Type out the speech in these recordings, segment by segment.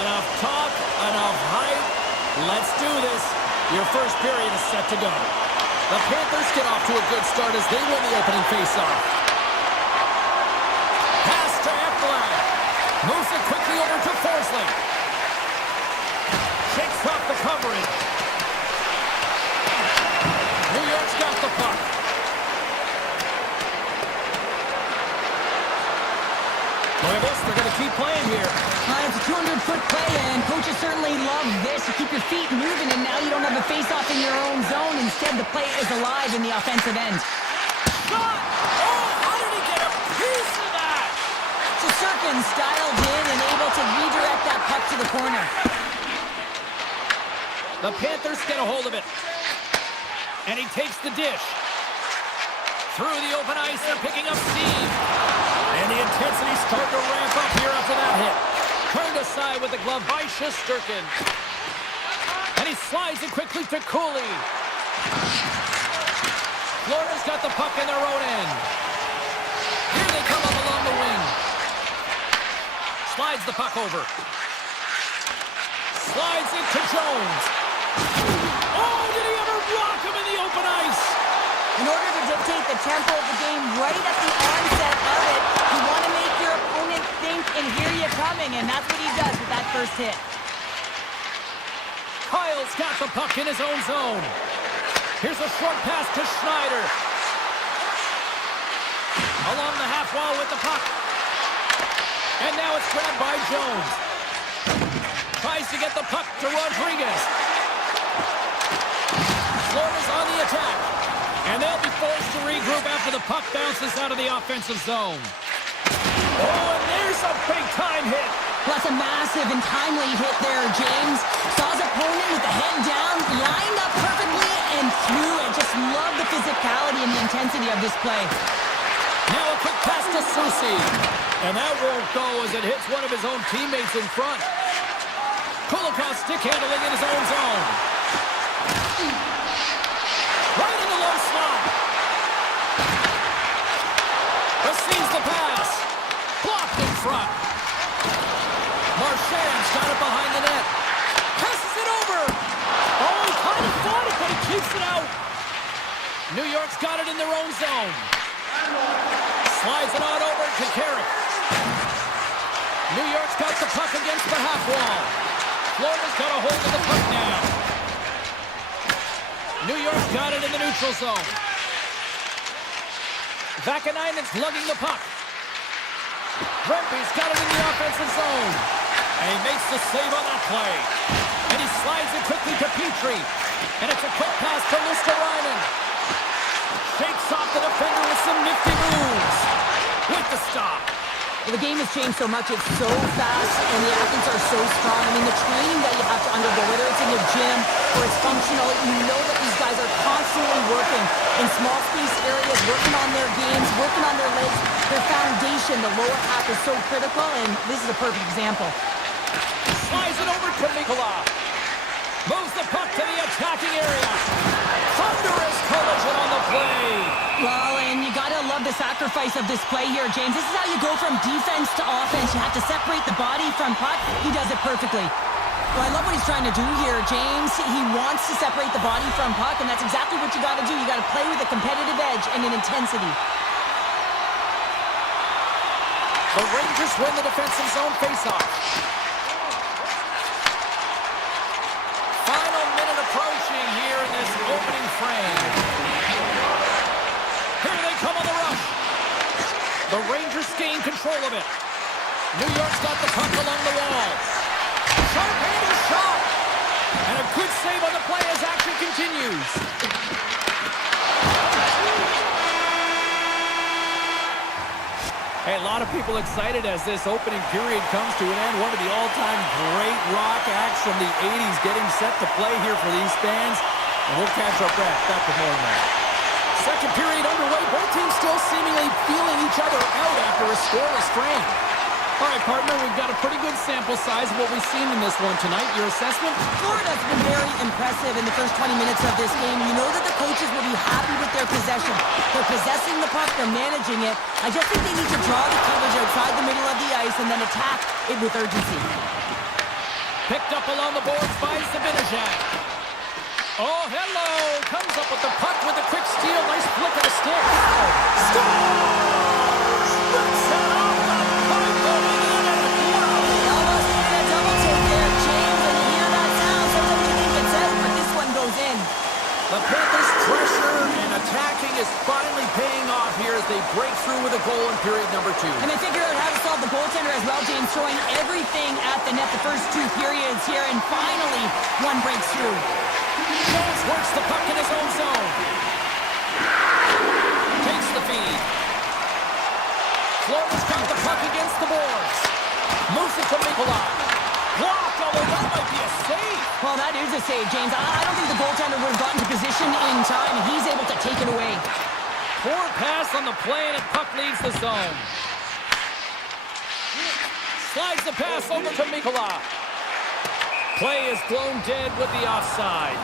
Enough talk, enough hype. Let's do this. Your first period is set to go. The Panthers get off to a good start as they win the opening faceoff. Pass to Eflin. Moves it quickly over to Forsling. Shakes off the coverage. New York's got the puck. Look at this, they're going to keep playing here. It's a 200-foot play, and coaches certainly love this. You keep your feet moving, and now you don't have a face-off in your own zone. Instead, the play is alive in the offensive end. Shot! Oh, how did he get a piece of that? Shesterkin's dialed in and able to redirect that puck to the corner. The Panthers get a hold of it. And he takes the dish. Through the open ice, they're picking up steam. And the intensity starting to ramp up here after that hit. Turned aside with the glove by Shesterkin. And he slides it quickly to Cooley. Florida's got the puck in their own end. Here they come up along the wing. Slides the puck over. Slides it to Jones. Oh, did he ever rock him in the open ice? In order to dictate the tempo of the game right at the onset of it, you want to make your opponent think and hear you coming, and that's what he does with that first hit. Kyle's got the puck in his own zone. Here's a short pass to Schneider. Along the half wall with the puck. And now it's grabbed by Jones. Tries to get the puck to Rodriguez. Florida's on the attack. And they'll be forced to regroup after the puck bounces out of the offensive zone. Oh, and there's a big-time hit. Well, that's a massive and timely hit there, James. Saw his opponent with the head down, lined up perfectly, and threw it. Just love the physicality and the intensity of this play. Now a quick pass to Susi. And that won't go as it hits one of his own teammates in front. Kulikov stick handling in his own zone. Right in the low slot. Receives the pass. Blocked in front. Marchand's got it behind the net. Passes it over. Oh, he kind of fought it, but he keeps it out. New York's got it in their own zone. Slides it on over to Carrick. New York's got the puck against the half wall. Florida's got a hold of the puck now. New York's got it in the neutral zone. Vakanainen's lugging the puck. Rempe's got it in the offensive zone. And he makes the save on that play. And he slides it quickly to Petrie. And it's a quick pass to Luosterainen. Shakes off the defender with some nifty moves. With the stop. Well, the game has changed so much. It's so fast, and the athletes are so strong. I mean, the training that you have to undergo, whether it's in your gym or it's functional, you know that these guys are constantly working in small space areas, working on their games, working on their legs. Their foundation, the lower half, is so critical, and this is a perfect example. Slides it over to Mikula. Moves the puck to the attacking area. Thunderous collision on the play. Well, and you gotta love the sacrifice of this play here, James. This is how you go from defense to offense. You have to separate the body from puck. He does it perfectly. Well, I love what he's trying to do here, James. He wants to separate the body from puck, and that's exactly what you gotta do. You gotta play with a competitive edge and an intensity. The Rangers win the defensive zone faceoff. Final minute approaching here in this opening frame. Here they come on the rush. The Rangers gain control of it. New York's got the puck along the wall. Sharp-handed shot. And a good save on the play as action continues. Hey, a lot of people excited as this opening period comes to an end. One of the all-time great rock acts from the 80s getting set to play here for these fans. And we'll catch our breath after more than that. Second period underway. Both teams still seemingly feeling each other out after a scoreless frame. All right, partner, we've got a pretty good sample size of what we've seen in this one tonight. Your assessment? Florida's been very impressive in the first 20 minutes of this game. You know that the coaches will be happy with their possession. They're possessing the puck, they're managing it. I just think they need to draw the coverage outside the middle of the ice and then attack it with urgency. Picked up along the boards by Zibanejad. Oh, hello. Comes up with the puck with a quick steal. Nice flick of the stick. Scores! Rips it off the puck going in and wow. Almost needed a double take there, James. When you hear that sound, sometimes you think it's out, but this one goes in. The Panthers' pressure and attacking is finally paying off here as they break through with a goal in period number 2. And they figure out how to solve the goaltender as well, James, throwing everything at the net the first 2 periods here, and finally one breaks through. Jones works the puck in his own zone. Takes the feed. Florida's got the puck against the boards. Moves it to Nikolai. Blocked, although that might be a save. Well, that is a save, James. I don't think the goaltender would have gotten to position in time, and he's able to take it away. Poor pass on the play, and the puck leaves the zone. Slides the pass over to Nikolai. Play is blown dead with the offside.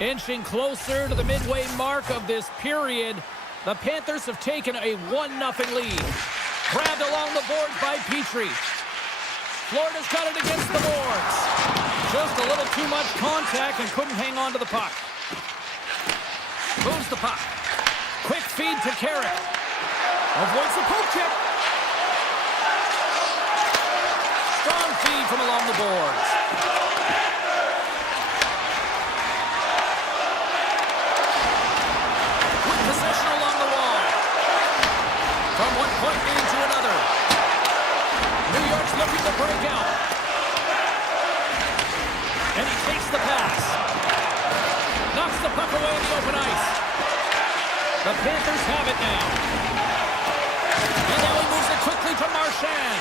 Inching closer to the midway mark of this period, the Panthers have taken a 1-0 lead. Grabbed along the boards by Petrie. Florida's got it against the boards. Just a little too much contact and couldn't hang on to the puck. Moves the puck. Quick feed to Carrick. Avoids the poke check. Strong feed from along the boards. With possession along the wall. From one point man to another. New York's looking to break out. And he takes the pass. Knocks the puck away in the open ice. The Panthers have it now. And now he moves it quickly to Marchand.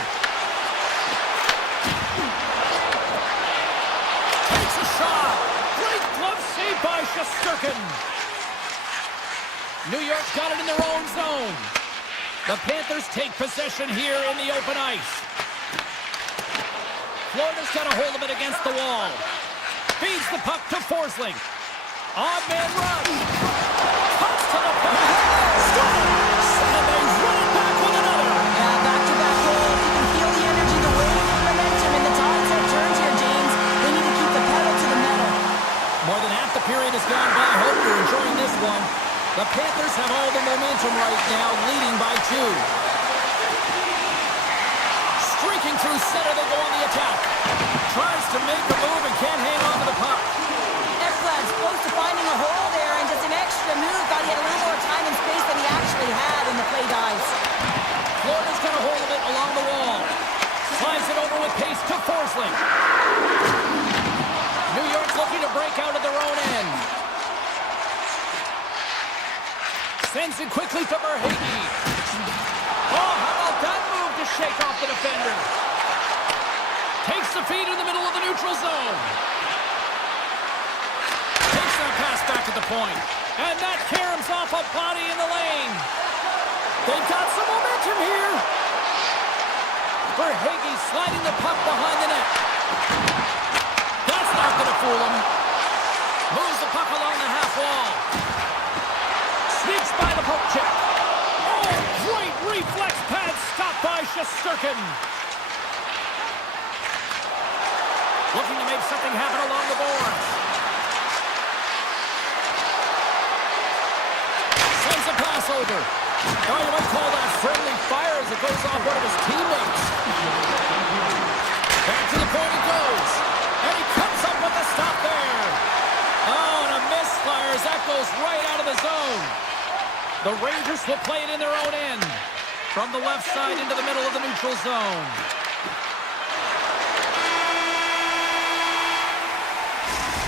Takes a shot. Great glove save by Shesterkin. New York's got it in their own zone. The Panthers take possession here in the open ice. Florida's got a hold of it against the wall. Feeds the puck to Forsling. Odd man rush. Pucks to the puck. Scores! And they run it back with another. Yeah, back-to-back goals. You can feel the energy, the wave, the momentum, and the tides have turned here, James. They need to keep the pedal to the metal. More than half the period has gone by. Hope you're enjoying this one. The Panthers have all the momentum right now, leading by 2. Streaking through center, they go on the attack. Tries to make a move and can't hang on to the puck. Ekblad's close to finding a hole there, and just an extra move. Thought he had a little more time and space than he actually had, and the play dies. Florida's got a hold of it along the wall. Slides it over with pace to Forsling. New York's looking to break out of their own end. Sends it quickly to Verhaeghe. Oh, how about that move to shake off the defender? Takes the feed in the middle of the neutral zone. Takes that pass back to the point. And that caroms off a body in the lane. They've got some momentum here. Verhaeghe sliding the puck behind the net. That's not going to fool him. Moves the puck along the half wall. Sneaks by the poke check. Oh, great reflex pad stopped by Shesterkin. Looking to make something happen along the boards. Sends a pass over. Oh, you might call that friendly fire as it goes off one of his teammates. Back to the point he goes. And he comes up with the stop there. Oh, and a misfire as that goes right out of the zone. The Rangers will play it in their own end. From the left side into the middle of the neutral zone.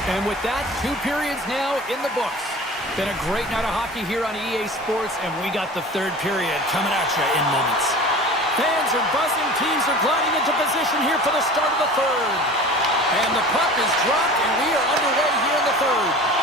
And with that, 2 periods now in the books. Been a great night of hockey here on EA Sports, and we got the 3rd period coming at you in moments. Fans are buzzing, teams are gliding into position here for the start of the 3rd. And the puck is dropped, and we are underway here in the 3rd.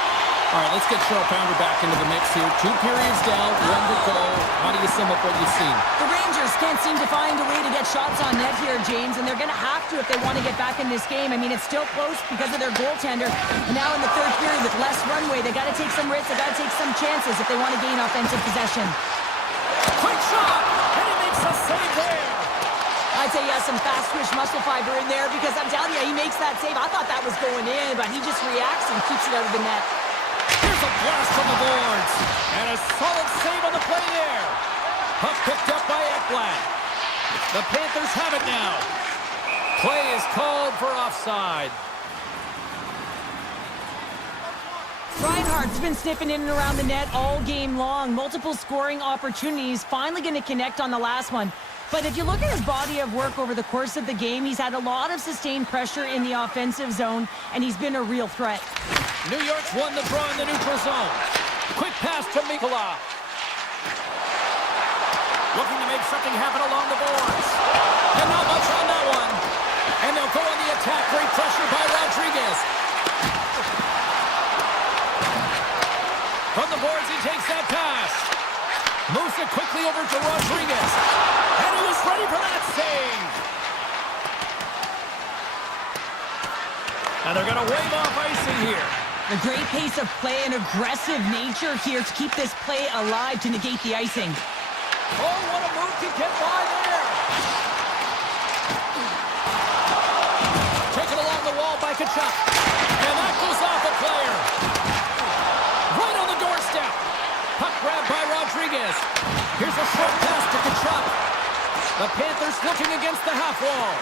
All right, let's get Cheryl Pounder back into the mix here. 2 periods down, 1 to go. How do you sum up what you've seen? The Rangers can't seem to find a way to get shots on net here, James, and they're going to have to if they want to get back in this game. I mean, it's still close because of their goaltender. And now in the 3rd period with less runway, they got to take some risks, they got to take some chances if they want to gain offensive possession. Quick shot, and he makes a save there. I'd say he has some fast twitch muscle fiber in there because I'm telling you, he makes that save. I thought that was going in, but he just reacts and keeps it out of the net. Here's a blast from the boards. And a solid save on the play there. Puck picked up by Ekblad. The Panthers have it now. Play is called for offside. Reinhardt's been sniffing in and around the net all game long. Multiple scoring opportunities. Finally going to connect on the last one. But if you look at his body of work over the course of the game, he's had a lot of sustained pressure in the offensive zone, and he's been a real threat. New York's won the draw in the neutral zone. Quick pass to Mikula. Looking to make something happen along the boards. And not much on that one. And they'll go on the attack. Great pressure by Rodriguez. From the boards, he takes that pass. Moves it quickly over to Rodriguez. And he was ready for that save. And they're going to wave off icing here. A great pace of play and aggressive nature here to keep this play alive to negate the icing. Oh, what a move to get by there. Taken along the wall by Kachuk. And that goes off a player. Right on the doorstep. Puck grabbed by Rodriguez. Here's a short pass to Kachuk. The Panthers looking against the half wall.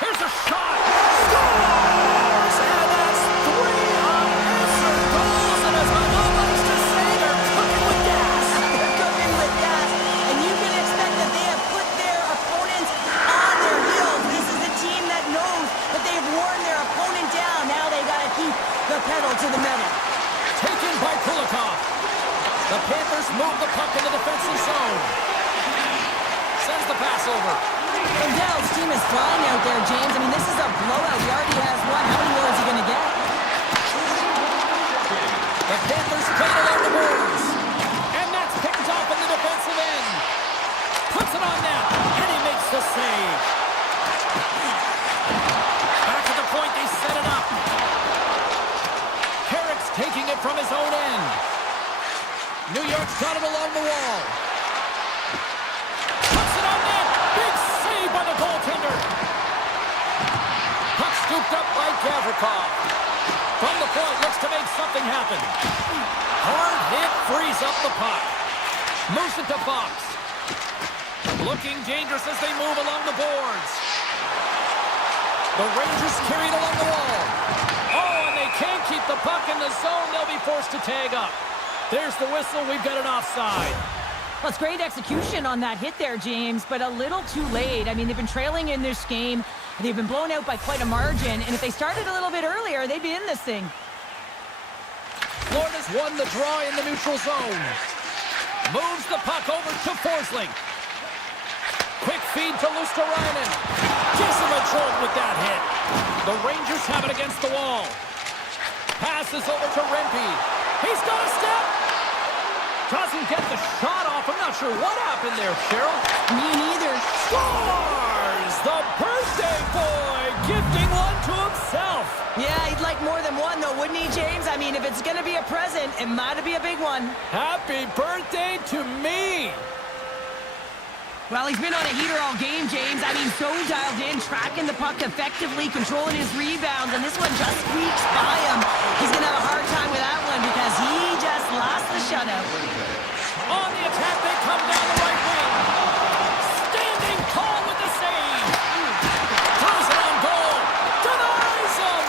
Here's a shot. Scores! And that's 3 unanswered goals. And as my mom likes to say, they're cooking with gas. They're cooking with gas. And you can expect that they have put their opponents on their heels. This is a team that knows that they've worn their opponent down. Now they got to keep the pedal to the metal. Taken by Kulikov. The Panthers move the puck in the defensive zone. Sends the pass over. Lindell's team is flying out there, James. I mean, this is a blowout. He already has one. How many more is he going to get? The Panthers play it along the boards. And that's picked off in the defensive end. Puts it on net. And he makes the save. Back at the point, they set it up. Carrick's taking it from his own end. New York's got it along the wall. Puts it on net. Big save by the goaltender. Puck scooped up by Gavrikov. From the point, looks to make something happen. Hard hit, frees up the puck. Moves it to Fox. Looking dangerous as they move along the boards. The Rangers carry it along the wall. Oh, and they can't keep the puck in the zone. They'll be forced to tag up. There's the whistle. We've got an offside. Well, it's great execution on that hit there, James, but a little too late. I mean, they've been trailing in this game. They've been blown out by quite a margin, and if they started a little bit earlier, they'd be in this thing. Florida's won the draw in the neutral zone. Moves the puck over to Forsling. Quick feed to Luosterainen. Gives him a jolt with that hit. The Rangers have it against the wall. Passes over to Rempe. He's got a step. Doesn't get the shot off. I'm not sure what happened there, Cheryl. Me neither. Scores! The birthday boy gifting one to himself. Yeah, he'd like more than one, though, wouldn't he, James? I mean, if it's going to be a present, it might be a big one. Happy birthday to me. Well, he's been on a heater all game, James. I mean, so dialed in, tracking the puck effectively, controlling his rebounds, and this one just squeaks by him. He's going to have a hard time with that one because he just lost the shutout. On the attack, they come down the right wing. Standing tall with the save. Throws it on goal. Denies him.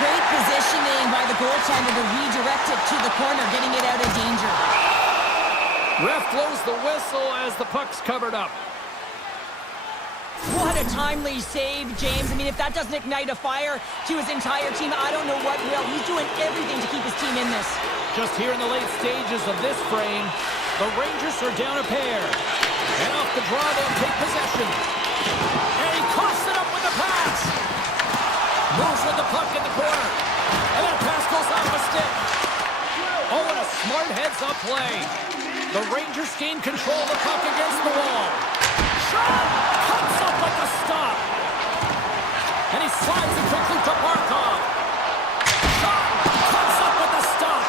Great positioning by the goaltender to redirect it to the corner, getting it out of danger. Ref blows the whistle as the puck's covered up. What a timely save, James. I mean, if that doesn't ignite a fire to his entire team, I don't know what will. He's doing everything to keep his team in this. Just here in the late stages of this frame, the Rangers are down a pair. And off the draw, they'll take possession. And he coughs it up with the pass. Moves with the puck in the corner. And that pass goes off a stick. Oh, and a smart heads-up play. The Rangers gain control of the puck against the wall. Shot! Cuts up with the stop. And he slides it quickly to Barkov. Shot! Cuts up with the stop.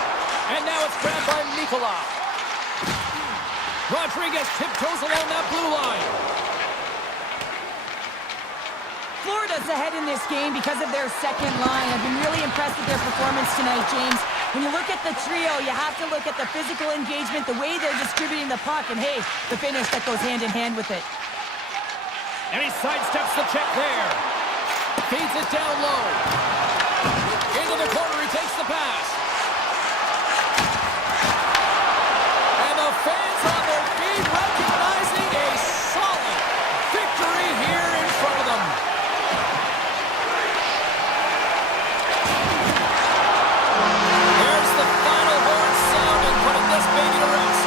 And now it's grabbed by Mikula. Rodriguez tiptoes along that blue line. Florida's ahead in this game because of their second line. I've been really impressed with their performance tonight, James. When you look at the trio, you have to look at the physical engagement, the way they're distributing the puck, and hey, the finish that goes hand in hand with it. And he sidesteps the check there. Feeds it down low. Into the corner, he takes the pass. And the fans on their feet recognizing a solid victory here in front of them. There's the final horn sounding, putting this baby to rest.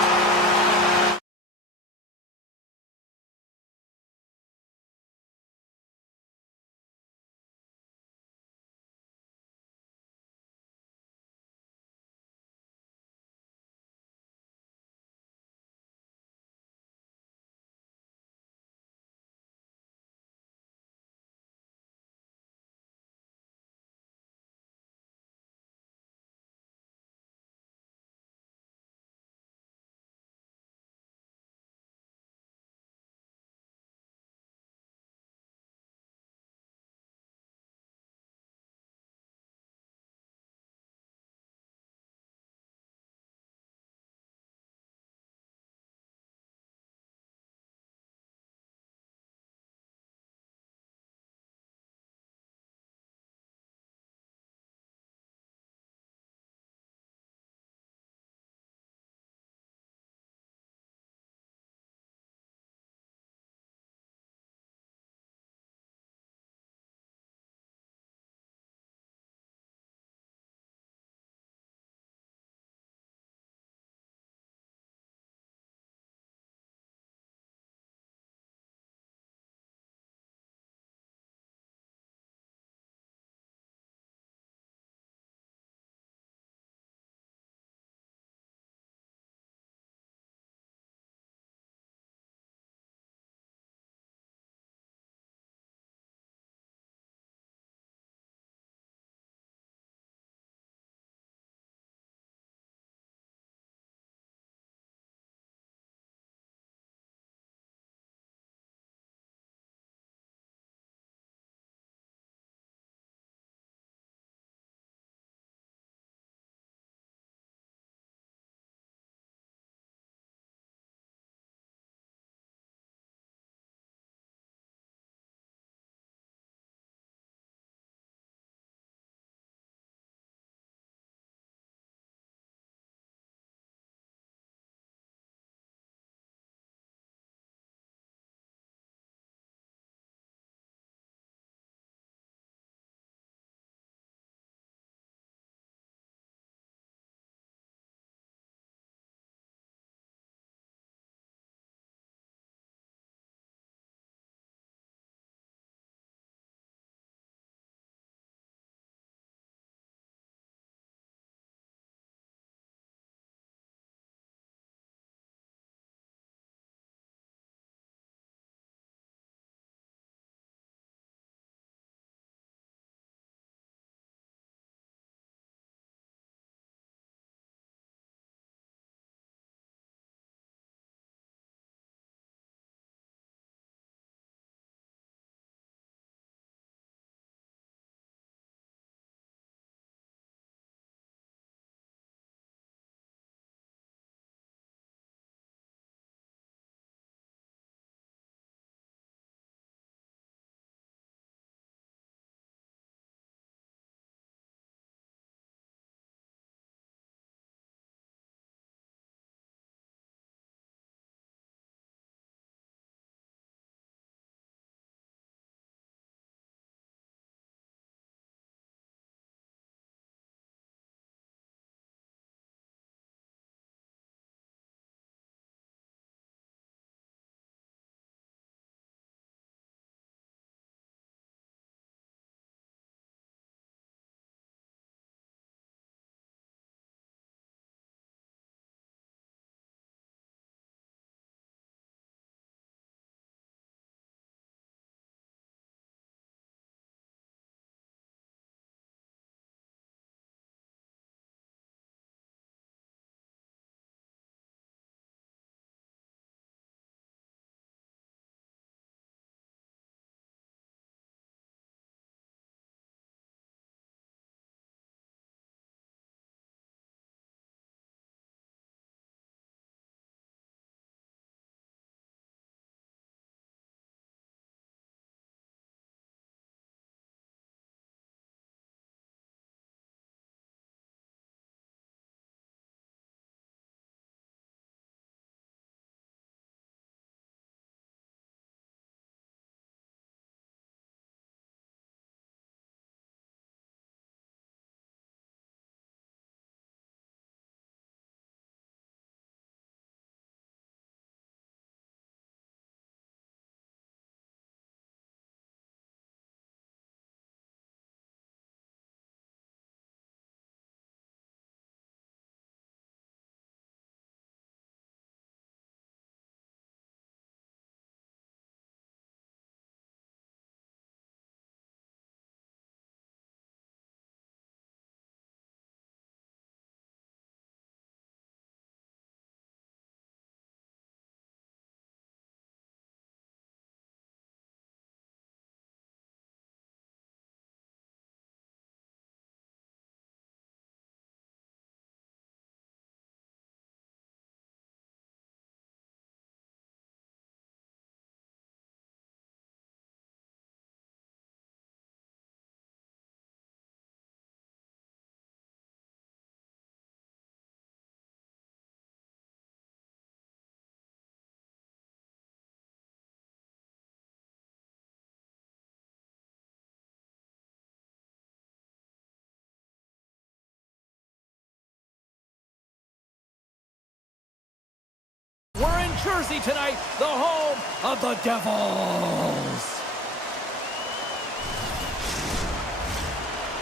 Jersey tonight, the home of the Devils.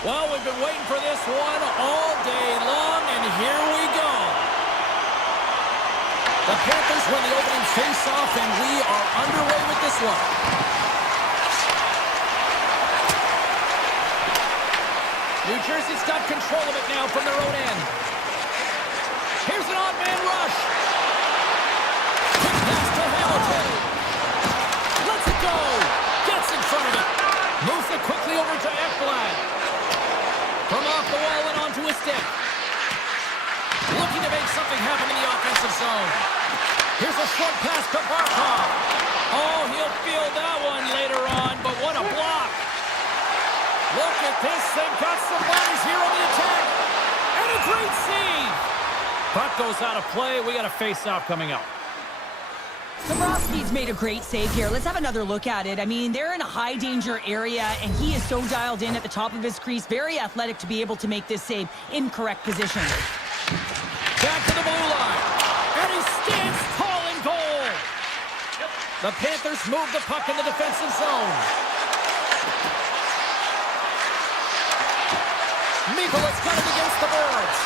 Well, we've been waiting for this one all day long, and here we go. The Panthers win the opening face-off, and we are underway with this one. New Jersey's got control of it now from their own end. Here's an odd man rush. Quick pass to Hamilton. Lets it go. Gets in front of it. Moves it quickly over to Ekblad. From off the wall and onto his stick. Looking to make something happen in the offensive zone. Here's a short pass to Barkov. Oh, he'll feel that one later on, but what a block. Look at this. They've got some bodies here on the attack. And a great save. Puck goes out of play. We got a face-off coming up. Bobrovsky's made a great save here. Let's have another look at it. I mean, they're in a high-danger area, and he is so dialed in at the top of his crease. Very athletic to be able to make this save in correct position. Back to the blue line. And he stands tall in goal. The Panthers move the puck in the defensive zone. Mikolas got it against the boards.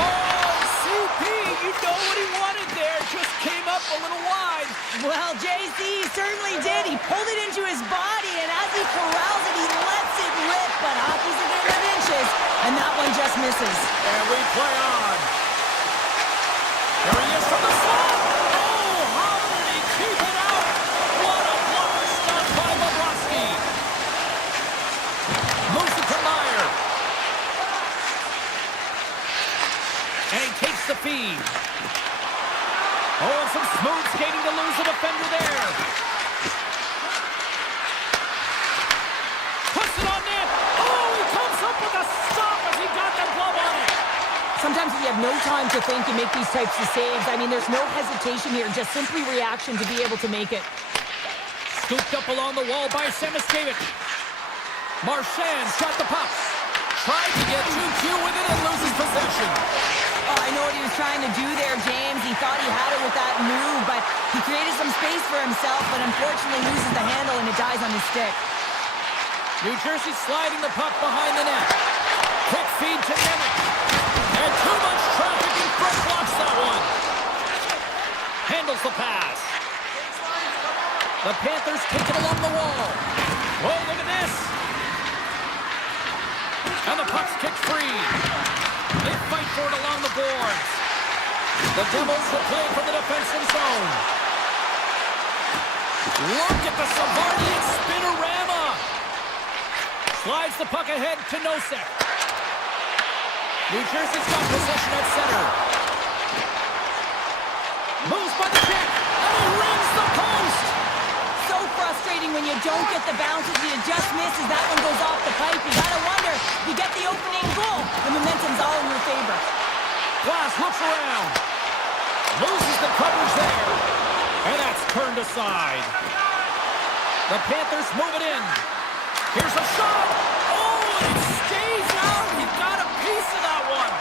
Oh, CP, you know what he wanted there. Just came up a little wide. Well, JC certainly did. He pulled it into his body, and as he corrals it, he lets it rip. But hockey's a game of inches, and that one just misses. And we play on. There he is from the slot. Oh, how did he keep it out? What a blocker stop by Bobrovsky. Moves it to Meyer. And he takes the feed. Oh, and some smooth skating to lose the defender there. Puts it on net. Oh, he comes up with a stop as he got the glove on it. Sometimes if you have no time to think and make these types of saves, I mean, there's no hesitation here, just simply reaction to be able to make it. Scooped up along the wall by Samoskevich. Marchand shot the puck. Tried to get 2Q with it and loses possession. Oh, I know what he was trying to do there, James. He thought he had it with that move, but he created some space for himself, but unfortunately loses the handle and it dies on his stick. New Jersey sliding the puck behind the net. Quick feed to Nemec. And too much traffic in front blocks that one. Handles the pass. The Panthers take it along the wall. Oh, look at this. And the puck's kicked free. They fight for it along the boards. The Devils will play from the defensive zone. Look at the Savardian spinorama. Slides the puck ahead to Nosek. New Jersey's got possession at center. Moves by the check. And he rings the post. So frustrating when you don't get the bounces, you just miss as that one goes off the pipe. You gotta wonder, you get the opening goal, the momentum's all in your favor. Glass looks around. Loses the coverage there. And that's turned aside. The Panthers move it in. Here's a shot. Oh, and it stays out. He got a piece of that one.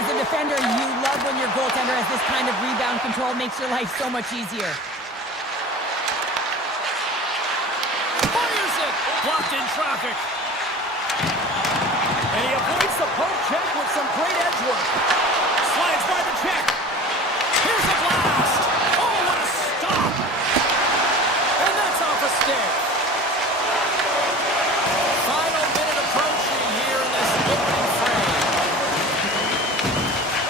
As a defender, you love when your goaltender has this kind of rebound control. Makes your life so much easier. Fires it. Blocked in traffic. And he avoids the poke check with some great edge work. Slides by the check. Here's a blast. Oh, what a stop. And that's off a stick. Final minute approaching here in this opening frame.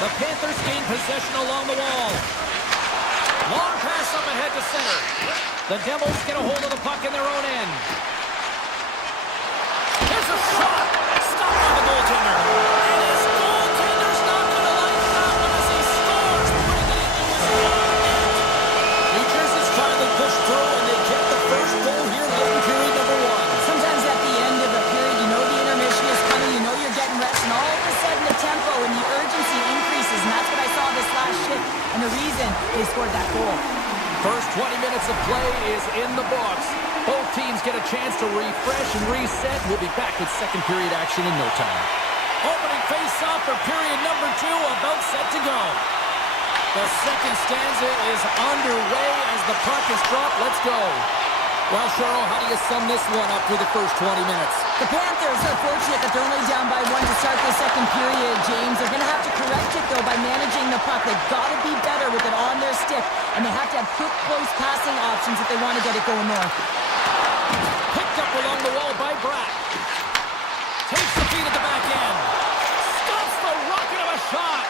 The Panthers gain possession along the wall. Long pass up ahead to center. The Devils get a hold of the puck in their own end. Here's a shot. Stopped by the goaltender. And his goaltender's not going to like that one as he scores, putting it into his own net. New Jersey's finally pushed through, and they get the first goal here late in period number one. Sometimes at the end of a period, you know the intermission is coming, you know you're getting rest, and all of a sudden the tempo and the urgency increases, and that's what I saw this last shift, and the reason they scored that goal. First 20 minutes of play is in the books. Both teams get a chance to refresh and reset. We'll be back with second period action in no time. Opening face-off for period number 2, about set to go. The second stanza is underway as the puck is dropped. Let's go. Well, Cheryl, how do you sum this one up through the first 20 minutes? The Panthers are fortunate that they're only down by 1 to start the second period, James. They're going to have to correct it, though, by managing the puck. They've got to be better with it on their stick, and they have to have quick, close passing options if they want to get it going north. Picked up along the wall by Bratt. Takes the feed at the back end. Stops the rocket of a shot.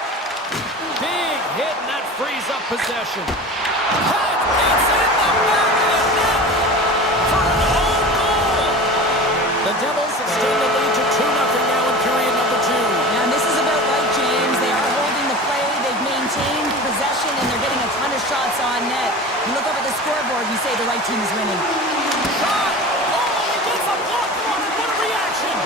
Big hit, and that frees up possession. Cut! It's in the back of the net for an own goal. The Devils extend the lead to 2-0 now in period number 2. And this is about right, James. They are holding the play. They've maintained possession, and they're getting a ton of shots on net. You look up at the scoreboard, you say the right team is winning. Shot! Oh, he gets a block on it. What a reaction!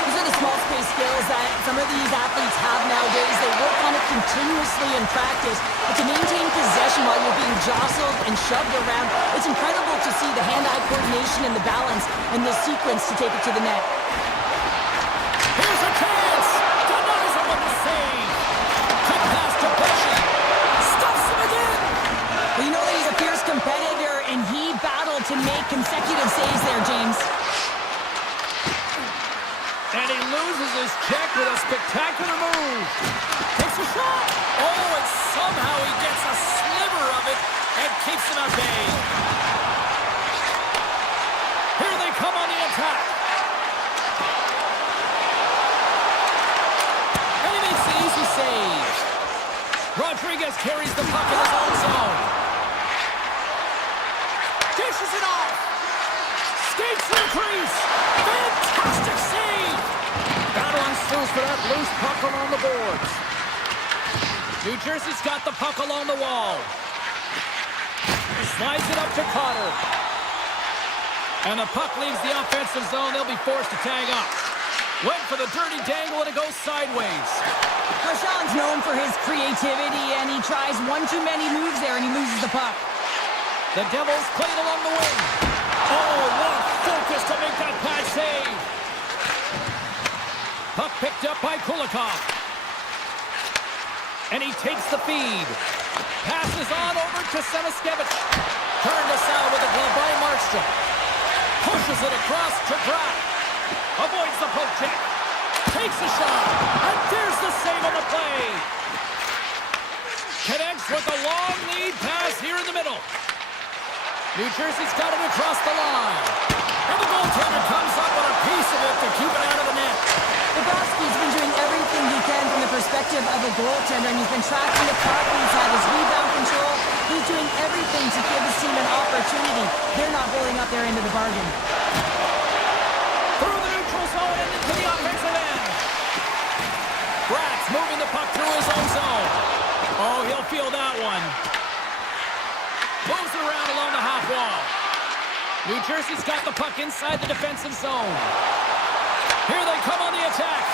These are the small space skills that some of these athletes have nowadays. They work on it continuously in practice. But to maintain possession while you're being jostled and shoved around, it's incredible to see the hand-eye coordination and the balance and the sequence to take it to the net. Here's a chance! Denies him with the save! Quick pass to Pesci! Stuffs him again! Well, you know that he's a fierce competitor, and he battled to make consecutive saves there, James. And he loses his check with a spectacular move. Takes a shot. Oh, and somehow he gets a sliver of it and keeps him at bay. Here they come on the attack. And he makes the easy save. Rodriguez carries the puck in his own zone. Dishes it off. Skates to the crease. Fantastic save. Battle ensues for that loose puck along the boards. New Jersey's got the puck along the wall. Slides it up to Cotter. And the puck leaves the offensive zone. They'll be forced to tag up. Went for the dirty dangle and it goes sideways. Marchand's known for his creativity, and he tries one too many moves there, and he loses the puck. The Devils played along the wing. Oh, what a focus to make that pass save. Puck picked up by Kulikov. And he takes the feed. Passes on over to Semiskevich. Turned aside with a glove by Markstrom. Pushes it across to Bratt. Avoids the poke check. Takes a shot. And there's the save on the play. Connects with a long lead pass here in the middle. New Jersey's got it across the line. And the goaltender comes up with a piece of it to keep it out of the net. Bobrovsky's been doing everything he can from the perspective of a goaltender, and he's been tracking the puck. He's had his rebound control. He's doing everything to give his team an opportunity. They're not holding up their end of the bargain. Through the neutral zone and into the offensive end. Bratt's moving the puck through his own zone. Oh, he'll feel that one. Moves it around along the half wall. New Jersey's got the puck inside the defensive zone. Here they come on the attack.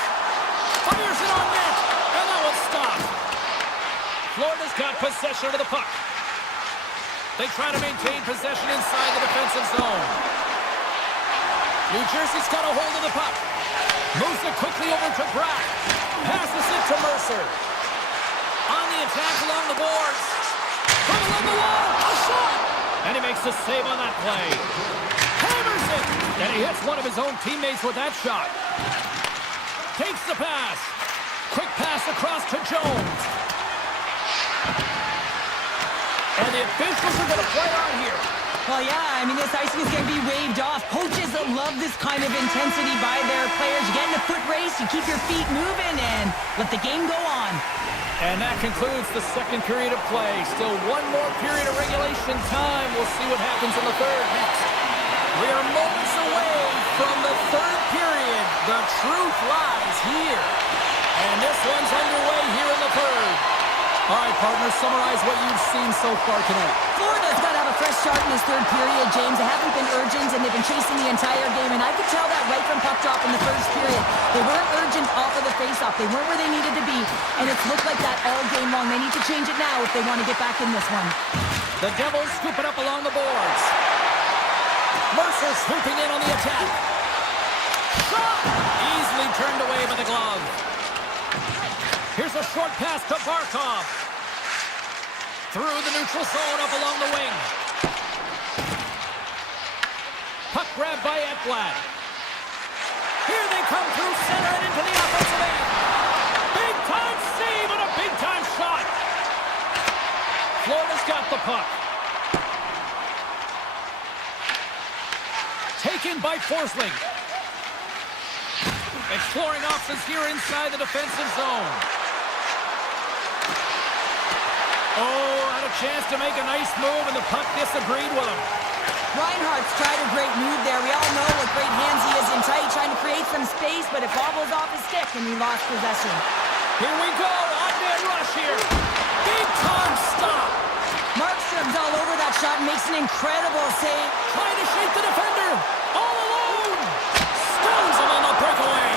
Fires it on net, and that one's stopped. Florida's got possession of the puck. They try to maintain possession inside the defensive zone. New Jersey's got a hold of the puck. Moves it quickly over to Bratt. Passes it to Mercer. On the attack along the boards. From along the wall, a shot! And he makes the save on that play. Hammers it! And he hits one of his own teammates with that shot. Takes the pass. Quick pass across to Jones. And the officials are going to play on here. Well, yeah, I mean, this icing is going to be waved off. Coaches that love this kind of intensity by their players. You get in a foot race, you keep your feet moving, and let the game go on. And that concludes the second period of play. Still one more period of regulation time. We'll see what happens in the third. We are moments away from the third period. The truth lies here. And this one's underway here in the third. All right, partners, summarize what you've seen so far tonight. Florida's got to have a fresh start in this third period, James. They haven't been urgent, and they've been chasing the entire game, and I could tell that right from puck drop in the first period. They weren't urgent off of the faceoff. They weren't where they needed to be, and it's looked like that all game long. They need to change it now if they want to get back in this one. The Devils scoop it up along the boards. Mercer swooping in on the attack. Shot! Easily turned away by the glove. Here's a short pass to Barkov. Through the neutral zone, up along the wing. Puck grab by Ekblad. Here they come through center and into the offensive end. Big-time save and a big-time shot. Florida's got the puck. Taken by Forsling. Exploring options here inside the defensive zone. Oh, had a chance to make a nice move, and the puck disagreed with him. Reinhardt's tried a great move there. We all know what great hands he is in tight, trying to create some space, but it bobbles off his stick, and he lost possession. Here we go, odd-man rush here. Big-time stop. Markstrom's all over that shot and makes an incredible save. Trying to shake the defender. All alone. Stones him on the breakaway.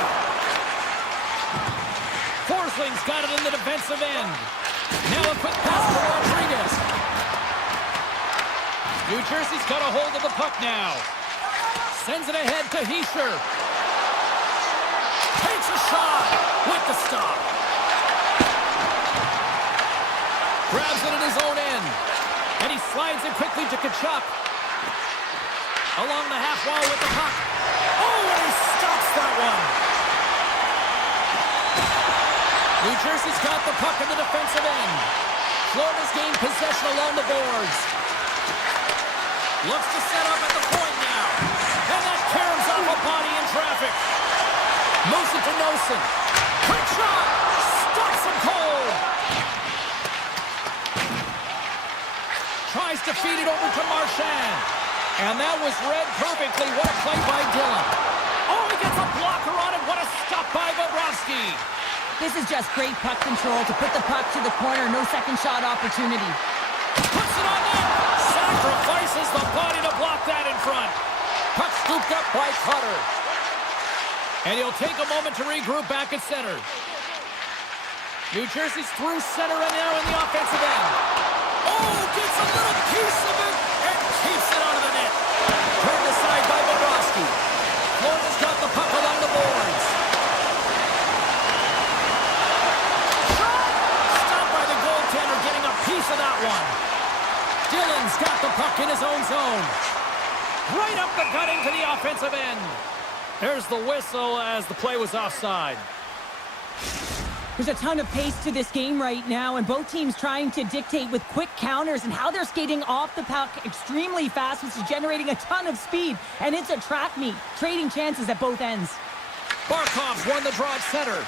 Forsling's got it in the defensive end. Now a quick pass for Rodriguez. New Jersey's got a hold of the puck now. Sends it ahead to Hischier. Takes a shot with the stop. Grabs it in his own end. And he slides it quickly to Tkachuk. Along the half wall with the puck. Oh, and he stops that one. New Jersey's got the puck in the defensive end. Florida's gained possession along the boards. Looks to set up at the point now. And that caroms off a body in traffic. Moves it to Nosen. Quick shot. Stops him cold. Tries to feed it over to Marchand. And that was read perfectly. What a play by Dillon. Oh, he gets a blocker on it. What a stop by Bobrovsky. This is just great puck control to put the puck to the corner. No second shot opportunity. Puts it on net. Sacrifices the body to block that in front. Puck scooped up by Cutter. And he'll take a moment to regroup back at center. New Jersey's through center and now in the offensive end. Oh, gets a little piece of it and keeps it out of the net. Turned aside by Bobrovsky. Florida's got the puck along the boards. Shot! Stopped by the goaltender, getting a piece of that one. Dillon's got the puck in his own zone. Right up the gut into the offensive end. There's the whistle as the play was offside. There's a ton of pace to this game right now, and both teams trying to dictate with quick counters and how they're skating off the puck extremely fast, which is generating a ton of speed. And it's a track meet, trading chances at both ends. Barkov's won the draw at center.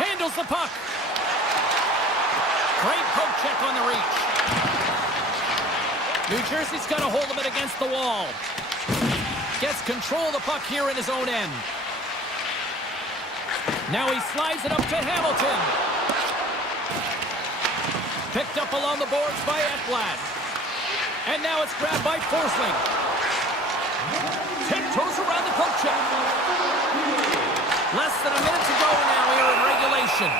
Handles the puck. Great poke check on the reach. New Jersey's got a hold of it against the wall. Gets control of the puck here in his own end. Now he slides it up to Hamilton. Picked up along the boards by Ekblad. And now it's grabbed by Forsling. Tiptoes around the poke check. Less than a minute to go now here in regulation.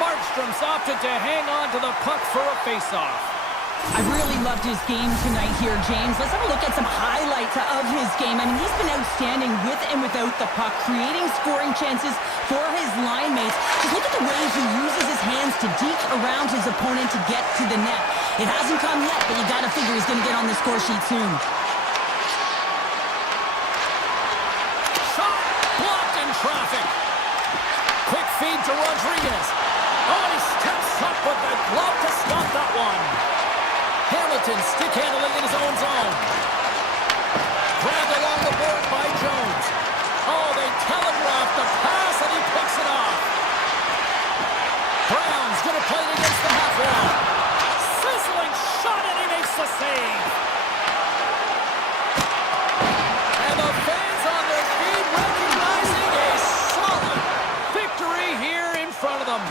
Markstrom's opted to hang on to the puck for a face-off. I really loved his game tonight here, James. Let's have a look at some highlights of his game. I mean, he's been outstanding with and without the puck, creating scoring chances for his line mates. Just look at the way he uses his hands to deke around his opponent to get to the net. It hasn't come yet, but you got to figure he's going to get on the score sheet soon. Shot blocked in traffic. Quick feed to Rodriguez. Oh, he steps up with the glove to stop that one. Hamilton stick handling in his own zone. Grabbed along the board by Jones. Oh, they telegraphed the pass and he picks it off. Brown's going to play it against the half wall. Sizzling shot and he makes the save. And the fans on their feet recognizing a solid victory here in front of them.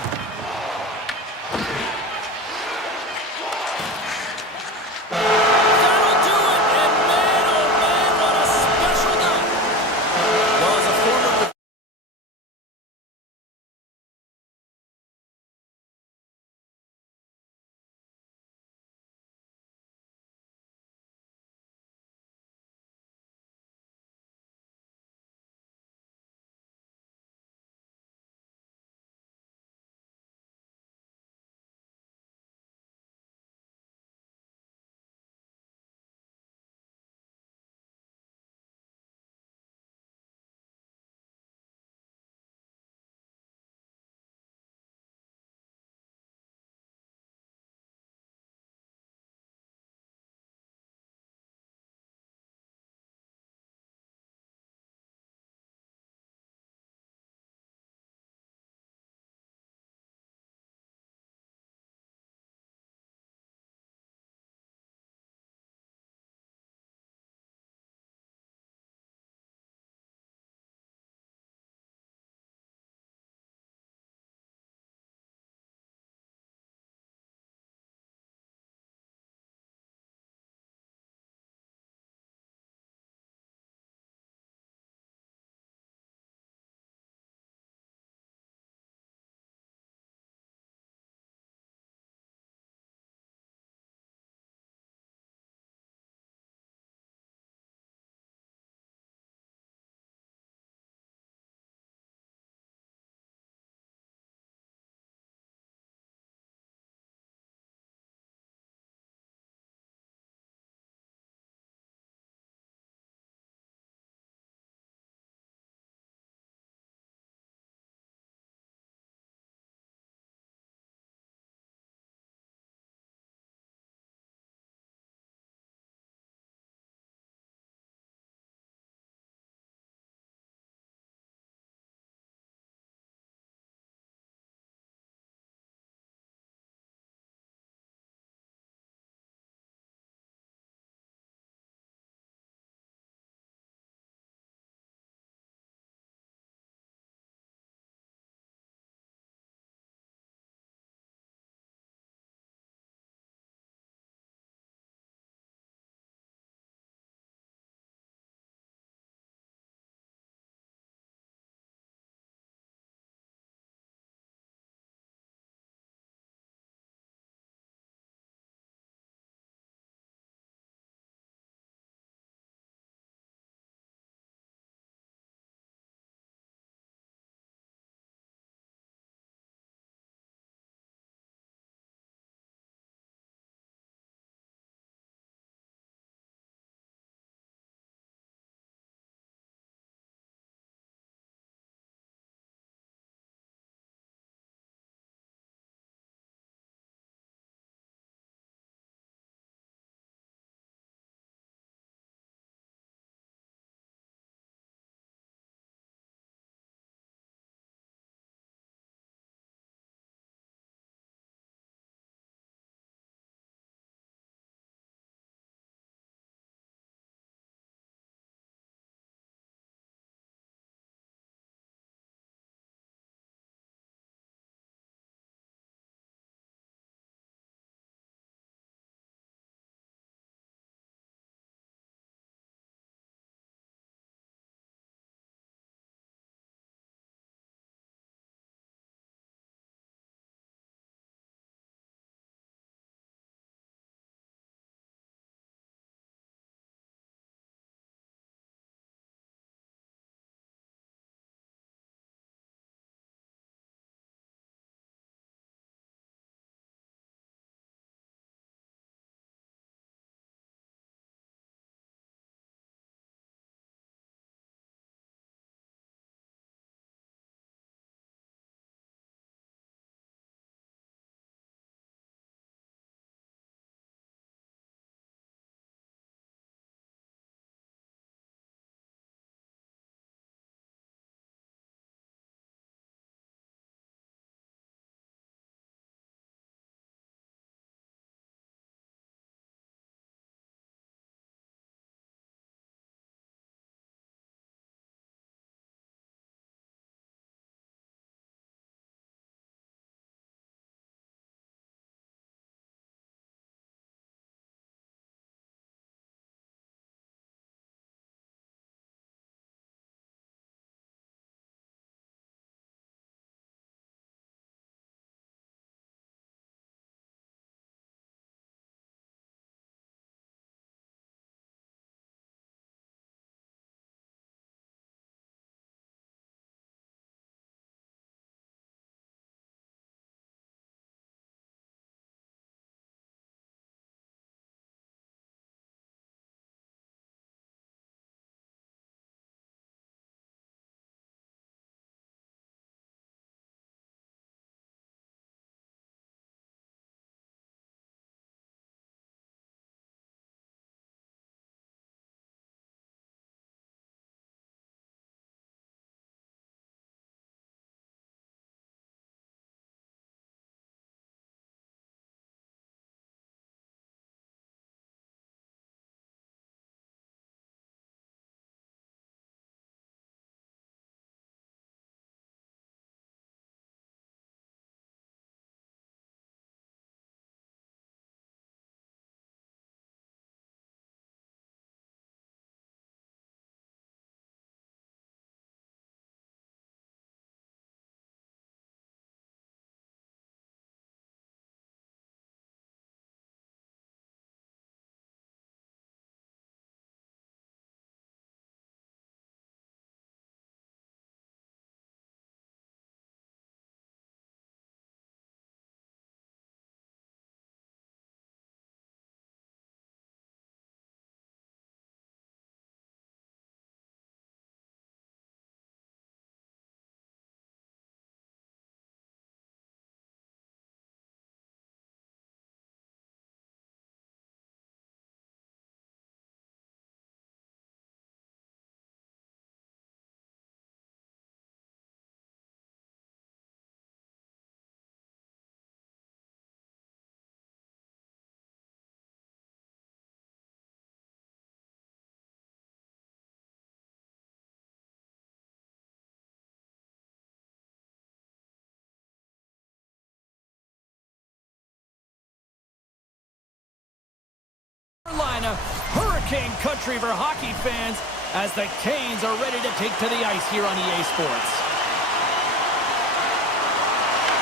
Carolina, hurricane country for hockey fans as the Canes are ready to take to the ice here on EA Sports.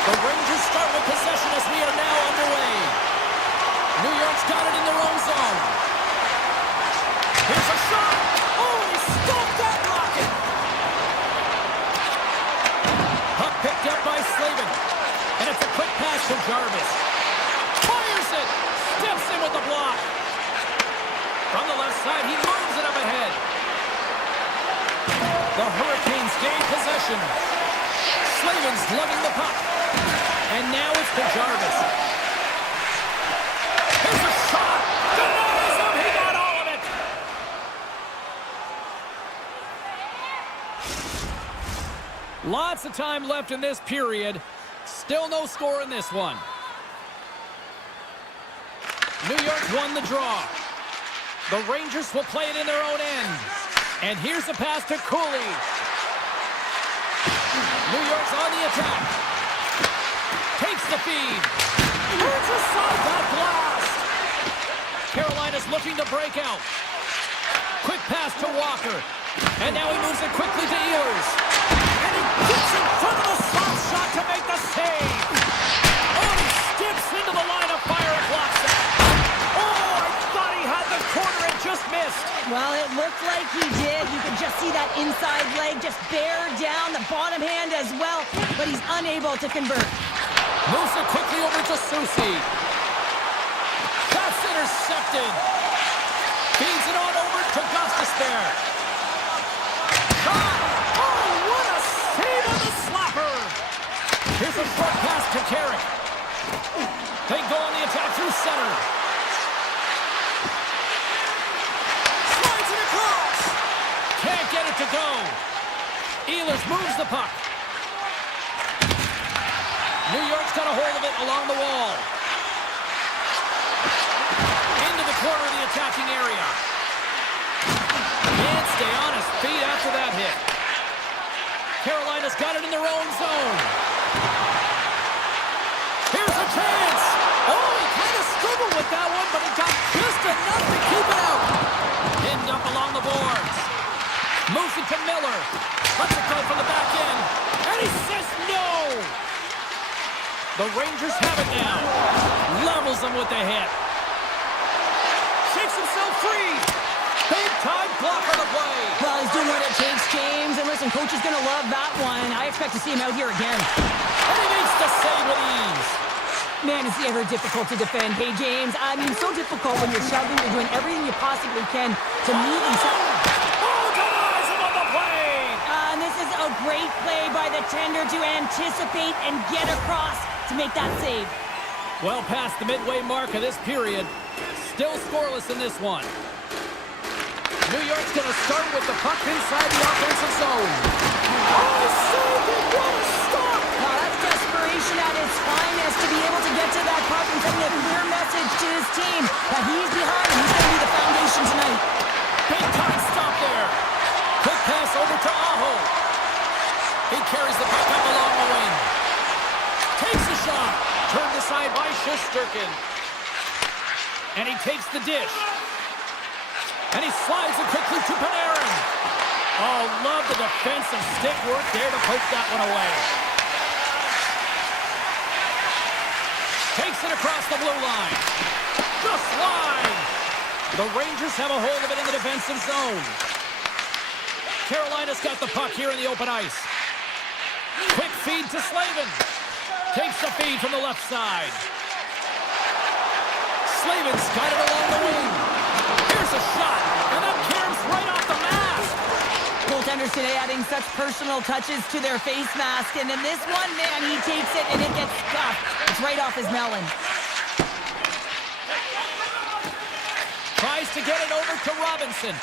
The Rangers start with possession as we are now underway. New York's got it in their own zone. Here's a shot. Oh, he stopped that rocket. Puck picked up by Slavin. And it's a quick pass to Jarvis. Fires it. Steps in with the block. From the left side, he moves it up ahead. The Hurricanes gain possession. Slavin's lugging the puck. And now it's to Jarvis. Here's a shot. Denies him. He got all of it. Lots of time left in this period. Still no score in this one. New York won the draw. The Rangers will play it in their own end. And here's a pass to Cooley. New York's on the attack. Takes the feed. Turns aside that blast. Carolina's looking to break out. Quick pass to Walker. And now he moves it quickly to Ehlers. And he gets in front of the slap shot to make the save. Oh, he skips into the line of fire and blocks it. Oh, I thought he had the corner and just missed. Well, it looked like he did. You could just see that inside leg just bear down, the bottom hand as well, but he's unable to convert. Moves it quickly over to Susi. That's intercepted. Feeds it on over to Gostisbehere. Shot! Oh, what a save on the slapper! Here's a short pass to Carrick. They go on the attack through center. Slides it across. Can't get it to go. Ehlers moves the puck. New York's got a hold of it along the wall. Into the corner of the attacking area. Can't stay on his feet after that hit. Carolina's got it in their own zone. Here's a chance. Oh, he kind of struggled with that one, but he got just enough to keep it out. Pinned up along the boards. Moves it to Miller. Lets it go from the back end. And he says no. The Rangers have it now. Levels them with the hit. Shakes himself free. Big time block on the play. Well, he's doing what it takes, James. And listen, coach is going to love that one. I expect to see him out here again. And he makes the save with ease. Man, is he ever difficult to defend. Hey, James, I mean, so difficult when you're shoving, you're doing everything you possibly can to move himself. Oh, denies him on the play. And this is a great play by the tender to anticipate and get across to make that save. Well past the midway mark of this period. Still scoreless in this one. New York's going to start with the puck inside the offensive zone. Oh, saved it! What a stop! Now that's desperation at its finest to be able to get to that puck and send a clear message to his team that he's behind and he's going to be the foundation tonight. Big time stop there. Quick pass over to Aho. He carries the puck up along the wing. Takes a shot. Turned aside by Shesterkin. And he takes the dish. And he slides it quickly to Panarin. Oh, love the defensive stick work there to poke that one away. Takes it across the blue line. Just line. The Rangers have a hold of it in the defensive zone. Carolina's got the puck here in the open ice. Quick feed to Slavin. Takes the feed from the left side. Slavin's got it along the wing. Here's a shot, and that caroms right off the mask. Goaltenders today adding such personal touches to their face mask, and in this one, man, he takes it and it gets scuffed. It's right off his melon. Tries to get it over to Robinson.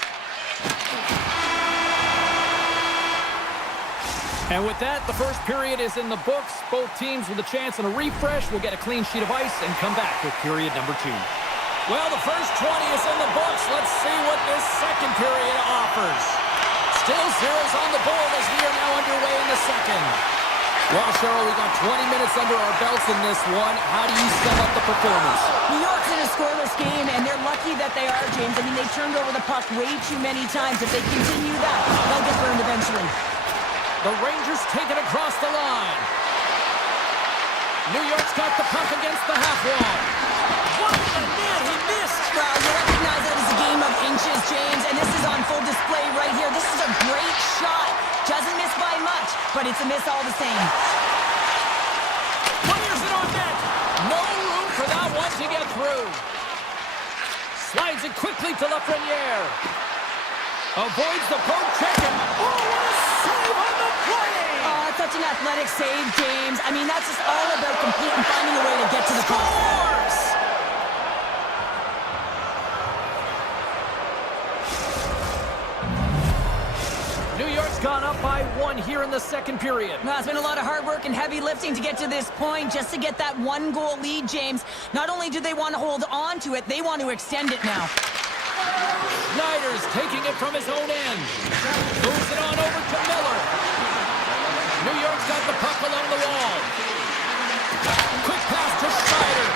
And with that, the first period is in the books. Both teams with a chance and a refresh will get a clean sheet of ice and come back with period number 2. Well, the first 20 is in the books. Let's see what this second period offers. Still zeros on the board as we are now underway in the second. Well, Cheryl, we got 20 minutes under our belts in this one. How do you sum up the performance? New York's in a scoreless game, and they're lucky that they are, James. I mean, they've turned over the puck way too many times. If they continue that, they'll get burned eventually. The Rangers take it across the line. New York's got the puck against the half wall. What the net? He missed. Well, you recognize that it's a game of inches, James, and this is on full display right here. This is a great shot. Doesn't miss by much, but it's a miss all the same. Fires it on net. No room for that one to get through. Slides it quickly to Lafreniere. Avoids the poke check and what a save on the play! Oh, such an athletic save, James. I mean, that's just all about completing, finding a way to get to the puck. Scores! New York's gone up by 1 here in the second period. Well, it's been a lot of hard work and heavy lifting to get to this point, just to get that 1-goal lead, James. Not only do they want to hold on to it, they want to extend it now. Snyder's taking it from his own end. Moves it on over to Miller. New York's got the puck along the wall. Quick pass to Snyder.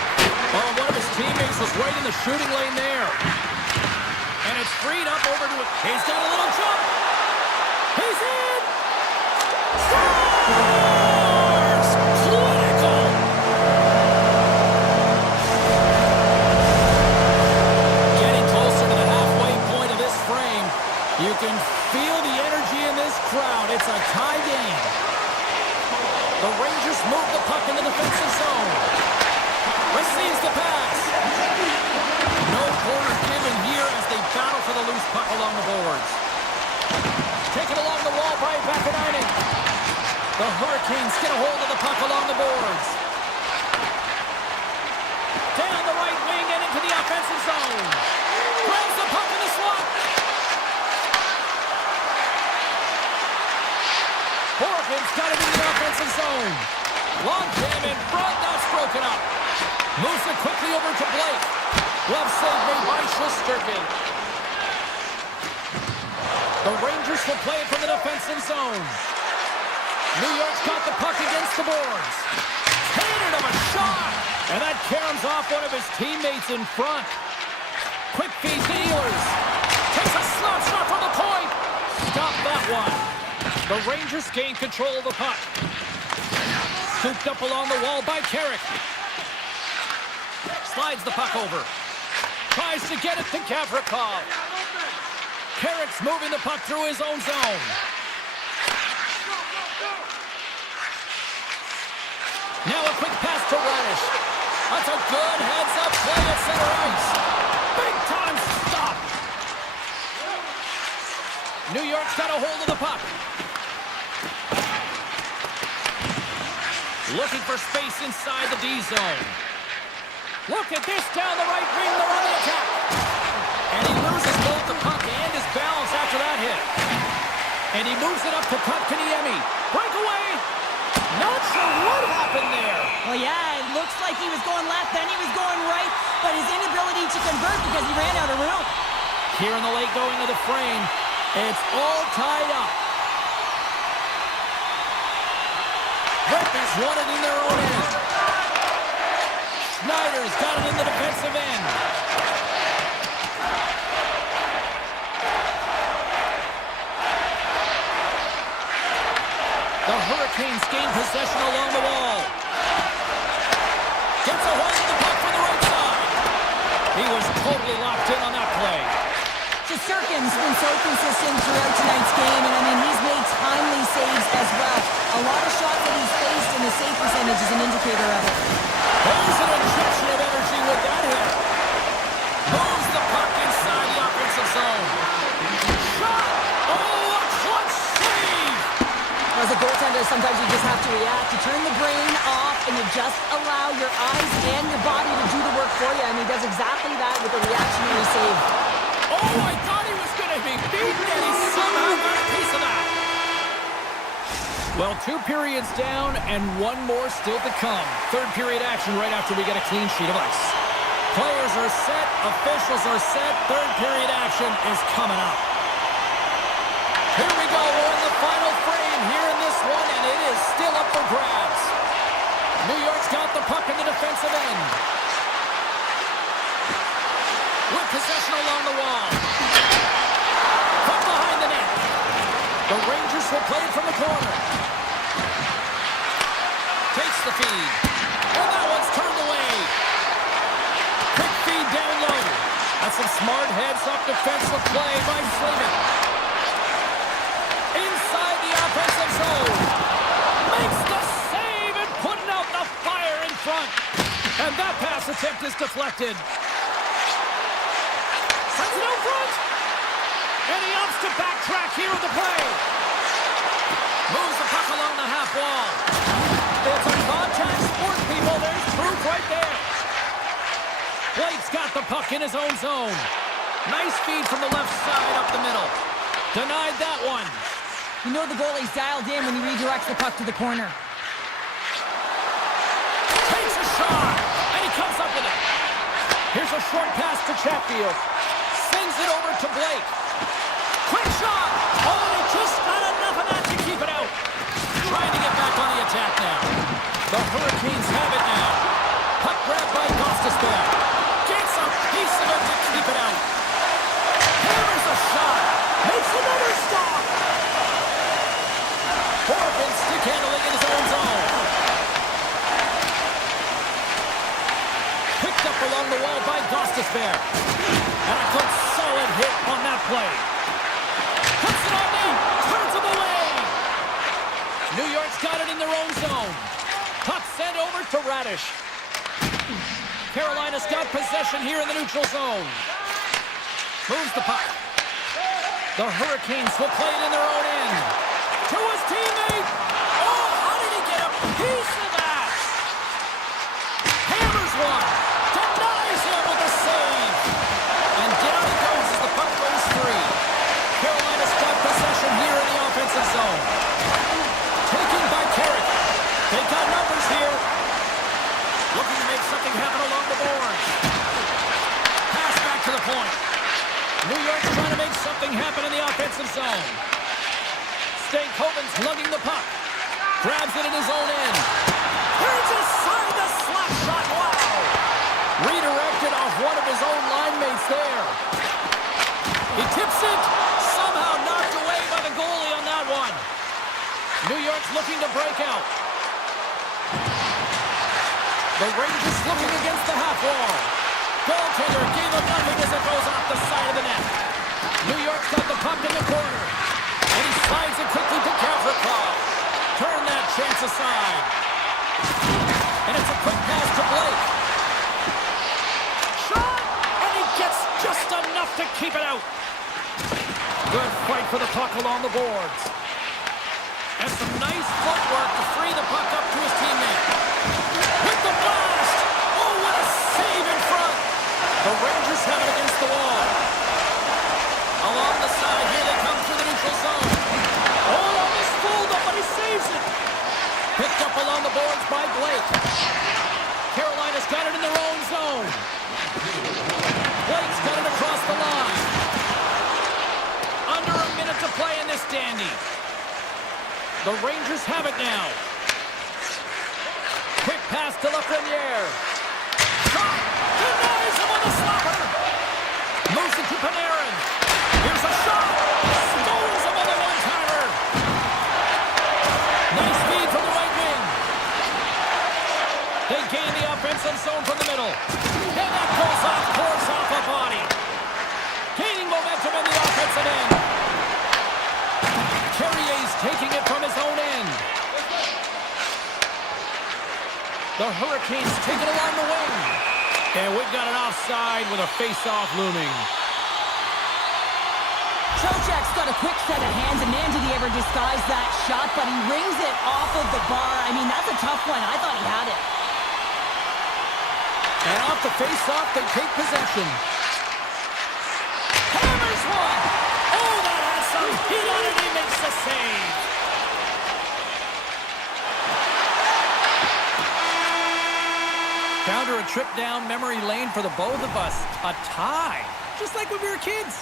Oh, one of his teammates was right in the shooting lane there. And it's freed up over to it. He's got a little jump. He's in! Scores! Clinical! Getting closer to the halfway point of this frame. You can feel the energy in this crowd. It's a tie game. The Rangers move the puck in the defensive zone. Receives the pass. No corner given here as they battle for the loose puck along the boards. Taken along the wall by Vakanainen. The Hurricanes get a hold of the puck along the boards. Down the right wing and into the offensive zone. Grabs the puck in the slot. Hurricanes got it in the offensive zone. Long jam in front, that's broken up. Moves it quickly over to Blake. Glove save made by Shesterkin. The Rangers will play it from the defensive zone. New York's got the puck against the boards. Hated of a shot! And that caroms off one of his teammates in front. Quick feed to Ehlers. Takes a slap shot from the point. Stop that one. The Rangers gain control of the puck. Scooped up along the wall by Carrick. Slides the puck over. Tries to get it to Gavrikov. Carrick's moving the puck through his own zone. Now a quick pass to Radish. That's a good heads-up play at center ice. Big-time stop. New York's got a hold of the puck. Looking for space inside the D zone. Look at this down the right wing. They're on the attack. And he loses both the puck and his balance after that hit. And he moves it up to Kotkaniemi. Breakaway. Not sure what happened there. Well, yeah, it looks like he was going left, then he was going right, but his inability to convert because he ran out of room. Here in the late going of the frame, it's all tied up. Rangers won it in their own end. Snyder's got it in the defensive end. The Hurricanes gain possession along the wall. Gets a hold of the puck from the right side. He was totally locked in on that play. Shesterkin's been so consistent throughout tonight's game, and I mean, he's made timely saves as well. A lot of shots that he's faced, and the save percentage is an indicator of it. There's an injection of energy with that hit. Moves the puck inside the offensive zone. Shot! Oh, a clutch save! As a goaltender, sometimes you just have to react. You turn the brain off, and you just allow your eyes and your body to do the work for you, and he does exactly that with a reactionary save. Oh, I thought he was going to be beaten, and he somehow got a piece of that. Well, 2 periods down and 1 more still to come. Third period action right after we get a clean sheet of ice. Players are set, officials are set, third period action is coming up. Here we go, we're in the final frame here in this one, and it is still up for grabs. New York's got the puck in the defensive end. With possession along the wall. From behind the net. The Rangers will play it from the corner. Takes the feed. And that one's turned away. Quick feed down low. That's some smart heads-up defensive play by Sleeman. Inside the offensive zone. Makes the save and putting out the fire in front. And that pass attempt is deflected. Sends it out front. And he opts to backtrack here with the play. Moves the puck along the half wall. It's a contact sport, people. There's proof right there. Blake's got the puck in his own zone. Nice feed from the left side up the middle. Denied that one. You know the goalie's dialed in when he redirects the puck to the corner. Takes a shot, and he comes up with it. Here's a short pass to Chatfield. Sends it over to Blake. Quick shot. Oh, he just got enough of that to keep it out. Trying to get back on the attack now. The Hurricanes have it now. Puck grabbed by Gostisbehere. Gets a piece of it to keep it out. Hammers a shot. Makes another stop. Horfin stick handling in his own zone. Picked up along the wall by Gostisbehere. And a good solid hit on that play. Puts it on net. Turns him away. New York's got it in their own zone. Puck sent over to Radish. Carolina's got possession here in the neutral zone. Moves the puck. The Hurricanes will play it in their own end. To his teammate. Oh, how did he get a piece of that? Hammers one. Denies him with a save. And down he goes as the puck goes free. Carolina's got possession here in the offensive zone. Taken by Carrick. They got numbers here. Looking to make something happen along the boards. Pass back to the point. New York's trying to make something happen in the offensive zone. Stankoven's lugging the puck. Grabs it in his own end. Turns aside the slap shot. Wow! Redirected off one of his own line mates there. He tips it. Somehow knocked away by the goalie on that one. New York's looking to break out. The Rangers looking against the half wall. Goaltender gave him nothing as it goes off the side of the net. New York's got the puck in the corner. And he slides it quickly to Gavrikov. Turn that chance aside. And it's a quick pass to Blake. Shot! And he gets just enough to keep it out. Good fight for the puck along the boards. And some nice footwork to free the puck up to his teammate. With the blast! Oh, what a save in front! The Rangers have it against the wall. Along the side, here they come through the neutral zone. Oh, almost fooled him, but he saves it. Picked up along the boards by Blake. Carolina's got it in their own zone. Blake's got it across the line. Under a minute to play in this dandy. The Rangers have it now. Quick pass to Lafreniere. Shot! Denies him with a slapper! Moves it to Panarin. Here's a shot! Stones him on the one-timer! Nice feed from the right wing. They gain the offensive zone from the middle. And that goes off course off a body. Gaining momentum in the offensive end. Carrier's taking it from his own end. The Hurricanes take it along the wing. And we've got an offside with a face-off looming. Trocheck's got a quick set of hands, and man, did he ever disguise that shot, but he rings it off of the bar. I mean, that's a tough one. I thought he had it. And off the face-off, they take possession. Hammers one! Oh, that has some heat on it. He makes the save. Down to a trip down memory lane for the both of us. A tie, just like when we were kids.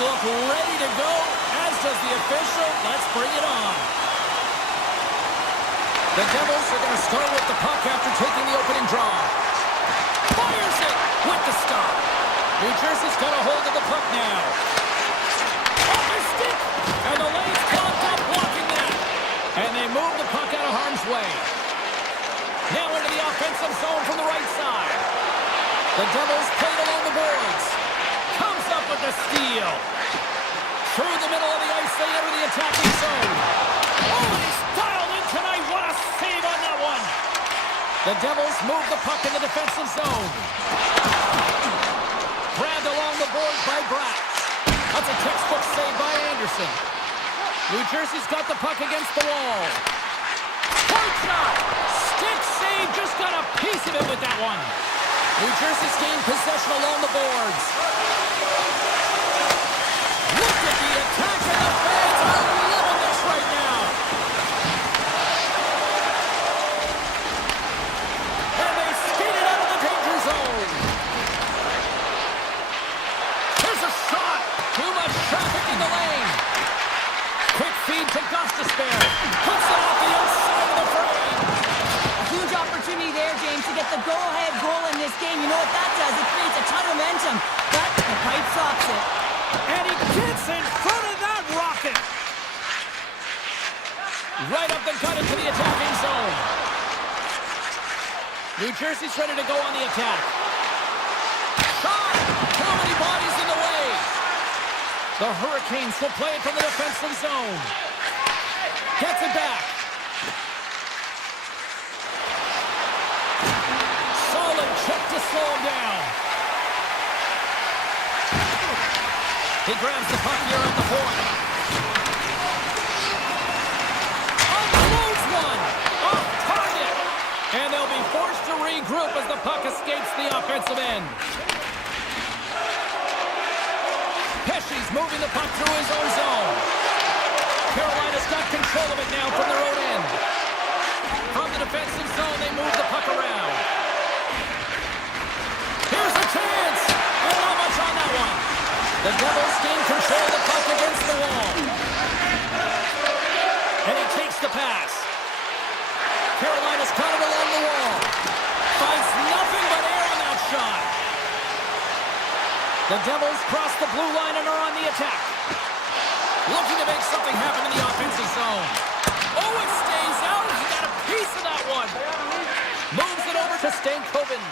look ready to go, as does the official. Let's bring it on. The Devils are going to start with the puck after taking the opening draw. Fires it with the stop. New Jersey's got a hold of the puck now. Off his stick, and the lane's clogged up blocking that. And they move the puck out of harm's way. Now into the offensive zone from the right side. The Devils played along the boards. Comes up with the steal. Through the middle of the ice, they enter the attacking zone. Oh, and he's dialed in tonight. What a save on that one. The Devils move the puck in the defensive zone. Grabbed along the boards by Bratt. That's a textbook save by Anderson. New Jersey's got the puck against the wall. Point shot. Stick save. Just got a piece of it with that one. New Jersey's gained possession along the boards. Look at the attack, and the fans are loving this right now. And they skated out of the danger zone. Here's a shot. Too much traffic in the lane. Quick feed to Gostisbehere. Puts it off the outside of the frame. Huge opportunity there, James, to get the go-ahead goal in this game. You know what that does? It creates a ton of momentum. But the pipe stops it. And he gets in front of that rocket. Right up the gut into the attacking zone. New Jersey's ready to go on the attack. Shot! Too many bodies in the way. The Hurricanes will play it from the defensive zone. Gets it back. Solid check to slow him down. He grabs the puck here at the point. Unloads one! Off target! And they'll be forced to regroup as the puck escapes the offensive end. Pesci's moving the puck through his own zone. Carolina's got control of it now from their own end. From the defensive zone, they move the puck around. Here's a chance! And not much on that one. The Devils gain control of the puck against the wall. And he takes the pass. Carolina's caught it along the wall. Finds nothing but air on that shot. The Devils cross the blue line and are on the attack. Looking to make something happen in the offensive zone. Oh, it stays out. He got a piece of that one. Moves it over to Stankoven.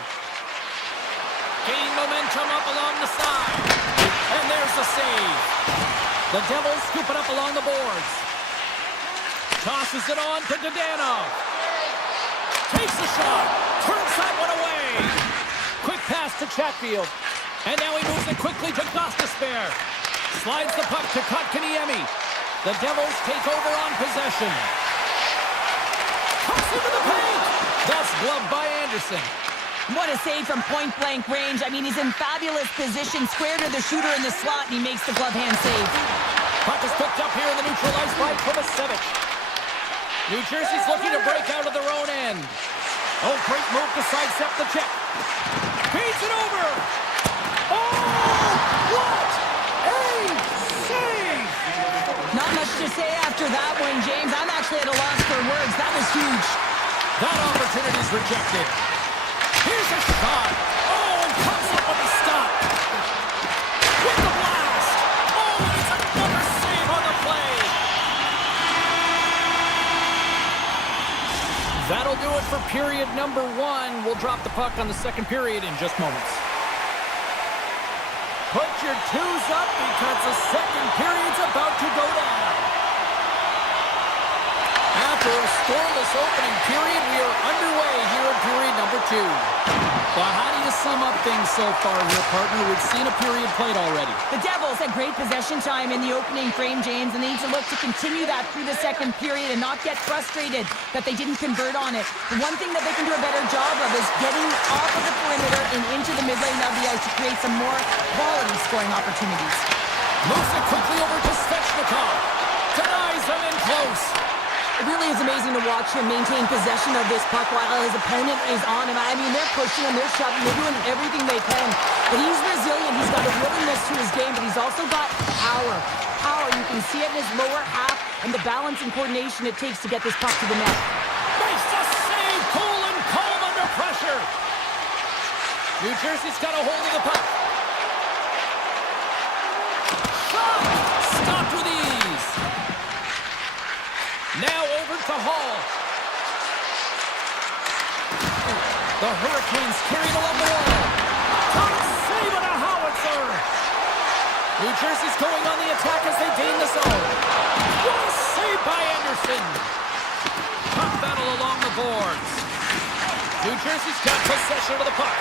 Gain momentum up along the side. And there's the save. The Devils scoop it up along the boards. Tosses it on to Dadonov. Takes the shot. Turns that one away. Quick pass to Chatfield. And now he moves it quickly to Gostisbehere. Slides the puck to Kotkaniemi. The Devils take over on possession. Cuts into the paint. That's gloved by Anderson. What a save from point-blank range. I mean, he's in fabulous position, square to the shooter in the slot, and he makes the glove hand save. Puck is picked up here in the neutral ice by Kovacevic. New Jersey's looking to break out of their own end. Oh, great move to sidestep the check. Feeds it over. Oh, what a save! Not much to say after that one, James. I'm actually at a loss for words. That was huge. That opportunity's rejected. Here's a shot. Oh, and comes up with a stop. With the blast. Oh, and it's another save on the play. That'll do it for period number 1. We'll drop the puck on the second period in just moments. Put your twos up because the second period's about to go down. After a scoreless opening period, we are underway here in period number 2. Well, how do you sum up things so far here, partner? We've seen a period played already. The Devils had great possession time in the opening frame, James, and they need to look to continue that through the second period and not get frustrated that they didn't convert on it. The one thing that they can do a better job of is getting off of the perimeter and into the mid-lane of the ice to create some more quality scoring opportunities. Moves it quickly over to Svechnikov. Denies him in close. It really is amazing to watch him maintain possession of this puck while his opponent is on him. I mean, they're pushing him, they're shoving, they're doing everything they can But he's resilient. He's got a willingness to his game, but he's also got power. Power, you can see it in his lower half and the balance and coordination it takes to get this puck to the net. Makes the save, cool and calm under pressure. New Jersey's got a hold of the puck. Shot! Stopped with ease. Now over to Hall. The Hurricanes carried along the wall. Top save and a howitzer. New Jersey's going on the attack as they gain the zone. What a save by Anderson. Puck battle along the boards. New Jersey's got possession of the puck.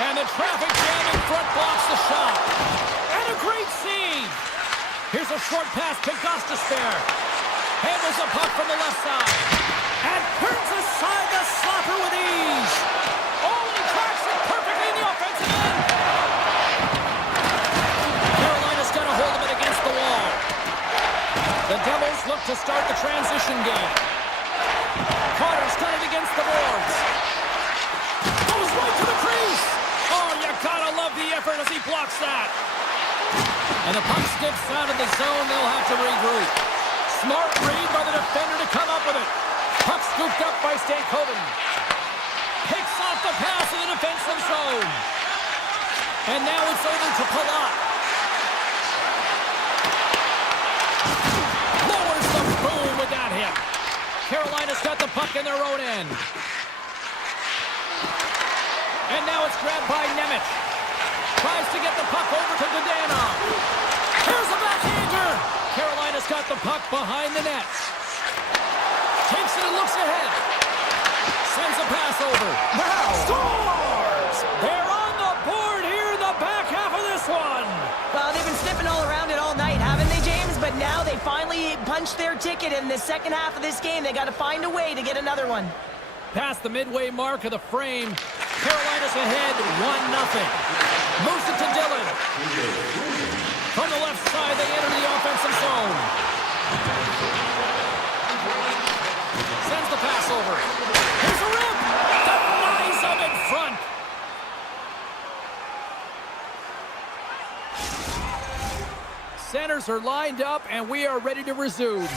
And the traffic jam in front blocks the shot. And a great save. Here's a short pass to Gostisbehere. Handles the puck from the left side. And turns aside the slapper with ease. Oh, he tracks it perfectly in the offensive end. Carolina's got a hold of it against the wall. The Devils look to start the transition game. Carter's got it against the boards. Goes right to the crease. Oh, you gotta love the effort as he blocks that. And the puck skips out of the zone. They'll have to regroup. Smart read by the defender to come up with it. Puck scooped up by Stankoven. Picks off the pass in the defensive zone. And now it's over to Palat. Lowers the boom with that hit. Carolina's got the puck in their own end. And now it's grabbed by Nemec. Tries to get the puck over to Dadonov. Here's a backhander. Carolina's got the puck behind the net. Takes it and looks ahead. Sends a pass over. Wow. Scores! They're on the board here in the back half of this one. Well, they've been sniffing all around it all night, haven't they, James? But now they finally punched their ticket in the second half of this game. They got to find a way to get another one. Past the midway mark of the frame, Carolina's ahead 1-0. Moves it to Dillon. From the left side, they enter the offensive zone. Sends the pass over. Here's a rip. Denies him in front. Centers are lined up, and we are ready to resume.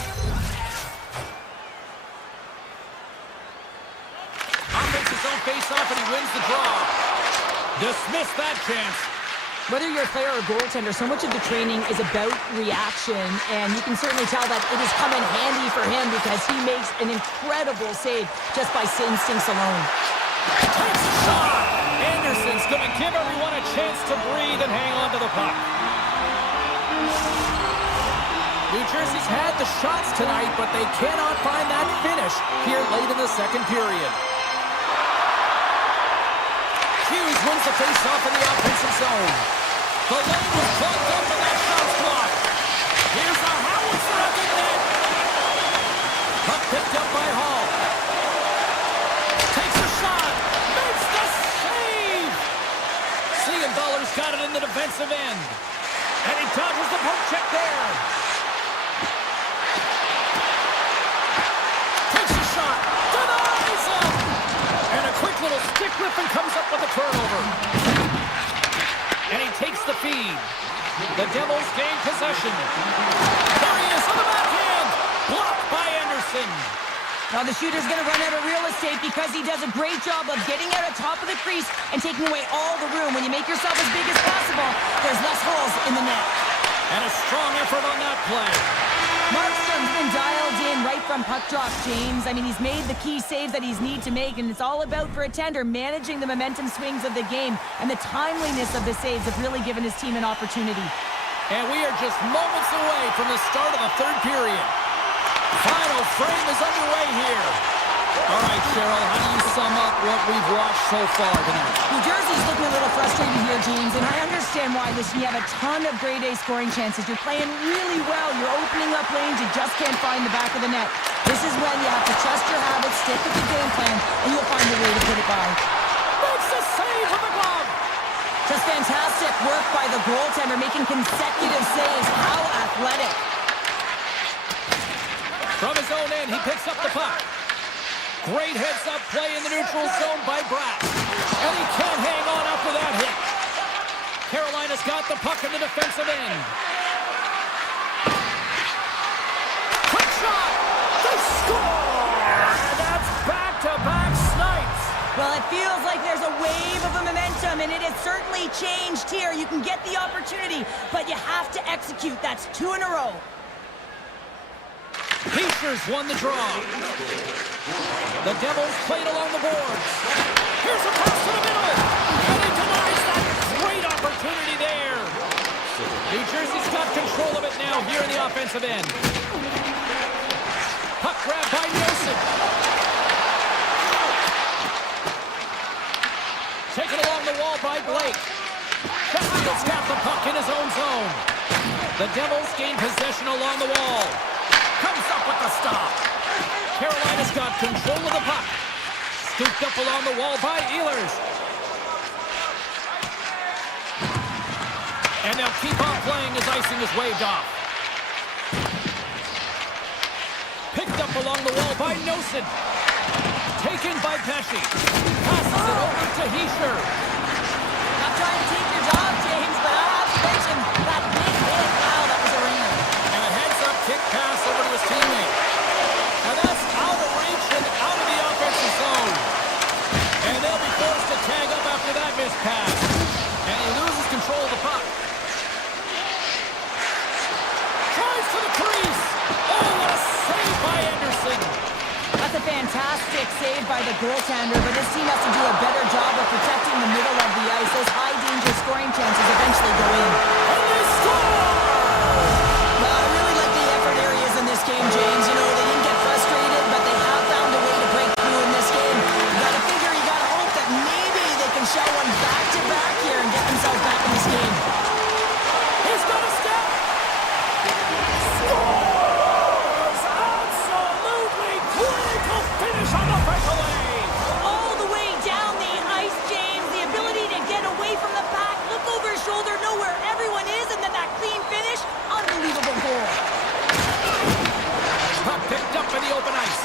Offense his own face-off, and he wins the draw. Dismiss that chance. Whether you're a player or a goaltender, so much of the training is about reaction, and you can certainly tell that it has come in handy for him because he makes an incredible save just by instincts alone. Takes a shot! Anderson's going to give everyone a chance to breathe and hang on to the puck. New Jersey's had the shots tonight, but they cannot find that finish here late in the second period. Hughes wins the face-off in the offensive zone. The lane was plugged up and that shot's blocked. Here's a howitzer at the net. Puck picked up by Hall. Takes a shot. Makes the save. Siegenthaler's got it in the defensive end. And he dodges the poke check there. Takes a shot. Denies him. And a quick little stick lift and comes up with a turnover. And he takes the feed. The Devils gain possession. There he is on the backhand. Blocked by Anderson. Now the shooter's going to run out of real estate because he does a great job of getting out of top of the crease and taking away all the room. When you make yourself as big as possible, there's less holes in the net. And a strong effort on that play. Markstrom's been dialed in right from puck drop, James. I mean, he's made the key saves that he's need to make, and it's all about, for a tender, managing the momentum swings of the game, and the timeliness of the saves have really given his team an opportunity. And we are just moments away from the start of the third period. Final frame is underway here. All right, Cheryl, how do you sum up what we've watched so far tonight? New Jersey's looking a little frustrated here, James, and I understand why. Listen, you have a ton of grade A scoring chances. You're playing really well. You're opening up lanes. You just can't find the back of the net. This is when you have to trust your habits, stick with the game plan, and you'll find a way to put it by. Makes the save with the glove. Just fantastic work by the goaltender, making consecutive saves. How athletic. From his own end, he picks up the puck. Great heads-up play in the neutral zone by Bratt. And he can't hang on after that hit. Carolina's got the puck in the defensive end. Quick shot! They score! And that's back-to-back snipes. Well, it feels like there's a wave of momentum, and it has certainly changed here. You can get the opportunity, but you have to execute. That's 2 in a row. Pacers won the draw. The Devils played along the boards. Here's a pass to the middle. And he denies that great opportunity there. New Jersey's got control of it now here in the offensive end. Puck grab by Nielsen. Taken along the wall by Blake. Sheffield's got the puck in his own zone. The Devils gain possession along the wall. Comes up with the stop. Carolina's got control of the puck. Scooped up along the wall by Ehlers. And they'll keep on playing as icing is waved off. Picked up along the wall by Nosen. Taken by Pesci. Passes it over to Heischer. Not trying to take your job, James, but I have to mention that big hit. Wow, that was a ringer. And a heads-up kick pass over to his teammate. Now that's out of reach and out of the offensive zone. And they'll be forced to tag up after that missed pass. And he loses control of the puck. Tries to the crease. Oh, what a save by Anderson. That's a fantastic save by the goaltender, but this team has to do a better job of protecting the middle of the ice. Those high-danger scoring chances eventually go in. And they score! Well, I really like the effort areas in this game, James. You know, they didn't get frustrated, but they have found a way to break through in this game. You gotta figure, you gotta hope that maybe they can shell one back-to-back here and get themselves back in this game. He's got a step. Scores! Absolutely critical finish on the breakaway. All the way down the ice, James. The ability to get away from the pack, look over his shoulder, know where everyone is, and then that clean finish. Unbelievable goal. Puck picked up in the open ice.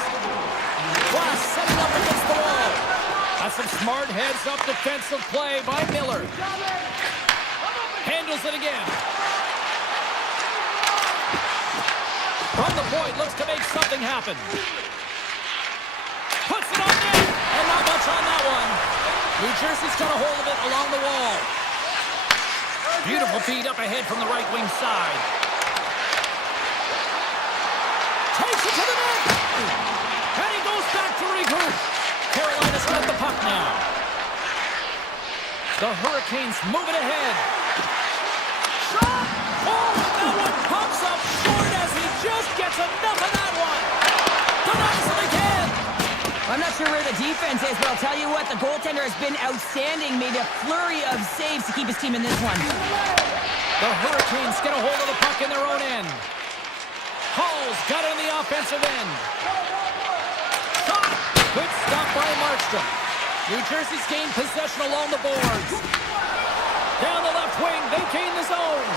Glass setting up against the wall. That's some smart heads-up defensive play by Miller. Handles it again. From the point, looks to make something happen. Puts it on net, and not much on that one. New Jersey's got a hold of it along the wall. Beautiful feed up ahead from the right wing side. Takes it to the net. And he goes back to regroup. Carolina's got the puck now. The Hurricanes moving ahead. Shot! Oh, that one pops up short as he just gets enough of that one. Denies it again. I'm not sure where the defense is, but I'll tell you what, the goaltender has been outstanding. Made a flurry of saves to keep his team in this one. The Hurricanes get a hold of the puck in their own end. Hall's got it in the offensive end. Shot! Good stop by Markstrom. New Jersey's gained possession along the boards. Down the left wing, they gain the zone.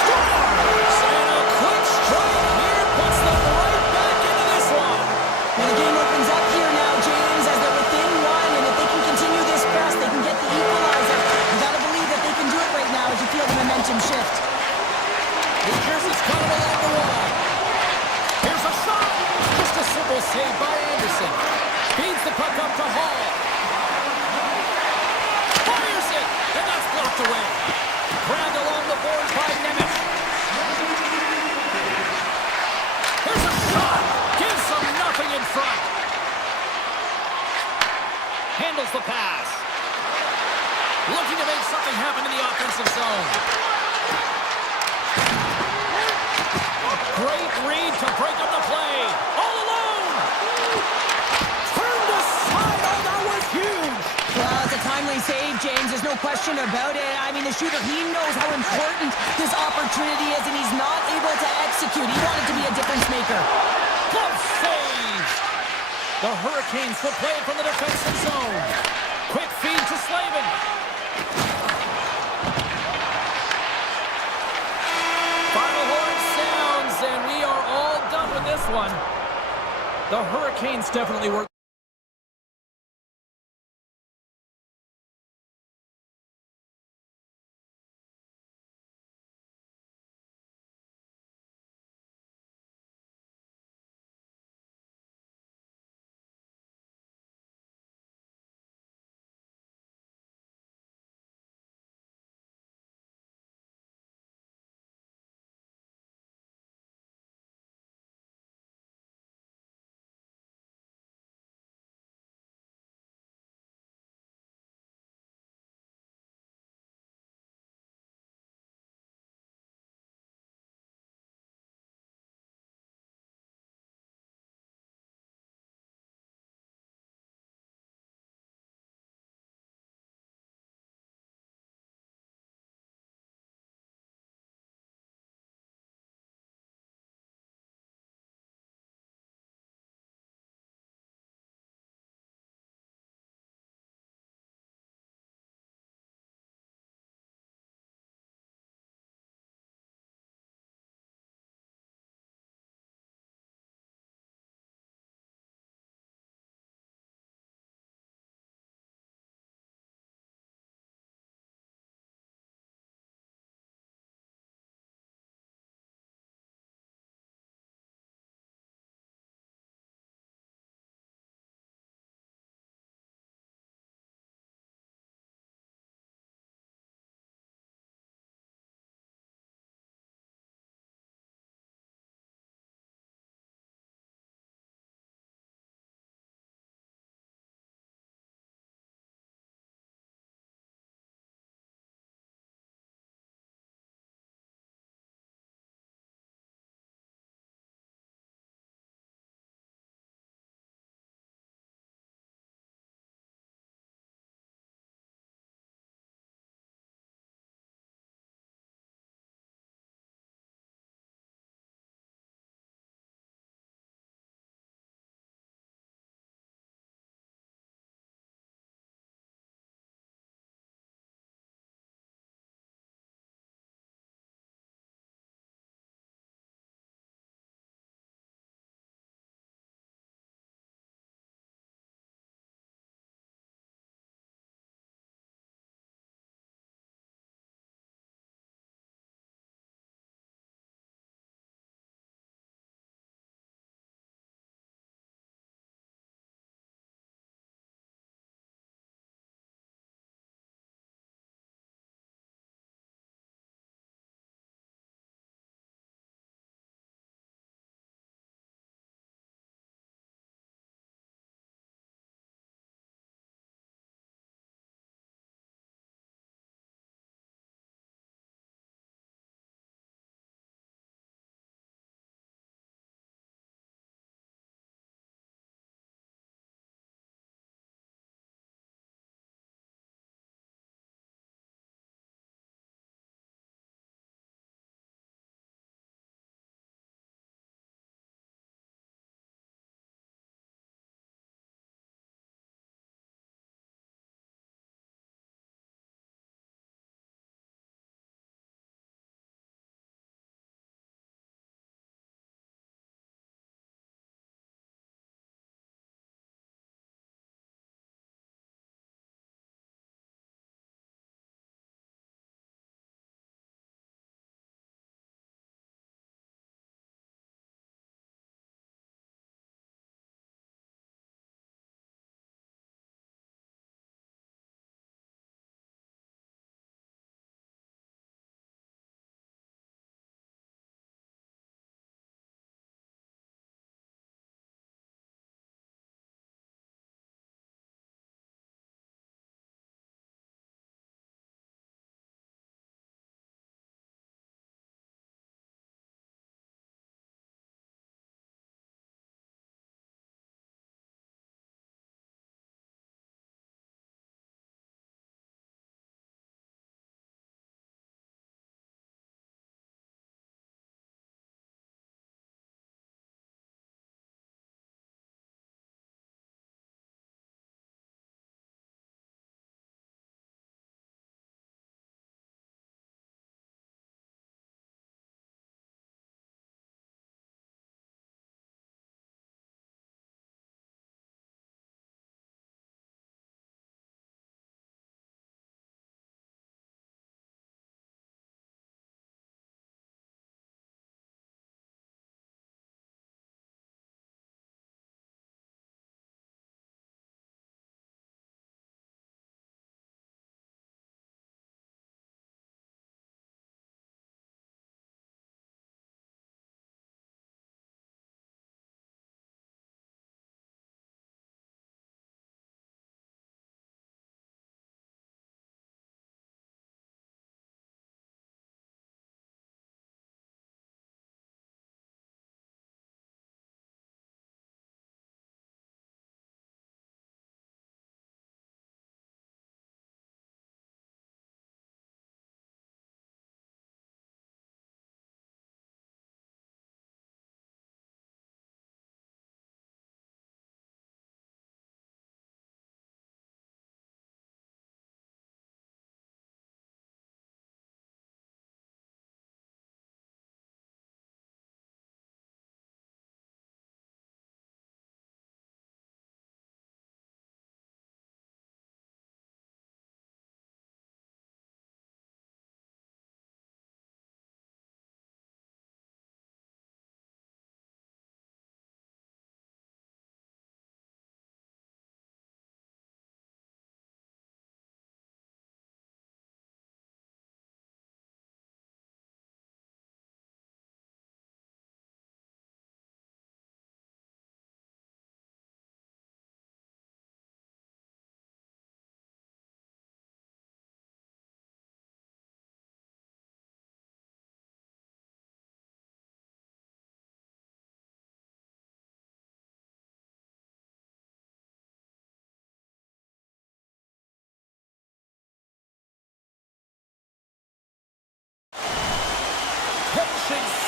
Scores! And a quick strike here puts them right back into this one. Well, the game opens up here now, James, as they're within one, and if they can continue this press, they can get the equalizer. You gotta believe that they can do it right now as you feel the momentum shift. New Jersey's got it along the wall. Here's a shot. Just a simple save by Anderson. Feeds the puck up to Hall. Fires it, and that's blocked away. Grabbed along the boards by Nemeth. Here's a shot. Gives them nothing in front. Handles the pass. Looking to make something happen in the offensive zone. Great read to break up the play. All alone. Turned aside. Oh, that was huge. Well, it's a timely save, James. There's no question about it. I mean, the shooter, he knows how important this opportunity is, and he's not able to execute. He wanted to be a difference maker. Good save. The Hurricanes will play it from the defensive zone. Quick feed to Slavin. Final horn sounds, and we are all done with this one. The Hurricanes definitely work.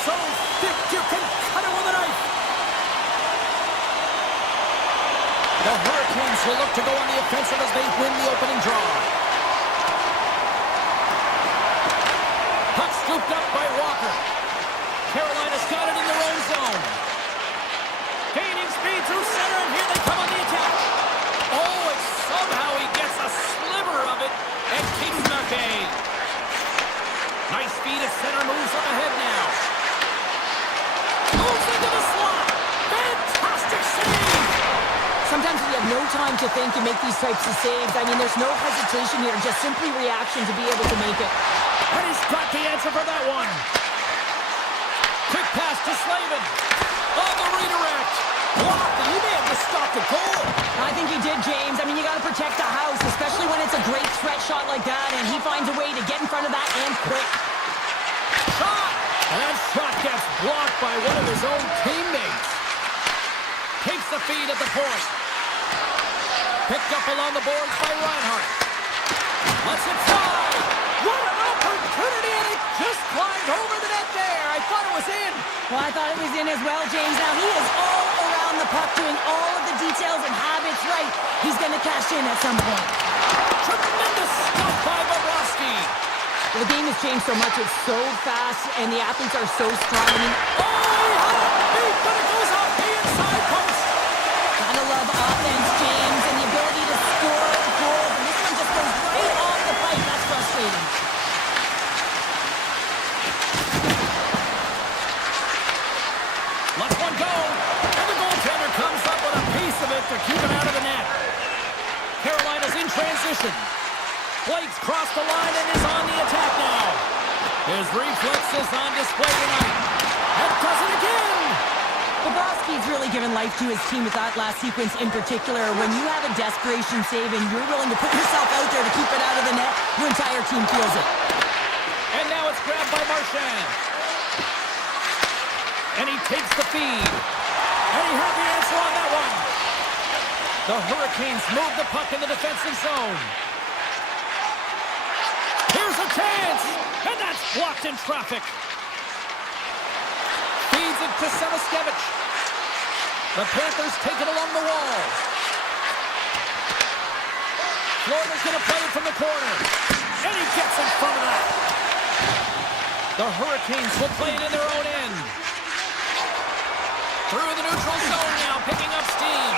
so thick you can cut it with a knife. The Hurricanes will look to go on the offensive as they win the opening draw. Puck scooped up by Walker. Carolina's got it in their own zone. Gaining speed through center, and here they come on the attack. Oh, and somehow he gets a sliver of it and keeps him at bay. Nice speed at center, moves up ahead now. Moves into the slot. Fantastic save. Sometimes when you have no time to think and make these types of saves, I mean, there's no hesitation here, just simply reaction to be able to make it. And he's got the answer for that one. Quick pass to Slavin. On the redirect. Blocked, and he may have just stopped a goal. I think he did, James. I mean, you got to protect the house, especially when it's a great threat shot like that, and he finds a way to get in front of that and quick. Shot! And that shot gets blocked by one of his own teammates. Takes the feed at the point. Picked up along the boards by Reinhart. Lets it fly. What an opportunity, and it just climbed over the net there. I thought it was in. Well, I thought it was in as well, James. Now, he is all around the puck, doing all of the details and habits right. He's going to cash in at some point. Tremendous stop by Bobrovsky. Well, the game has changed so much. It's so fast, and the athletes are so strong. I mean, Oh, he had a beat, but it goes off the inside post. gotta love offense, James, and the ability to score goals. And this one just goes right off the pipe. That's frustrating. Lets one go, and the goaltender comes up with a piece of it to keep it out of the net. Carolina's in transition. Blake's crossed the line and is on the attack now. His reflexes on display tonight. And does it again! Bobrovsky's really given life to his team with that last sequence in particular. When you have a desperation save and you're willing to put yourself out there to keep it out of the net, your entire team feels it. And now it's grabbed by Marchand. And he takes the feed. And he had the answer on that one. The Hurricanes move the puck in the defensive zone. Here's a chance! And that's blocked in traffic. Feeds it to Savaskevich. The Panthers take it along the wall. Florida's going to play it from the corner. And he gets in front of that. The Hurricanes will play it in their own end. Through the neutral zone now, picking up steam.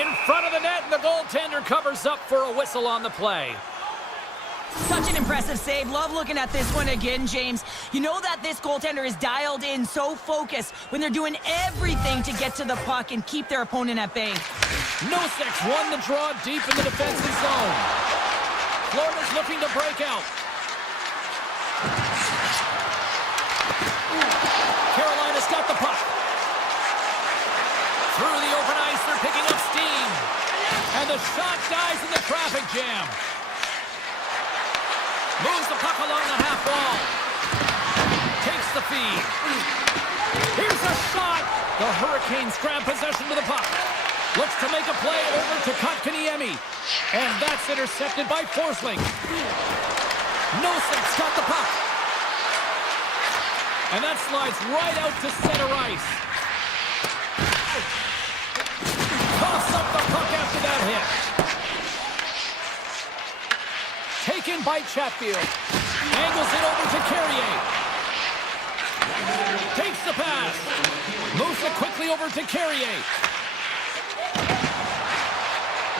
In front of the net, and the goaltender covers up for a whistle on the play. Such an impressive save. Love looking at this one again, James. You know that this goaltender is dialed in, so focused when they're doing everything to get to the puck and keep their opponent at bay. Nosek won the draw deep in the defensive zone. Florida's looking to break out. Carolina's got the puck. Through the open ice, they're picking up steam. And the shot dies in the traffic jam. Moves the puck along the half wall. Takes the feed. Here's a shot. The Hurricanes grab possession to the puck. Looks to make a play over to Kotkaniemi. And that's intercepted by Forsling. Nosek's got the puck. And that slides right out to center ice. Toss up the puck after that hit. Taken by Chatfield. Angles it over to Carrier. Takes the pass. Moves it quickly over to Carrier.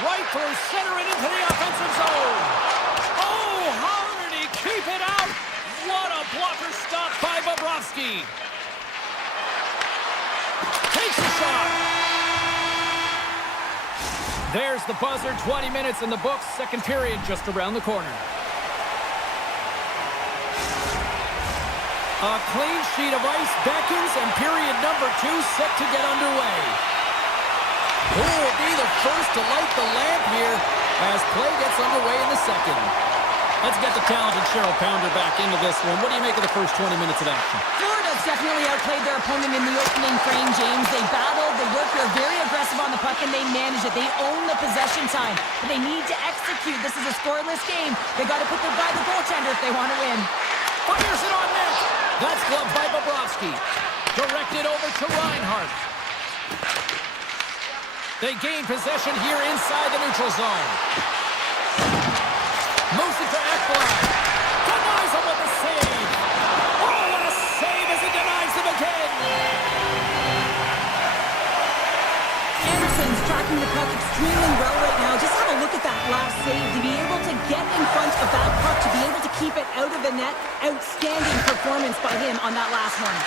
Right through center and into the offensive zone. Oh, how did he keep it out? What a blocker stop by Bobrovsky. Takes the shot. There's the buzzer, 20 minutes in the books, second period just around the corner. A clean sheet of ice beckons, and period number 2 set to get underway. Who will be the first to light the lamp here as play gets underway in the second? Let's get the talented Cheryl Pounder back into this one. What do you make of the first 20 minutes of action? Florida's definitely outplayed their opponent in the opening frame, James. They battled, they worked, they're very aggressive on the puck, and they manage it. They own the possession time, but they need to execute. This is a scoreless game. They got to put their by the goaltender if they want to win. Fires it on net. That's gloved by Bobrovsky. Directed over to Reinhart. They gain possession here inside the neutral zone. Moves it to Ekblad. Denies him with the save. Oh, what a save as he denies them again. Anderson's tracking the puck extremely well right now. Just have a look at that last save. To be able to get in front of that puck, to be able to keep it out of the net. Outstanding performance by him on that last one.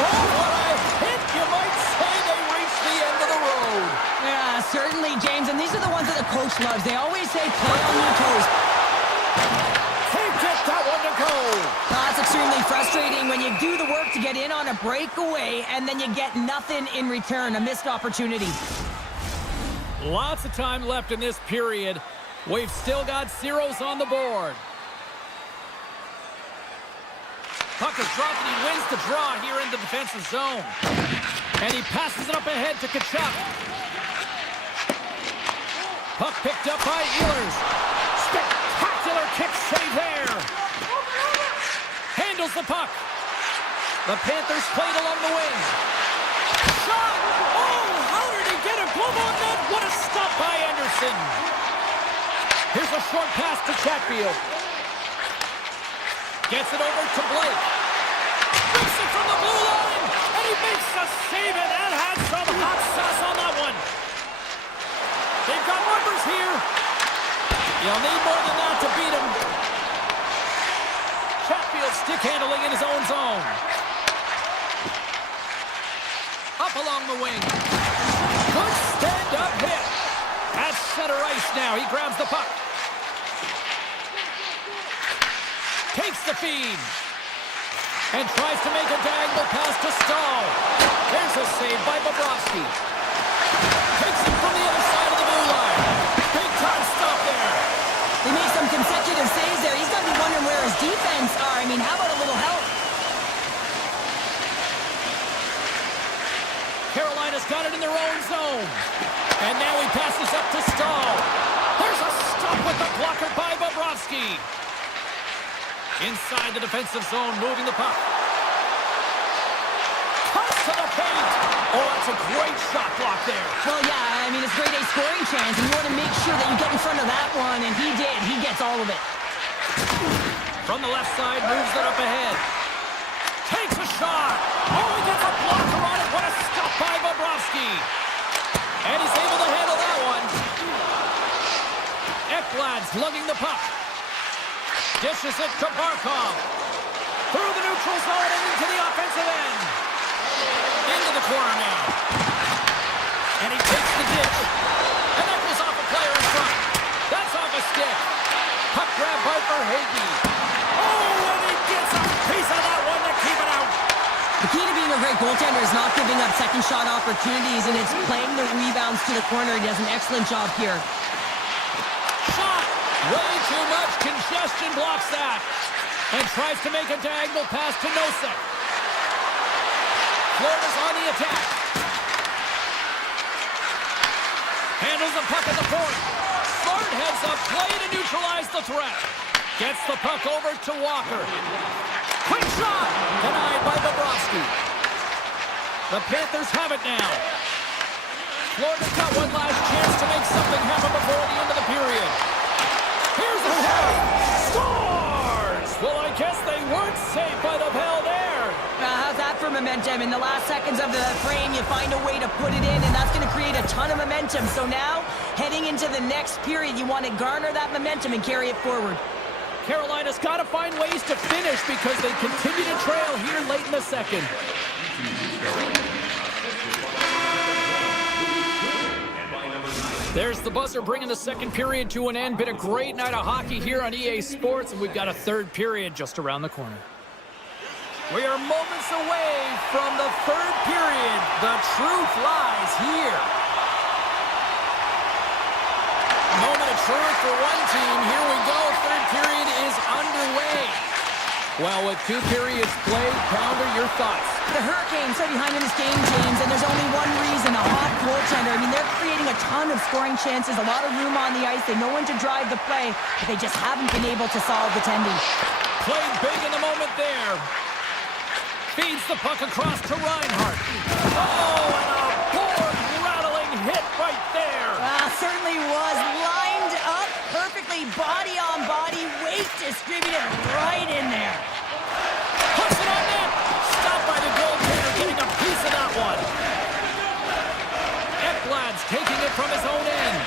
Oh, what a hit! You might say they reached the end of the road. Yeah, certainly, James. And these are the ones that the coach loves. They always say play on your toes. Can't get that one to go. That's extremely frustrating when you do the work to get in on a breakaway and then you get nothing in return, a missed opportunity. Lots of time left in this period. We've still got zeros on the board. Puck is dropped and he wins the draw here in the defensive zone. And he passes it up ahead to Kachuk. Puck picked up by Ehlers. Spectacular kick save there. Handles the puck. The Panthers played along the wing. Shot! Oh, how did he get a glove on that? What a stop by Anderson. Here's a short pass to Chatfield. Gets it over to Blake. Rips it from the blue line. And he makes a save, and that had some hot sauce on that one. They've got numbers here. You'll need more than that to beat him. Chatfield stick handling in his own zone. Up along the wing. Good stand-up hit. At center ice now. He grabs the puck. Takes the feed. And tries to make a diagonal pass to Stahl. There's a save by Bobrovsky. Takes it from the other side of the blue line. Big time stop there. They made some consecutive saves there. He's got to be wondering where his defense are. I mean, how about a little help? Carolina's got it in their own zone. And now he passes up to Stahl. There's a stop with the blocker by Bobrovsky. Inside the defensive zone, moving the puck. Toss to the paint. Oh, that's a great shot block there. Well, yeah, I mean, it's grade A scoring chance, and you want to make sure that you get in front of that one, and he did. He gets all of it. From the left side, moves it up ahead. Takes a shot. Oh, he gets a blocker on it. What a stop by Bobrovsky. And he's able to handle that one. Ekblad's lugging the puck. Dishes it to Barkov. Through the neutral zone and into the offensive end. Into the corner now. And he takes the ditch. And that goes off a player in front. That's off a stick. Puck grab by Verhaeghe. Oh, and he gets a piece of that one to keep it out. The key to being a great goaltender is not giving up second shot opportunities, and it's playing the rebounds to the corner. He does an excellent job here. Shot! Way too much congestion blocks that. And tries to make a diagonal pass to Nosek. Florida's on the attack. Handles the puck at the point. Smart has a play to neutralize the threat. Gets the puck over to Walker. Quick shot! Denied by Bobrovsky. The Panthers have it now. Florida's got one last chance to make something happen before the end of the period. Here's a shot! Scores! Well, I guess they weren't safe by the bell there. How's that for momentum? In the last seconds of the frame, you find a way to put it in, and that's going to create a ton of momentum. So now, heading into the next period, you want to garner that momentum and carry it forward. Carolina's got to find ways to finish because they continue to trail here late in the second. There's the buzzer bringing the second period to an end. Been a great night of hockey here on EA Sports, and we've got a third period just around the corner. We are moments away from the third period. The truth lies here. Moment of truth for one team. Here we go. Third period is underway. Well, with two periods played, Pounder, your thoughts? The Hurricanes are behind in this game, James, and there's only one reason, a hot goaltender. I mean, they're creating a ton of scoring chances, a lot of room on the ice. They know when to drive the play, but they just haven't been able to solve the tending. Played big in the moment there. Feeds the puck across to Reinhardt. Oh, and a board-rattling hit right there. Certainly was lined up perfectly, body on body, weight distributed right in there. Puts it on net. Stopped by the goaltender, getting a piece of that one. Ekblad's taking it from his own end.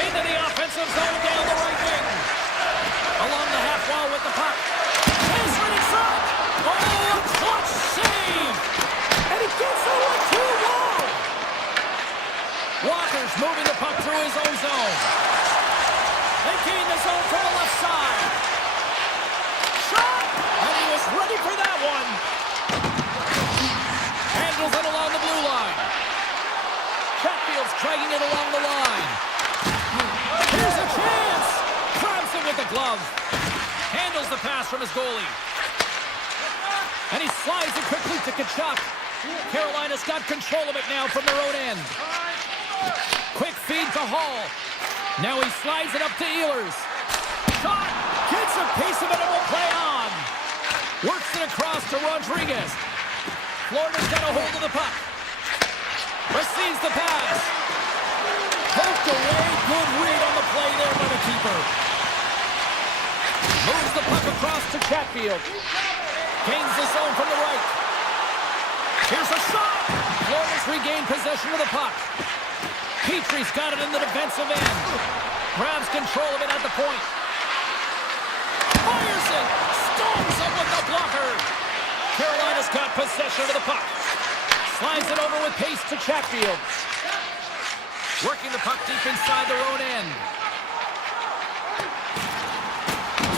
Into the offensive zone down the right wing. Along the half wall with the puck. Haslett in front. Oh, a clutch save. And it gets over 2-1. Walker's moving the puck through his own zone. They gain the zone from the left side. Shot! And he was ready for that one. Handles it along the blue line. Chatfield's dragging it along the line. Here's a chance! Grabs it with the glove. Handles the pass from his goalie. And he slides it quickly to Tkachuk. Carolina's got control of it now from their own end. Quick feed to Hall. Now he slides it up to Ehlers. Shot! Gets a piece of it and will play on. Works it across to Rodriguez. Florida's got a hold of the puck. Receives the pass. Poked away. Good read on the play there by the keeper. Moves the puck across to Chatfield. Gains the zone from the right. Here's a shot. Florida's regained possession of the puck. Petrie's got it in the defensive end. Grabs control of it at the point. Fires it. Stones it with the blocker. Carolina's got possession of the puck. Slides it over with pace to Chatfield. Working the puck deep inside their own end.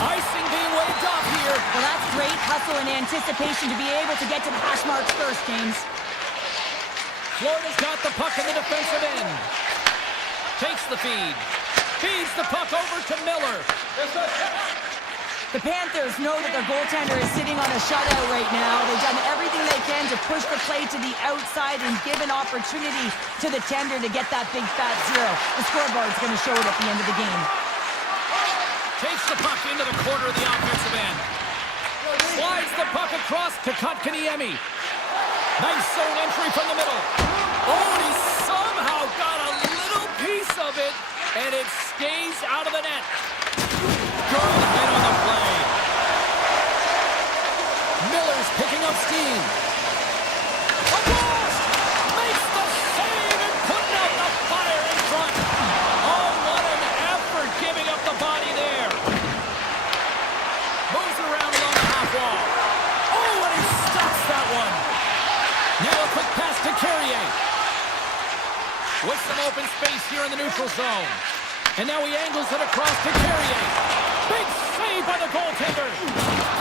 Icing being waved off here. Well, that's great hustle and anticipation to be able to get to the hash marks first, James. Florida's got the puck in the defensive end. Takes the feed. Feeds the puck over to Miller. The Panthers know that their goaltender is sitting on a shutout right now. They've done everything they can to push the play to the outside and give an opportunity to the tender to get that big fat zero. The scoreboard's going to show it at the end of the game. Takes the puck into the corner of the offensive end. Slides the puck across to Kotkaniemi. Nice zone entry from the middle. Oh, and he somehow got a little piece of it, and it stays out of the net. Good hit on the play. Miller's picking up steam. A blast! Makes the save and putting out the fire in front. Oh, what an effort giving up the body there. Moves it around along the half wall. Oh, and he stops that one. Now a quick pass to Carrier. With some open space here in the neutral zone. And now he angles it across to Carrier. Big save by the goaltender.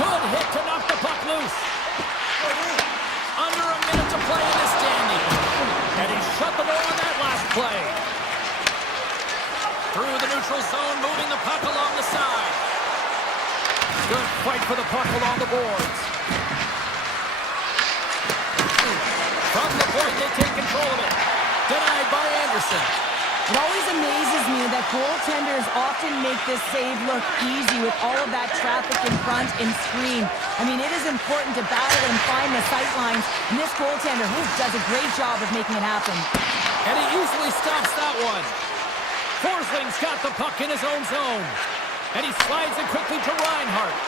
Good hit to knock the puck loose. Under a minute to play in this standing. And he shut the door on that last play. Through the neutral zone, moving the puck along the side. Good fight for the puck along the boards. From the point, they take control of it. Denied by Anderson. It always amazes me that goaltenders often make this save look easy with all of that traffic in front and screen. I mean, it is important to battle and find the sight lines, and this goaltender does a great job of making it happen. And he easily stops that one. Forsling's got the puck in his own zone. And he slides it quickly to Reinhardt.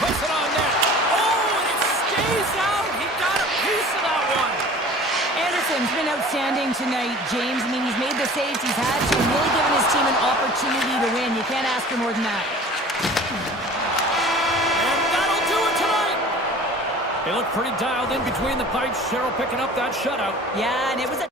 Puts it on net. Oh, and it stays out. He got a piece of that one. Anderson's been outstanding tonight, James. I mean, he's made the saves he's had to and really given his team an opportunity to win. You can't ask for more than that. And that'll do it tonight. They look pretty dialed in between the pipes. Cheryl picking up that shutout. Yeah, and it was a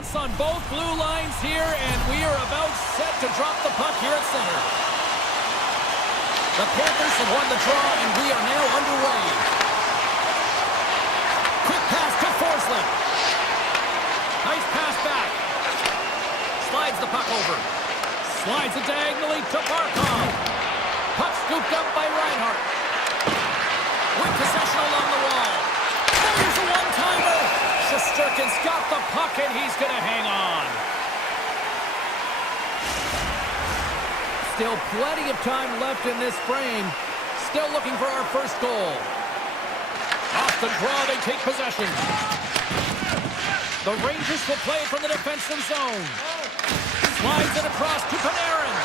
On both blue lines here, and we are about set to drop the puck here at center. The Panthers have won the draw, and we are now underway. Quick pass to Forsling. Nice pass back. Slides the puck over. Slides it diagonally to Barkov. Puck scooped up by Reinhart. With possession along the wall. There's a one-timer. Shesterkin's got the puck, and he's going to hang on. Still plenty of time left in this frame. Still looking for our first goal. Off the draw, they take possession. The Rangers will play it from the defensive zone. Slides it across to Panarin.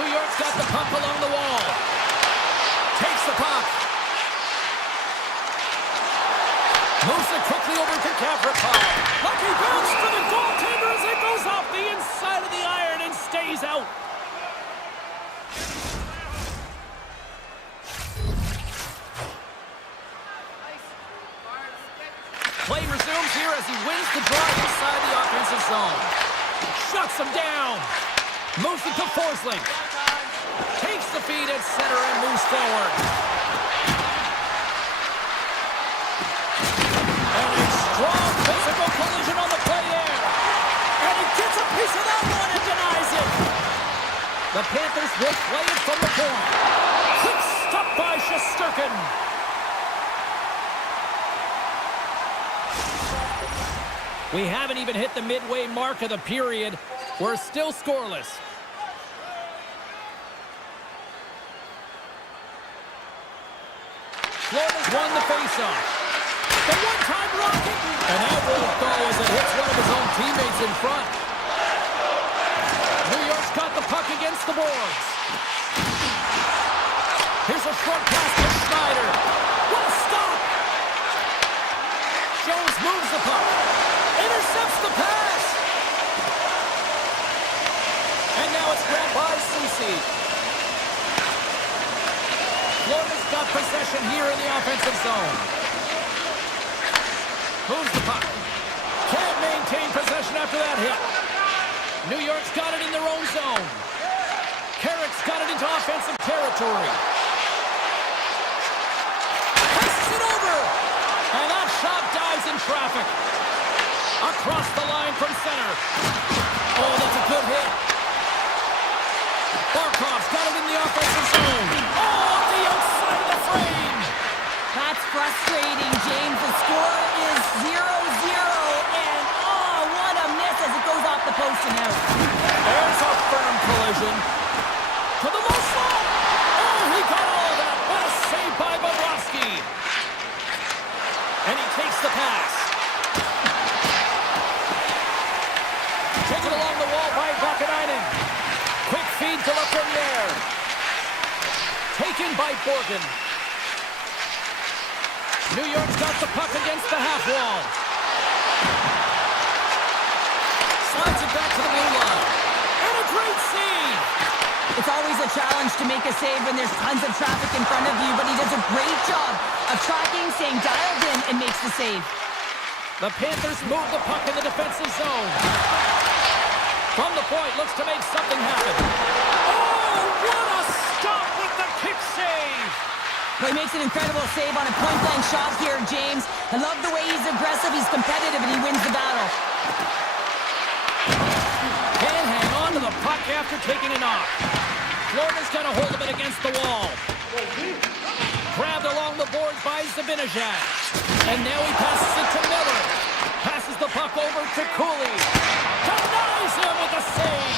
New York's got the puck along the wall. Takes the puck. Moves it quickly over to Gavrikov. Lucky bounce for the goaltender as it goes off the inside of the iron and stays out. Play resumes here as he wins the draw inside the offensive zone. Shuts him down. Moves it to Forsling. Takes the feed at center and moves forward. And a strong physical collision on the play there. And he gets a piece of that one and denies it. The Panthers will play it from the point. Quick stop by Shesterkin. We haven't even hit the midway mark of the period. We're still scoreless. Florida's won the faceoff. The one-time rocket. And that won't go as it hits one of his own teammates in front. New York's got the puck against the boards. Here's a short pass to Schneider. What a stop! Jones moves the puck. Intercepts the pass. And now it's grabbed by Ceci. Florida's got possession here in the offensive zone. Moves the puck. Can't maintain possession after that hit. New York's got it in their own zone. Carrick's got it into offensive territory. Passes it over. And that shot dives in traffic. Across the line from center. Oh, that's a good hit. Barkov's got it in the offensive zone. Oh, off the outside of the frame. That's frustrating, James. The score is 0-0, and oh, what a miss as it goes off the post and out. There's a firm collision. To the low slot. Oh, he got all of that. What a save by Bobrovsky. And he takes the pass. Taken along the wall by Vakanainen. Quick feed to Lafreniere. Taken by Borgen. New York's got the puck against the half wall. Slides it back to the blue line. And a great save. It's always a challenge to make a save when there's tons of traffic in front of you, but he does a great job of tracking, staying dialed in, and makes the save. The Panthers move the puck in the defensive zone. From the point, looks to make something happen. Oh, what a stop with the kick save! Well, he makes an incredible save on a point-blank shot here, James. I love the way he's aggressive, he's competitive, and he wins the battle. Can hang on to the puck after taking a knock. Florida's got a hold of it against the wall. Grabbed along the boards by Zibanejad. And now he passes it to Miller. Passes the puck over to Cooley. Denies him with a save.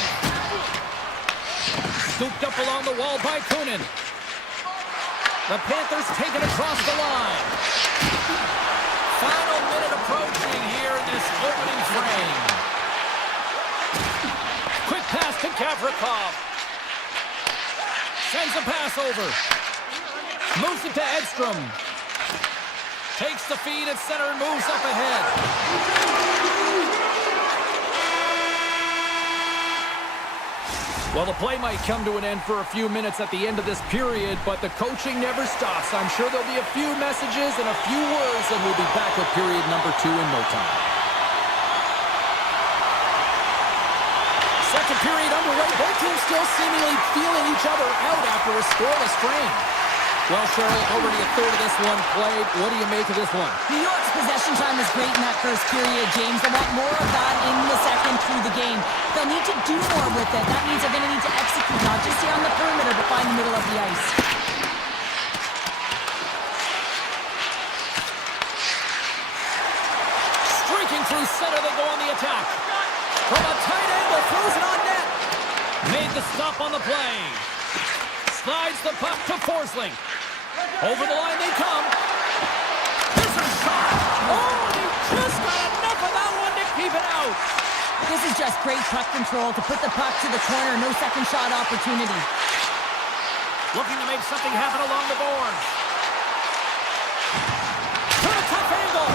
Scooped up along the wall by Kunin. The Panthers take it across the line. Final minute approaching here in this opening frame. Quick pass to Gavrikov. Sends a pass over. Moves it to Edstrom. Takes the feed at center and moves up ahead. Well, the play might come to an end for a few minutes at the end of this period, but the coaching never stops. I'm sure there'll be a few messages and a few words, and we'll be back with period number 2 in no time. Second period underway. Both teams still seemingly feeling each other out after a scoreless frame. Well, Cheryl, already a third of this one played. What do you make of this one? New York's possession time was great in that first period, James. They want more of that in the second through the game. They'll need to do more with it. That means they're going to need to execute, not just stay on the perimeter, but find the middle of the ice. Streaking through center, they go on the attack. From a tight angle, throws it on net. Made the stop on the play. Slides the puck to Forsling. Over the line they come. Here's a shot. Oh, he just got enough of that one to keep it out. This is just great puck control to put the puck to the corner. No second shot opportunity. Looking to make something happen along the boards. To a tough angle.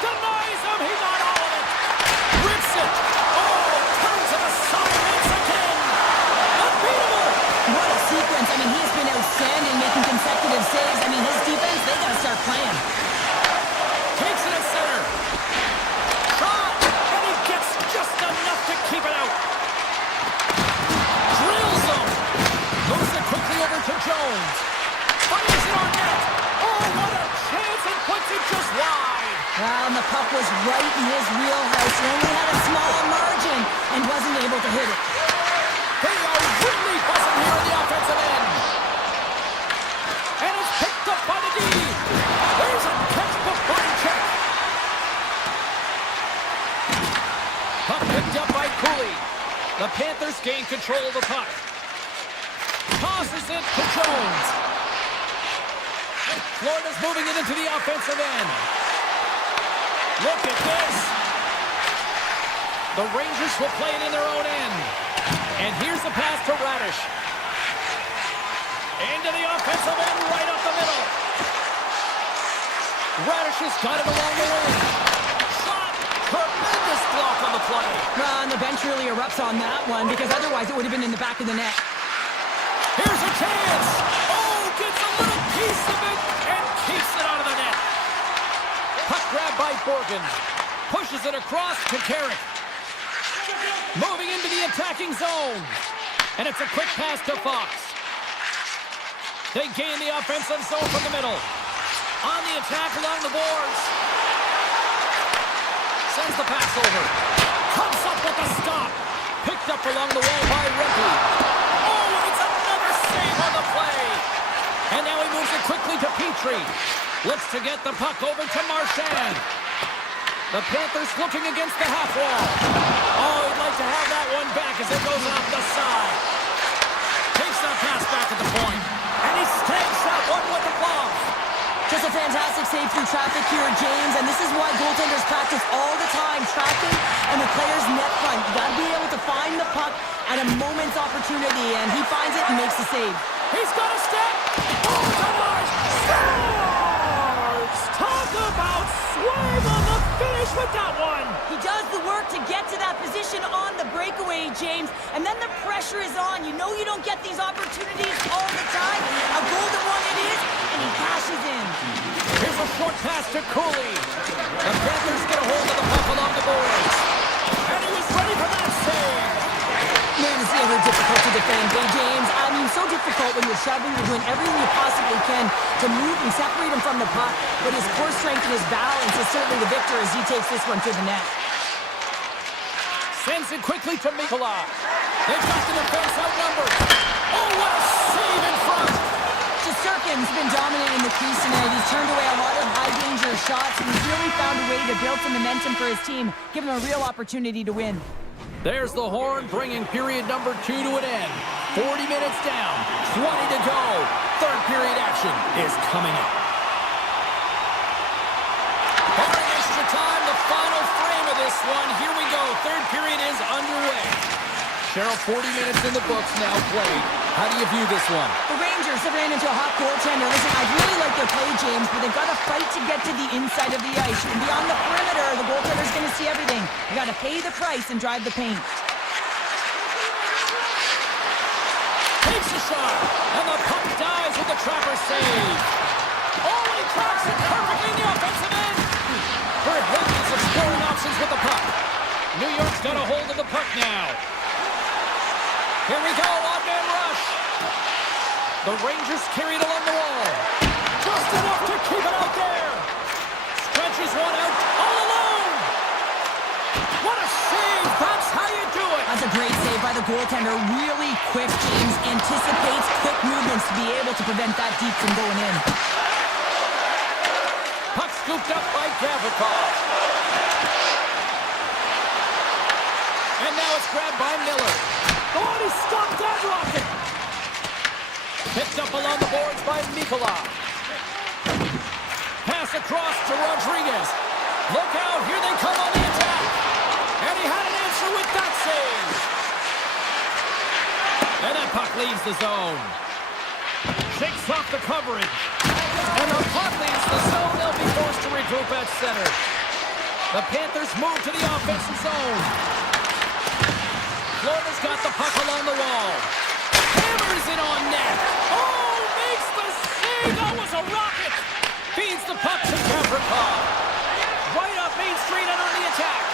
Denies him. He got all of it. Rips it. Oh, turns it aside once again. Unbeatable. What a sequence. I mean, he's been outstanding, making consecutive saves. I mean, his defense, they got to start playing. Takes it at center. Shot. And he gets just enough to keep it out. Drills him. Moves it quickly over to Jones. Fires it on net. Oh, what a chance. And puts it just wide. Well, and the puck was right in his wheelhouse. He only had a small margin and wasn't able to hit it. They are really buzzing here in the offensive end. And it's picked up by the D. There's a textbook body check. Puck picked up by Cooley. The Panthers gain control of the puck. Tosses it to Jones. Florida's moving it into the offensive end. Look at this. The Rangers will play it in their own end. And here's the pass to Radish. Into the offensive end, right up the middle. Radish has got it along the wing. Shot! Tremendous block on the play. Well, and the bench really erupts on that one, because otherwise it would have been in the back of the net. Here's a chance. Oh, gets a little piece of it and keeps it out of the net. Puck grab by Borgen. Pushes it across to Carrick. Moving into the attacking zone. And it's a quick pass to Fox. They gain the offensive zone from the middle. On the attack along the boards. Sends the pass over. Comes up with a stop. Picked up along the wall by Ricky. Oh, and it's another save on the play. And now he moves it quickly to Petrie. Looks to get the puck over to Marchand. The Panthers looking against the half wall. Oh, he'd like to have that one back as it goes off the side. Takes that pass back at the point. And he stamps that one with the glove. Just a fantastic save through traffic here, James, and this is why goaltenders practice all the time, tracking and the player's net front. You got to be able to find the puck at a moment's opportunity, and he finds it and makes the save. He's got a step. Oh, Tavares scores! Talk about swerve on the finish with that one. He does the work to get to that position on the breakaway, James, and then the pressure is on. You know you don't get these opportunities all the time. A golden one it is, and he cashes in. Here's a short pass to Cooley. The Panthers get a hold of the puck along the boards. And he was ready for that save. Man, it's ever difficult to defend, hey, James? I mean, so difficult when you're shoving, you're doing everything you possibly can to move and separate him from the puck. But his core strength and his balance is certainly the victor as he takes this one to the net. Sends it quickly to Mikula. They've got the defense outnumbered. Oh, what a save in front. Shesterkin's been dominating the crease tonight. He's turned away a lot of high-danger shots, and he's really found a way to build some momentum for his team, giving him a real opportunity to win. There's the horn, bringing period number 2 to an end. 40 minutes down, 20 to go. Third period action is coming up. Barring extra time, the final frame of this one. Here we go. Third period is underway. Cheryl, 40 minutes in the books now played. How do you view this one? The Rangers have ran into a hot goaltender. Listen, I really like their play, James, but they've got to fight to get to the inside of the ice. And beyond the perimeter, the goaltender's going to see everything. You got to pay the price and drive the paint. Takes a shot, and the puck dives with the trapper save. Oh, and he tracks it perfectly in the offensive end. Verhaeghe is exploring options with the puck. New York's got a hold of the puck now. Here we go, on-man rush. The Rangers carried along the wall. Just enough to keep it out there. Stretches one out all alone. What a save. That's how you do it. That's a great save by the goaltender. Really quick, James. Anticipates quick movements to be able to prevent that deep from going in. Puck scooped up by Gavrikov. And now it's grabbed by Miller. Oh, he stopped that rocket. Picked up along the boards by Mikula. Pass across to Rodriguez. Look out, here they come on the attack. And he had an answer with that save. And that puck leaves the zone. Shakes off the coverage. And the puck leaves the zone. They'll be forced to regroup at center. The Panthers move to the offensive zone. Florida's got the puck along the wall. Hammers it on net. Oh, makes the save. That was a rocket. Feeds the puck to Gavrikov. Right up Main Street and on the attack.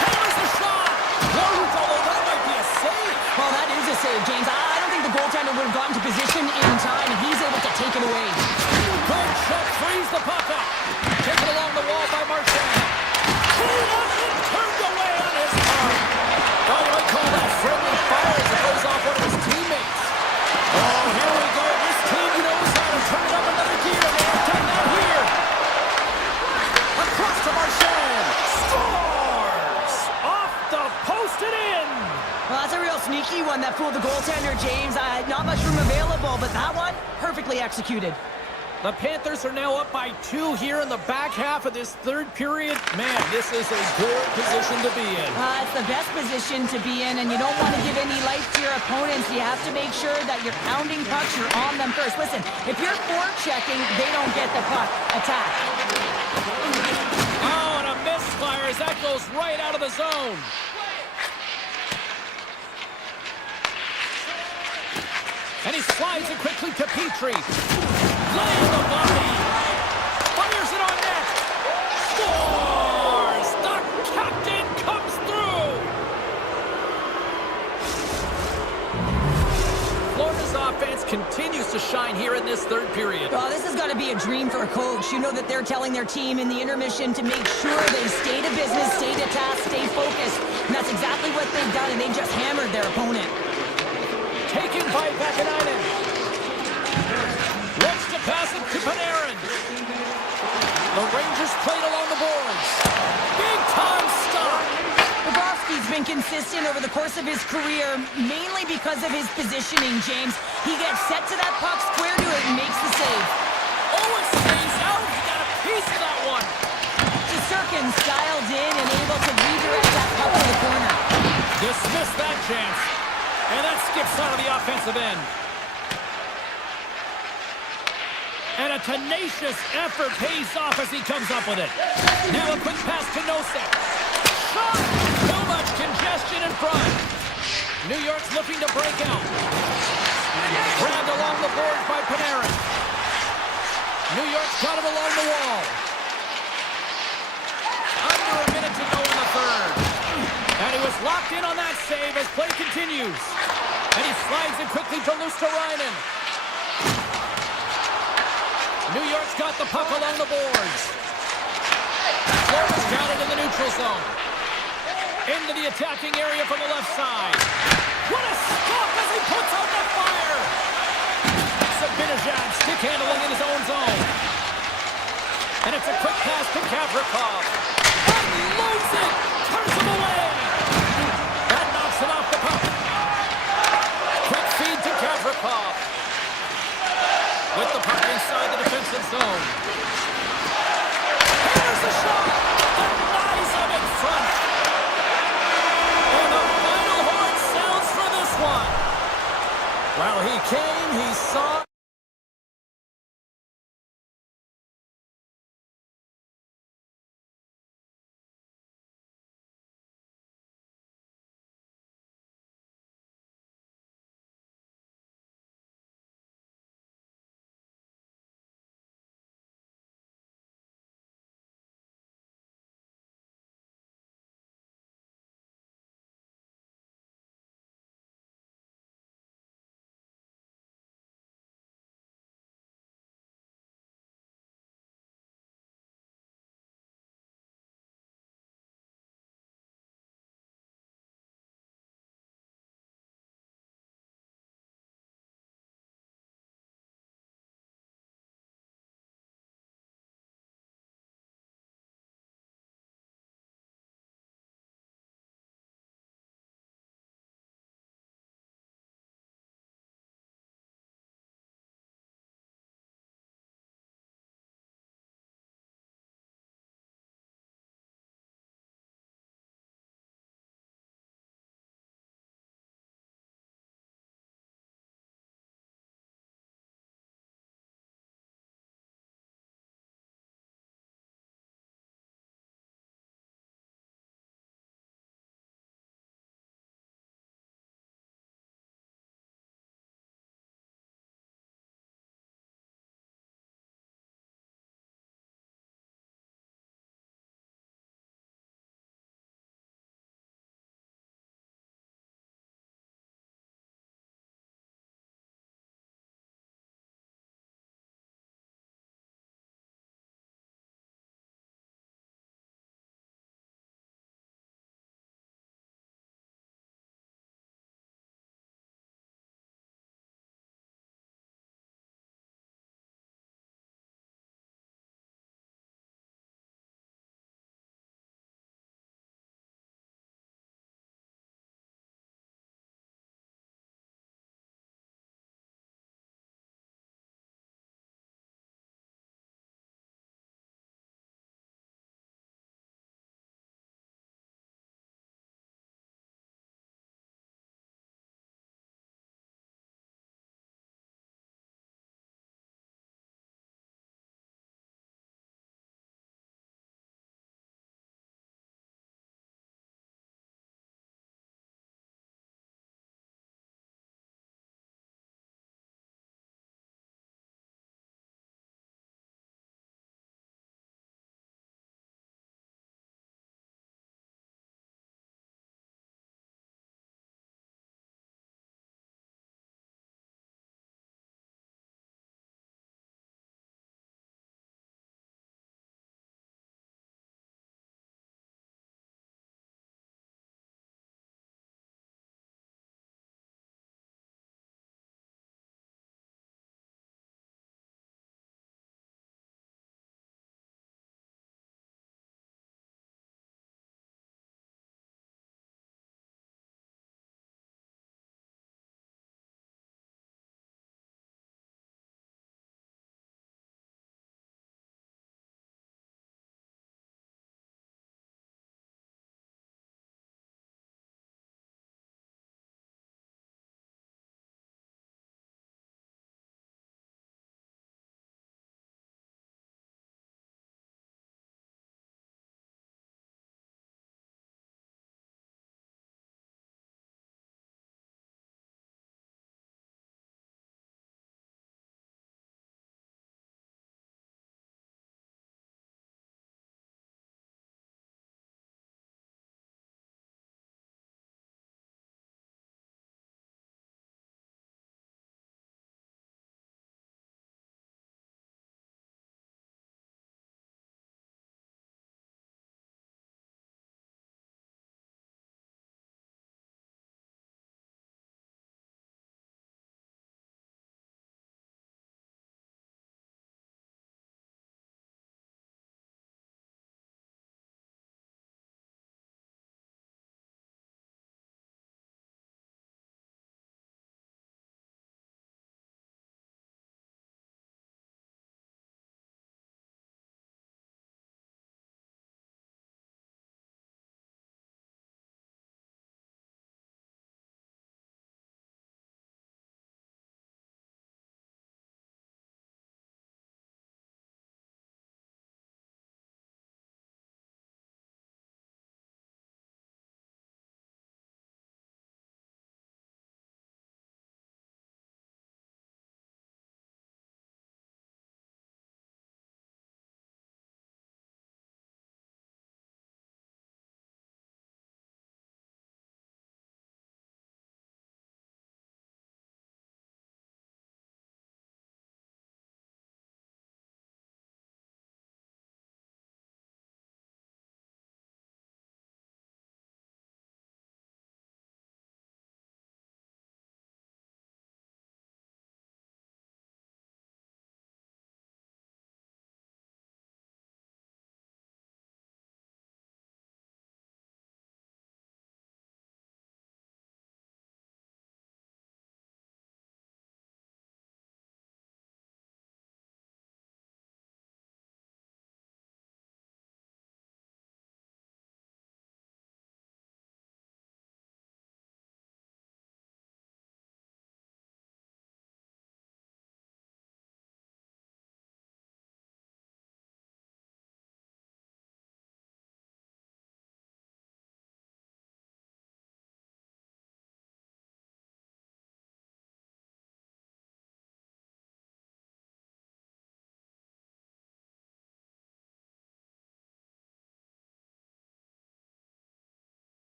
Hammers the shot. Although that might be a save. Well, that is a save, James. I don't think the goaltender would have gotten to position in time, and he's able to take it away. Good shot. Frees the puck up. Taken along the wall by Marchand. Pulled up and turned away on his part. Oh, you might call that friendly fire as it goes off one of his teammates. Oh, here we go. This team knows how to turn it up another gear. They have done that here. Across to Marchand. Scores! Off the post and in. Well, that's a real sneaky one that fooled the goaltender, James. Not much room available, but that one, perfectly executed. The Panthers are now up by 2 here in the back half of this third period. Man, this is a good position to be in. It's the best position to be in, and you don't want to give any life to your opponents. You have to make sure that you're pounding pucks, you're on them first. Listen, if you're forechecking, they don't get the puck. Attack. Oh, and a misfire as that goes right out of the zone. And he slides it quickly to Petrie. Laying the body. Fires it on net. Scores! The captain comes through. Florida's offense continues to shine here in this third period. Oh, this has got to be a dream for a coach. You know that they're telling their team in the intermission to make sure they stay to business, stay to task, stay focused. And that's exactly what they've done, and they just hammered their opponent. Taken by Vakanainen. Looks to pass it to Panarin. The Rangers played along the boards. Big time stop. Bobrovsky's been consistent over the course of his career, mainly because of his positioning, James. He gets set to that puck, square to it, and makes the save. Oh, it stays out. He got a piece of that one. Shesterkin's dialed in and able to redirect that puck to the corner. Dismissed that chance. And that skips out of the offensive end. And a tenacious effort pays off as he comes up with it. Now a quick pass to Nosek. Shot! Too much congestion in front. New York's looking to break out. Grabbed along the boards by Panarin. New York's got him along the wall. Under a minute to go in the third. And he was locked in on that save as play continues. And he slides it quickly to Luosterainen. New York's got the puck along the boards. Florida's got it in the neutral zone. Into the attacking area from the left side. What a stop as he puts out the fire! Sabinajad stick handling in his own zone. And it's a quick pass to Gavrikov. Unloads it! Turns him away! That knocks it off the puck. Quick feed to Gavrikov. With the puck inside the defensive zone. Here's the shot! Denies him in front. And the final horn sounds for this one. Well, he came, he saw...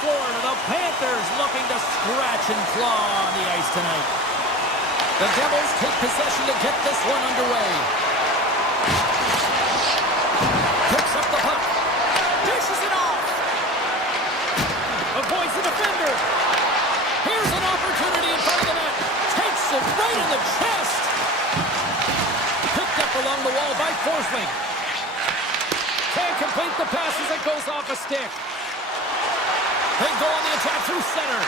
Florida. The Panthers looking to scratch and claw on the ice tonight. The Devils take possession to get this one underway. Picks up the puck. Dishes it off. Avoids the defender. Here's an opportunity in front of the net. Takes it right in the chest. Picked up along the wall by Forsling. Can't complete the pass as it goes off a stick. They go on the attack through center.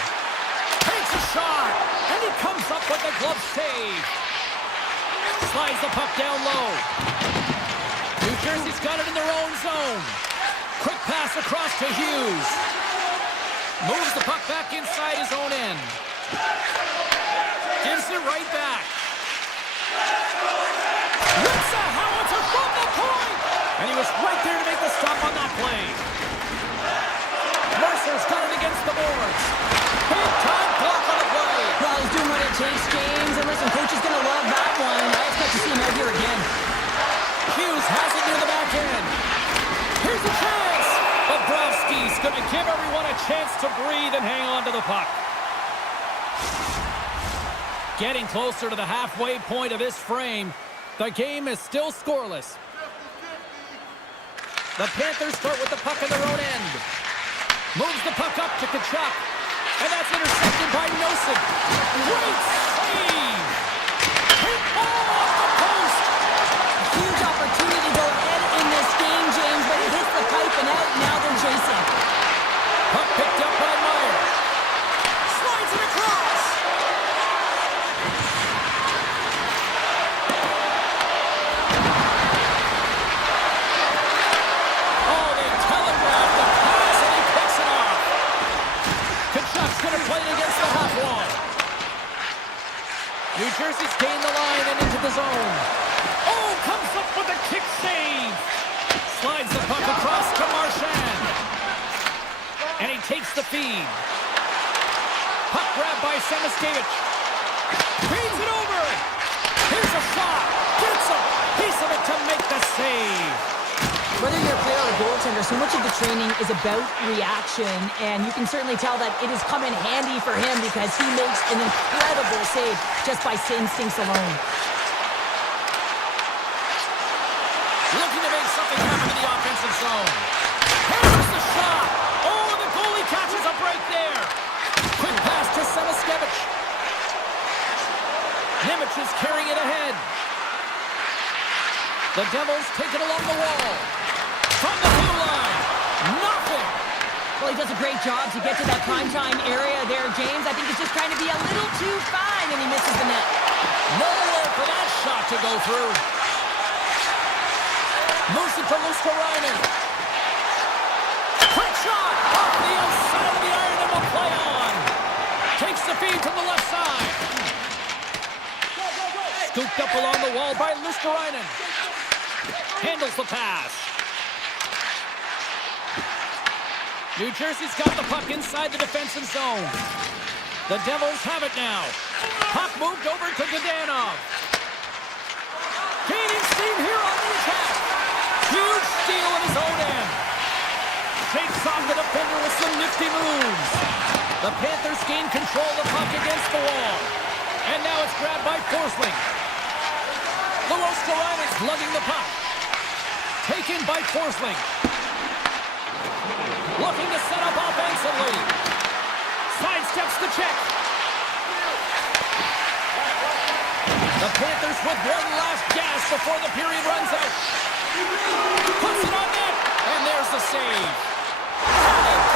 Takes a shot. And he comes up with the glove save. Slides the puck down low. New Jersey's got it in their own zone. Quick pass across to Hughes. Moves the puck back inside his own end. Gives it right back. Rips a howitzer from the point! And he was right there to make the stop on that play. Mercer's got it against the boards. Big time block on the play. Well, he's doing what it takes, James. And listen, coach is going to love that one. I expect to see him out here again. Hughes has it near the back end. Here's a chance. Bobrovsky's going to give everyone a chance to breathe and hang on to the puck. Getting closer to the halfway point of this frame. The game is still scoreless. The Panthers start with the puck in their own end. Moves the puck up to Tkachuk. And that's intercepted by Nosen. Great save! Hit ball off the post! A huge opportunity to go ahead in this game, James, but it hits the pipe and out. Now they're chasing. Puck picked up by Meyer. Slides it across. Oh, they telegraphed the pass and he picks it off. Tkachuk's going to play it against the half wall. New Jersey's gained the line and into the zone. Oh, comes up with a kick save. Slides the puck across to Marchand. And he takes the feed. Puck grab by Samaskevich. Feeds it over. Here's a shot. Gets a piece of it to make the save. Whether you're a player or a goaltender, so much of the training is about reaction, and you can certainly tell that it has come in handy for him because he makes an incredible save just by instincts alone. Looking to make something happen in the offensive zone. Here's the shot. Oh, the goalie catches a break there. Quick pass to Samaskevich. Nemec is carrying it ahead. The Devils take it along the wall. From the blue line. Nothing. Well, he does a great job to get to that primetime area there, James. I think he's just trying to be a little too fine, and he misses the net. Nowhere for that shot to go through. Moves it to Luskarainen. Quick shot! Off the outside of the iron and will play on. Takes the feed from the left side. Scooped up along the wall by Luskarainen. Handles the pass. New Jersey's got the puck inside the defensive zone. The Devils have it now. Puck moved over to Gdanov. Gaining steam here on the attack. Huge steal in his own end. Shakes off the defender with some nifty moves. The Panthers gain control of the puck against the wall. And now it's grabbed by Forsling. Luskarainen's lugging the puck. Taken by Forsling. Looking to set up offensively. Sidesteps the check. The Panthers with one last gas before the period runs out. Puts it on net, and there's the save. He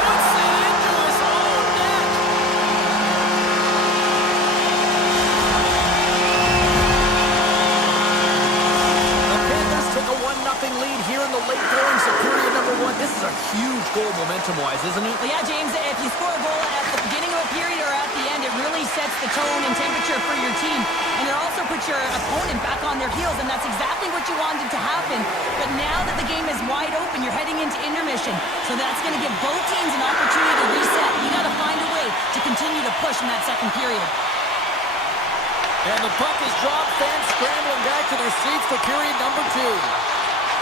puts it into his own net. The Panthers took a 1-0 lead here in the late goings of period number 1. This is a huge goal momentum-wise, isn't it? Well, yeah, James, if you score a goal at the beginning of a period or at the end, it really sets the tone and temperature for your team. And it also puts your opponent back on their heels, and that's exactly what you wanted to happen. But now that the game is wide open, you're heading into intermission. So that's going to give both teams an opportunity to reset. You got to find a way to continue to push in that second period. And the puck is dropped, fans scrambling back to their seats for period number 2.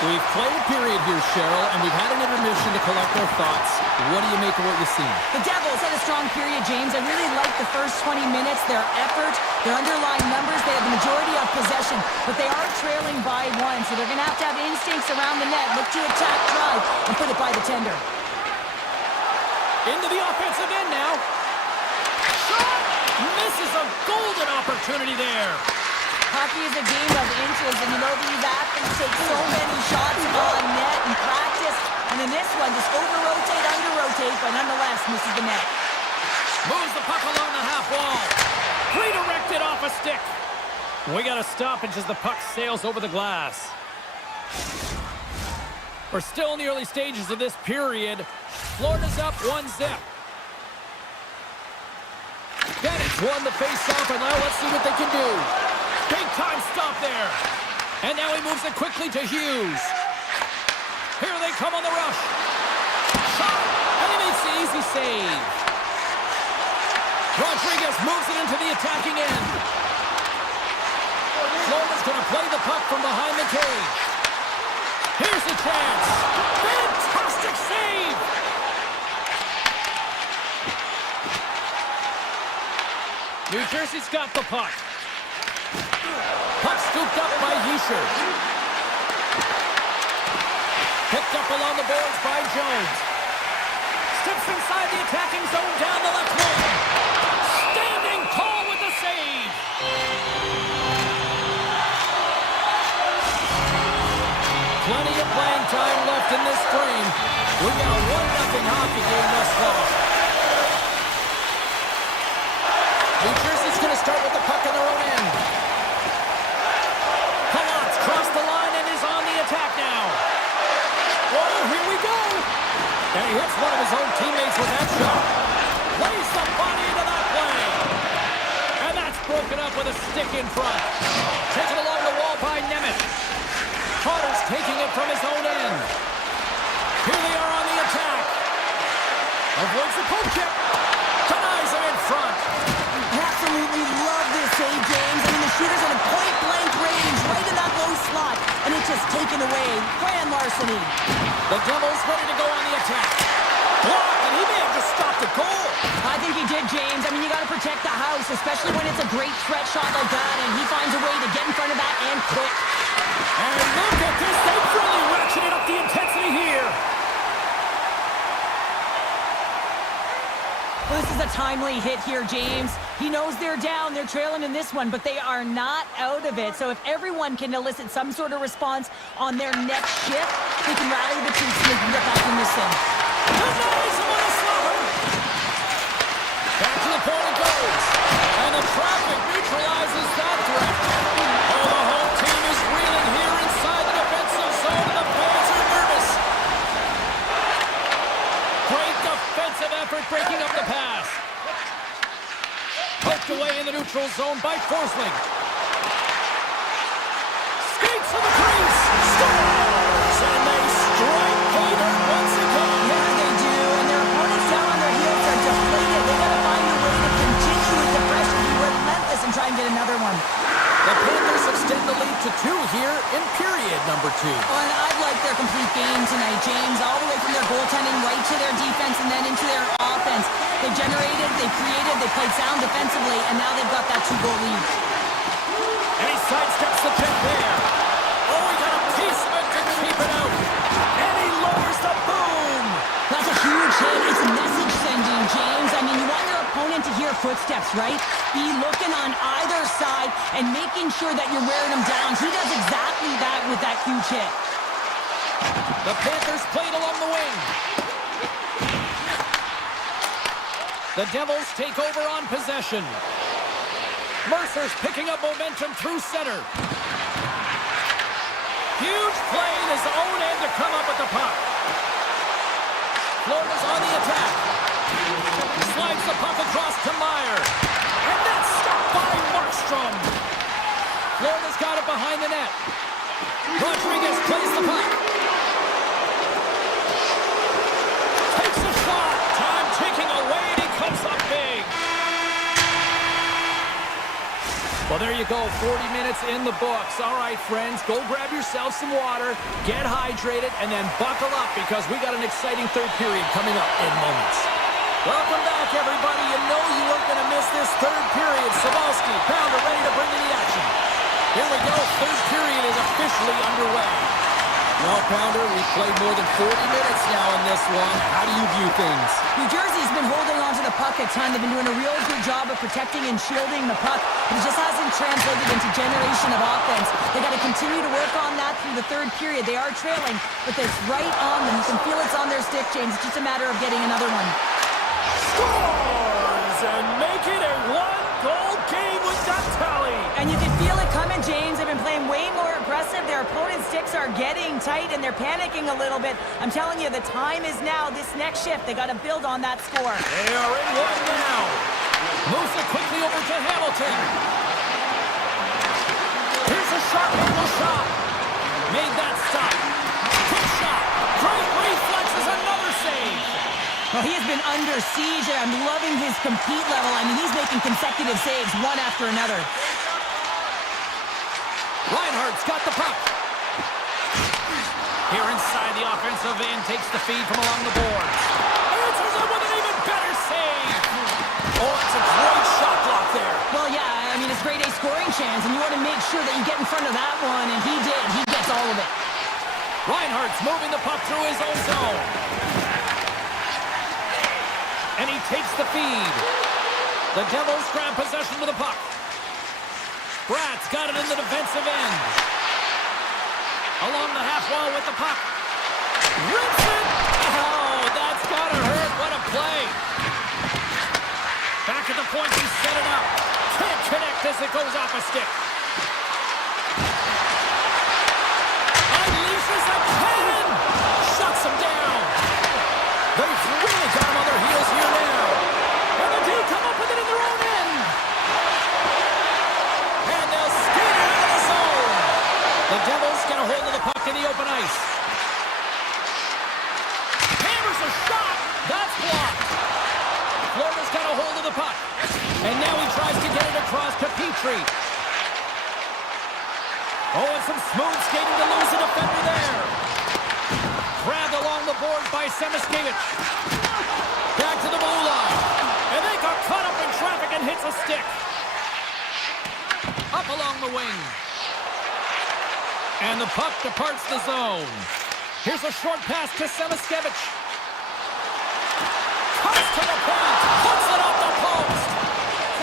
We've played a period here, Cheryl, and we've had an intermission to collect our thoughts. What do you make of what you've seen? The Devils had a strong period, James. I really liked the first 20 minutes, their effort, their underlying numbers. They had the majority of possession, but they are trailing by one, so they're going to have instincts around the net, look to attack, drive, and put it by the tender. Into the offensive end now. Shot! Misses a golden opportunity there. Hockey is a game of inches, and you know these athletes take so many shots on net in practice, and in this one, just over-rotate, under-rotate, but nonetheless misses the net. Moves the puck along the half wall. Redirected off a stick. We got a stoppage as the puck sails over the glass. We're still in the early stages of this period. Florida's up 1-0. Bennett's won the face-off, and now let's see what they can do. Big time stop there. And now he moves it quickly to Hughes. Here they come on the rush. Shot! And he makes the easy save. Rodriguez moves it into the attacking end. Florida's going to play the puck from behind the cage. Here's the chance. Fantastic save! New Jersey's got the puck. Puck scooped up by Yisher. Picked up along the boards by Jones. Steps inside the attacking zone down the left wing. Standing tall with the save. Plenty of playing time left in this frame. We got a 1-0 hockey game thus far. New Jersey's going to start with the puck on their own end. Palance crossed the line and is on the attack now. Oh, here we go. And he hits one of his own teammates with that shot. Plays the body into that play. And that's broken up with a stick in front. Taken along the wall by Nemeth. Carter's taking it from his own end. Here they are on the attack. Avoids the poke check. Denies him in front. Absolutely love this save, James. I mean, the shooter's in a point-blank range, right in that low slot, and it's just taken away. Grand larceny. The Devils ready to go on the attack. Blocked, and he may have just stopped the goal. I think he did, James. I mean, you got to protect the house, especially when it's a great threat shot like that, and he finds a way to get in front of that and quick. And look at this. They've really ratcheted up the intensity here. Well, this is a timely hit here, James. He knows they're down, they're trailing in this one, but they are not out of it. So if everyone can elicit some sort of response on their next shift, they can rally the troops and they can get back in this thing. Denies him on a slaughter. Back to the point it goes. And the traffic neutralizes that threat. Oh, the whole team is reeling here inside the defensive zone, and the fans are nervous. Great defensive effort breaking up the pass. Poked away in the neutral zone by Forsling. Skates to the crease. Scores! And they strike Peter once again. Yeah, they do. And their opponents down on their heels are deflated. They got to find a way to continue with the pressure, be relentless, and try and get another one. The Panthers extend the lead to 2 here in period number 2. Oh, and I've liked their complete game tonight, James, all the way from their goaltending right to their defense and then into their offense. They generated, they created, they played sound defensively, and now they've got that 2-goal lead. And he sidesteps the check there. Oh, he got a piece of it to keep it out. And he lowers the boom. That's a huge hit. It's a message sending, James. I mean, you want your opponent to hear footsteps, right? Be looking on either side and making sure that you're wearing them down. He does exactly that with that huge hit. The Panthers played along the wing. The Devils take over on possession. Mercer's picking up momentum through center. Huge play in his own end to come up with the puck. Florida's on the attack. Slides the puck across to Meyer. And that's stopped by Markstrom. Florida's got it behind the net. Rodriguez plays the puck. Takes a shot. Time ticking away, and he comes up big. Well, there you go, 40 minutes in the books. All right, friends, go grab yourself some water, get hydrated, and then buckle up because we got an exciting third period coming up in moments. Welcome back, everybody. You know you weren't going to miss this third period. Sabalski, Pounder, ready to bring in the action. Here we go. Third period is officially underway. Well, Pounder, we've played more than 40 minutes now in this one. How do you view things? New Jersey's been holding on to the puck a ton. They've been doing a real good job of protecting and shielding the puck. But it just hasn't translated into generation of offense. They got to continue to work on that through the third period. They are trailing, but it's right on them. You can feel it's on their stick, James. It's just a matter of getting another one. Scores and make it a one-goal game with that tally. And you can feel it coming, James. They've been playing way more aggressive. Their opponent's sticks are getting tight, and they're panicking a little bit. I'm telling you, the time is now. This next shift, they got to build on that score. They are in one now. Moves it quickly over to Hamilton. Here's a sharp angle shot. Made that stop. Quick shot. Great reflexes, another save. Well, he has been under siege, and I'm loving his compete level. I mean, he's making consecutive saves one after another. Reinhardt's got the puck. Here inside the offensive end, takes the feed from along the boards. Answers it with an even better save. Oh, it's a great shot block there. Well, yeah, I mean, it's grade A scoring chance, and you want to make sure that you get in front of that one, and he did. He gets all of it. Reinhardt's moving the puck through his own zone. And he takes the feed. The Devils grab possession of the puck. Bratt's got it in the defensive end. Along the half wall with the puck. Rips it! Oh, that's gotta hurt. What a play. Back at the point, he set it up. Can't connect as it goes off a stick. Unleashes a cannon! Shuts him down. They've really got him on their heels here now. And the D come up with it in their own end. And they'll skate it out of the zone. The Devils get a hold of the puck in the open ice. Hammers a shot. That's blocked. Florida's got a hold of the puck. And now he tries to get it across to Petrie. Oh, and some smooth skating to lose a defender there. Grabbed along the board by Semiskevich. Back to the blue line. And they got caught up in traffic and hits a stick. Up along the wing. And the puck departs the zone. Here's a short pass to Semiskevich. Comes to the point. Puts it off the post.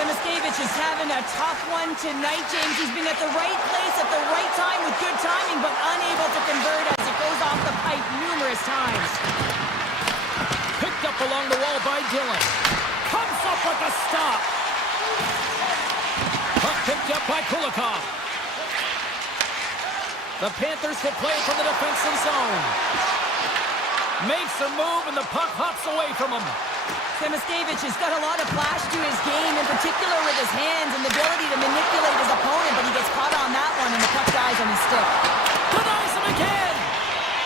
Semiskevich is having a tough one tonight, James. He's been at the right place at the right time with good timing, but unable to convert as it goes off the pipe numerous times. Picked up along the wall by Dillon. Comes up with a stop. Puck picked up by Kulikov. The Panthers will play from the defensive zone. Makes a move and the puck hops away from him. Semiskevich has got a lot of flash to his game, in particular with his hands and the ability to manipulate his opponent, but he gets caught on that one and the puck dies on his stick. Denies him again!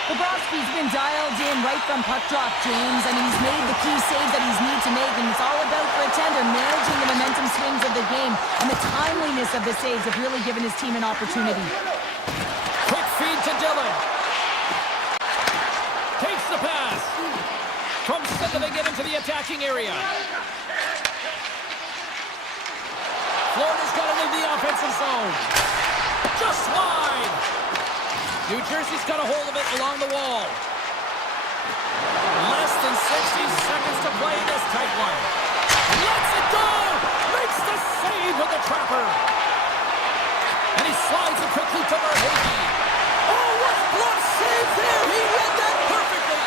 Bobrovsky's been dialed in right from puck drop, James. I mean, he's made the key saves that he's need to make, and it's all about, for a tender, managing the momentum swings of the game, and the timeliness of the saves have really given his team an opportunity. Quick feed to Dillon. Takes the pass. From center, they get into the attacking area. Florida's got to leave the offensive zone. Just wide. New Jersey's got a hold of it along the wall. Less than 60 seconds to play in this tight one. Lets it go. Makes the save with the trapper. And he slides it quickly to Verhaeghe. Oh, what a glove save there. He read that perfectly.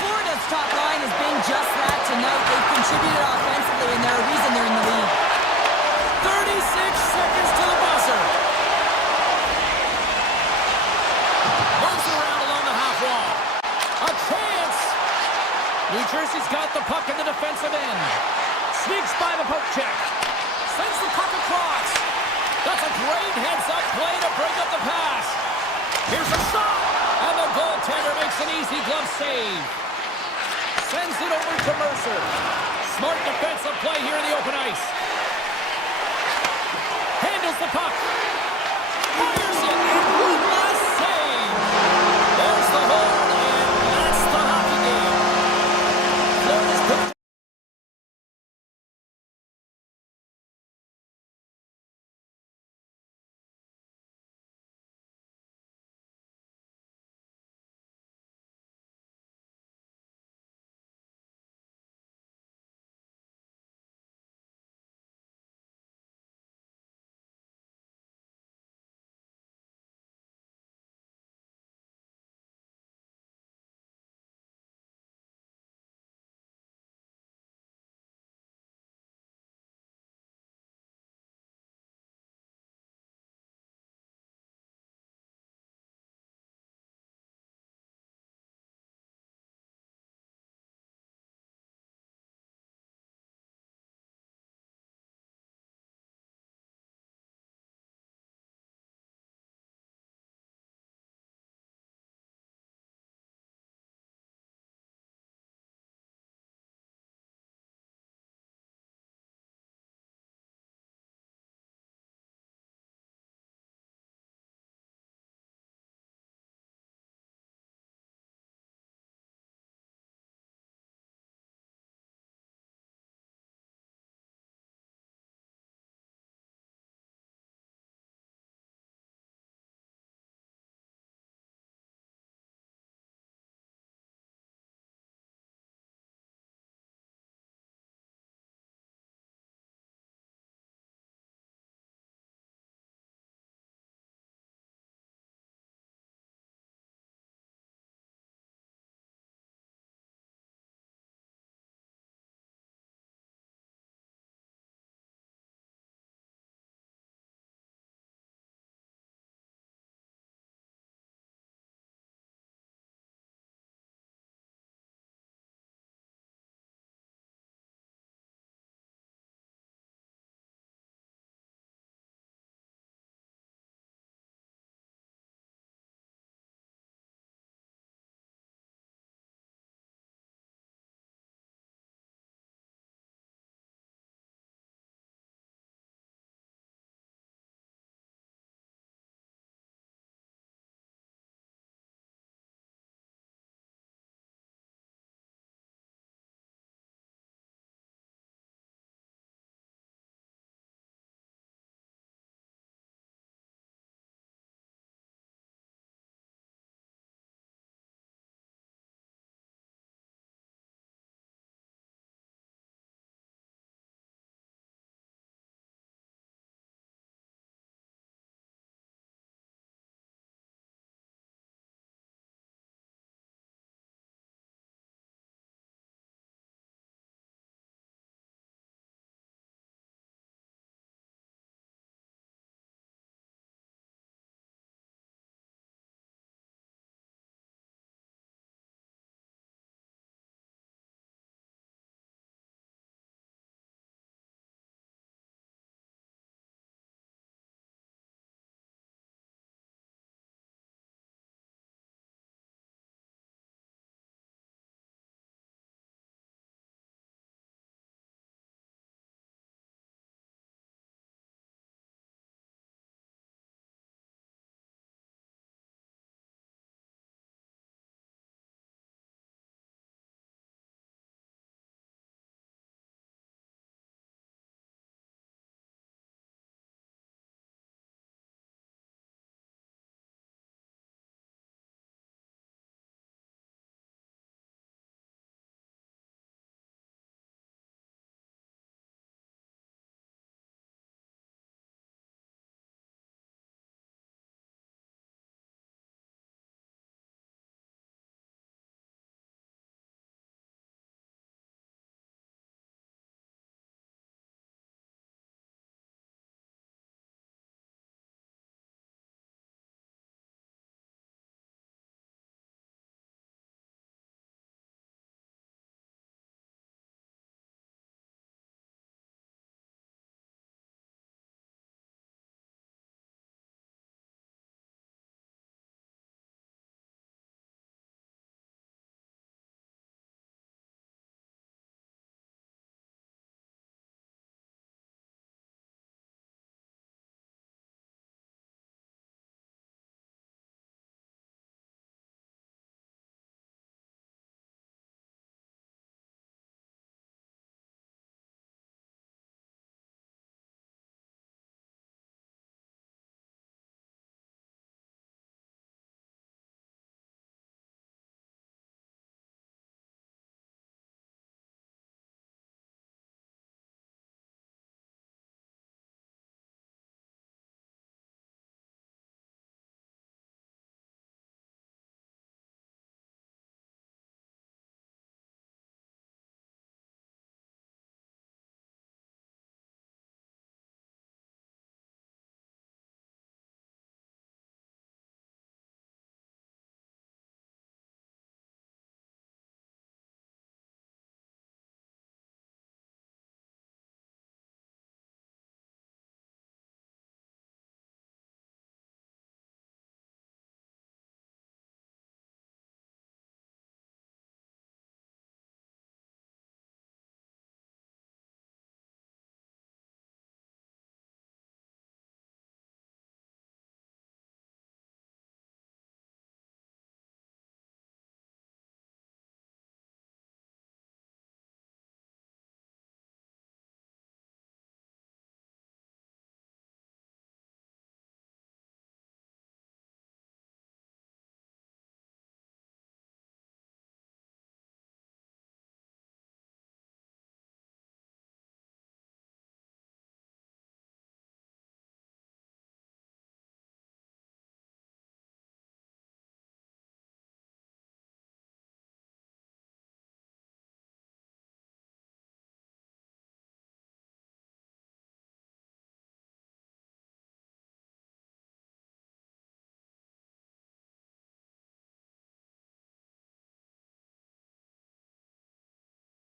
Florida's top line has been just that tonight. They've contributed offensively, and they're a reason they're in the lead. 36 seconds to the buzzer. Moves around along the half wall. A chance. New Jersey's got the puck in the defensive end. Sneaks by the poke check. Sends the puck across. That's a great heads-up play to break up the pass. Here's a shot. And the goaltender makes an easy glove save. Sends it over to Mercer. Smart defensive play here in the open ice. Handle Steals the puck. Fires it, and one last save. There's the hold, and that's the hockey game. Florida's put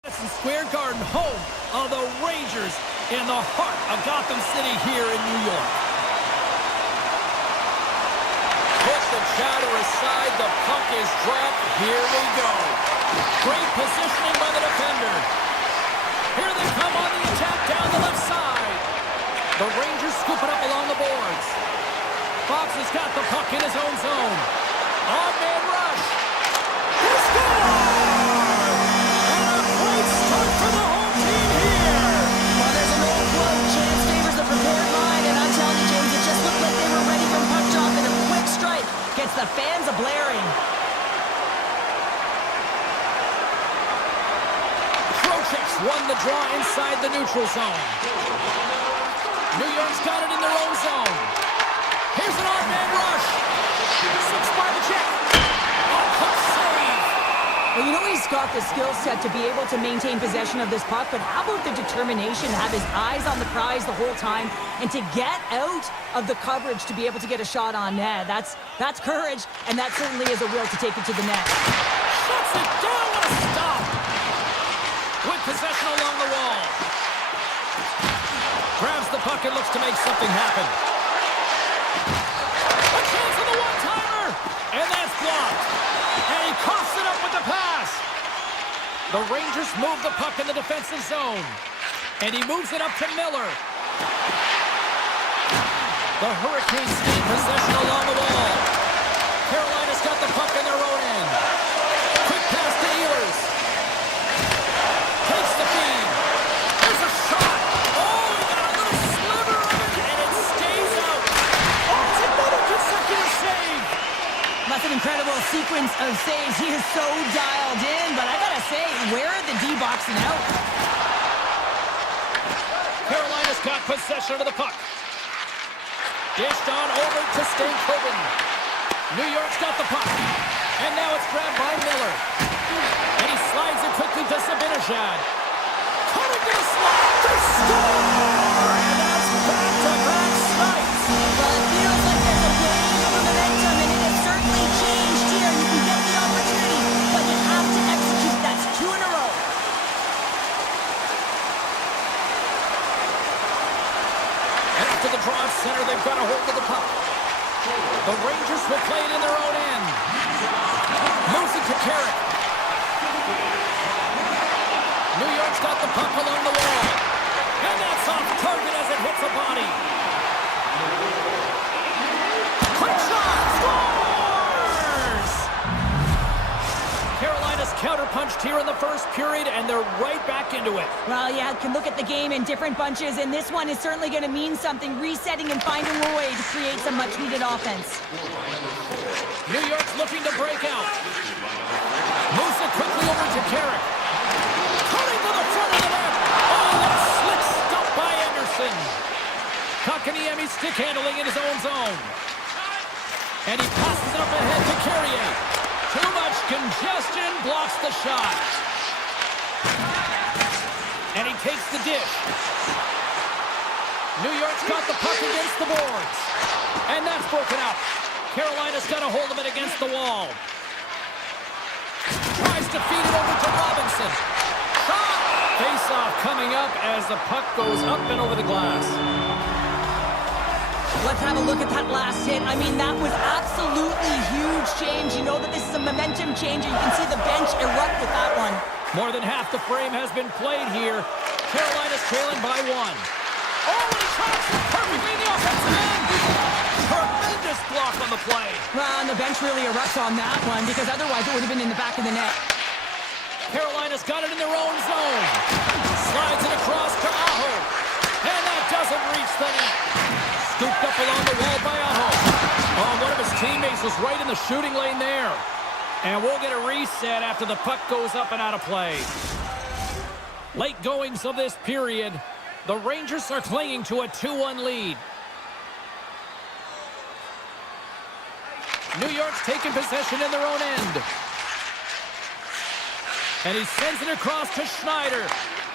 Madison Square Garden, home of the Rangers in the heart of Gotham City here in New York. Put the chatter aside, the puck is dropped. Here we go. Great positioning by the defender. Here they come on the attack down the left side. The Rangers scoop it up along the boards. Fox has got the puck in his own zone. On-man rush. He scores! And a great start for the home team here. Well, there's an old quote, chance favors the prepared mind, and I'm telling you, James, it just looked like they were ready from puck drop, and a quick strike gets the fans a-blaring. Trocheck's won the draw inside the neutral zone. New York's got it in their own zone. Here's an odd-man rush. Six by the check. Oh, save. Well, you know he's got the skill set to be able to maintain possession of this puck, but how about the determination to have his eyes on the prize the whole time and to get out of the coverage to be able to get a shot on net? That's courage, and that certainly is a will to take it to the net. Shuts it down. What a stop. With possession along the wall. Grabs the puck and looks to make something happen. A chance on the one-timer! And that's blocked. And he coughs it up with the pass. The Rangers move the puck in the defensive zone. And he moves it up to Miller. The Hurricanes gain possession along the wall. Carolina's got the puck in their own end. Quick pass to Ehlers. Takes the feed. There's a shot. Oh, he got a little sliver of it, and it stays out. Oh, it's another consecutive save. That's an incredible sequence of saves. He is so dialed in, but I gotta say, where are the D-boxing out? Carolina's got possession of the puck. Dished on over to Stankoven. New York's got the puck. And now it's grabbed by Miller. And he slides it quickly to Zibanejad. Coming to the slot. They score! And that's back-to-back snipes. Well, it feels like there's a wave of momentum, and it has certainly changed here. You can get the opportunity, but you have to execute. That's two in a row. And after the draw at center, they've got a hold of the puck. The Rangers will play it in their own end. Moves it to Carrick. New York's got the puck along the wall. And that's off target as it hits a body. Quick shot! Scores! Carolina's counterpunched here in the first period, and they're right back into it. Well, yeah, can look at the game in different bunches, and this one is certainly going to mean something, resetting and finding a way to create some much-needed offense. New York's looking to break out. Moves it quickly over to Carrick. Cutting to the front of the net. Oh, what a slick stop by Anderson. Kakaniemi stick handling in his own zone. And he passes it up ahead to Carrier. Too much congestion, blocks the shot. And he takes the dish. New York's got the puck against the boards. And that's broken up. Carolina's got a hold of it against the wall. Tries to feed it over to Robinson. Shot! Face-off coming up as the puck goes up and over the glass. Let's have a look at that last hit. I mean, that was absolutely huge change. You know that this is a momentum changer. You can see the bench erupt with that one. More than half the frame has been played here. Carolina's trailing by one. Oh, and he drops it perfectly in the offensive end. Tremendous block on the play. Well, and the bench really erupts on that one because otherwise it would have been in the back of the net. Carolina's got it in their own zone. Slides it across to Aho. And that doesn't reach the net. Scooped up along the wall by Aho. Oh, one of his teammates was right in the shooting lane there. And we'll get a reset after the puck goes up and out of play. Late goings of this period. The Rangers are clinging to a 2-1 lead. New York's taking possession in their own end. And he sends it across to Schneider.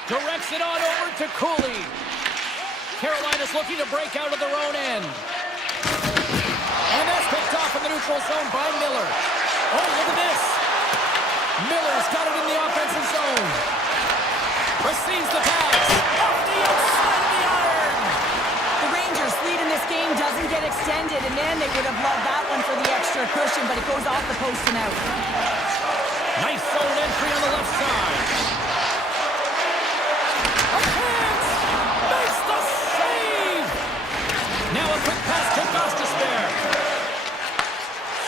Directs it on over to Cooley. Carolina's looking to break out of their own end. And that's picked off in the neutral zone by Miller. Oh, look at this. Miller's got it in the offensive zone. Receives the pass. Off the outside of the iron. The Rangers' lead in this game doesn't get extended, and man, they would have loved that one for the extra cushion, but it goes off the post and out. Nice zone entry on the left side. A chance! Makes the save! Now a quick pass to Gostisbehere.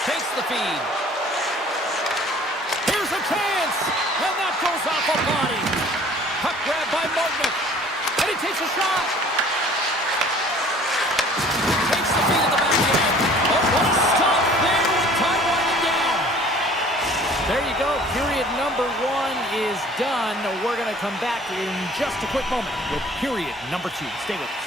Takes the feed. Here's a chance! And that goes off a body. Puck grab by Martinick. And he takes a shot. Takes the feed at the back end. Oh, what a stop there with time winding down. There you go. Period number 1 is done. We're going to come back in just a quick moment with period number 2. Stay with us.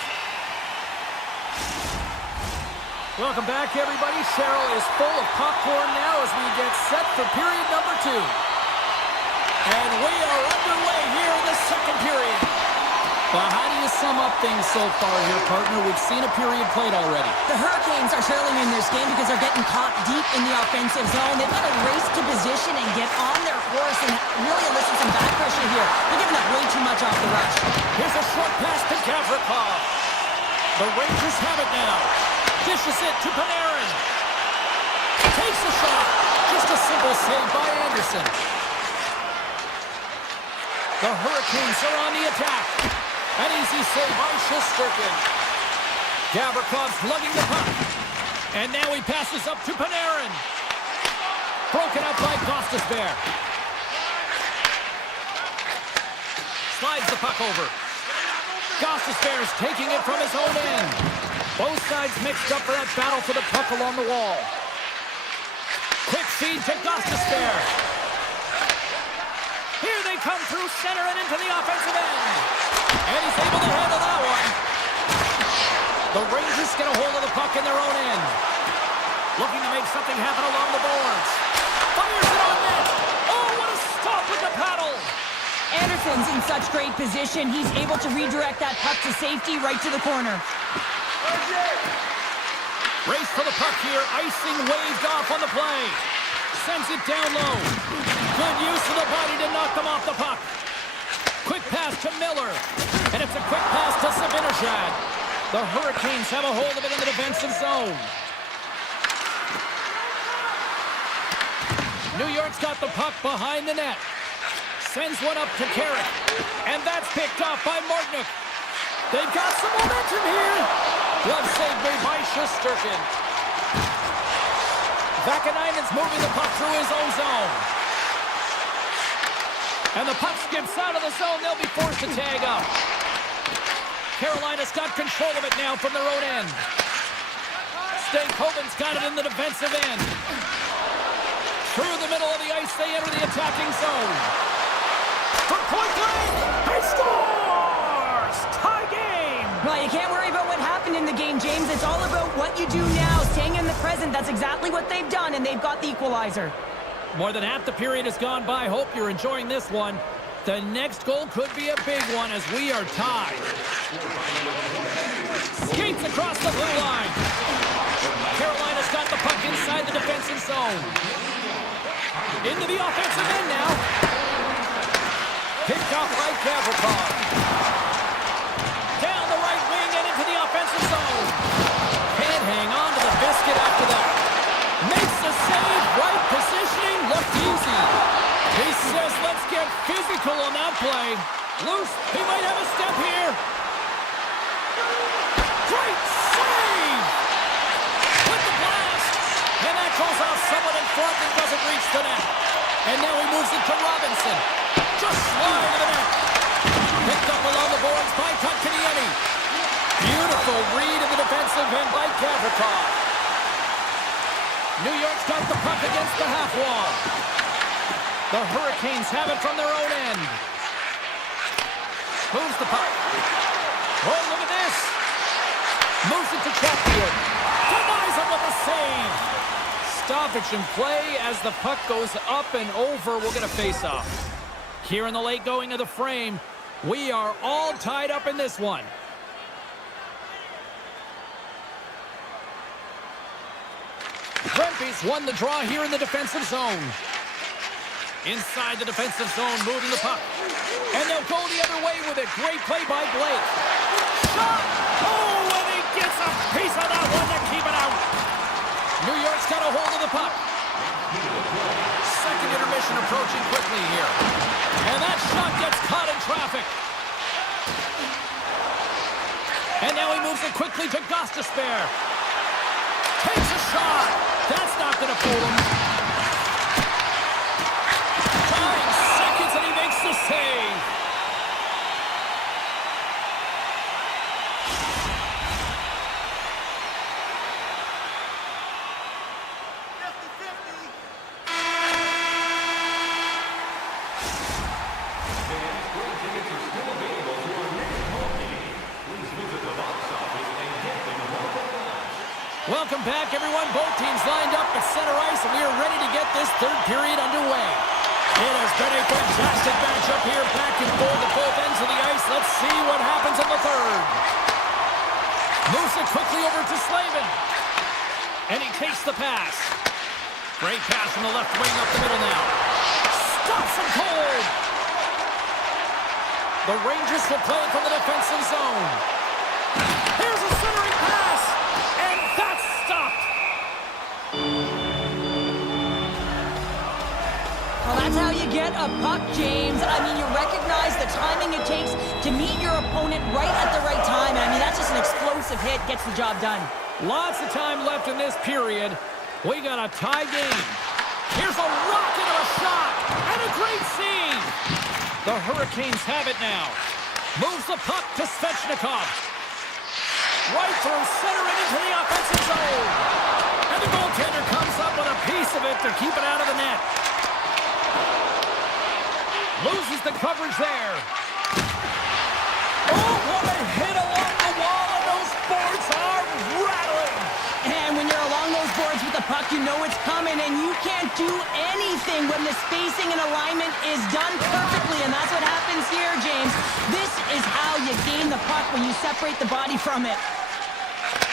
Welcome back, everybody. Cheryl is full of popcorn now as we get set for period number 2. And we are underway here in the second period. Well, how do you sum up things so far here, partner? We've seen a period played already. The Hurricanes are trailing in this game because they're getting caught deep in the offensive zone. They've got to race to position and get on their horse and really elicit some back pressure here. They're giving up way too much off the rush. Here's a short pass to Gavrikov. The Rangers have it now. Dishes it to Panarin. Takes a shot. Just a simple save by Anderson. The Hurricanes are on the attack. An easy save by Shesterkin. Gavrikov's lugging the puck. And now he passes up to Panarin. Broken up by Gostisbehere. Slides the puck over. Gostisbehere's taking it from his own end. Both sides mixed up for that battle for the puck along the wall. Quick feed to Gostisbehere. Here they come through center and into the offensive end. And he's able to handle that one. The Rangers get a hold of the puck in their own end. Looking to make something happen along the boards. Fires it on net. Oh, what a stop with the paddle. Anderson's in such great position. He's able to redirect that puck to safety right to the corner. Race for the puck here. Icing waved off on the play. Sends it down low. Good use of the body to knock them off the puck. Quick pass to Miller. And it's a quick pass to Sabinajad. The Hurricanes have a hold of it in the defensive zone. New York's got the puck behind the net. Sends one up to Carrick. And that's picked off by Martinick. They've got some momentum here. Glove save made by Shesterkin. Vakanainen's moving the puck through his own zone. And the puck skips out of the zone. They'll be forced to tag up. Carolina's got control of it now from their own end. Stankoven's got it in the defensive end. Through the middle of the ice, they enter the attacking zone. For point blank, he scores! Tie game! Well, you can't worry about what happened in the game, James. It's all about what you do now, staying in the present. That's exactly what they've done, and they've got the equalizer. More than half the period has gone by. Hope you're enjoying this one. The next goal could be a big one as we are tied. Skates across the blue line. Carolina's got the puck inside the defensive zone. Into the offensive end now. Picked off by Gavrikov. Down the right wing and into the offensive zone. Can't hang on to the biscuit after that. Makes the save. Right positioning. Looked easy. He says, let's get physical on that play. Loose. He might have a step here. Great save! With the blast. And that goes off someone in front and doesn't reach the net. And now he moves it to Robinson. Just slide to the net. Picked up along the boards by Kotkaniemi. Beautiful read in the defensive end by Gavrikov. New York's got the puck against the half wall. The Hurricanes have it from their own end. Moves the puck. Oh, look at this. Moves it to Chatfield. Denies him with a save. Stoppage in play as the puck goes up and over. We'll get a face-off. Here in the late going of the frame, we are all tied up in this one. Rempe's won the draw here in the defensive zone. Inside the defensive zone, moving the puck. And they'll go the other way with it. Great play by Blake. Shot! Oh, and he gets a piece of that one to keep it out. New York's got a hold of the puck. Second intermission approaching quickly here. And that shot gets caught in traffic. And now he moves it quickly to Gostisbehere. Takes a shot. That's not going to fool him. 5 seconds and he makes the save. Welcome back, everyone. Both teams lined up at center ice, and we are ready to get this third period underway. It has been a fantastic matchup here, back and forth at both ends of the ice. Let's see what happens in the third. Moves it quickly over to Slavin. And he takes the pass. Great pass from the left wing up the middle now. Stops him cold. The Rangers will play it from the defensive zone. Here's a centering pass. And that's stopped. Well, that's how you get a puck, James. I mean, you recognize the timing it takes to meet your opponent right at the right time. And I mean, that's just an explosive hit, gets the job done. Lots of time left in this period. We got a tie game. Here's a rocket of a shot. And a great save. The Hurricanes have it now. Moves the puck to Svechnikov. Right through center and into the offensive zone. And the goaltender comes up with a piece of it to keep it out of the net. Loses the coverage there. Oh, what a hit along the wall, and those boards are rattling. And when you're along those boards with the puck, you know it's coming, and you can't do anything when the spacing and alignment is done perfectly, and that's what happens here, James. This is how you gain the puck, when you separate the body from it.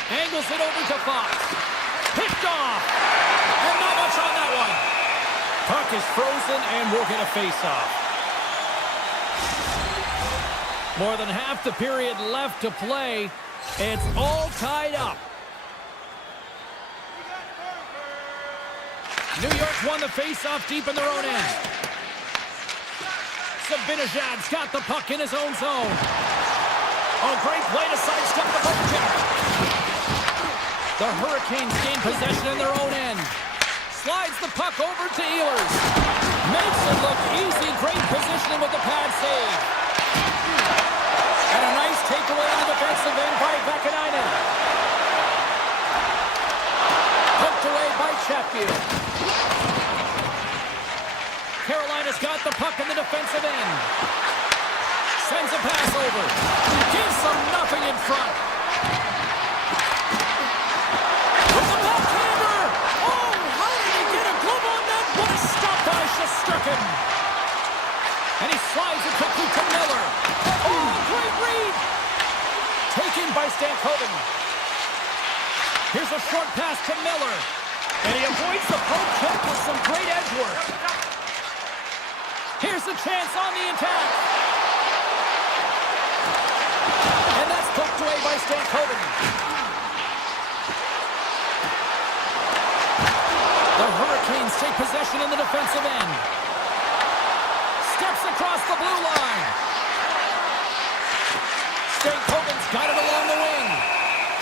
Angles it over to Fox. Picked off. And not much on that one. Puck is frozen, and we'll get a face-off. More than half the period left to play. It's all tied up. New York won the face-off deep in their own end. Sabinajad's got the puck in his own zone. Oh, great play to sidestep the poke check. The Hurricanes gain possession in their own end. Slides the puck over to Ehlers. Makes it look easy. Great positioning with the pad save. And a nice takeaway in the defensive end by Vakanainen. Hooked away by Chatfield. Carolina's got the puck in the defensive end. Sends a pass over. Gives them nothing in front. With the backhander! Oh, how did he get a glove on that? What a stop by Shesterkin. And he slides it quickly to Miller. Oh, great read! Taken by Stankoven. Here's a short pass to Miller. And he avoids the poke check with some great edge work. Here's the chance on the attack. And that's poked away by Stankoven. The Hurricanes take possession in the defensive end. Steps across the blue line. Stankoven's got it along the wing.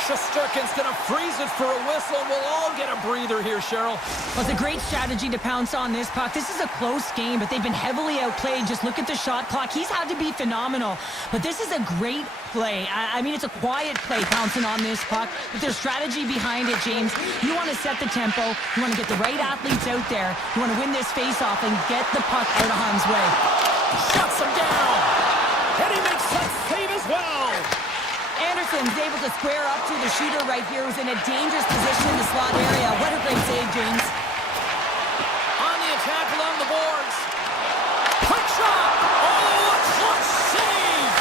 Shesterkin's going to freeze it for a whistle. We'll all get a breather here, Cheryl. Well, it's a great strategy to pounce on this puck. This is a close game, but they've been heavily outplayed. Just look at the shot clock. He's had to be phenomenal. But this is a great play. I mean, it's a quiet play pouncing on this puck. But there's strategy behind it, James. You want to set the tempo. You want to get the right athletes out there. You want to win this face-off and get the puck out of harm's way. Shuts him down. And he makes that save as well. Anderson's able to square up to the shooter right here, who's in a dangerous position in the slot area. What a great save, James. On the attack along the boards. Quick shot. Oh, a clutch save.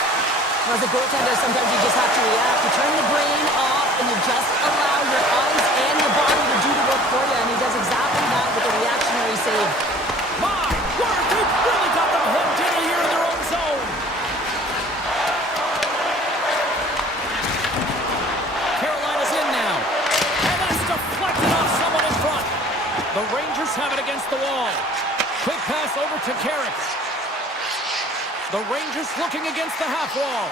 Well, as a goaltender, sometimes you just have to react. You turn the brain off, and you just allow your eyes and your body to do the work for you, and he does exactly that with a reactionary save. My word, they've really got them hemmed in here in their own zone. Rangers have it against the wall. Quick pass over to Carrick. The Rangers looking against the half wall.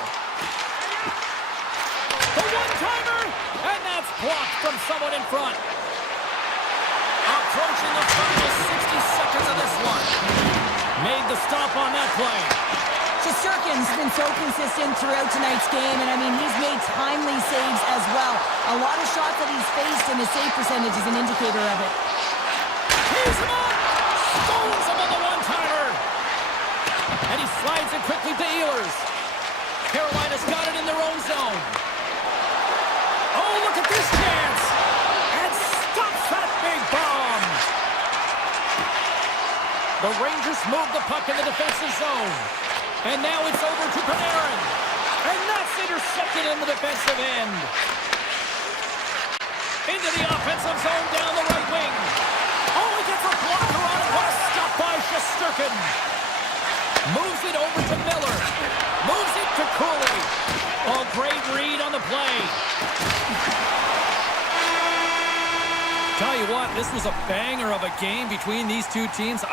The one-timer, and that's blocked from someone in front. Approaching the final 60 seconds of this one. Made the stop on that play. Shesterkin's been so consistent throughout tonight's game, and I mean, he's made timely saves as well. A lot of shots that he's faced, and his save percentage is an indicator of it. He's him up! Stones him on the one-timer! And he slides it quickly to Ehlers. Carolina's got it in their own zone. Oh, look at this chance! And stops that big bomb! The Rangers move the puck in the defensive zone. And now it's over to Panarin. And that's intercepted in the defensive end. Into the offensive zone down the right wing. Oh, he gets a blocker on it. What a stop by Shesterkin. Moves it over to Miller. Moves it to Cooley. Oh, great read on the play. Tell you what, this was a banger of a game between these two teams.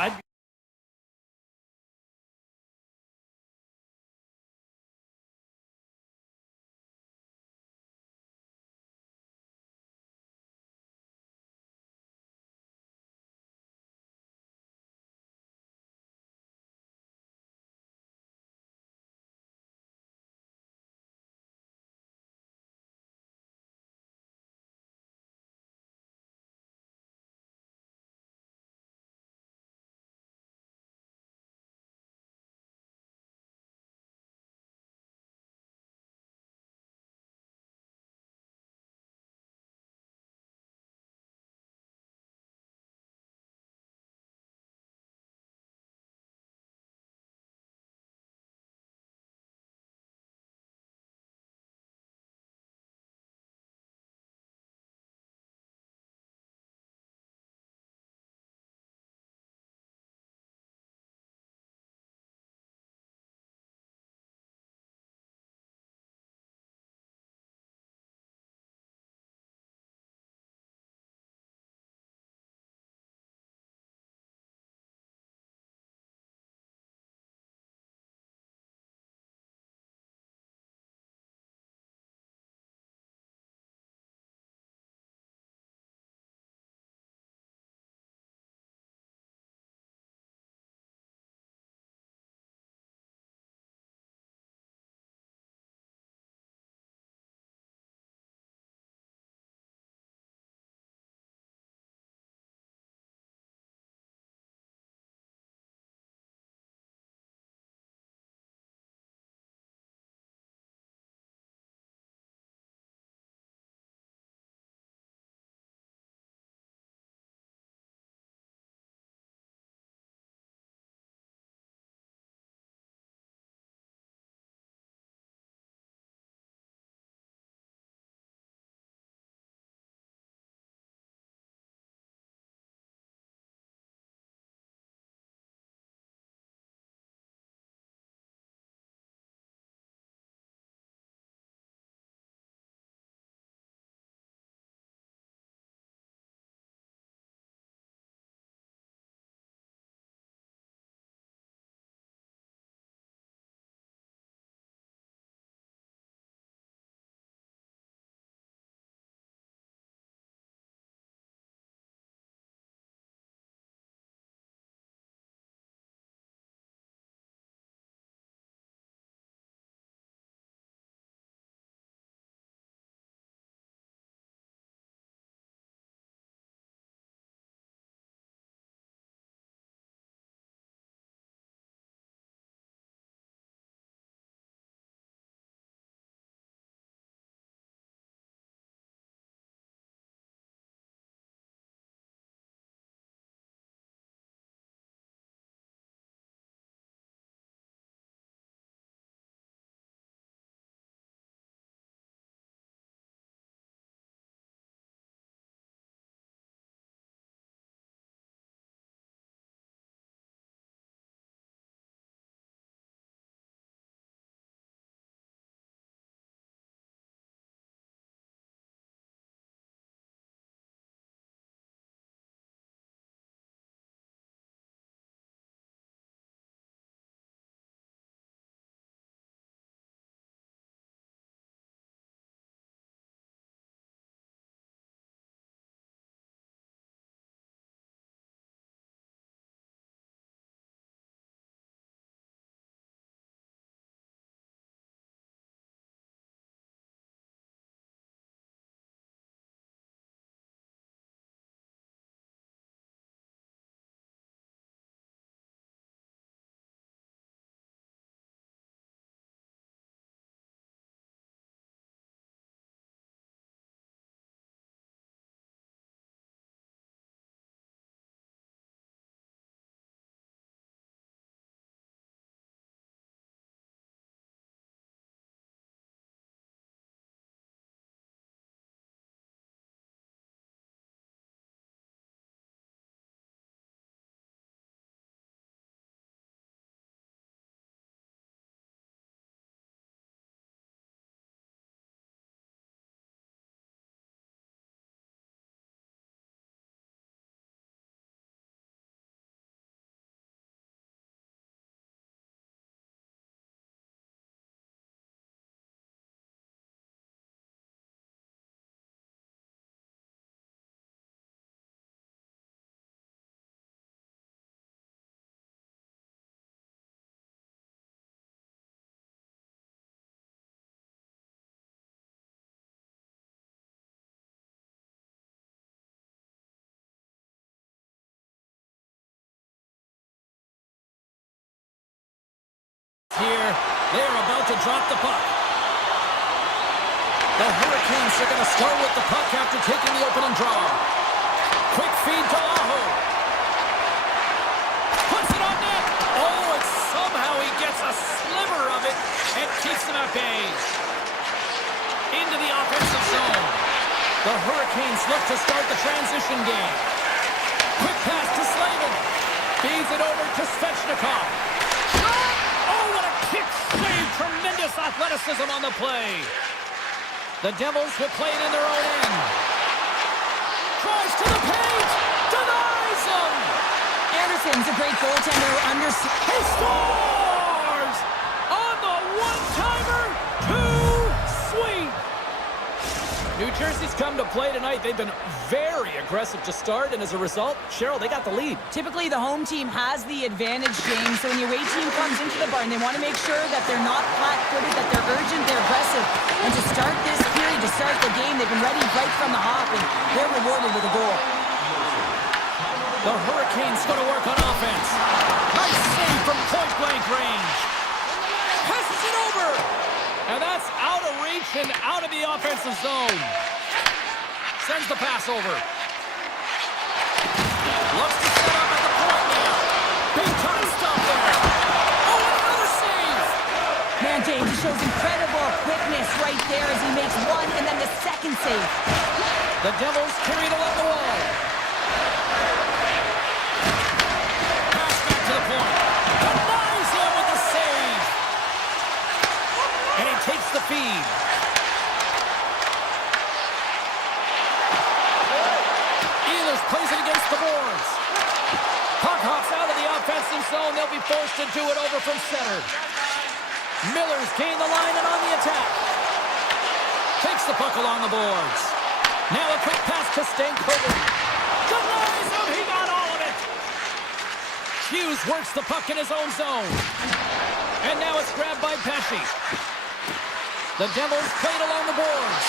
They are about to drop the puck. The Hurricanes are going to start with the puck after taking the opening draw. Quick feed to Aho. Puts it on net. Oh, and somehow he gets a sliver of it and keeps them at bay. Into the offensive zone. The Hurricanes look to start the transition game. Quick pass to Slavin. Feeds it over to Svechnikov. Shot! Oh, what a kick save. Tremendous athleticism on the play. The Devils will play it in their own end. Tries to the paint. Denies him. Anderson's a great goaltender who He scores! On the one-timer. Too sweet. New Jersey's come to play tonight. They've been very aggressive to start, and as a result, Cheryl, they got the lead. Typically, the home team has the advantage, James. So when the away team comes into the barn, they want to make sure that they're not flat-footed, that they're urgent, they're aggressive. And to start this period, to start the game, they've been ready right from the hop, and they're rewarded with a goal. The Hurricanes go to work on offense. Nice save from point-blank range. Passes it over. And that's out of reach and out of the offensive zone. Sends the pass over. Looks to set up at the point now. Big time stop there. Oh, and another save. Man, James, he shows incredible quickness right there as he makes one and then the second save. The Devils carry it along the wall. Pass back to the point. Denies him with the save. And he takes the feed. Ehlers plays it against the boards. Puck hops out of the offensive zone. They'll be forced to do it over from center. Miller's gained the line and on the attack. Takes the puck along the boards. Now a quick pass to Stankoven. Denies him. He got all of it. Hughes works the puck in his own zone. And now it's grabbed by Pesci. The Devils played along the boards.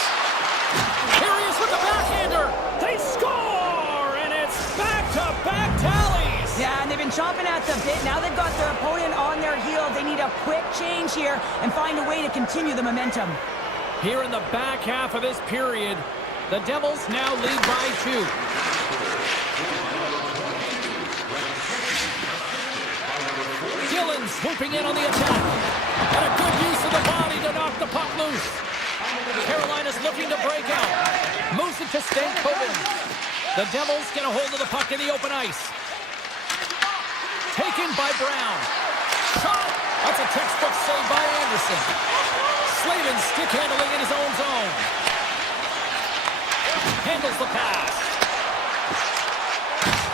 Here he is with the backhander. They score! And it's back-to-back tallies. Yeah, and they've been chomping at the bit. Now they've got their opponent on their heel. They need a quick change here and find a way to continue the momentum. Here in the back half of this period, the Devils now lead by 2. Dillon swooping in on the attack. And a good use of the body to knock the puck loose. Carolina's looking to break out. Moves it to Stankoven. The Devils get a hold of the puck in the open ice. Taken by Brown. Shot. That's a textbook save by Anderson. Slavin stick handling in his own zone. Handles the pass.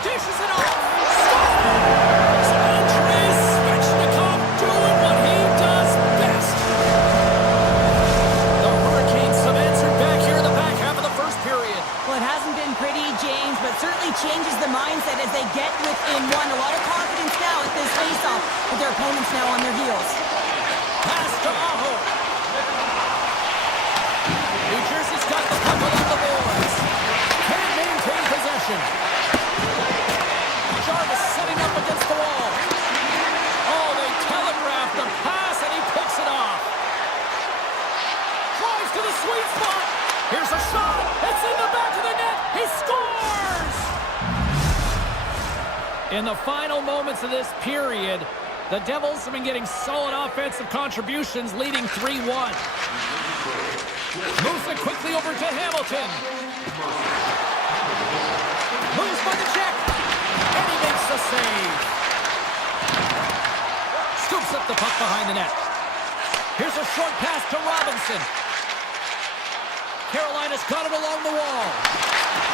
Dishes it off. Scores! Andrei Svechnikov doing what he does best. The Hurricanes have answered back here in the back half of the first period. Well, it hasn't been pretty, James, but certainly changes the mindset as they get within one. A lot of confidence now at this face-off with their opponents now on their heels. Pass to Aho. New Jersey's got the puck along the boards. Can't maintain possession. Jarvis setting up against the wall. Oh, they telegraphed the pass and he picks it off. Drives to the sweet spot. Here's a shot. It's in the back of the net. He scores! In the final moments of this period, the Devils have been getting solid offensive contributions, leading 3-1. Moves it quickly over to Hamilton. Moves by the check. And he makes the save. Scoops up the puck behind the net. Here's a short pass to Robinson. Carolina's got it along the wall.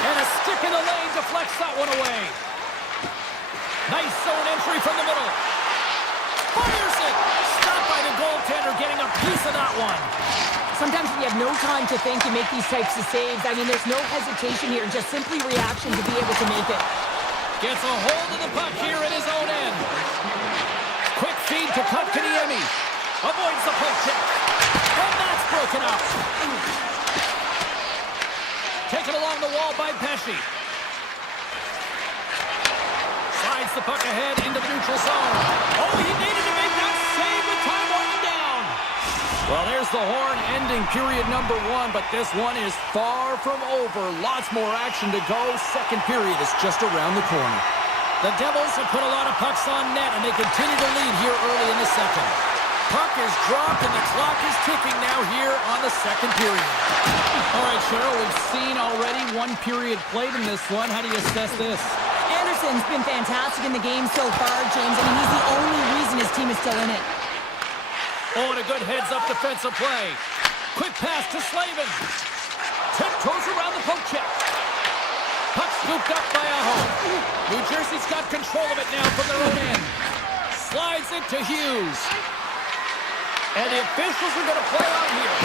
And a stick in the lane deflects that one away. Nice zone entry from the middle. Fires it. Stopped by the goaltender, getting a piece of that one. Sometimes when you have no time to think, you make these types of saves. I mean, there's no hesitation here, just simply reaction to be able to make it. Gets a hold of the puck here in his own end. Quick feed to Kotkaniemi. Avoids the poke check. And that's broken up. Taken along the wall by Pesci. Slides the puck ahead into the neutral zone. Oh, he needed to make that save with time winding down. blows the horn, ending period number 1, but this one is far from over. Lots more action to go. Second period is just around the corner. The Devils have put a lot of pucks on net, and they continue to lead here early in the second. Puck is dropped, and the clock is ticking now here on the second period. All right, Cheryl, we've seen already one period played in this one. How do you assess this? Anderson's been fantastic in the game so far, James. I mean, he's the only reason his team is still in it. Oh, and a good heads-up defensive play. Quick pass to Slavin. Tiptoes around the poke check. Puck scooped up by Aho. New Jersey's got control of it now from their own end. Slides it to Hughes. And the officials are going to play on here.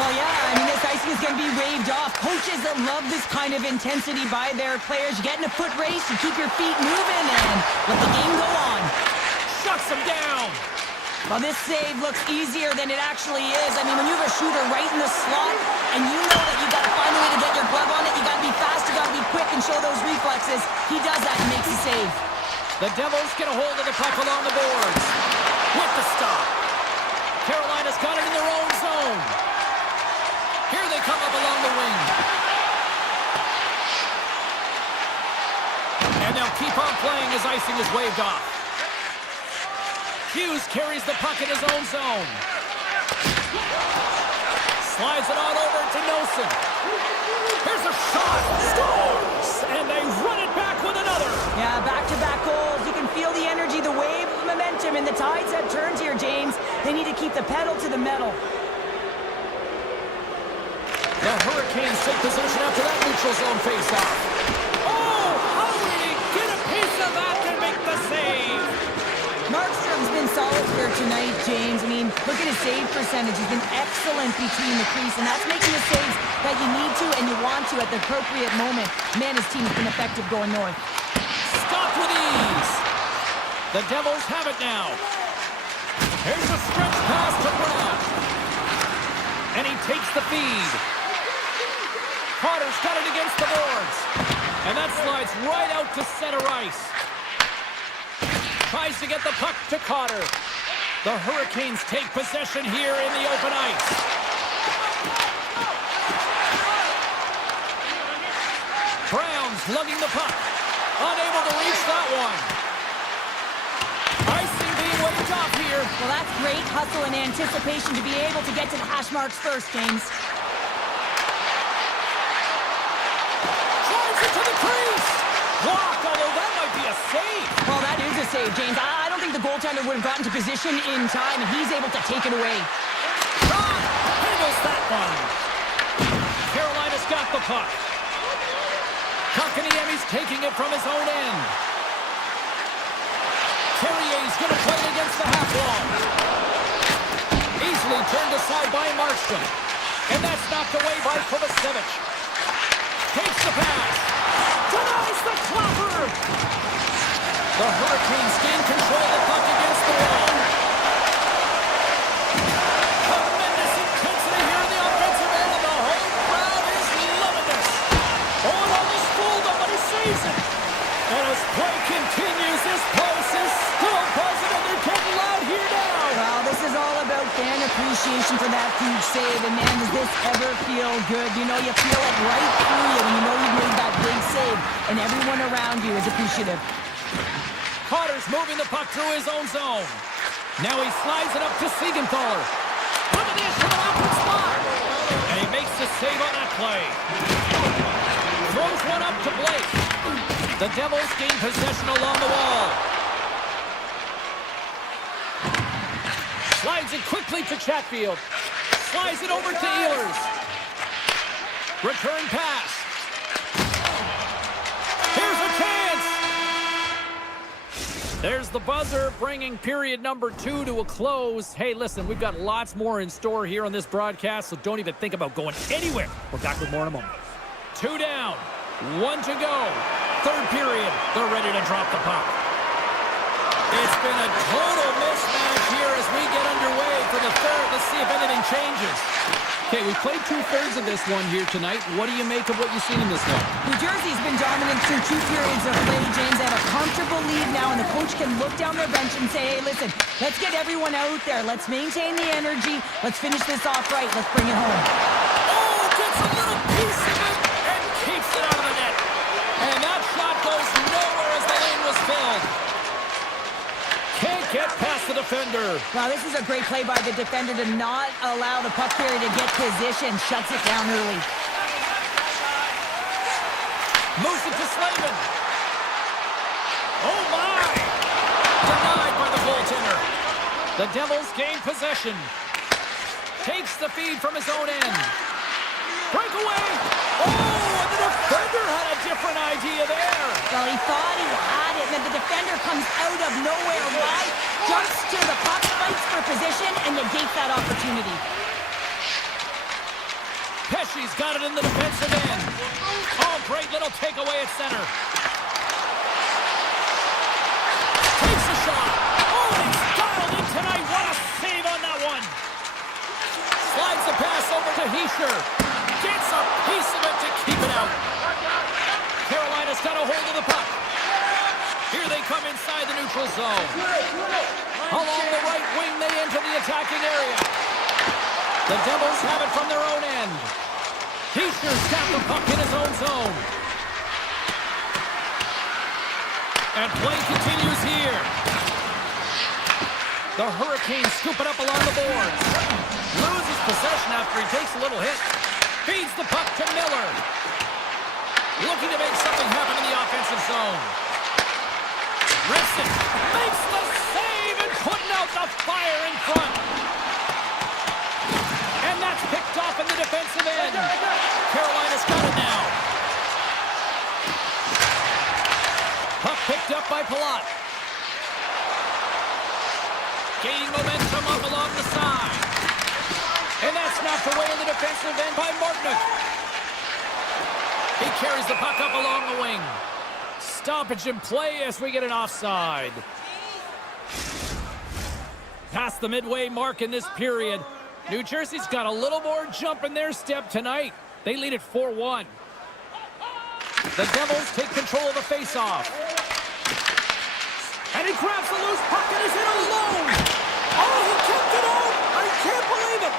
Well, yeah, I mean, this icing is going to be waved off. Coaches that love this kind of intensity by their players. You get in a foot race, you keep your feet moving, and let the game go on. Shuts them down. Well, this save looks easier than it actually is. I mean, when you have a shooter right in the slot, and you know that you got to find a way to get your glove on it, you got to be fast, you got to be quick and show those reflexes. He does that and makes the save. The Devils get a hold of the puck along the boards. With the stop. Carolina's got it in their own zone. Here they come up along the wing. And they'll keep on playing as icing is waved off. Hughes carries the puck in his own zone. Slides it on over to Nelson. Here's a shot. Scores! And they run it back with another. Yeah, back-to-back goals. You can feel the energy, the wave of momentum, and the tides have turned here, James. They need to keep the pedal to the metal. The Hurricanes take position after that neutral zone face-off. Oh, how did he get a piece of that to make the save? Markstrom's been solid here tonight, James. I mean, look at his save percentage. He's been excellent between the crease, and that's making the saves that you need to and you want to at the appropriate moment. Man, his team has been effective going north. Stopped with ease. The Devils have it now. Here's a stretch pass to Brown. And he takes the feed. Carter's got it against the boards. And that slides right out to center ice. Tries to get the puck to Carter. The Hurricanes take possession here in the open ice. Brown's lugging the puck. Unable to reach that one. Icing being waved off here. Well, that's great hustle and anticipation to be able to get to the hash marks first, James. Drives it to the crease. Blocked, although that might be a save. Well, that is a save, James. I don't think the goaltender would have gotten to position in time, and he's able to take it away. Handles that one. Carolina's got the puck. Kotkaniemi's taking it from his own end. Carrier's going to play it against the half wall. Easily turned aside by Markstrom. And that's knocked away by Kovacevic. Takes the pass. Denies the clopper. The Hurricanes gain control of the puck against the wall. Tremendous intensity here in the offensive end, and the whole crowd is loving this. Oh, and almost fooled him, but he saves it. And as play continues, this place is still buzzing, and they're getting loud here now. Well, this is all about fan appreciation for that huge save, and man, does this ever feel good. You know, you feel it right through you when you know you've made that big save, and everyone around you is appreciative. Carter's moving the puck through his own zone. Now he slides it up to Siegenthaler. Look at this from an awkward spot. And he makes the save on that play. Throws one up to Blake. The Devils gain possession along the wall. Slides it quickly to Chatfield. Slides it over to Ehlers. Return pass. Here's a chance. There's the buzzer, bringing period number 2 to a close. Hey, listen, we've got lots more in store here on this broadcast, so don't even think about going anywhere. We're back with more in a moment. 2 down, 1 to go. Third period, they're ready to drop the puck. It's been a total mismatch here as we get underway for the third. Let's see if anything changes. Okay, we played 2/3 of this one here tonight. What do you make of what you've seen in this one? New Jersey's been dominant through 2 periods of play, James. They have a comfortable lead now, and the coach can look down their bench and say, hey, listen, let's get everyone out there. Let's maintain the energy. Let's finish this off right. Let's bring it home. Oh, gets a little piece of it and keeps it out of the net. And that shot goes nowhere as the lane was filled. Can't get past the defender. Wow, this is a great play by the defender to not allow the puck carrier to get position. Shuts it down early. Moves it to Slavin. Oh, my! Denied by the goaltender. The Devils gain possession. Takes the feed from his own end. Breakaway! Oh, and the defender had a different idea there. Well, he thought he had it, and then the defender comes out of nowhere wide, jumps to the puck, fights for position, and negates that opportunity. Pesci's got it in the defensive end. Oh, great little takeaway at center. Takes a shot. Oh, he's dialed in tonight. What a save on that one. Slides the pass over to Hischier. Gets a piece of it to keep it out. Carolina's got a hold of the puck. Here they come inside the neutral zone. Along the right wing, they enter the attacking area. The Devils have it from their own end. Hischier's got the puck in his own zone. And play continues here. The Hurricanes scoop it up along the boards. Loses possession after he takes a little hit. Feeds the puck to Miller. Looking to make something happen in the offensive zone. Rips it. Makes the save and putting out the fire in front. And that's picked off in the defensive end. Carolina's got it now. Puck picked up by Palat. Gaining momentum up along the side. And that's knocked away in the defensive end by Martinook. He carries the puck up along the wing. Stoppage in play as we get an offside. Past the midway mark in this period. New Jersey's got a little more jump in their step tonight. They lead it 4-1. The Devils take control of the faceoff. And he grabs the loose puck and is in alone. Oh, he kicked it out. I can't believe it.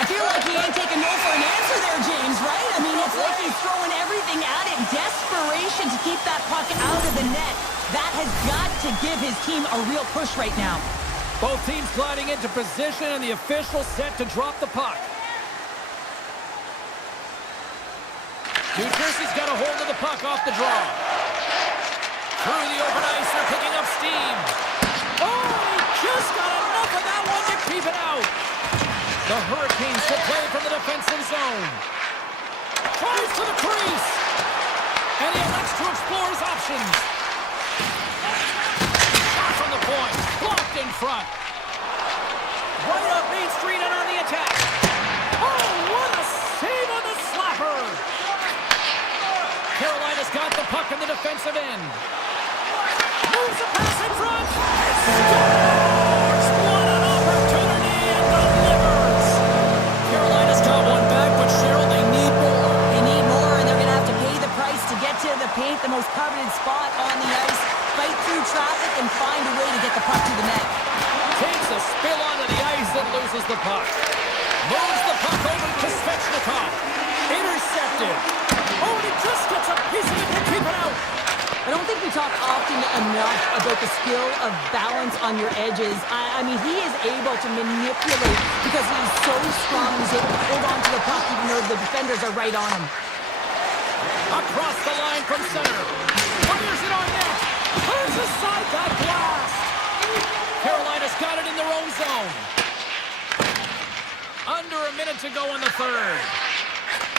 I feel like he ain't taking no for an answer there, James, right? I mean, it's like he's throwing everything at it. Desperation to keep that puck out of the net. That has got to give his team a real push right now. Both teams gliding into position and the official set to drop the puck. New Jersey's got a hold of the puck off the draw. Through the open ice, they're picking up steam. Oh, he just got enough of that one to keep it out. The Hurricanes to play from the defensive zone. Tries to the crease. And he elects to explore his options. Shot from the point. Blocked in front. Right up Main Street and on the attack. Oh, what a save on the slapper. Carolina's got the puck in the defensive end. Moves the pass in front. Scores! What an opportunity and delivers. Carolina's got one back, but Cheryl, they need more. They need more, and they're going to have to pay the price to get to the paint, the most coveted spot on the ice, fight through traffic, and find a way to get the puck to the net. Takes a spill onto the ice and loses the puck. Moves the puck over to Svechnikov. Intercepted. Oh, and he just gets a piece of it to keep it out. I don't think we talk often enough about the skill of balance on your edges. I mean, he is able to manipulate because he is so strong. He's able to hold on to the puck even though the defenders are right on him. Across the line from center. Fires it on net. Turns aside that blast. Carolina's got it in their own zone. Under a minute to go in the third.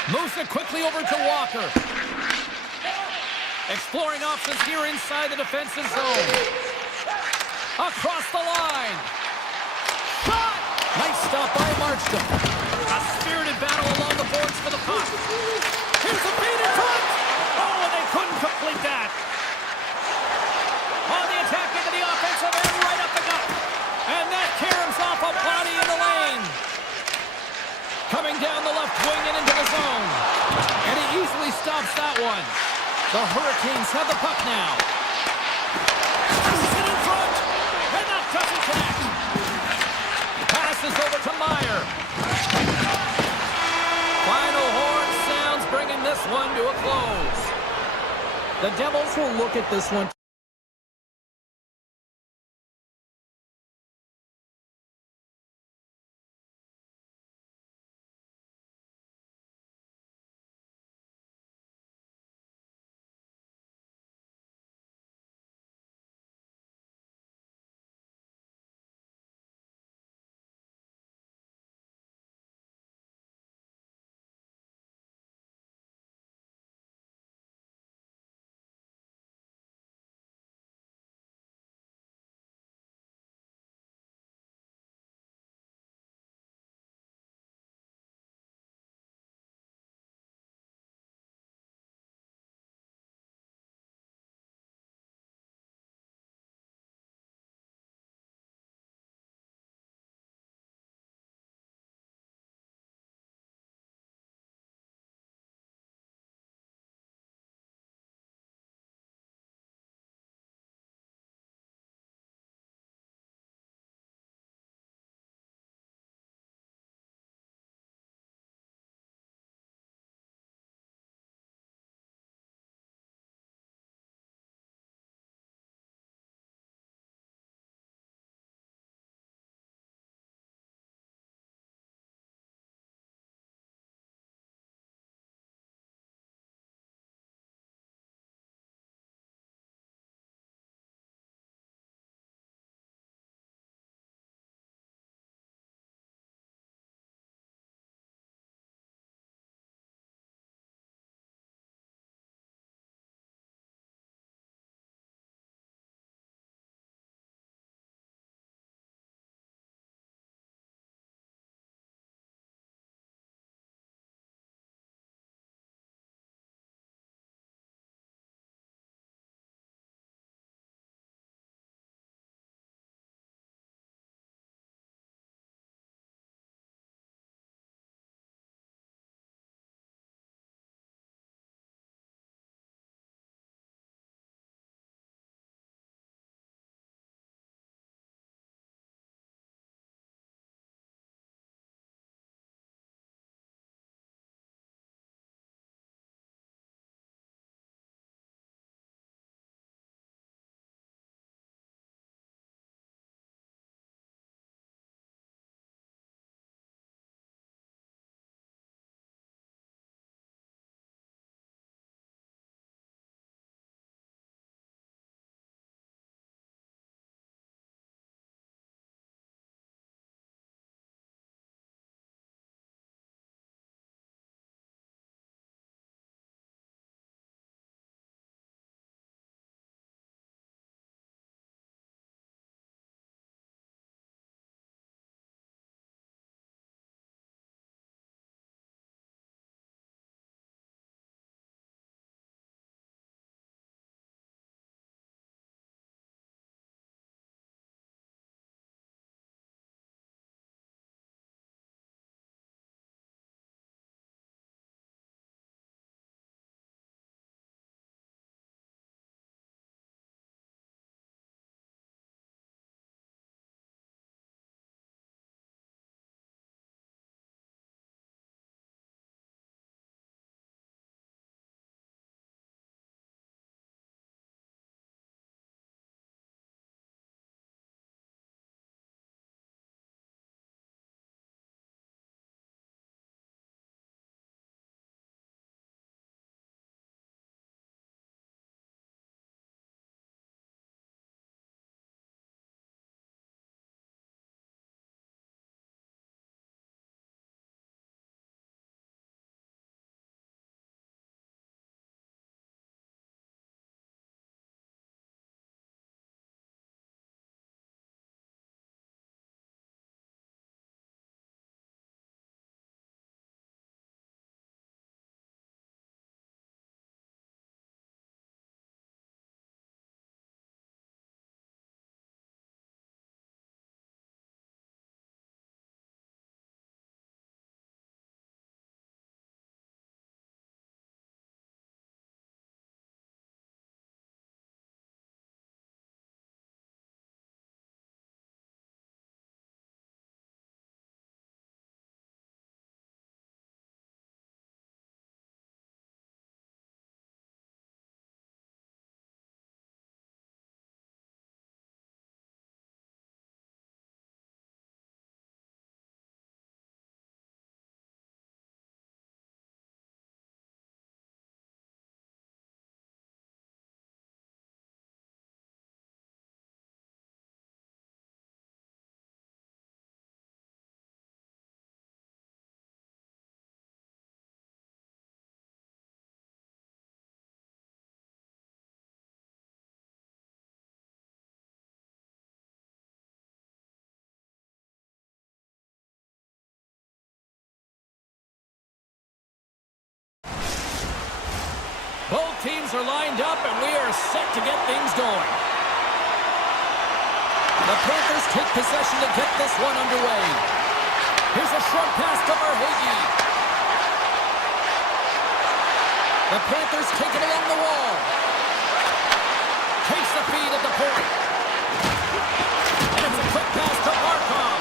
Moves it quickly over to Walker. Exploring options here inside the defensive zone. Across the line. Shot! Nice stop by Marchton. A spirited battle along the boards for the puck. Here's the feed in front. Oh, and they couldn't complete that. On the attack into the offensive end, right up the gut. And that caroms off a body in the lane. Coming down the left wing and into the zone. And he easily stops that one. The Hurricanes have the puck now. this one to a close. The Devils will look at this one Both teams are lined up, and we are set to get things going. The Panthers take possession to get this one underway. Here's a short pass to Verhage. The Panthers take it along the wall. Takes the feed at the point. And it's a quick pass to Barkov.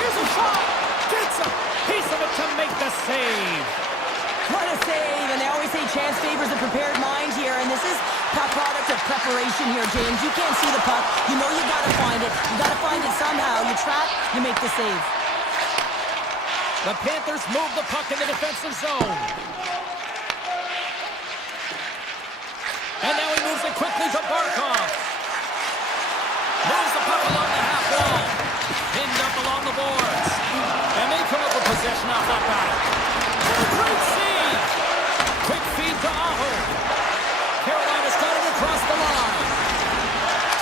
Here's a shot. Gets a piece of it to make the save. What a save, and they always say chance favors a prepared mind here, and this is a product of preparation here, James. You can't see the puck. You know you gotta find it. You gotta find it somehow. You trap, you make the save. The Panthers move the puck in the defensive zone. And now he moves it quickly to Barkov. Moves the puck along the half wall. Pinned up along the boards. And they come up with possession off that battle. Great save! Quick feed to Aho. Carolina's got it across the line.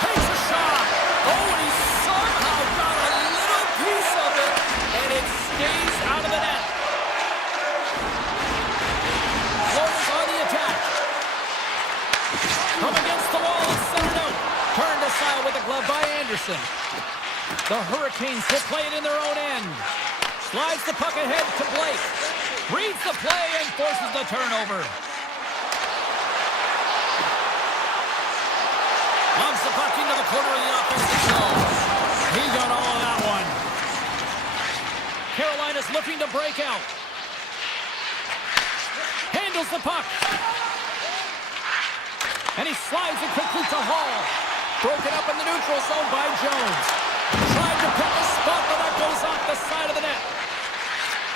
Takes a shot. Oh, and he somehow got a little piece of it. And it stays out of the net. Florida's on the attack. Come against the wall and centered out. Turned aside with a glove by Anderson. The Hurricanes will play it in their own end. Slides the puck ahead to Blake. Reads the play and forces the turnover. Loves the puck into the corner of the offensive zone. He got all of that one. Carolina's looking to break out. Handles the puck. And he slides it quickly to Hall. Broken up in the neutral zone by Jones. Tried to pick a spot, but that goes off the side of the net.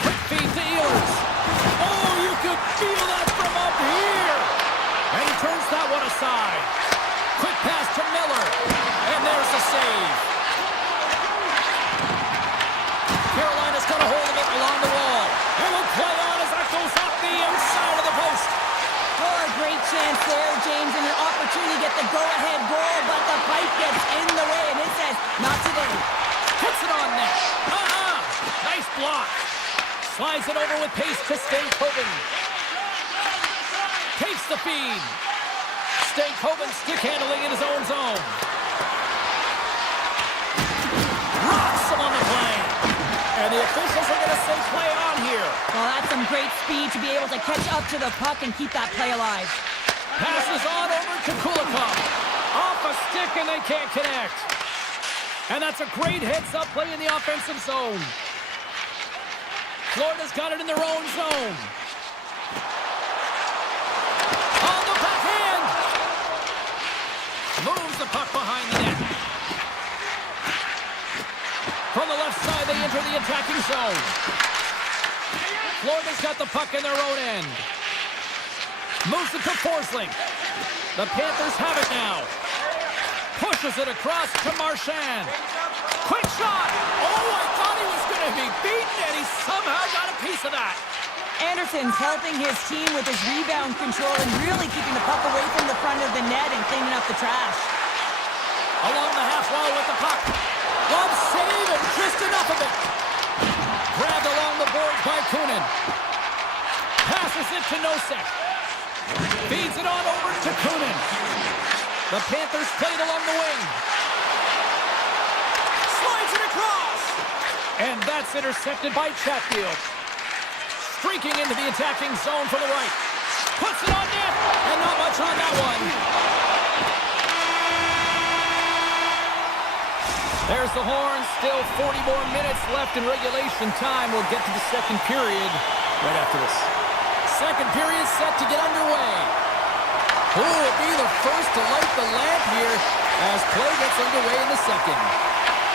Quick feed to Ehlers. Oh, you could feel that from up here. And he turns that one aside. Quick pass to Miller. And there's the save. Carolina's got a hold of it along the wall. And will play on as that goes off the inside of the post. Oh, a great chance there, James, and an opportunity to get the go-ahead goal, but the pipe gets in the way, and it says, not today. Puts it on net. Nice block. Slides it over with pace to Stankoven. Takes the feed. Stankoven stick handling in his own zone. Rocks him on the play. And the officials are going to say play on here. Well, that's some great speed to be able to catch up to the puck and keep that play alive. Passes on over to Kulikov. Off a stick and they can't connect. And that's a great heads-up play in the offensive zone. Florida's got it in their own zone. On the backhand. Moves the puck behind the net. From the left side, they enter the attacking zone. Florida's got the puck in their own end. Moves it to Forsling. The Panthers have it now. Pushes it across to Marchand. Quick shot. Oh, I thought he was going to be beaten, and he somehow got a piece of that. Anderson's helping his team with his rebound control and really keeping the puck away from the front of the net and cleaning up the trash. Along the half wall with the puck. Glove save and just enough of it. Grabbed along the board by Kunin. Passes it to Nosek. Feeds it on over to Kunin. The Panthers played along the wing. Slides it across. And that's intercepted by Chatfield. Streaking into the attacking zone for the right. Puts it on net. And not much on that one. There's the horn. Still 40 more minutes left in regulation time. We'll get to the second period right after this. Second period set to get underway. Who will be the first to light the lamp here as play gets underway in the second?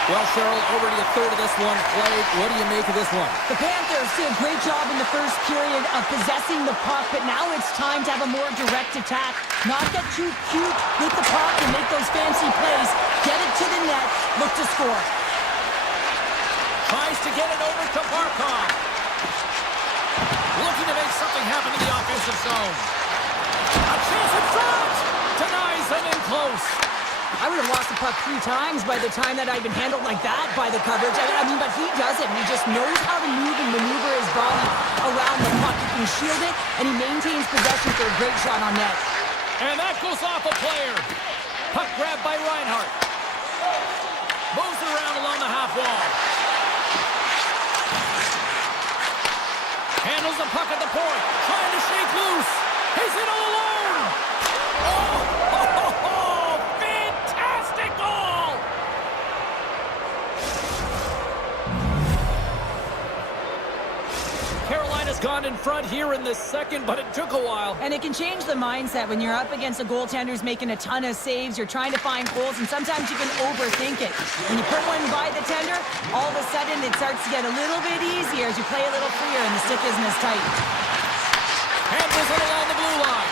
Well, Cheryl, over to the third of this one played. What do you make of this one? The Panthers did a great job in the first period of possessing the puck, but now it's time to have a more direct attack. Not get too cute with the puck and make those fancy plays. Get it to the net, look to score. Tries to get it over to Barkov. Looking to make something happen in the offensive zone. A chance in front! Denies him in close. I would have lost the puck 3 times by the time that I'd been handled like that by the coverage. I mean, but he does it. He just knows how to move and maneuver his body around the puck. He can shield it, and he maintains possession for a great shot on net. And that goes off a player. Puck grabbed by Reinhart. Moves it around along the half wall. Handles the puck at the point. Trying to shake loose. He's in all alone. Oh, fantastic goal! Carolina's gone in front here in the second, but it took a while. And it can change the mindset when you're up against a goaltender who's making a ton of saves. You're trying to find goals, and sometimes you can overthink it. When you put one by the tender, all of a sudden it starts to get a little bit easier as you play a little freer and the stick isn't as tight. Handles it along the blue line.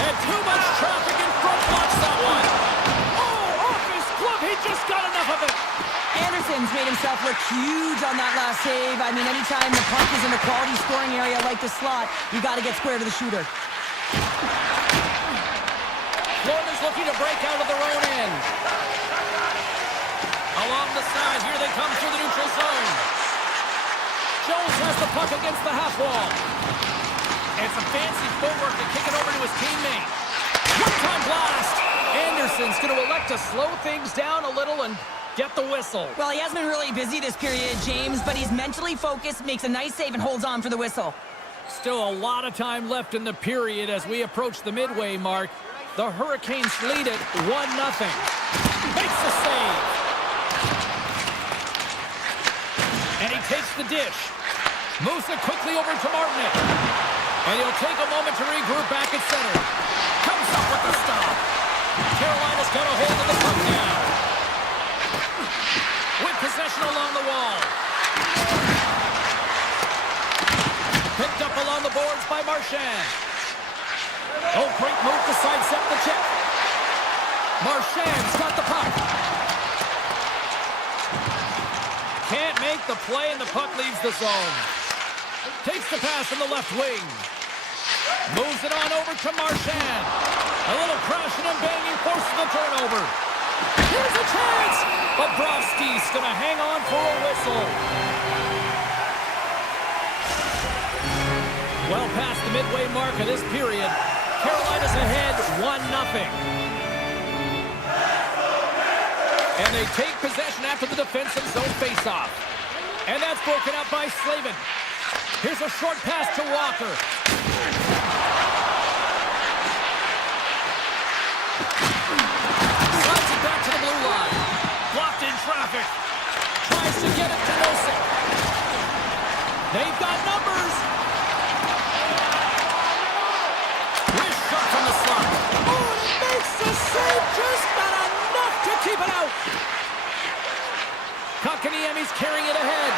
And too much traffic in front blocks that one. Oh, off his glove. He just got enough of it. Anderson's made himself look huge on that last save. I mean, anytime the puck is in a quality scoring area like the slot, you got to get square to the shooter. Florida's looking to break out of their own end. Along the side, here they come through the neutral zone. Jones has the puck against the half wall. It's a fancy footwork to kick it over to his teammate. One-time blast. Anderson's going to elect to slow things down a little and get the whistle. Well, he hasn't been really busy this period, James, but he's mentally focused, makes a nice save, and holds on for the whistle. Still a lot of time left in the period as we approach the midway mark. The Hurricanes lead it 1-0. Makes the save. And he takes the dish. Moves it quickly over to Martinek. And he'll take a moment to regroup back at center. Comes up with the stop. Carolina's got a hold of the puck now. With possession along the wall. Picked up along the boards by Marchand. Oh, great move to sidestep the check. Marchand's got the puck. Can't make the play, and the puck leaves the zone. Takes the pass from the left wing. Moves it on over to Marchand. A little crashing and banging forces the turnover. Here's a chance! Bobrovsky's going to hang on for a whistle. Well past the midway mark of this period, Carolina's ahead 1-0. And they take possession after the defensive zone faceoff. And that's broken up by Slavin. Here's a short pass to Walker. Slides it back to the blue line. Blocked in traffic. Tries to get it to Nosek. They've got numbers. Wrist shot from the slot. Oh, and it makes the save. Just not enough to keep it out. Kotkaniemi's carrying it ahead.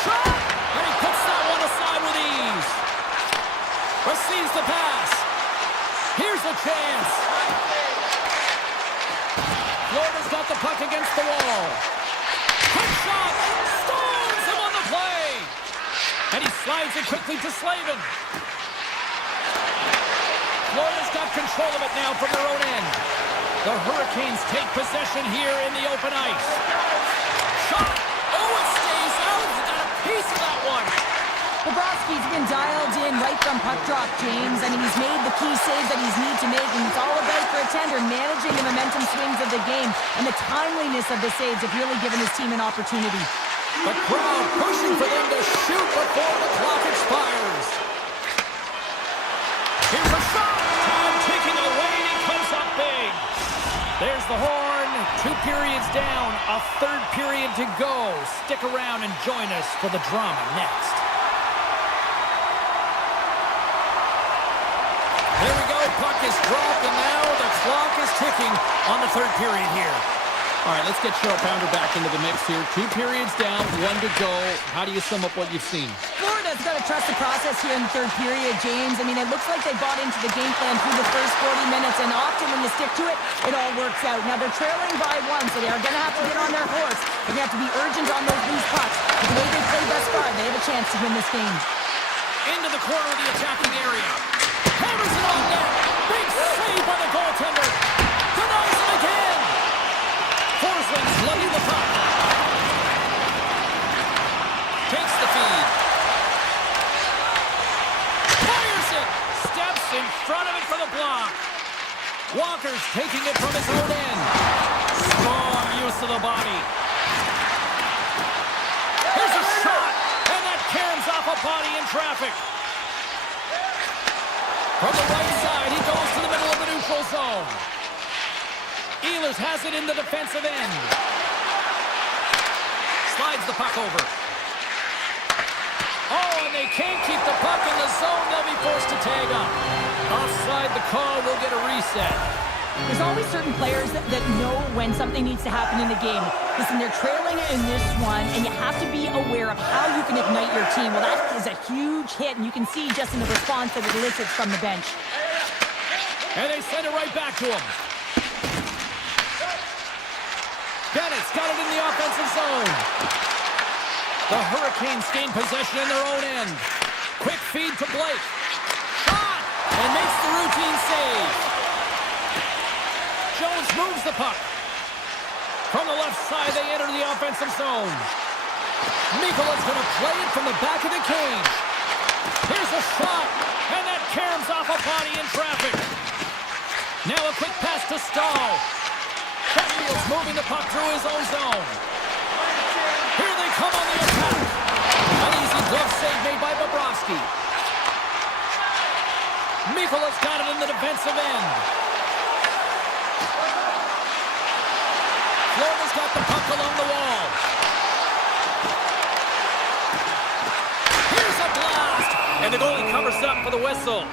Shot! And he puts that one aside with ease. Receives the pass. Here's a chance. Florida's got the puck against the wall. Quick shot. Stones him on the play. And he slides it quickly to Slavin. Florida's got control of it now from their own end. The Hurricanes take possession here in the open ice. Shot. Oh, it stays out. He got a piece of that one. Bobrovsky's been dialed in right from puck drop, James. I mean, he's made the key saves that he's need to make, and it's all about for a tender managing the momentum swings of the game, and the timeliness of the saves have really given his team an opportunity. The crowd pushing for them to shoot before the clock expires. Here's a shot. Time ticking away, and he comes up big. There's the horn. 2 periods down, a third period to go. Stick around and join us for the drama next. There we go, puck is dropped, and now the clock is ticking on the third period here. All right, let's get Cheryl Pounder back into the mix here. 2 periods down, 1 to go. How do you sum up what you've seen? Florida's got to trust the process here in the third period, James. I mean, it looks like they bought into the game plan through the first 40 minutes, and often when you stick to it, it all works out. Now, they're trailing by 1, so they are going to have to get on their horse. They're going to have to be urgent on those loose pucks. But the way they played thus far, they have a chance to win this game. Into the corner of the attacking area. Hammers it on net. Big save by the goaltender. Denies it again. Slings lugging the puck. Takes the feed. Fires it. Steps in front of it for the block. Walker's taking it from his own end. Strong use of the body. Here's a shot. And that caroms off a body in traffic. From the right side, he goes to the middle of the neutral zone. Ehlers has it in the defensive end. Slides the puck over. Oh, and they can't keep the puck in the zone. They'll be forced to tag up. Offside the call will get a reset. There's always certain players that know when something needs to happen in the game. Listen, they're trailing in this one, and you have to be aware of how you can ignite your team. Well, that is a huge hit, and you can see just in the response that it elicits from the bench. And they send it right back to him. Bennett's got it in the offensive zone. The Hurricanes gain possession in their own end. Quick feed to Blake. Shot! And makes the routine save. Jones moves the puck. From the left side, they enter the offensive zone. Mikola's going to play it from the back of the cage. Here's a shot, and that caroms off a body in traffic. Now a quick pass to Stahl. Sheffield's moving the puck through his own zone. Here they come on the attack. An easy glove save made by Bobrovsky. Mikola's got it in the defensive end. Florida's got the puck along the wall. Here's a blast! And the goalie covers up for the whistle.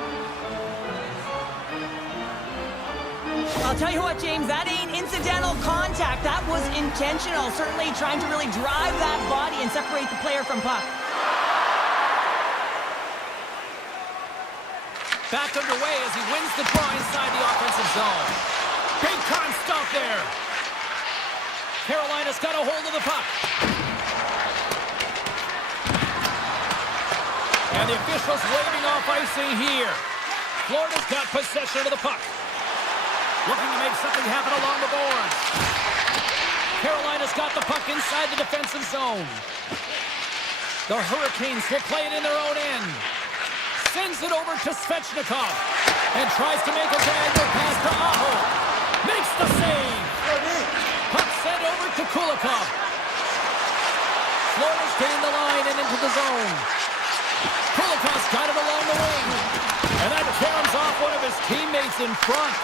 I'll tell you what, James, that ain't incidental contact. That was intentional. Certainly trying to really drive that body and separate the player from puck. Back underway as he wins the draw inside the offensive zone. Big time stop there. Carolina's got a hold of the puck. And the officials waving off icing here. Florida's got possession of the puck. Looking to make something happen along the boards. Carolina's got the puck inside the defensive zone. The Hurricanes will play it in their own end. Sends it over to Svechnikov. And tries to make a diagonal pass to Aho. Makes the save. Puck sent over to Kulikov. Florida's getting the line and into the zone. Kulikov's got it along the wing. And that caroms off one of his teammates in front.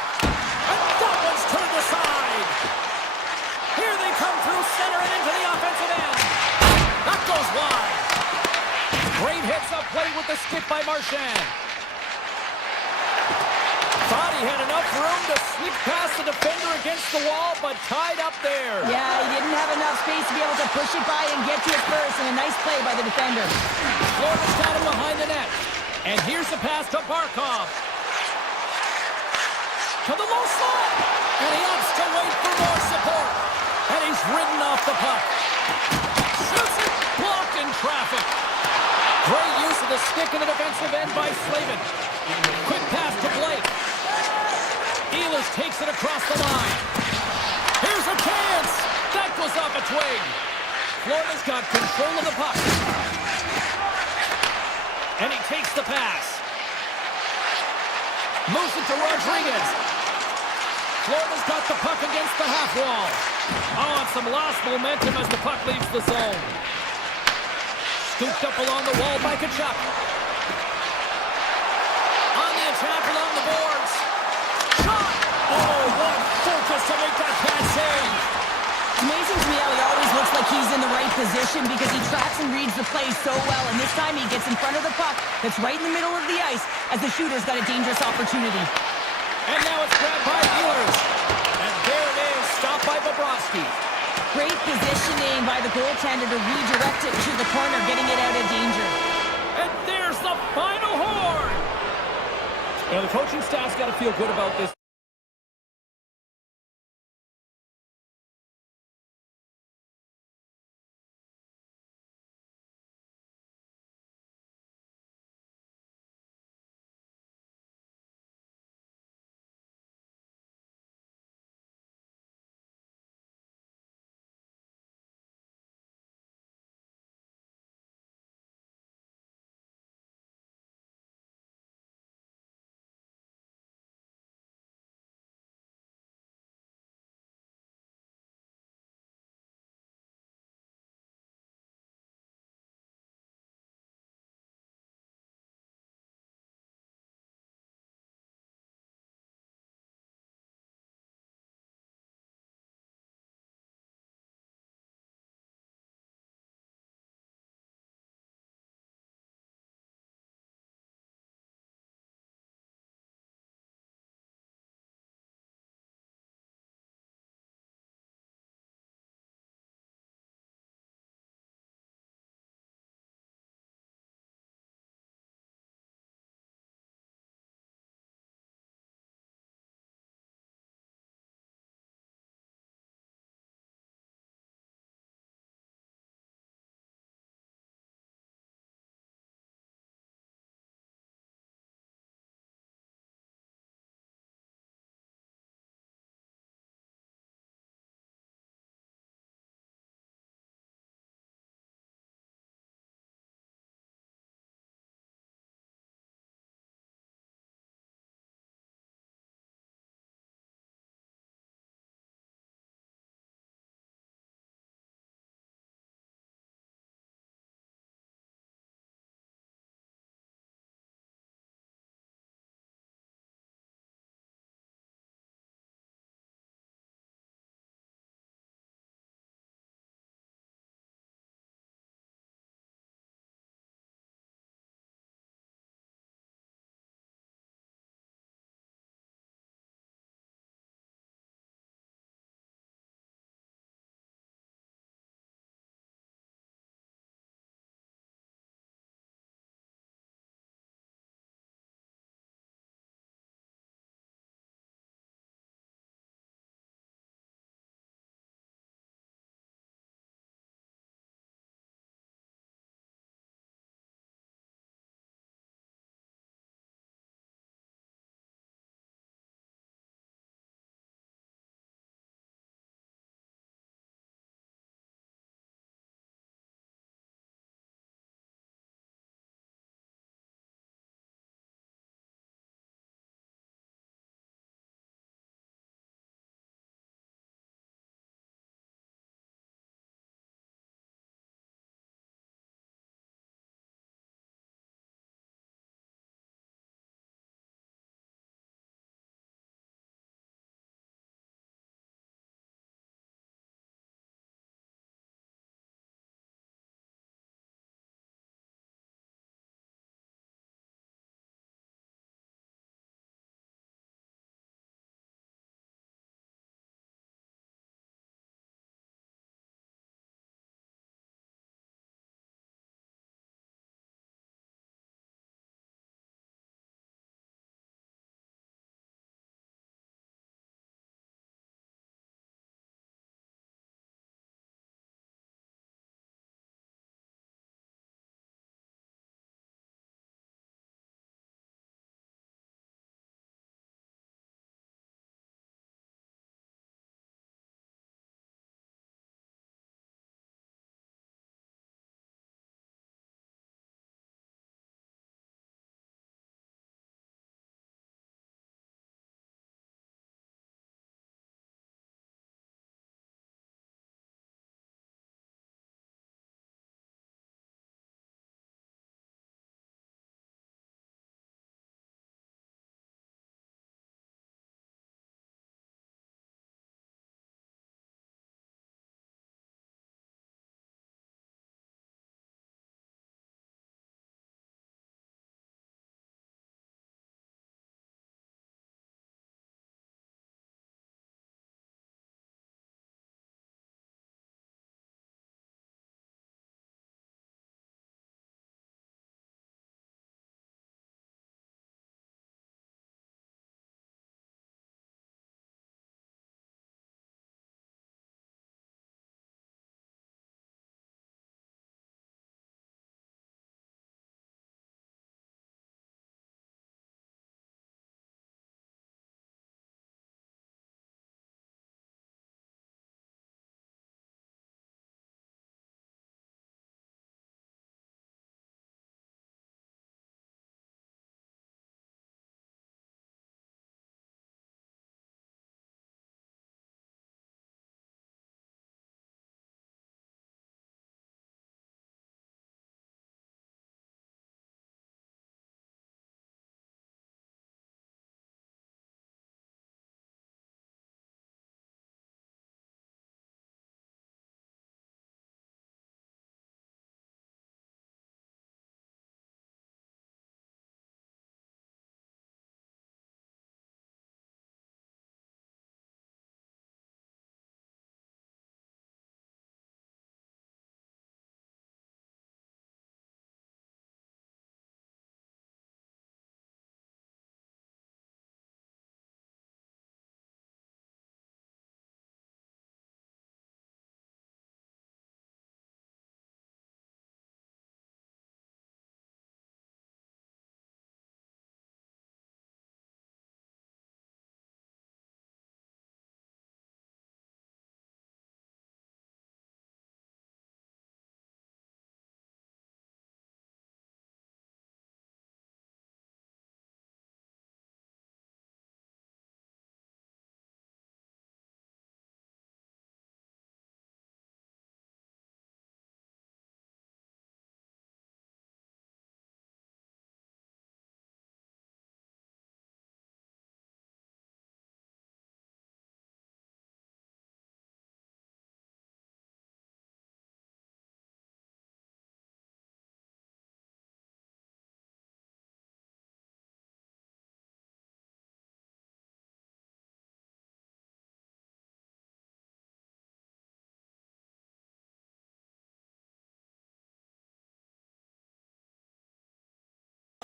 And that one's turned aside. Here they come through center and into the offensive end. That goes wide. Great heads-up play with the stick by Marchand. Thought he had enough room to sneak past the defender against the wall, but tied up there. Yeah, he didn't have enough space to be able to push it by and get to it first, and a nice play by the defender. Florida's got him behind the net. And here's the pass to Barkov. To the low slot. And he opts to wait for more support. And he's ridden off the puck. Shoots it. Blocked in traffic. Great use of the stick in the defensive end by Slavin. Quick pass to Blake. Ehlers takes it across the line. Here's a chance. That goes off a twig. Florida's got control of the puck. And he takes the pass. Moves it to Rodriguez. Florida's got the puck against the half wall. Oh, and some lost momentum as the puck leaves the zone. Scooped up along the wall by Kachuk. On the attack along the boards. Shot! Oh, what focus to make that pass save. It's amazing to me how he always looks like he's in the right position because he tracks and reads the play so well. And this time he gets in front of the puck that's right in the middle of the ice as the shooter's got a dangerous opportunity. And now it's grabbed by Ehlers. And there it is, stopped by Bobrovsky. Great positioning by the goaltender to redirect it to the corner, getting it out of danger. And there's the final horn. You know, the coaching staff's got to feel good about this.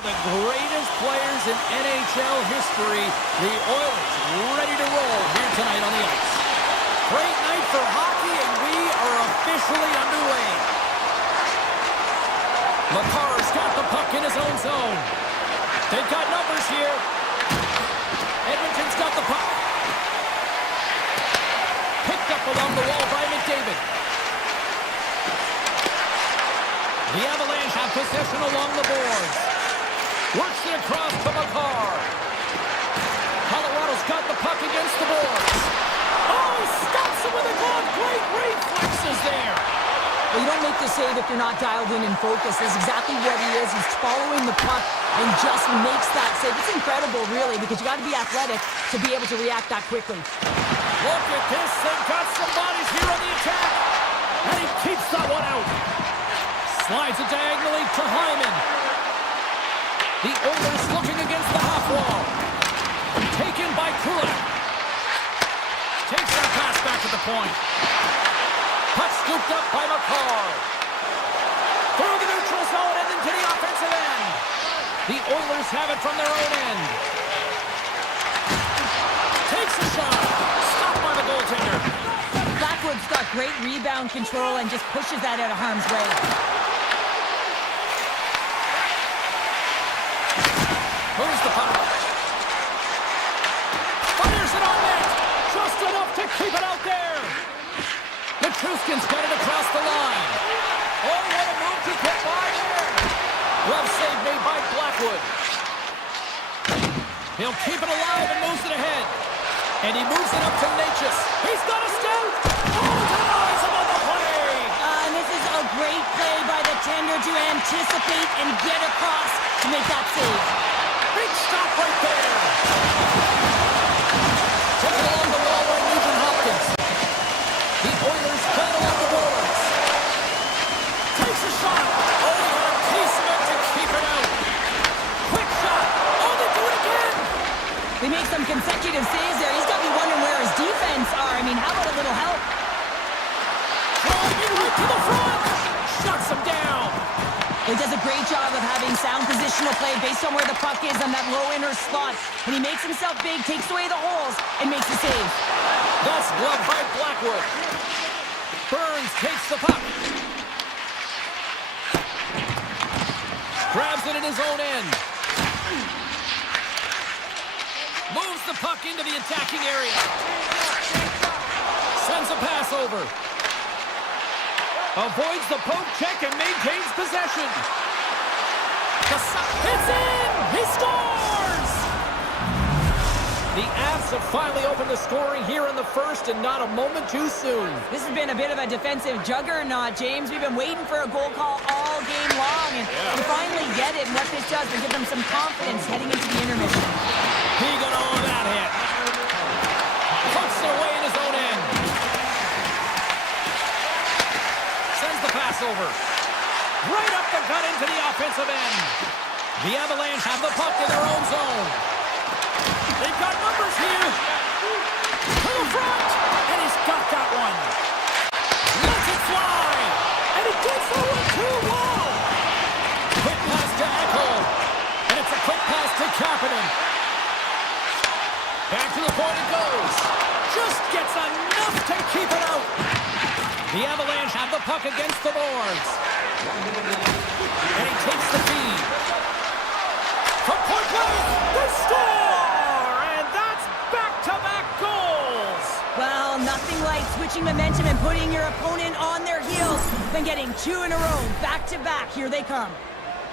the greatest players in NHL history. The Oilers ready to roll here tonight on the ice. Great night for hockey, and we are officially underway. Makar's got the puck in his own zone. They've got numbers here. Edmonton's got the puck. Picked up along the wall by McDavid. The Avalanche have possession along the boards. Works it across to Makar. Colorado's got the puck against the boards. Oh, he stops him with a glove. Great reflexes there. Well, you don't make the save if you're not dialed in and focused. That's exactly what he is. He's following the puck and just makes that save. It's incredible, really, because you got to be athletic to be able to react that quickly. Look at this. They've got some bodies here on the attack. And he keeps that one out. Slides it diagonally to Hyman. The Oilers looking against the half wall. Taken by Kulak. Takes that pass back to the point. Puck scooped up by Makar. Through the neutral zone and into the offensive end. The Oilers have it from their own end. Takes a shot. Stopped by the goaltender. Blackwood's got great rebound control and just pushes that out of harm's way. Moves the puck. Fires it on net. Just enough to keep it out there. Matruskin's got it across the line. Oh, what a move to get by there. Glove save made by Blackwood. He'll keep it alive and moves it ahead. And he moves it up to Natchez. He's got a stout. Oh, denies him on the play. And this is a great play by the tender to anticipate and get across to make that save. Big stop right there. Took it along the wall by Nugent Hopkins. The Oilers play along the boards. Takes a shot. Oh, he got a piece of it to keep it out. Quick shot. Oh, they do it again. They make some consecutive saves there. He's got me wondering where his defense are. I mean, how about a little help? Driving right to the front. Shuts him down. He does a great job of having sound positional play based on where the puck is on that low inner slot. And he makes himself big, takes away the holes, and makes the save. That's gloved by Blackwood. Burns takes the puck. Grabs it in his own end. Moves the puck into the attacking area. Sends a pass over. Avoids the poke check and maintains possession. It's in! He scores! The Avs have finally opened the scoring here in the first, and not a moment too soon. This has been a bit of a defensive juggernaut, James. We've been waiting for a goal call all game long, and we finally get it. And what this does is give them some confidence heading into the intermission. He got all of that hit. Puts it away in his own end. Sends the pass over. Right up the gut into the offensive end. The Avalanche have the puck in their own zone. They've got numbers here. To the front. And he's got that one. Lets it fly. And he gets the one too low. Quick pass to Echo. And it's a quick pass to Kapanen. Back to the point it goes. Just gets enough to keep it out. The Avalanche have the puck against the boards. And he takes the feed. From point blank, they score! And that's back-to-back goals! Well, nothing like switching momentum and putting your opponent on their heels than getting two in a row, back-to-back. Here they come.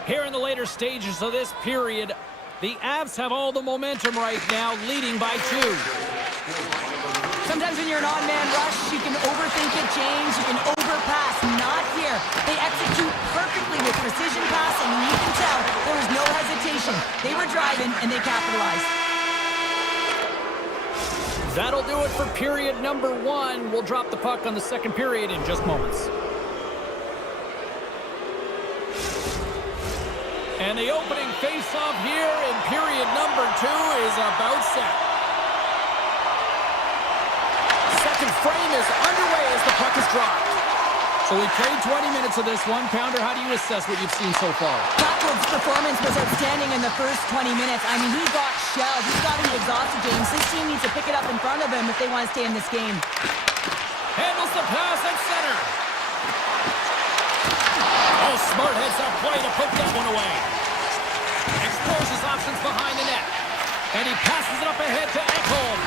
Here in the later stages of this period, the Avs have all the momentum right now, leading by 2. Sometimes when you're an on-man rush, you can overthink it, James. You can overpass. Not here. They execute perfectly with precision passing, and you can tell there was no hesitation. They were driving, and they capitalized. That'll do it for period number 1. We'll drop the puck on the second period in just moments. And the opening face-off here in period number 2 is about set. Second frame is underway as the puck is dropped. So we played 20 minutes of this one. Pounder, how do you assess what you've seen so far? Blackwood's performance was outstanding in the first 20 minutes. I mean, he got shelled. He's gotten exhausted, James. This team needs to pick it up in front of him if they want to stay in this game. Handles the pass at center. Oh, smart heads-up play to put that one away. Explores his options behind the net. And he passes it up ahead to Ekholm.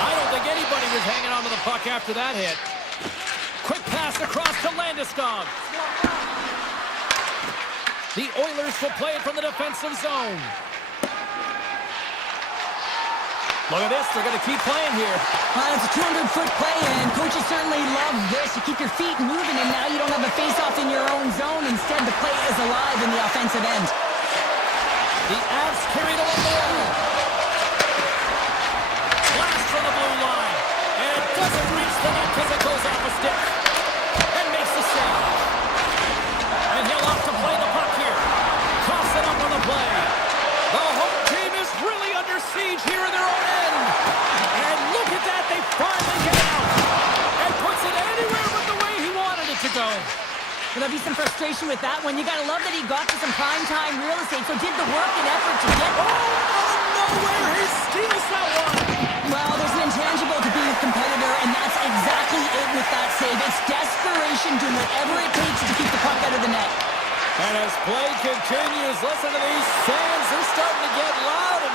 I don't think anybody was hanging on to the puck after that hit. Quick pass across to Landeskog. The Oilers will play it from the defensive zone. Look at this. They're going to keep playing here. It's a 200-foot play, and coaches certainly love this. You keep your feet moving, and now you don't have a face-off in your own zone. Instead, the play is alive in the offensive end. The Avs carried along the wall. Blast from the blue line. And it doesn't reach the net because it goes off a stick. And makes the save. And he'll off to play the puck here. Toss it up on the play. The home team is really under siege here in their own end. And look at that. They finally get it out. And puts it anywhere but the way he wanted it to go. Well, there'll be some frustration with that one. You got to love that he got to some prime-time real estate, so did the work and effort to get... Oh, out of nowhere, he steals that one. Well, there's an intangible to being a competitor, and that's exactly it with that save. It's desperation, doing whatever it takes to keep the puck out of the net. And as play continues, listen to these fans. They're starting to get loud and...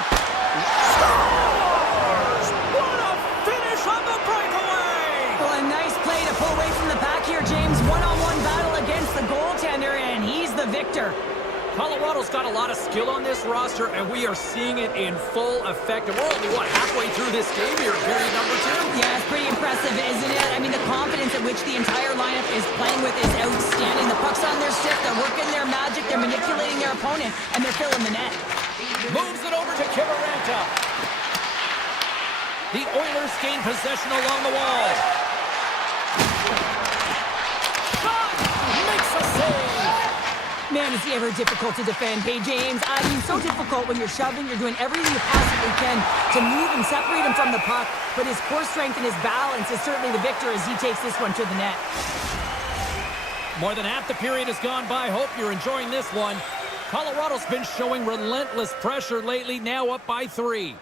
Scores! What a finish on the breakaway! Well, a nice play to pull away from the pack here, James. One-on-one battle against the goaltender, and he's the victor. Colorado's got a lot of skill on this roster, and we are seeing it in full effect. And we're only, halfway through this game here, period number 2? Yeah, it's pretty impressive, isn't it? I mean, the confidence at which the entire lineup is playing with is outstanding. The puck's on their stick, they're working their magic, they're manipulating their opponent, and they're filling the net. Moves it over to Kivaranta. The Oilers gain possession along the wall. Shot! Makes a save! Man, is he ever difficult to defend. Hey, James, I mean, so difficult when you're shoving. You're doing everything you possibly can to move and separate him from the puck. But his core strength and his balance is certainly the victor as he takes this one to the net. More than half the period has gone by. Hope you're enjoying this one. Colorado's been showing relentless pressure lately, now up by 3.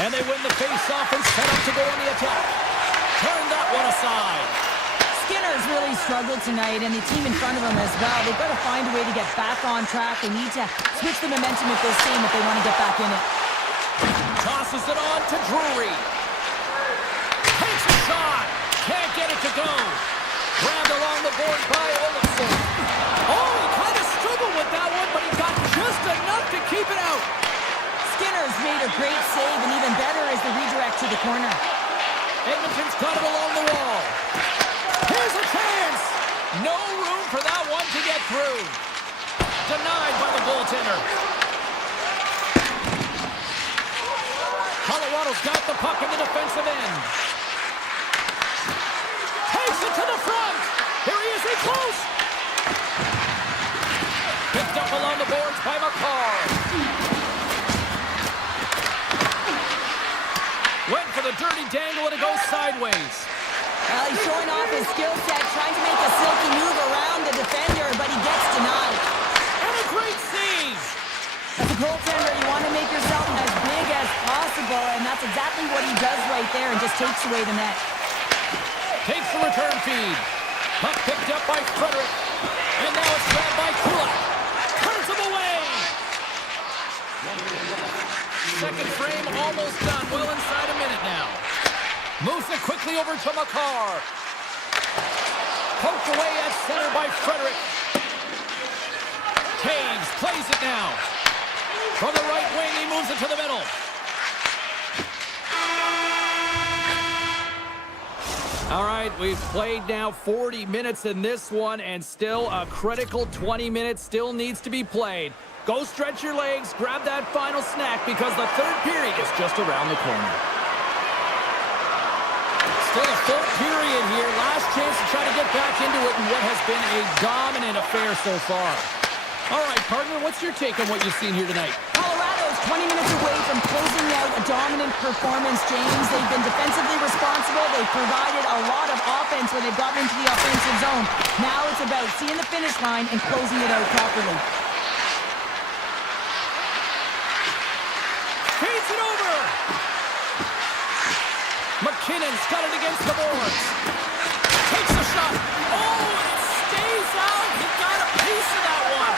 And they win the face-off and set up to go on the attack. Turn that one aside. Skinner's really struggled tonight, and the team in front of him as well. They've got to find a way to get back on track. They need to switch the momentum of this team if they want to get back in it. Tosses it on to Drury. Takes a shot. Can't get it to go. Grabbed along the board by Olofsson. Oh, he kind of struggled with that one, but he got just enough to keep it out. Skinner's made a great save, and even better is the redirect to the corner. Edmonton's got it along the wall. Here's a chance! No room for that one to get through. Denied by the goaltender. Colorado's got the puck in the defensive end. Takes it to the front. Here he is, he's close. Picked up along the boards by McCarr. Went for the dirty dangle and it goes sideways. Well, he's showing off his skill set, trying to make a silky move around the defender, but he gets denied. And a great save! As a goaltender, you want to make yourself as big as possible, and that's exactly what he does right there and just takes away the net. Takes the return feed. Puck picked up by Frederick. And now it's grabbed by Kulak. Turns him away! Second frame almost done. Well inside a minute now. Moves it quickly over to McCarr. Poked away at center by Frederick. Taves plays it now. From the right wing, he moves it to the middle. All right, we've played now 40 minutes in this one, and still a critical 20 minutes still needs to be played. Go stretch your legs, grab that final snack, because the third period is just around the corner. Still a full period here. Last chance to try to get back into it in what has been a dominant affair so far. All right, partner, what's your take on what you've seen here tonight? Colorado's 20 minutes away from closing out a dominant performance, James. They've been defensively responsible. They've provided a lot of offense when they've gotten into the offensive zone. Now it's about seeing the finish line and closing it out properly. Feeds it over. McKinnon's got it against the boards. Takes a shot. Oh, and it stays out. He got a piece of that one.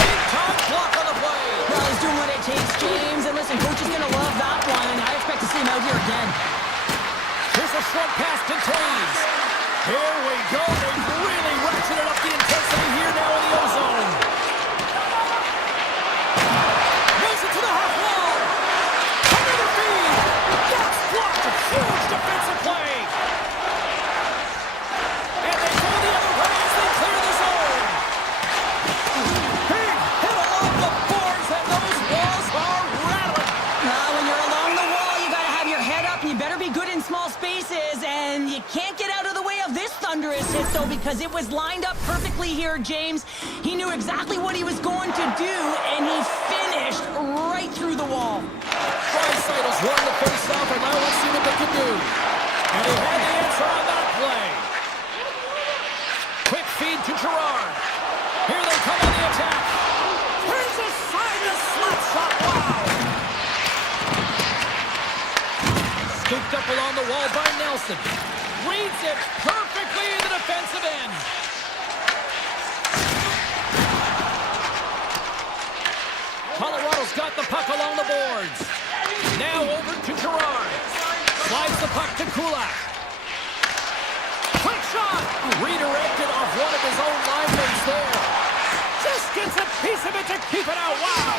Big time block on the play. Well, he's doing what it takes, James. And listen, coach is going to love that one, and I expect to see him out here again. Here's a short pass to Taves. Here we go. They've really ratcheted up the intensity here now in the O-zone. Moves it to the half wall. Another feed. That's blocked. A huge defensive play. And they go the other way as they clear the zone. Big hit along the boards, and those walls are rattling. When you're along the wall, you got to have your head up, and you better be good in small spaces, and you can't get out of the way of this thunderous hit, though, because it was lined up perfectly here, James. He knew exactly what he was going to do, and he finished right through the wall. Drysdale's won the face-off, and now let's see what they can do. And he had the answer on that play. Quick feed to Gerard. Here they come on the attack. Here's a side-to-slap shot. Wow! Scooped up along the wall by Nelson. Reads it perfectly in the defensive end. Colorado's got the puck along the boards. Now over to Gerard. Slides the puck to Kulak. Quick shot! Redirected off one of his own line mates there. Just gets a piece of it to keep it out. Wow!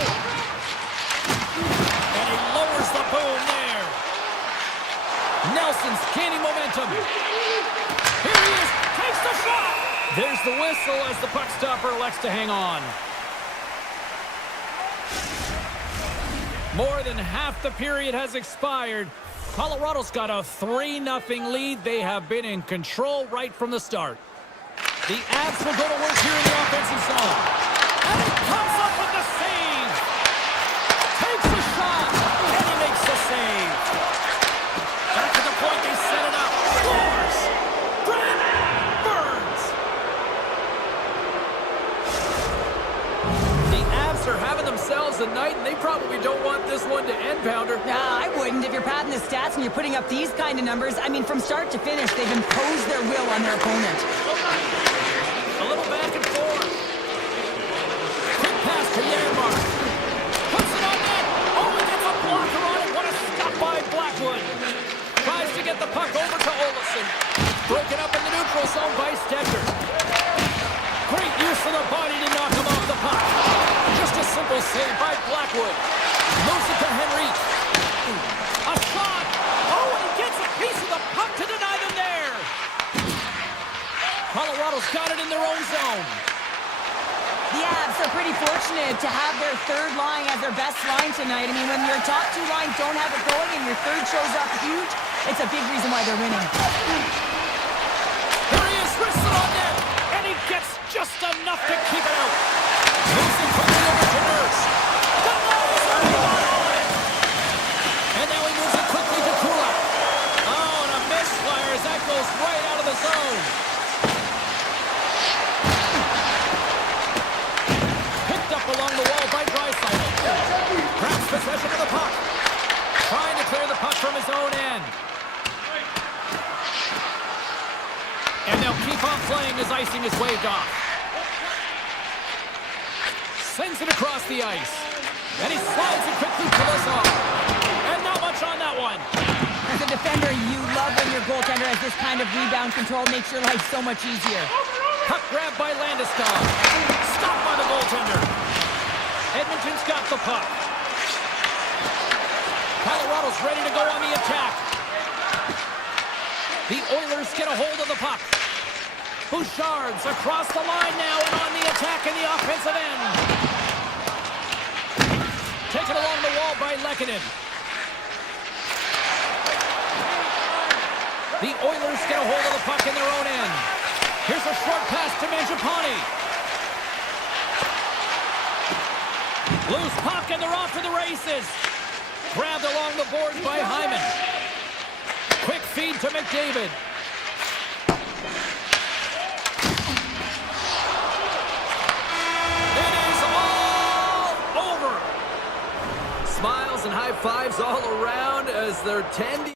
And he lowers the boom there. Nelson's gaining momentum. Here he is. Takes the shot. There's the whistle as the puck stopper elects to hang on. More than half the period has expired. Colorado's got a 3-0 lead. They have been in control right from the start. The Avs will go to work here in the offensive zone. And he comes up with the save. Takes a shot. And he makes the save. Back to the point, they set it up. Scores. Brent Burns. The Avs are having themselves a night, and they probably don't want this one to end, Pounder. I wouldn't. If you're padding the stats and you're putting up these kind of numbers, I mean, from start to finish, they've imposed their will on their opponent. A little back and forth. Quick pass to Yanmark. Puts it on net. Oh, he gets a blocker on it. What a stop by Blackwood. Tries to get the puck over to Olsen. Broken up in the neutral zone by Steger. Great use of the body to knock him off the puck. Just a simple save by Blackwood. Moves it to Henry. A shot. Oh, and he gets a piece of the puck to deny them there. Colorado's got it in their own zone. The Avs are pretty fortunate to have their third line as their best line tonight. I mean, when your top two lines don't have it going and your third shows up huge, it's a big reason why they're winning. Here he is, wristed on net, and he gets just enough to keep it out. Moves it quickly over to Nurse. And now he moves it quickly to Kulak. Oh, and a misfire as that goes right out of the zone. Picked up along the wall by Draisaitl. Grabs possession of the puck. Trying to clear the puck from his own end. And they'll keep on playing as icing is waved off. Sends it across the ice. And he slides it quickly to Lazar. And not much on that one. As a defender, you love when your goaltender has this kind of rebound control. Makes your life so much easier. Puck grabbed by Landeskog. Stopped by the goaltender. Edmonton's got the puck. Colorado's ready to go on the attack. The Oilers get a hold of the puck. Bouchard's across the line now and on the attack in the offensive end. Taken along the wall by Lehkonen. The Oilers get a hold of the puck in their own end. Here's a short pass to Mangiapane. Loose puck, and they're off to the races. Grabbed along the boards by Hyman. Quick feed to McDavid. It is all over. Smiles and high fives all around as they're tending.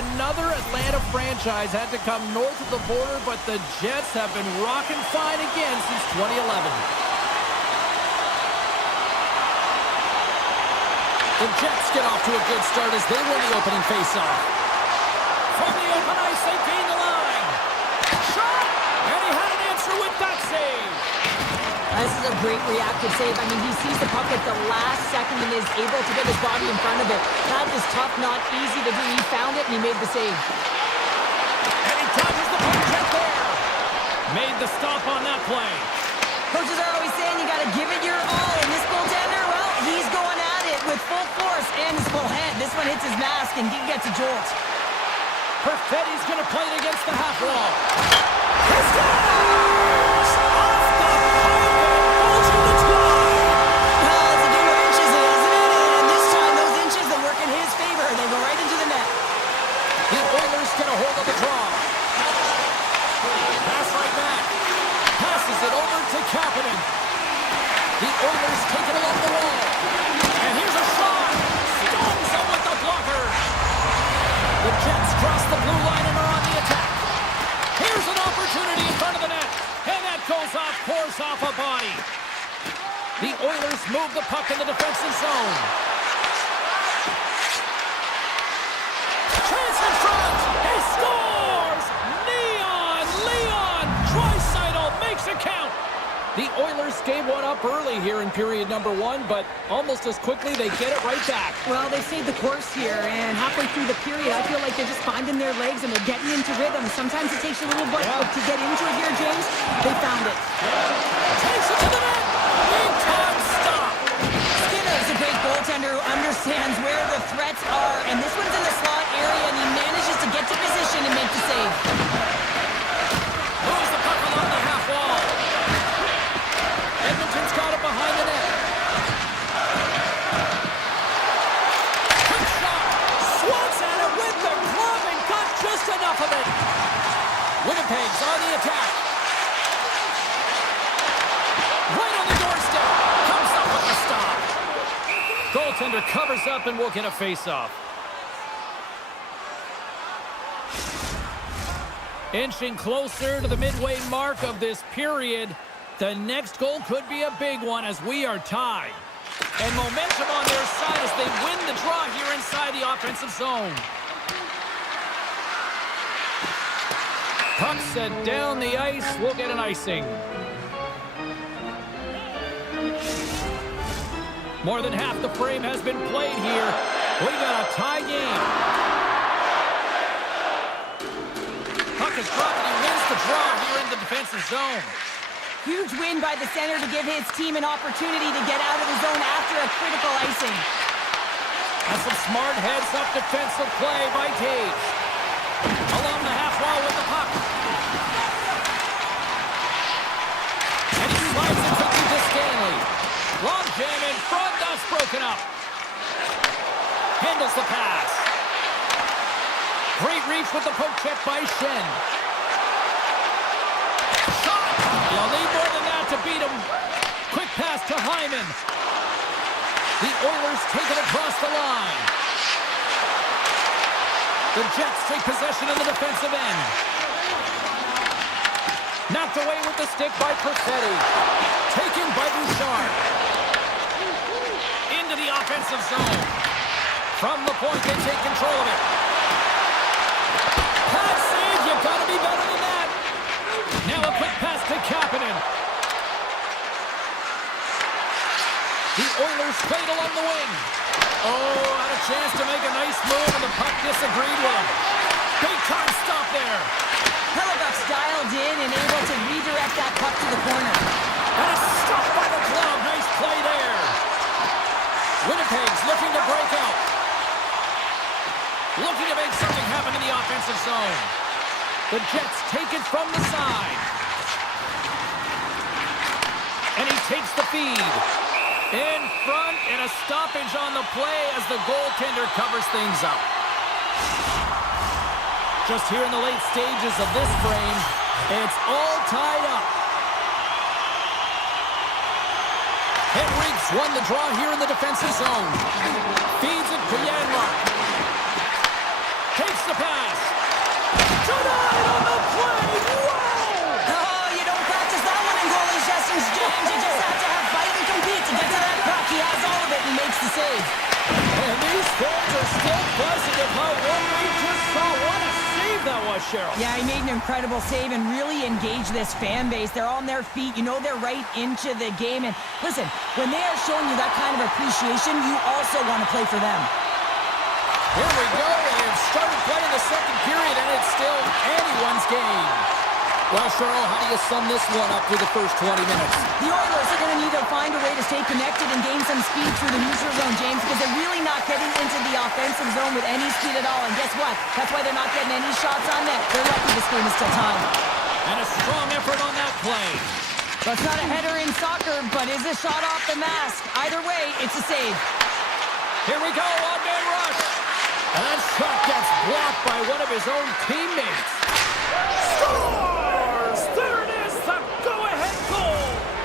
another Atlanta franchise had to come north of the border, but the Jets have been rocking fine again since 2011. The Jets get off to a good start as they win the opening faceoff. From the open ice, they gain the line. Shot! And he had an answer with that save. This is a great reactive save. I mean, he sees the puck at the last second and is able to get his body in front of it. That is tough, not easy to do. He found it and he made the save. And he touches the puck right there. Made the stop on that play. Coaches are always saying you got to give it your all. And this goaltender, well, he's going at it with full force and his full hand. This one hits his mask and he gets a jolt. Perfetti's going to play it against the half wall. He scores! Off the pipe and bulging the twine! Well, it's a game of inches, isn't it? And this time, those inches, they work in his favor. They go right into the net. The Oilers get a hold of the draw. Pass right back. Passes it over to Kapanen. The Oilers take it along the wall. And here's a shot. Stones him with the blocker. The Jets cross the blue line and are on the attack. Here's an opportunity in front of the net. And that goes off, pours off a body. The Oilers move the puck in the defensive zone. Chance in front. He scores! Leon Draisaitl makes it count. The Oilers gave one up early here in period number one, but almost as quickly they get it right back. Well, they saved the course here, and halfway through the period, I feel like they're just finding their legs and they're getting into rhythm. Sometimes it takes a little bit to get into it here, James. They found it. Takes it to the net. Big time stop. Skinner is a great goaltender who understands where the threats are, and this one's in the slot area, and he manages to get to position and make the save. Moves the puck along the half wall. Edmonton's got it behind the net. Quick shot. Swats at it with the glove and got just enough of it. Winnipeg's on the attack. Right on the doorstep. Comes up with the stop. Goaltender covers up and will get a face-off. Inching closer to the midway mark of this period. The next goal could be a big one as we are tied. And momentum on their side as they win the draw here inside the offensive zone. Puck set down the ice. We'll get an icing. More than half the frame has been played here. We got a tie game. Puck is dropped and he wins the draw here in the defensive zone. Huge win by the center to give his team an opportunity to get out of the zone after a critical icing. And some smart heads-up defensive play by Tage. Along the half wall with the puck. And he slides it quickly to Stanley. Long jam in front, that's broken up. Handles the pass. Great reach with the poke check by Shen. Shot! You'll need more than that to beat him. Quick pass to Hyman. The Oilers take it across the line. The Jets take possession of the defensive end. Knocked away with the stick by Perfetti. Taken by Bouchard. Into the offensive zone. From the point, they take control of it. Pass save, you gotta be better than that. Now a quick pass to Kapanen. The Oilers played along the wing. Oh, had a chance to make a nice move, and the puck disagreed with him. Big time stop there. Hellebuck's dialed in and able to redirect that puck to the corner. And a stop by the glove. Nice play there. Winnipeg's looking to break out. Looking to make something happen in the offensive zone. The Jets take it from the side. And he takes the feed. In front, and a stoppage on the play as the goaltender covers things up. Just here in the late stages of this frame, it's all tied up. Henrique's won the draw here in the defensive zone. Feeds it to Janmark. Takes the pass. Cheryl. Yeah, he made an incredible save and really engaged this fan base. They're on their feet. You know they're right into the game. And listen, when they are showing you that kind of appreciation, you also want to play for them. Here we go. They've started playing the second period, and it's still anyone's game. Well, Cheryl, how do you sum this one up through the first 20 minutes? The Oilers are going to need to find a way to stay connected and gain some speed through the neutral zone, James, because they're really not getting into the offensive zone with any speed at all. And guess what? That's why they're not getting any shots on net. They're lucky this game is still tied. And a strong effort on that play. That's not a header in soccer, but is a shot off the mask. Either way, it's a save. Here we go, on-man rush. And that shot gets blocked by one of his own teammates. Scores! There it is, the go-ahead goal!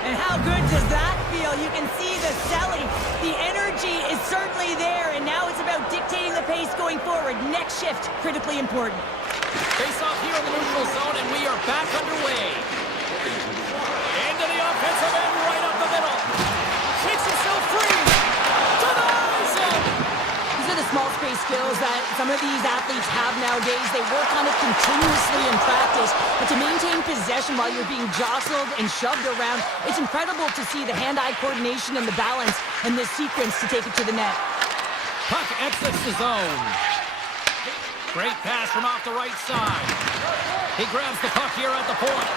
And how good does that feel? You can see the selling. The energy is certainly there, and now it's about dictating the pace going forward. Next shift, critically important. Face off here in the neutral zone, and we are back underway. Into the offensive end, right up the middle. Shakes himself free. Denies him. These are the small space skills that some of these athletes have nowadays. They work on it continuously in practice, but to maintain possession while you're being jostled and shoved around, it's incredible to see the hand-eye coordination and the balance in this sequence to take it to the net. Puck exits the zone. Great pass from off the right side. He grabs the puck here at the point.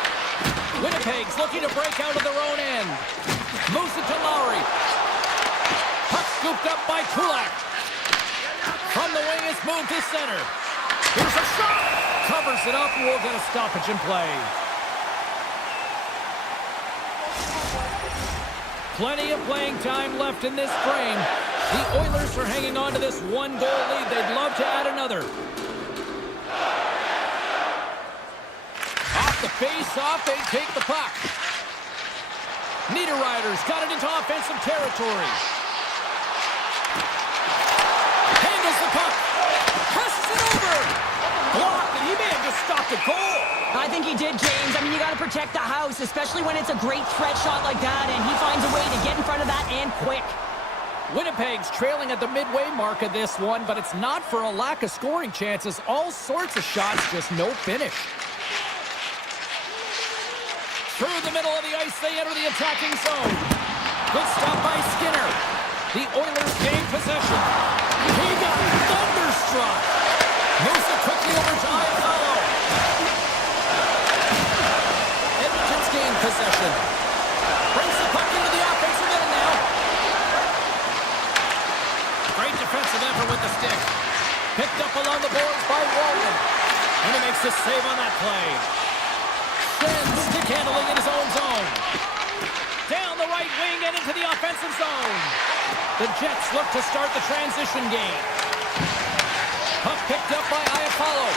Winnipeg's looking to break out of their own end. Moves it to Lowry. Puck scooped up by Kulak. From the wing, it's moved to center. Here's a shot. Covers it up, and we'll get a stoppage in play. Plenty of playing time left in this frame. The Oilers are hanging on to this one-goal lead. They'd love to add another. Off the face-off, they take the puck. Niederreiter's got it into offensive territory. Handles the puck. Passes it over. Blocked, and he may have just stopped a goal. I think he did, James. I mean, you got to protect the house, especially when it's a great threat shot like that, and he finds a way to get in front of that and quick. Winnipeg's trailing at the midway mark of this one, but it's not for a lack of scoring chances. All sorts of shots, just no finish. Through the middle of the ice, they enter the attacking zone. Good stop by Skinner. The Oilers gain possession. He got thunderstruck. Moves it quickly over to Iafallo. Edmonton's gained possession. Brings the puck into the offensive end now. Great defensive effort with the stick. Picked up along the boards by Walden. And he makes the save on that play. Sends stick handling in his own zone. Down the right wing and into the offensive zone. The Jets look to start the transition game. Puck picked up by Iafallo.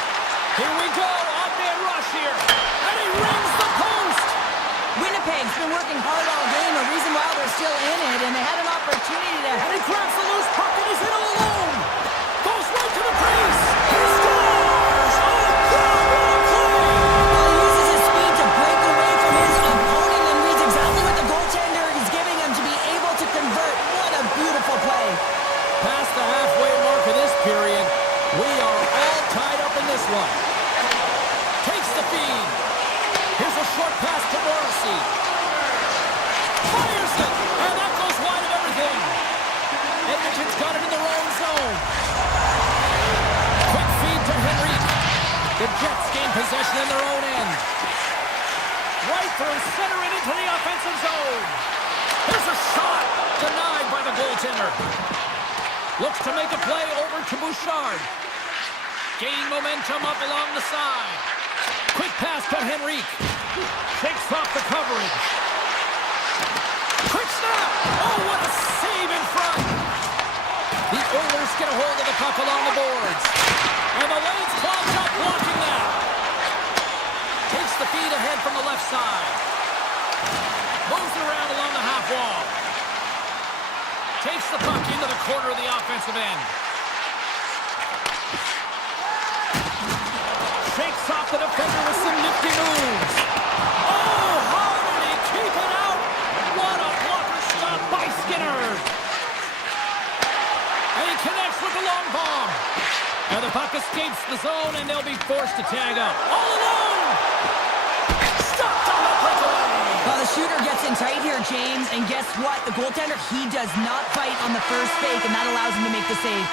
Here we go. Off-man rush here. And he rings the post. Winnipeg's been working hard all game, a reason why they're still in it, and they had an opportunity to... And he grabs the loose puck and he's in all alone. Goes right to the crease. He scores. Oh, God, what a play. Well, he uses his speed to break away from his opponent and reads exactly what the goaltender is giving him to be able to convert. What a beautiful play. Past the halfway mark of this period, we are all tied up in this one. Takes the feed. Here's a short pass to Morrissey. Fires it, and that goes wide of everything. Edmonton's got it in their own zone. Quick feed to Henrique. The Jets gain possession in their own end. Right through center and into the offensive zone. Here's a shot, denied by the goaltender. Looks to make a play over to Bouchard. Gaining momentum up along the side. Quick pass to Henrique. Shakes off the coverage. Quick snap! Oh, what a save in front! The Oilers get a hold of the puck along the boards. And the lane's clogged up blocking that. Takes the feed ahead from the left side. Moves it around along the half wall. Takes the puck into the corner of the offensive end. Shakes off the defender with some nifty moves. Oh, how did he keep it out? What a blocker stop by Skinner. And he connects with the long bomb. And the puck escapes the zone, and they'll be forced to tag up. All alone! Stopped on the breakaway! Well, the shooter gets in tight here, James, and guess what? The goaltender, he does not fight on the first fake, and that allows him to make the save.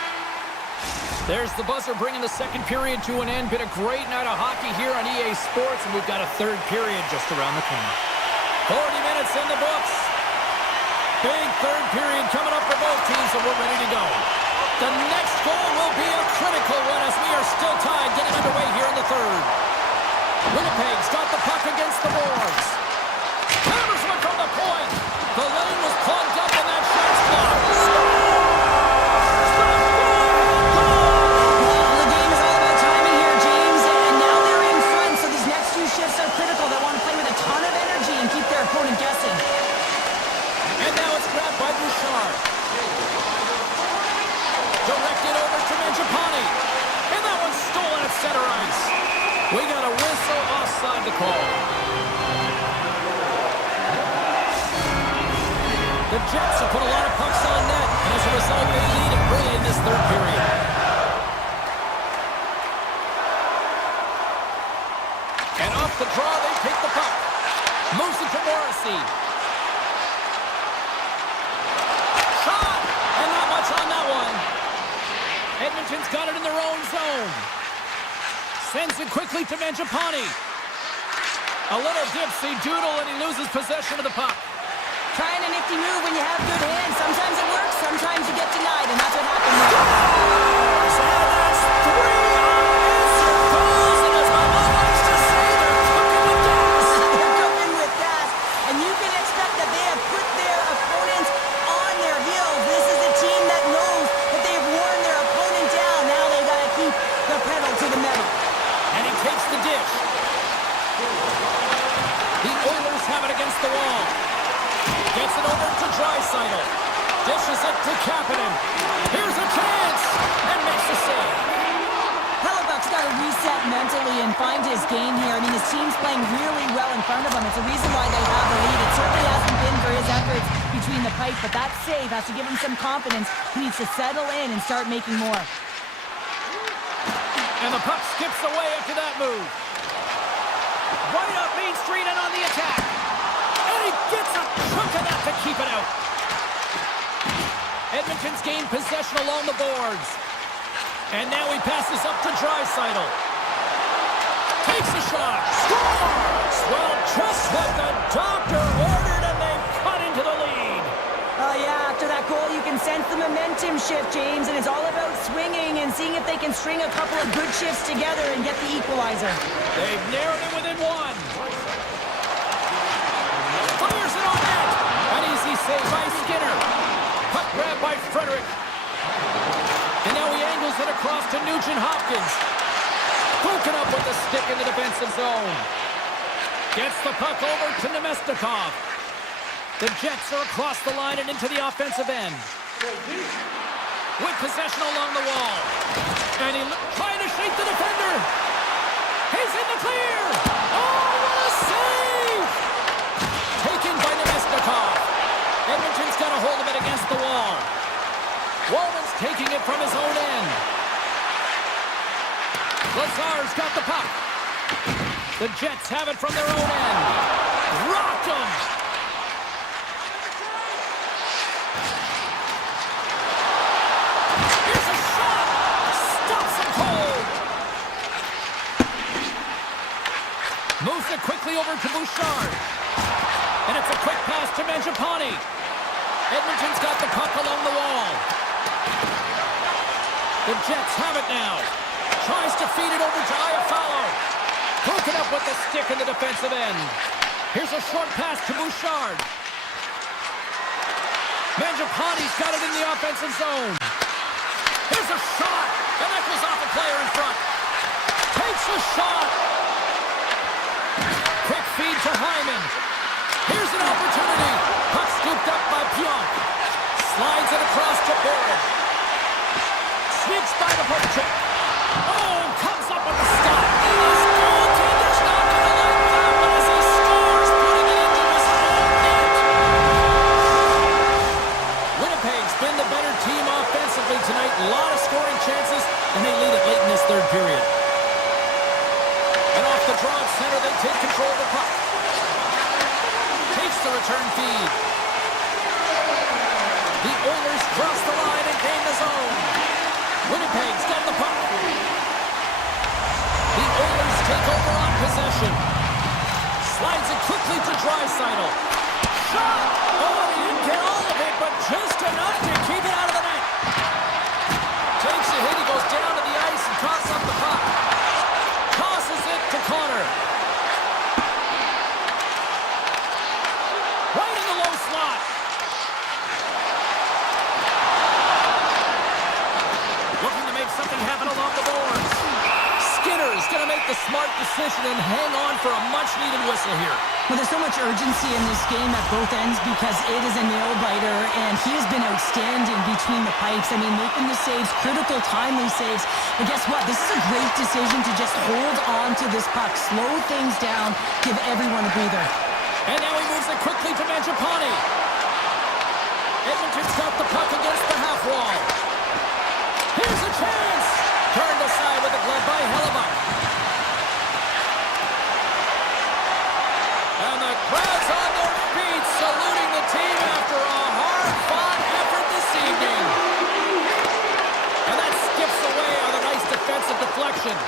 There's the buzzer bringing the second period to an end. Been a great night of hockey here on EA Sports, and we've got a third period just around the corner. 40 minutes in the books. Big third period coming up for both teams, and we're ready to go. The next goal will be a critical one as we are still tied, getting underway here in the third. Winnipeg's got the puck against the boards. Hammers one from the point. The lane was plugged up, and that shot's blocked. Shifts are critical. They want to play with a ton of energy and keep their opponent guessing. And now it's grabbed by Bouchard. Directed over to Mangiapane. And that one's stolen at center ice. We got a whistle offside to call. The Jets have put a lot of pucks on net, and as a result, they lead it early in this third period. And off the draw, they take the puck. Moves it to Morrissey. Shot! And not much on that one. Edmonton's got it in their own zone. Sends it quickly to Mangiapane. A little dipsy doodle, and he loses possession of the puck. Trying a nifty move when you have good hands. Sometimes it works, sometimes you get denied, and that's what happened there. And that's 3 unanswered goals, and as my mom likes to say, they're cooking with gas. They're cooking with gas, and you can expect that they have put their opponents on their heels. This is a team that knows that they've worn their opponent down. Now they've got to keep the pedal to the metal. And he takes the dish. The Oilers have it against the wall. Gets it over to Draisaitl. Dishes it to Kapanen. Here's a chance, and makes the save. Hellebuck's got to reset mentally and find his game here. I mean, his team's playing really well in front of him. It's a reason why they have the lead. It certainly hasn't been for his efforts between the pipes, but that save has to give him some confidence. He needs to settle in and start making more. And the puck skips away after that move. Right up Main Street and on the attack. And he gets a chunk of that to keep it out. Edmonton's gained possession along the boards. And now he passes up to Draisaitl. Takes a shot. Scores! Well, just what the doctor ordered, and they've cut into the lead. Oh, yeah, after that goal, you can sense the momentum shift, James, and it's all about swinging and seeing if they can string a couple of good shifts together and get the equalizer. They've narrowed it within one. Fires it on net. An easy save by Skinner. Puck grab by Frederick. And now he angles it across to Nugent-Hopkins. Poking up with the stick in the defensive zone. Gets the puck over to Nemestikov. The Jets are across the line and into the offensive end. With possession along the wall. And he trying to shake the defender. He's in the clear. Oh, what a save! Taken by Nemestikov. Edmonton's got a hold of it against the wall. Walman's taking it from his own end. Lazar's got the puck. The Jets have it from their own end. Rocked him! Here's a shot! Stops him cold! Moves it quickly over to Bouchard. And it's a quick pass to Mangiapane. Edmonton's got the puck along the wall. The Jets have it now. Tries to feed it over to Iafallo. Hooking up with the stick in the defensive end. Here's a short pass to Bouchard. Mangiapane's got it in the offensive zone. Here's a shot. And that goes off a player in front. Takes a shot. Quick feed to Hyman. Here's an opportunity. Puck scooped up by Pionk. Slides it across to Boyd. Sneaks by the poke check. Oh, comes up with the stop. His goaltender's not going to like that one as he scores, putting it into his own net. Winnipeg's been the better team offensively tonight. A lot of scoring chances, and they lead it late third period. And off the draw at center, they take control of the puck. Takes the return feed. The Oilers cross the line and gain the zone. Winnipeg's got the puck. The Oilers take over on possession. Slides it quickly to Draisaitl. Shot! Oh, he didn't get all of it, but just enough to keep it out of the net. Takes a hit, he goes down to the ice and tosses up the puck. Tosses it to Connor. Right in the low slot. Looking to make something happen along the boards. Skinner's going to make the smart decision and hang on for a much-needed whistle here. Well, there's so much urgency in this game at both ends because it is a nail-biter, and he has been outstanding between the pipes. I mean, making the saves, critical, timely saves. But guess what? This is a great decision to just hold on to this puck, slow things down, give everyone a breather. And now he moves it quickly to Mangiapane. Edmonton's got the puck against the half wall. Here's a chance! Turned aside with a glove by Hellebuck. And the crowd's on their feet, saluting the team after a hard-fought effort this evening. And that skips away on a nice defensive deflection.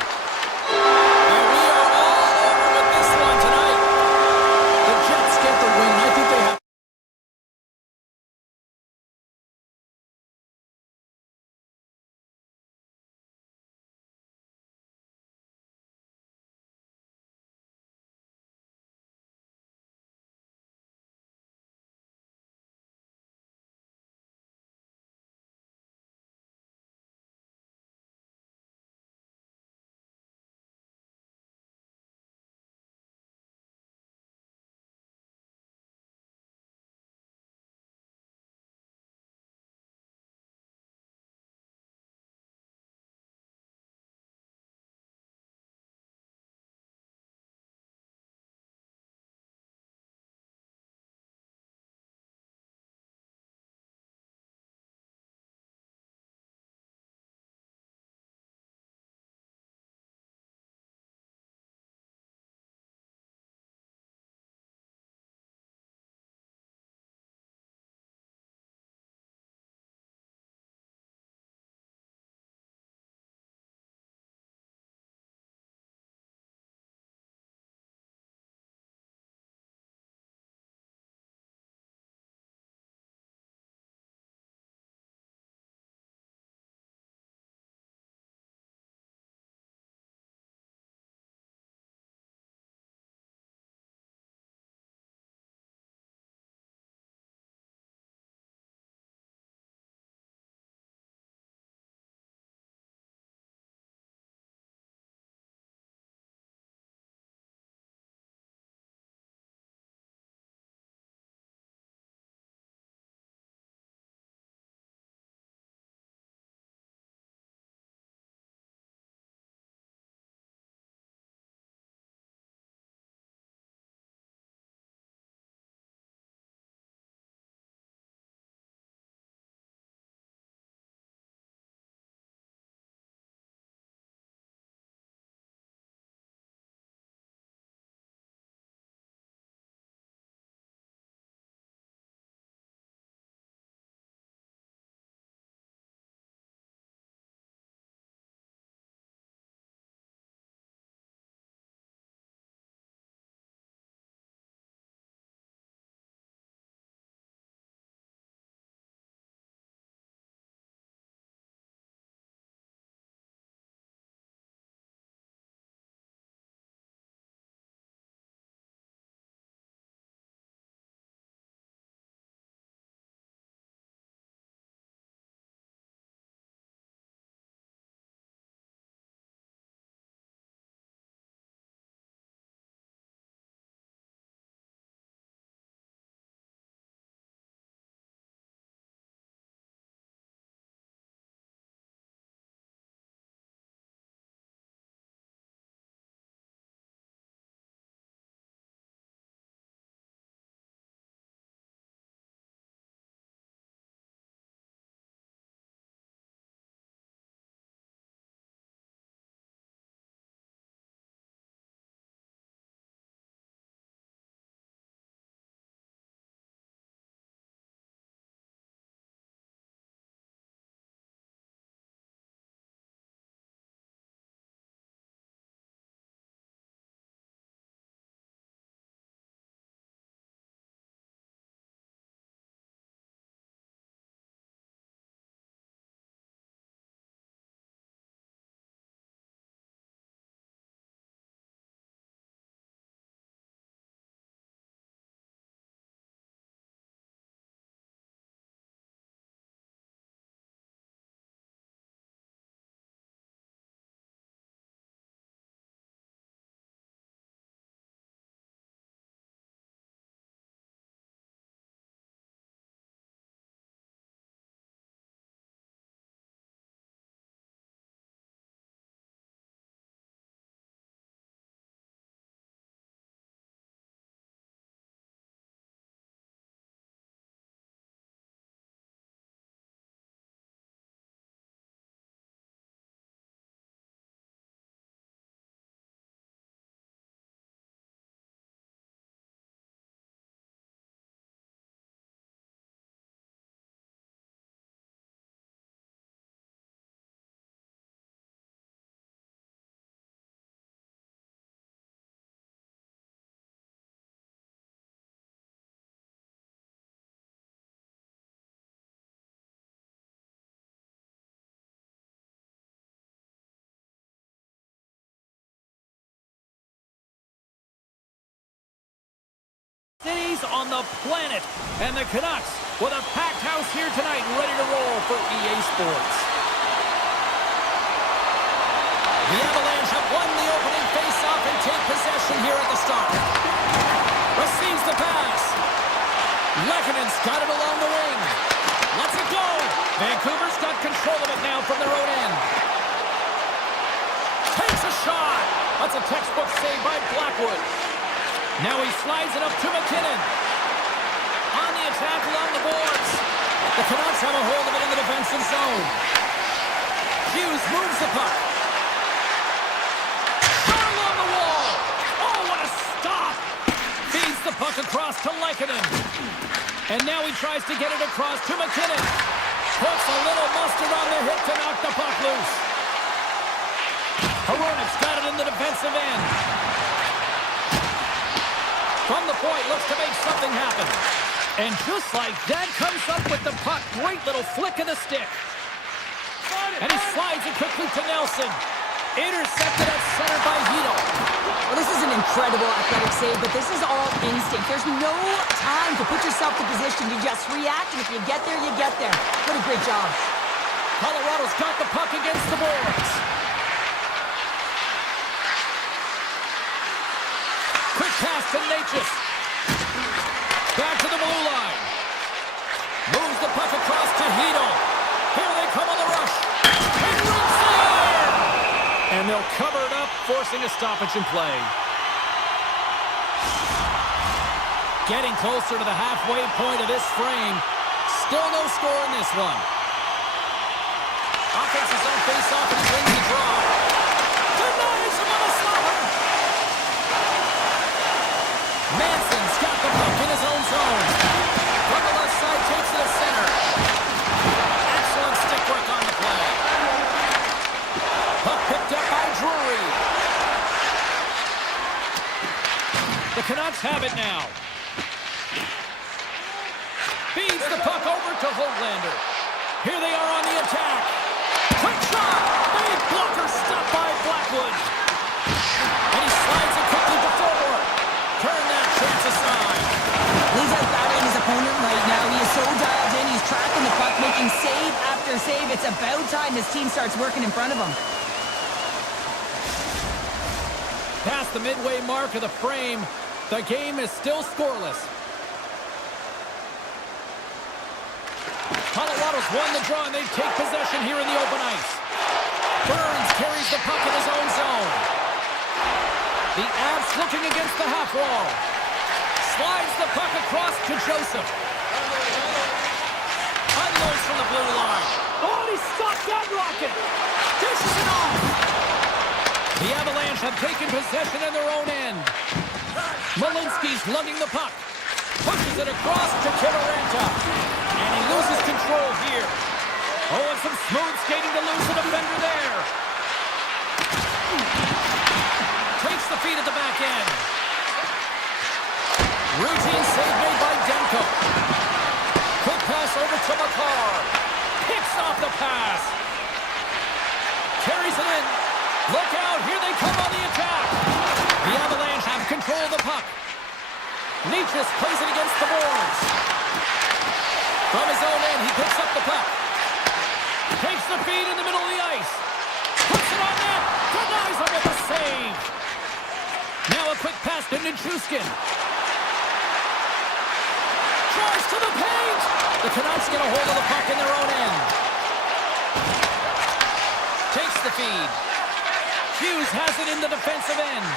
cities on the planet. And the Canucks with a packed house here tonight, ready to roll for EA Sports. The Avalanche have won the opening face-off and take possession here at the start. Receives the pass. Lekkonen's got it along the wing. Lets it go. Vancouver's got control of it now from their own end. Takes a shot. That's a textbook save by Blackwood. Now he slides it up to McKinnon. On the attack along the boards. The Canucks have a hold of it in the defensive zone. Hughes moves the puck. Shot along the wall. Oh, what a stop. Feeds the puck across to Lekkonen. And now he tries to get it across to McKinnon. Puts a little mustard on the hit to knock the puck loose. Hronek's got it in the defensive end. From the point, looks to make something happen. And just like that, comes up with the puck. Great little flick of the stick. And he slides it quickly to Nelson. Intercepted at center by Hito. Well, this is an incredible athletic save, but this is all instinct. There's no time to put yourself in position. You just react, and if you get there, you get there. What a great job. Colorado's got the puck against the boards. Quick pass to Natchez. Back to the blue line. Moves the puck across to Hito. Here they come on the rush. And they'll cover it up, forcing a stoppage in play. Getting closer to the halfway point of this frame. Still no score in this one. Offense his own face-off, and he wins the draw. Denies him on a slapper. Manson's got the puck in his own zone. From the left side, takes it to center. Excellent stick work on the play. Puck picked up by Drury. The Canucks have it now. Feeds the puck over to Hoglander. Here they are on the attack. Quick shot! Big blocker stopped by Blackwood. And he slides it quickly to forward. Turn that chance aside. He's out battling his opponent right now. He is so dialed in. He's tracking the puck, making save after save. It's about time his team starts working in front of him. Past the midway mark of the frame, the game is still scoreless. Colorado's won the draw, and they take possession here in the open ice. Burns carries the puck in his own zone. The Avs looking against the half wall. Slides the puck across to Joseph. Unloads from the blue line. Oh, he stopped that rocket. Dishes it off. The Avalanche have taken possession in their own end. Malinsky's lugging the puck. Pushes it across to Kivaranta. And he loses control here. Oh, and some smooth skating to lose the defender there. Takes the feed at the back end. Routine save made by Demko. Quick pass over to Makar. Picks off the pass. Carries it in. Look out, here they come on the attack. The Avalanche have control of the puck. Natchez plays it against the boards. From his own end, he picks up the puck. Takes the feed in the middle of the ice. Puts it on net. Denies him with a save. Now a quick pass to Nichushkin. Tries to the paint. The Canucks get a hold of the puck in their own end. Takes the feed. Hughes has it in the defensive end.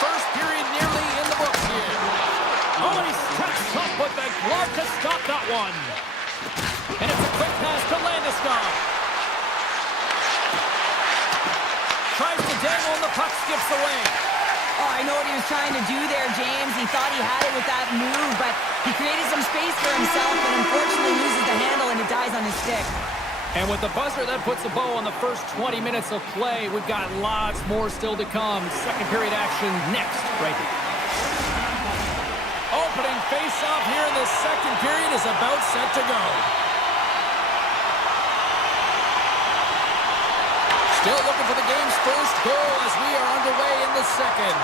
First period nearly in the books here. Oh, and he steps up with the glove to stop that one. And it's a quick pass to Landeskog. Tries to dangle and the puck skips away. Oh, I know what he was trying to do there, James. He thought he had it with that move, but he created some space for himself, but unfortunately loses the handle and it dies on his stick. And with the buzzer, that puts a bow on the first 20 minutes of play. We've got lots more still to come. Second period action next, right here. Opening face-off here in the second period is about set to go. Still looking for the game's first goal as we are underway in the second.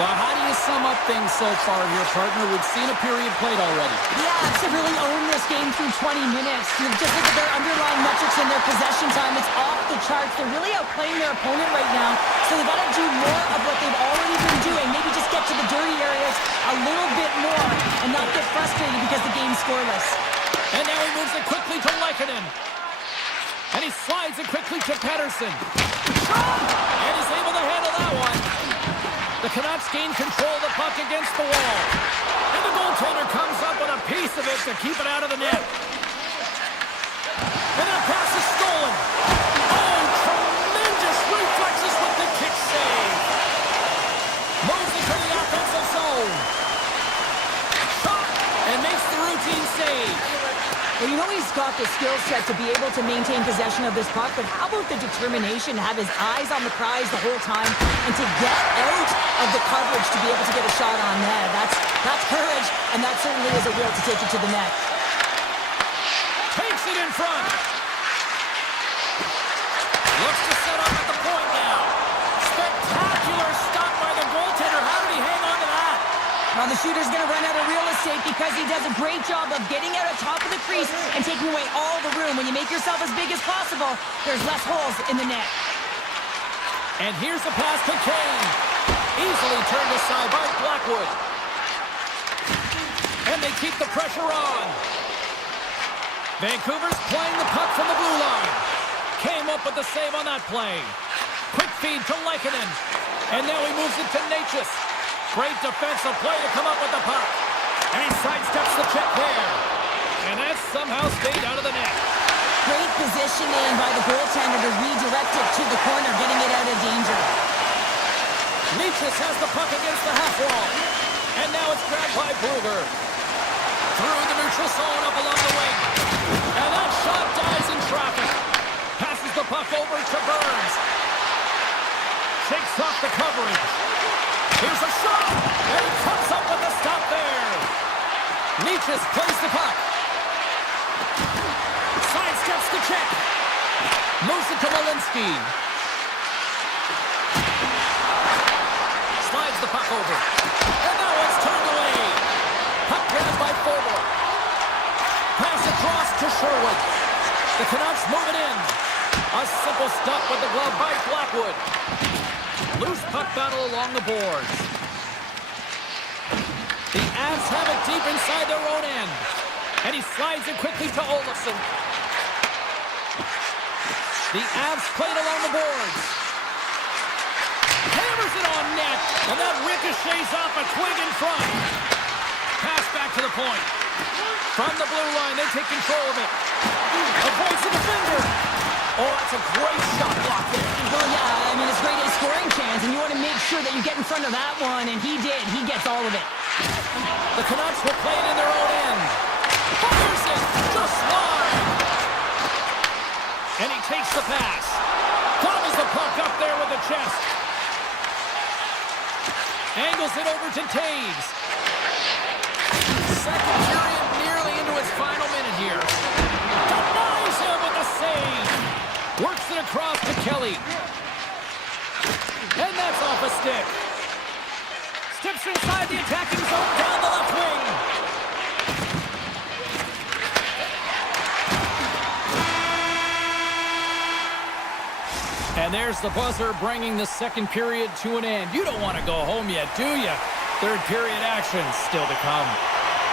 Well, how do you sum up things so far here, partner? We've seen a period played already. Yeah, to really own this game through 20 minutes. You just look at their underlying metrics and their possession time. It's off the charts. They're really outplaying their opponent right now. So they've got to do more of what they've already been doing. Maybe just get to the dirty areas a little bit more and not get frustrated because the game's scoreless. And now he moves it quickly to Lekkinen. And he slides it quickly to Pettersson. And he's able to handle that one. The Canucks gain control of the puck against the wall. And the goaltender comes up with a piece of it to keep it out of the net. And that pass is stolen. Oh, tremendous reflexes with the kick save. Moves it to the offensive zone. Shot and makes the routine save. Well, you know he's got the skill set to be able to maintain possession of this puck, but how about the determination to have his eyes on the prize the whole time and to get out of the coverage to be able to get a shot on net? That's courage, and that certainly is a will to take it to the net. Takes it in front. Looks to set up at the point now. Spectacular stop by the goaltender. How did he hang on to that? Well, the shooter's going to run out of real estate because he does a great job of getting out on top of the crease and taking away all the room. When you make yourself as big as possible, there's less holes in the net. And here's the pass to Kane. Easily turned aside by Blackwood. And they keep the pressure on. Vancouver's playing the puck from the blue line. Came up with the save on that play. Quick feed to Lekkinen. And now he moves it to Natchez. Great defensive play to come up with the puck. And he sidesteps the check there. And that somehow stayed out of the net. Great positioning by the goaltender to redirect it to the corner, getting it out of danger. Natchez has the puck against the half wall. And now it's grabbed by Brugger. Through the neutral zone up along the wing. And that shot dies in traffic. Passes the puck over to Burns. Shakes off the coverage. Here's a shot, and he comes up with a stop there. Natchez plays the puck. Sidesteps the check. Moves it to Malinsky. Slides the puck over. And now it's turned away. Puck grabbed by Fogle. Pass across to Sherwood. The Canucks move it in. A simple stop with the glove by Blackwood. Loose puck battle along the boards. The Avs have it deep inside their own end. And he slides it quickly to Olofsson. The Avs played along the boards. Hammers it on net. And that ricochets off a twig in front. Pass back to the point. From the blue line, they take control of it. Avoids the defender. Oh, that's a great shot block there. Well, yeah, I mean, it's great a scoring chance, and you want to make sure that you get in front of that one, and he did. He gets all of it. The Canucks will play it in their own end. Fires it, just wide. And he takes the pass. Gobbles the puck up there with the chest. Angles it over to Taves. Second period nearly into its final minute here. Denies him with a save. Works it across to Kelly. And that's off a stick. Steps inside the attacking zone down the left wing. And there's the buzzer bringing the second period to an end. You don't want to go home yet, do you? Third period action still to come.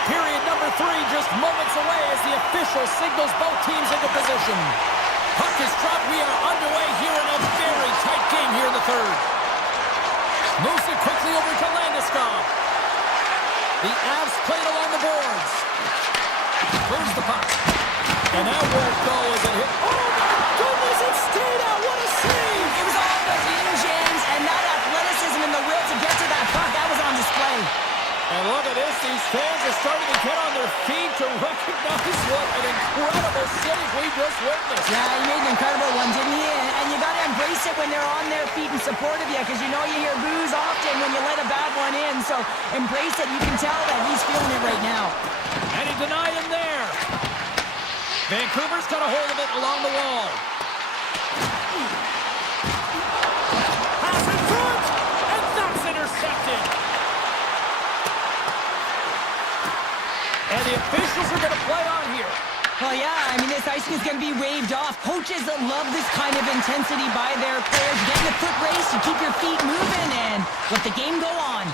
Period number 3 just moments away as the official signals both teams into position. Puck is dropped. We are underway here in a very tight game here in the third. Moves it quickly over to Landeskog. The Avs played along the boards. Moves the puck. And that won't go as it hit. Oh my goodness, it stayed out. What a save. It was all those engines and that athleticism and the will to get to that puck. That was on display. And look at this. These fans are starting to get on their feet to recognize what an incredible save we just witnessed. Yeah, he made an incredible one, didn't he? And you got to embrace it when they're on their feet in support of you, because you know you hear boos often when you let a bad one in. So embrace it. You can tell that he's feeling it right now. And he denied him there. Vancouver's got a hold of it along the wall. Pass in front, and that's intercepted. intercepted. And the officials are going to play on here. Well, yeah, I mean, this icing is going to be waved off. Coaches love this kind of intensity by their players. You get in a foot race, you keep your feet moving, and let the game go on.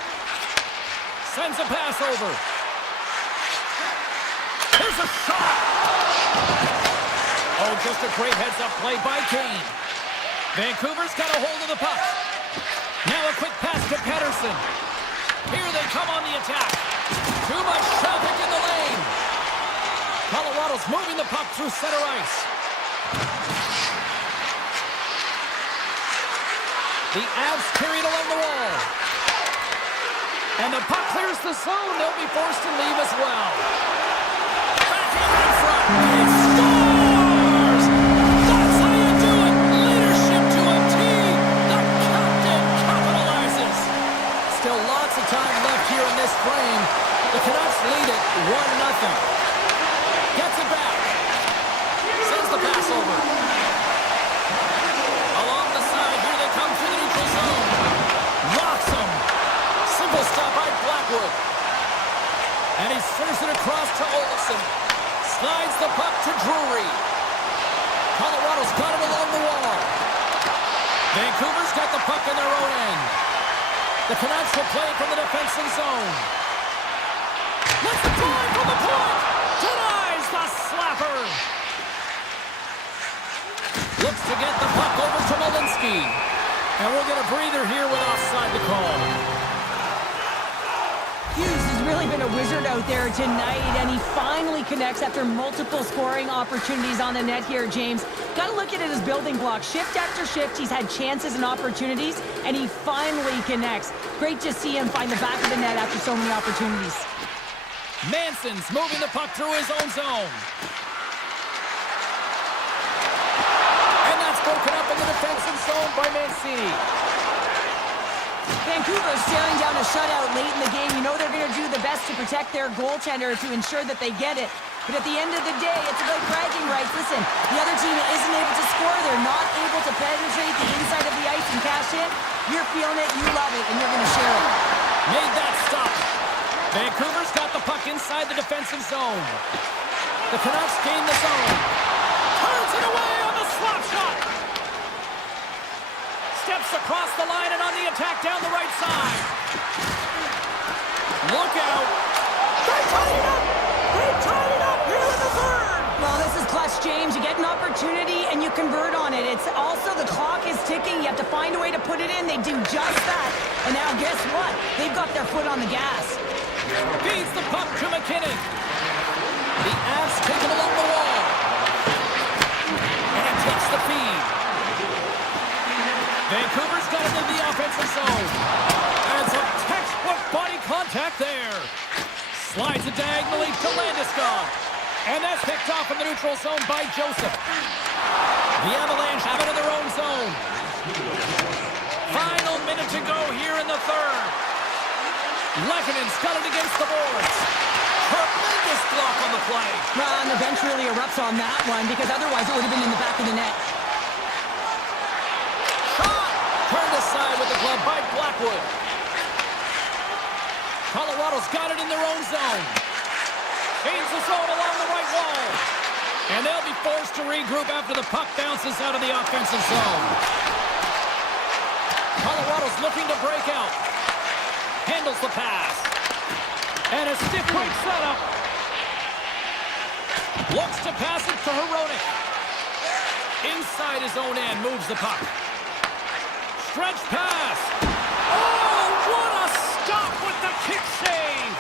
Sends a pass over. Here's a shot. Oh, just a great heads-up play by Kane. Vancouver's got a hold of the puck. Now a quick pass to Pettersson. Here they come on the attack. Too much traffic in the lane. Colorado's moving the puck through center ice. The Avs carry it along the wall. And the puck clears the zone. They'll be forced to leave as well. Backhand in front. It scores! That's how you do it. Leadership to a T. The captain capitalizes. Still lots of time left here in this frame. The Canucks lead it 1-0. Gets it back. Sends the pass over. Along the side, here they come through the neutral zone. Rocks him. Simple stop by Blackwood. And he serves it across to Olsen. Slides the puck to Drury. Colorado's got it along the wall. Vancouver's got the puck in their own end. The Canucks will play from the defensive zone. Let's the drive from the point. Denies the slapper. Looks to get the puck over to Malinsky. And we'll get a breather here with offside to call. Hughes has really been a wizard out there tonight, and he finally connects after multiple scoring opportunities on the net here, James. Got to look at it as building blocks. Shift after shift, he's had chances and opportunities, and he finally connects. Great to see him find the back of the net after so many opportunities. Manson's moving the puck through his own zone. And that's broken up in the defensive zone by Mancini. Vancouver is staring down a shutout late in the game. You know they're going to do the best to protect their goaltender to ensure that they get it. But at the end of the day, it's about bragging rights. Listen, the other team isn't able to score. They're not able to penetrate the inside of the ice and cash in. You're feeling it, you love it, and you're going to share it. Made that stop. Vancouver's got the puck inside the defensive zone. The Canucks gain the zone. Turns it away on the slap shot. Steps across the line and on the attack down the right side. Look out. They tied it up. They tied it up here in the third. Well, this is clutch, James. You get an opportunity and you convert on it. It's also the clock is ticking. You have to find a way to put it in. They do just that. And now guess what? They've got their foot on the gas. Feeds the puck to McKinnon. The Avs take it along the wall. And takes the feed. Vancouver's got it in the offensive zone. And some textbook body contact there. Slides it diagonally to Landeskog. And that's picked off in the neutral zone by Joseph. The Avalanche have it in their own zone. Final minute to go here in the third. Lekkonen's got it against the boards. Tremendous block on the play. Well, and the bench really erupts on that one because otherwise it would have been in the back of the net. Shot! Turned aside with the glove by Blackwood. Colorado's got it in their own zone. Gains the zone along the right wall. And they'll be forced to regroup after the puck bounces out of the offensive zone. Colorado's looking to break out. Handles the pass. And a stiff quick setup. Looks to pass it to Hronek. Inside his own end, moves the puck. Stretch pass. Oh, what a stop with the kick save.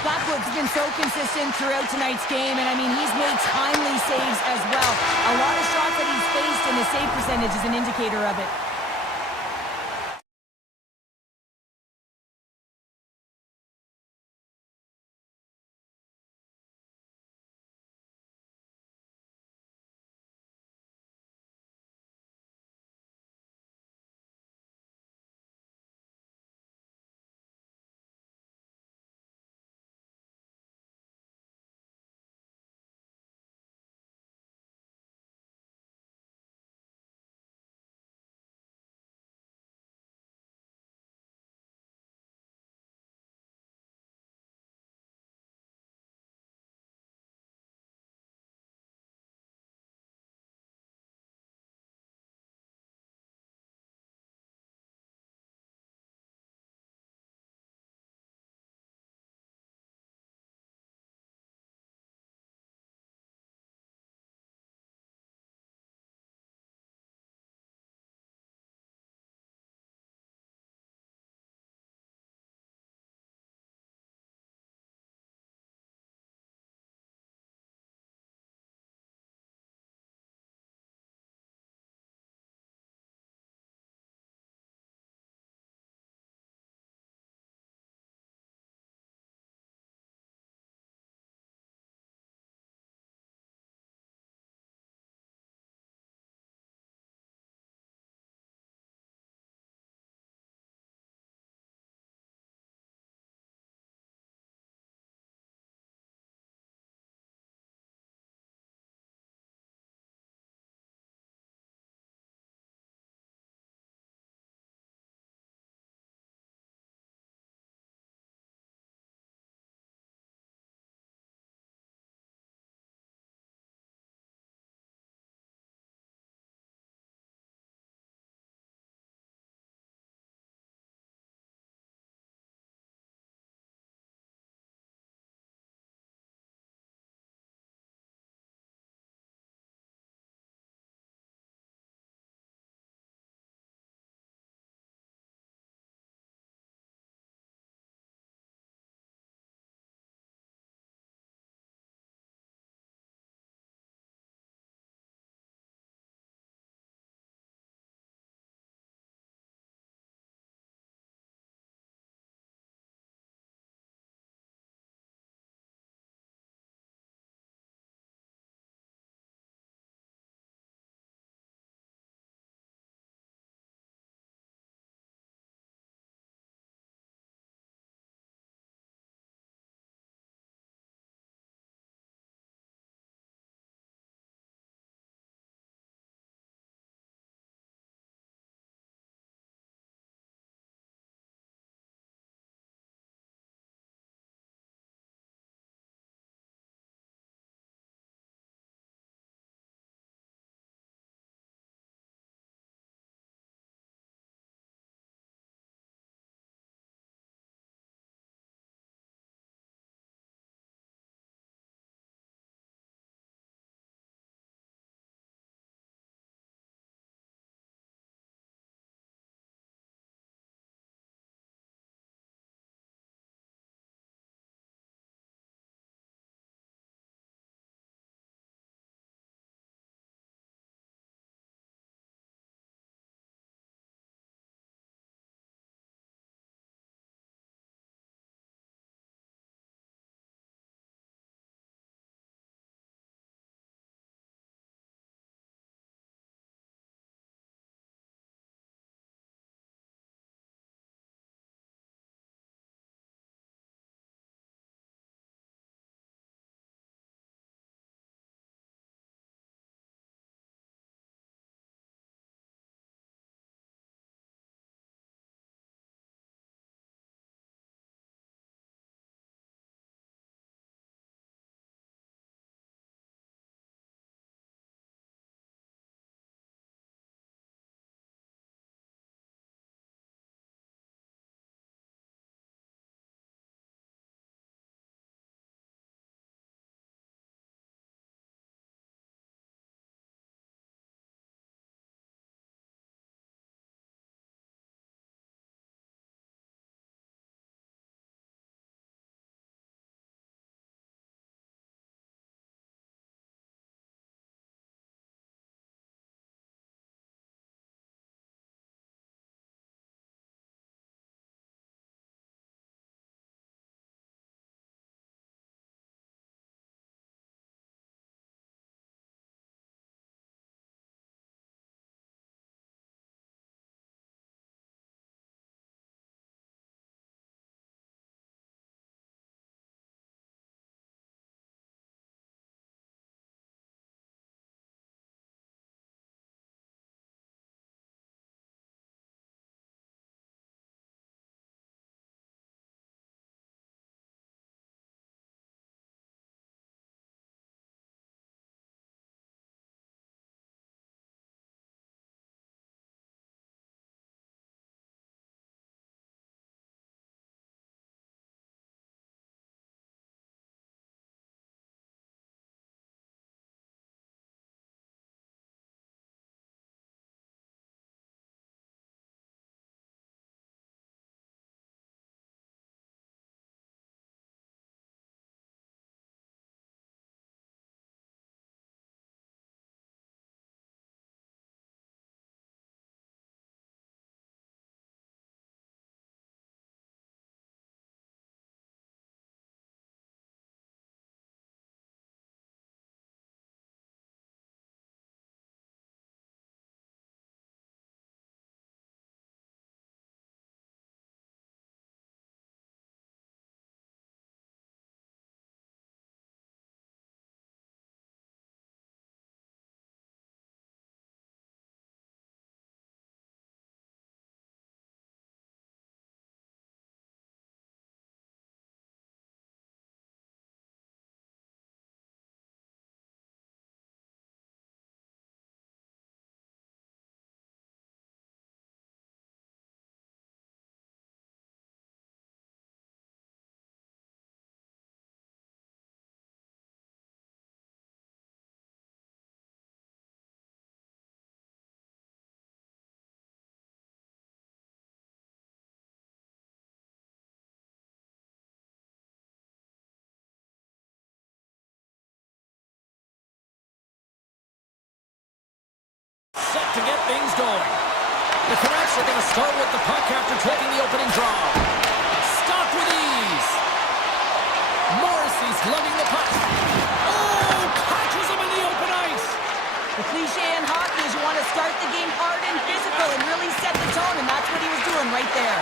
Blackwood's been so consistent throughout tonight's game, and I mean, he's made timely saves as well. A lot of shots that he's faced, and his save percentage is an indicator of it. Set to get things going. The Canucks are going to start with the puck after taking the opening draw. Stopped with ease. Morrissey's lugging the puck. Oh, catches him in the open ice. The cliche in hockey is you want to start the game hard and physical and really set the tone, and that's what he was doing right there.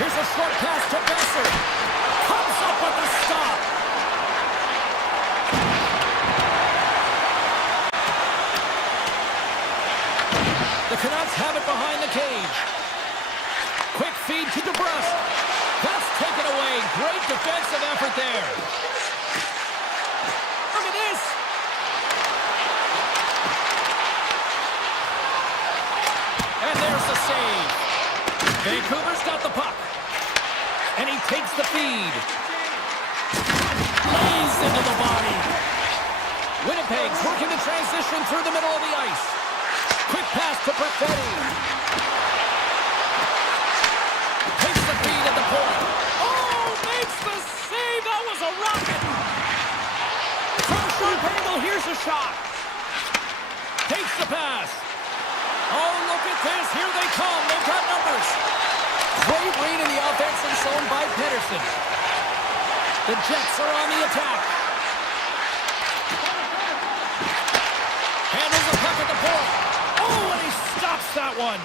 Here's a short pass to Besser. Comes up with the stop. The Canucks have it behind the cage. Quick feed to DeBrusque. That's taken away. Great defensive effort there. Look at this. And there's the save. Vancouver's got the puck. And he takes the feed. Lays into the body. Winnipeg's working the transition through the middle of the ice. Quick pass to Perfetti. Takes the feed at the point. Oh, makes the save. That was a rocket. From a sharp angle, here's a shot. Takes the pass. Oh, look at this. Here they come. They've got numbers. Great read in the offensive zone by Pettersson. The Jets are on the attack. Handles the puck at the point. Oh, and he stops that one.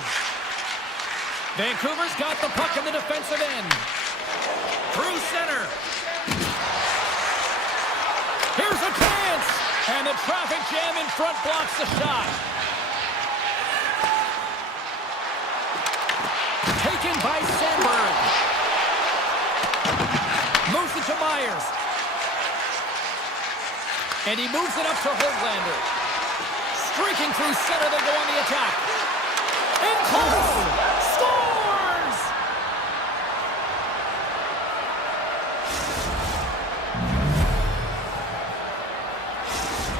Vancouver's got the puck in the defensive end. Through center. Here's a chance. And the traffic jam in front blocks the shot. Taken by Sandberg. Moves it to Myers. And he moves it up to Höglander. Streaking through center, they go on the attack. And close! Scores!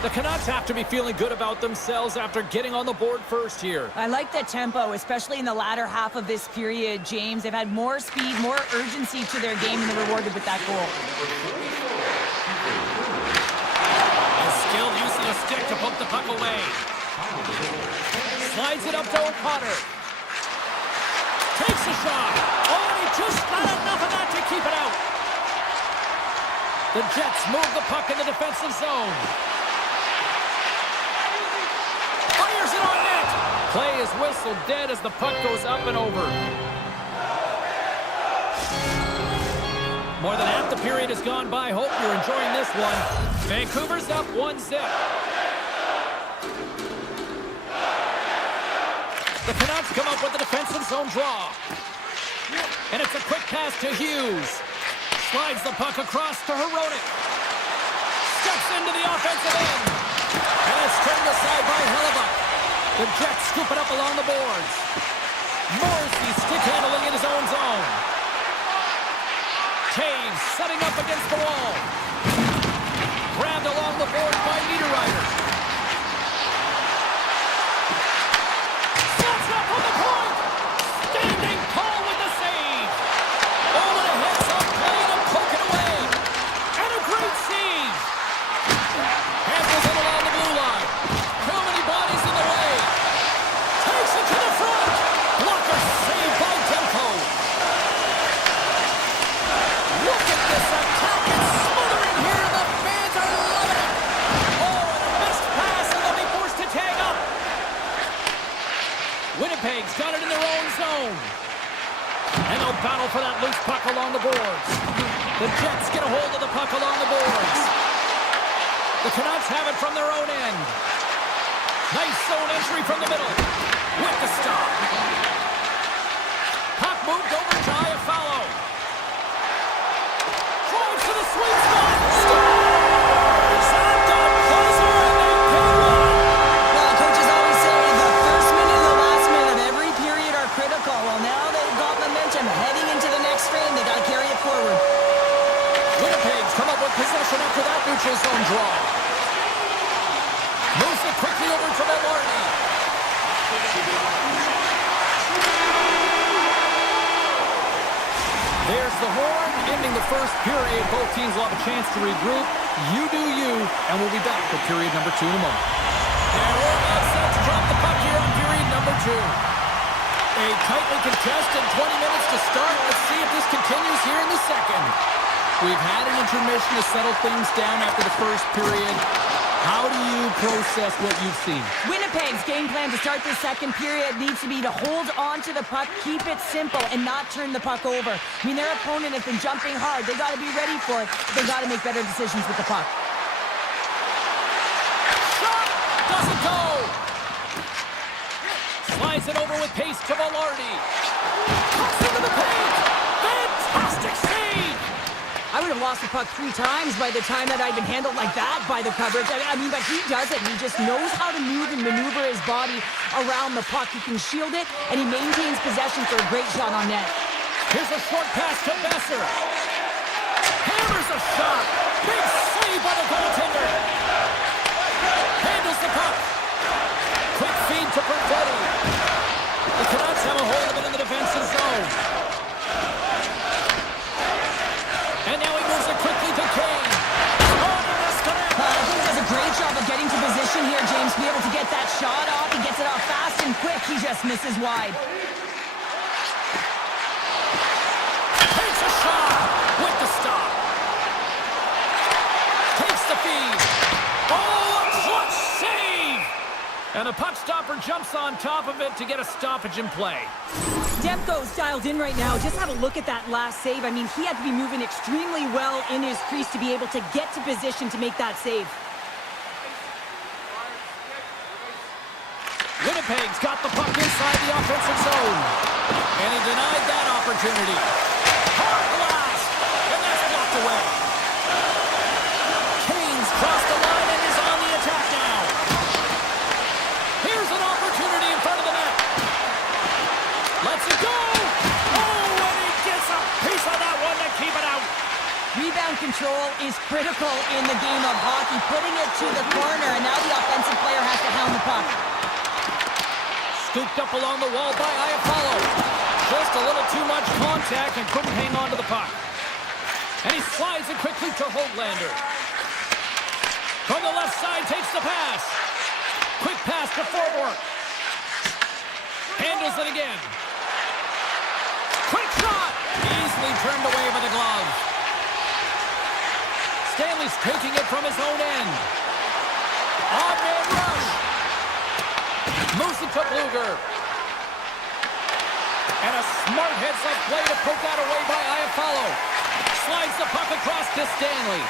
The Canucks have to be feeling good about themselves after getting on the board first here. I like the tempo, especially in the latter half of this period, James. They've had more speed, more urgency to their game, and they're rewarded with that goal. A skilled use of the stick to poke the puck away. Slides it up to O'Connor. Takes a shot. Oh, and he just not enough of that to keep it out. The Jets move the puck in the defensive zone. Fires it on net. Play is whistled dead as the puck goes up and over. More than half the period has gone by. Hope you're enjoying this one. Vancouver's up 1-0. The Canucks come up with the defensive zone draw. And it's a quick pass to Hughes. Slides the puck across to Hronek. Steps into the offensive end. And it's turned aside by Hellebuck. The Jets scoop it up along the boards. Morrissey stick handling in his own zone. Taves setting up against the wall. Grabbed along the board by Niederreiter. Sets up on the point. Standing tall with the save. Oh, and a heads-up play to poke it away. And a great save. Handles it along the blue line. Too many bodies in the way. Takes it to the front. Blocker saved by Demko. Look at this attack. It's smothering here. The fans are loving it. Oh, and a missed pass, and they'll be forced to tag up. Winnipeg's got it in their own zone. And they'll battle for that loose puck along the boards. The Jets get a hold of the puck along the boards. The Canucks have it from their own end. Nice zone entry from the middle. With the stop. Puck moved over to Iafallo. Drives to the sweet spot. Scores! At the buzzer, and they pick one. Well, coaches always say the first minute and the last minute of every period are critical. Well, now they've got momentum heading into the next frame. They got to carry it forward. Winnipeg's come up with possession after that neutral zone draw. Moves it quickly over to Milwaukee. There's the horn, ending the first period. Both teams will have a chance to regroup. You do you, and we'll be back for period number 2 in a moment. Tightly contested, 20 minutes to start. Let's see if this continues here in the second. We've had an intermission to settle things down after the first period. How do you process what you've seen? Winnipeg's game plan to start this second period needs to be to hold on to the puck, keep it simple, and not turn the puck over. I mean, their opponent has been jumping hard. They got to be ready for it. They got to make better decisions with the puck. Shot! Doesn't go! Slides it over with pace to Velarde. Cuts into the paint! Fantastic save! I would have lost the puck 3 times by the time that I'd been handled like that by the coverage. I mean, but he does it. He just knows how to move and maneuver his body around the puck. He can shield it, and he maintains possession for a great shot on net. Here's a short pass to Besser. Hammers a shot. Big save by the goaltender. Handles the puck. Quick feed to Perfetti. The Canucks have a hold of it in the defensive zone. And now he moves it quickly to Kane. I think he does a great job of getting to position here, James, to be able to get that shot off. He gets it off fast and quick. He just misses wide. Takes a shot with the stop. Takes the feed. Oh, a clutch save! And a puck stopper jumps on top of it to get a stoppage in play. Demko's dialed in right now. Just have a look at that last save. I mean, he had to be moving extremely well in his crease to be able to get to position to make that save. Winnipeg's got the puck inside the offensive zone. And he denied that opportunity. Hard blast! And that's blocked away. Kane's crossed the line and is on the attack now. Here's an opportunity in front of the net. Let's it go! Oh, and he gets a piece of that one to keep it out. Rebound control is critical in the game of hockey. Putting it to the corner, and now the offensive player has to hound the puck. Scooped up along the wall by Iafallo. Just a little too much contact and couldn't hang on to the puck. And he slides it quickly to Holtlander. From the left side, takes the pass. Quick pass to Forward. Handles it again. Quick shot! Easily turned away by the glove. Stanley's taking it from his own end. Odd man rush. Moves it to Bluger. And a smart heads-up play to poke that away by Iafallo. Slides the puck across to Stanley.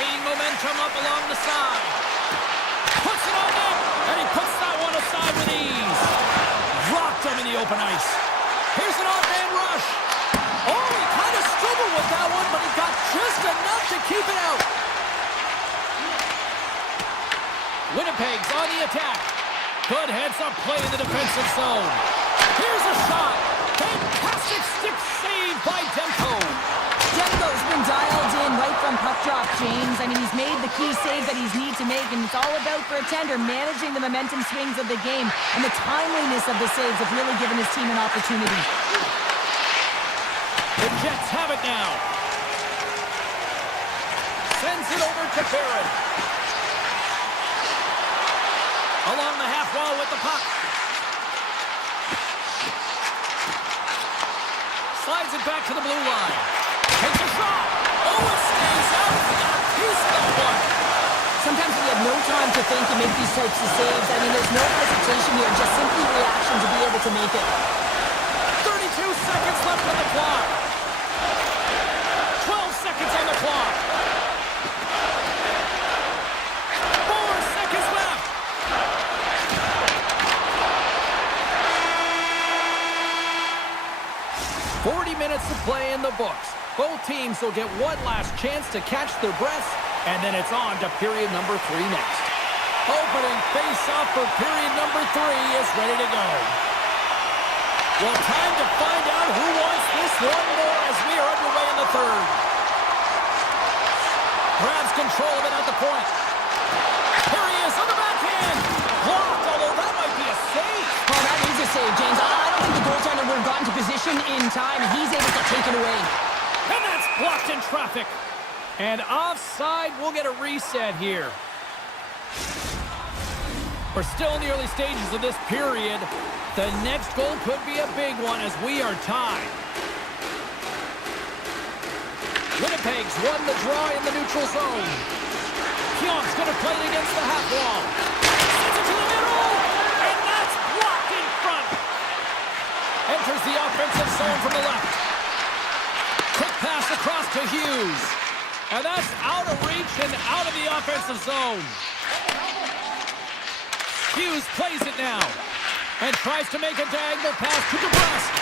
Gaining momentum up along the side. Puts it on net, and he puts that one aside with ease. Rocked him in the open ice. Here's an off-man rush. Oh, he kind of struggled with that one, but he got just enough to keep it out. Winnipeg's on the attack. Good heads-up play in the defensive zone. Here's a shot. Fantastic stick save by Demko. Demko's been dialed in right from puck drop, James. I mean, he's made the key save that he's need to make, and it's all about, for a tender, managing the momentum swings of the game, and the timeliness of the saves have really given his team an opportunity. The Jets have it now. Sends it over to Barron. Along the half wall with the puck. Slides it back to the blue line. Takes a shot. Oh, it stays out. He got a piece of that one. Sometimes we have no time to think and make these types of saves. I mean, there's no hesitation here, just simply reaction to be able to make it. 32 seconds left on the clock. 12 seconds on the clock. 4 seconds left. 40 minutes to play in the books. Both teams will get one last chance to catch their breaths, and then it's on to period number 3 next. Opening face-off for period number 3 is ready to go. Well, time to find out who wants this one more as we are underway in the third. Grabs control of it at the point. Here he is on the backhand. Blocked, although that might be a save. Oh, that is a save, James. I don't think the goaltender would have gotten to position in time. He's able to take it away. And that's blocked in traffic. And offside, we'll get a reset here. We're still in the early stages of this period. The next goal could be a big one as we are tied. Winnipeg's won the draw in the neutral zone. Pionk's going to play it against the half wall. Sends it to the middle, and that's blocked in front. Enters the offensive zone from the left. Quick pass across to Hughes. And that's out of reach and out of the offensive zone. Hughes plays it now and tries to make a diagonal pass to DeBrusque.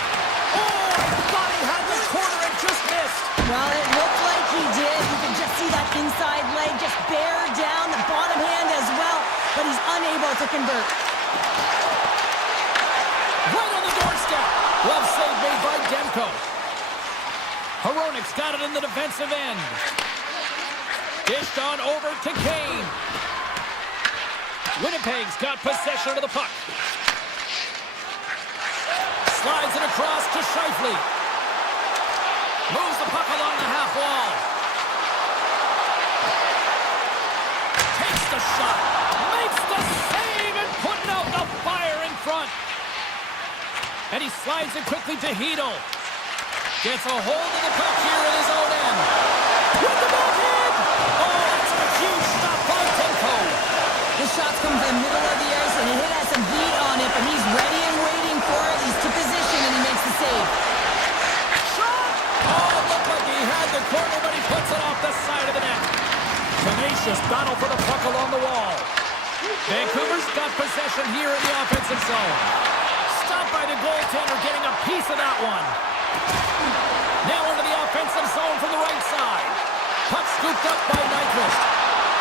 Oh, I thought he had the corner and just missed. Well, it looked like he did. You can just see that inside leg just bear down, the bottom hand as well, but he's unable to convert. Right on the doorstep. Glove save made by Demko. Hronik's got it in the defensive end. Dished on over to Kane. Winnipeg's got possession of the puck. Slides it across to Scheifele. Moves the puck along the half wall. Takes the shot. Makes the save and putting out the fire in front. And he slides it quickly to Hedl. Gets a hold of the puck here at his own end. With the backhand! Oh, that's a huge stop by Demko. The shots come from the middle of the ice, and it has some heat on it, but he's ready and waiting for it. He's to position, and he makes the save. Shot! Oh, it looked like he had the corner, but he puts it off the side of the net. Tenacious battle for the puck along the wall. Vancouver's got possession here in the offensive zone. Stopped by the goaltender, getting a piece of that one. Now into the offensive zone from the right side. Puck scooped up by Nyquist.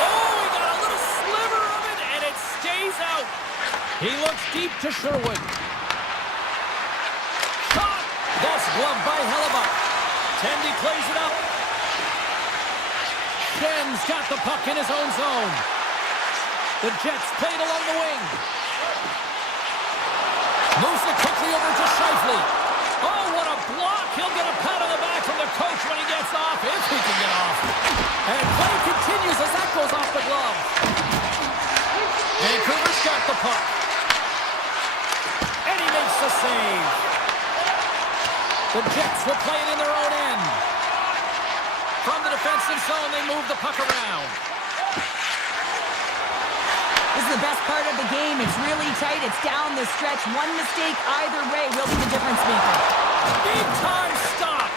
Oh, he got a little sliver of it, and it stays out. He looks deep to Sherwood. Shot! That's gloved by Hellebuck. Tendy plays it up. Schen's got the puck in his own zone. The Jets played along the wing. Moves it quickly over to Scheifele. Oh, what a block! He'll get a pat on the back from the coach when he gets off, if he can get off. And play continues as that goes off the glove. Vancouver's got the puck. And he makes the save. The Jets will play it in their own end. From the defensive zone, they move the puck around. This is the best part of the game. It's really tight. It's down the stretch. One mistake either way will be the difference maker. Big time stop.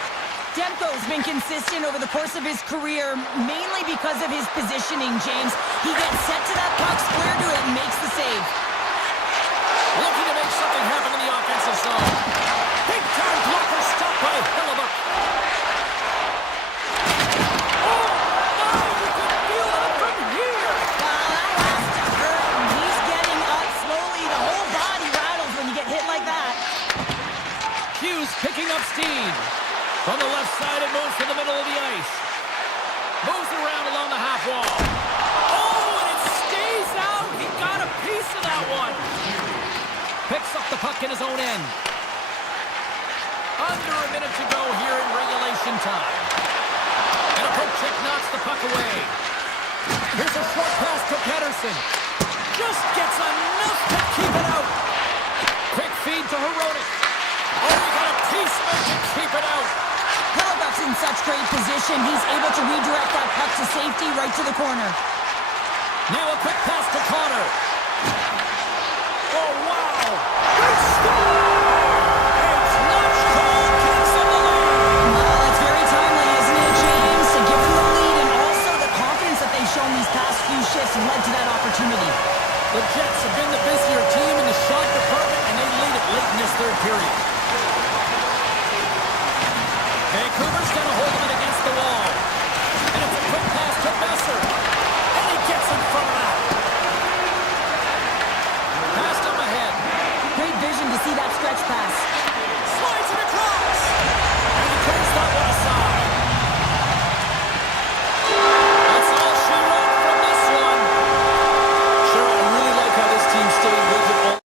Demko's been consistent over the course of his career, mainly because of his positioning, James. He gets set to that puck, square to it, and makes the save. Looking to make something happen in the offensive zone. Big time blocker stop by Hellebuck. Oh, my, you can feel it from here. That has to hurt. He's getting up slowly. The whole body rattles when you get hit like that. Hughes picking up steam. From the left side, it moves to the middle of the ice. Moves it around along the half wall. Oh, and it stays out. He got a piece of that one. Picks up the puck in his own end. Under a minute to go here in regulation time. And a poke check knocks the puck away. Here's a short pass to Pettersson. Just gets enough to keep it out. Quick feed to Hronik. Oh, he got a piece of it to keep it out. Hellebuck's in such great position. He's able to redirect that puck to safety right to the corner. Now a quick pass to Connor. Oh, wow. They score! It's Lutz Cole gives them the lead. Well, that's very timely, isn't it, James? To give them the lead, and also the confidence that they've shown these past few shifts led to that opportunity. The Jets have been the busier team in the shot department, and they lead it late in this third period. Vancouver's got a hold of it against the wall. And it's a quick pass to Besser. And he gets in front of that. Passed up ahead. Great vision to see that stretch pass. Slides it across. And he turns that one aside. That's all she wrote from this one. Sure, I really like how this team stayed with it all.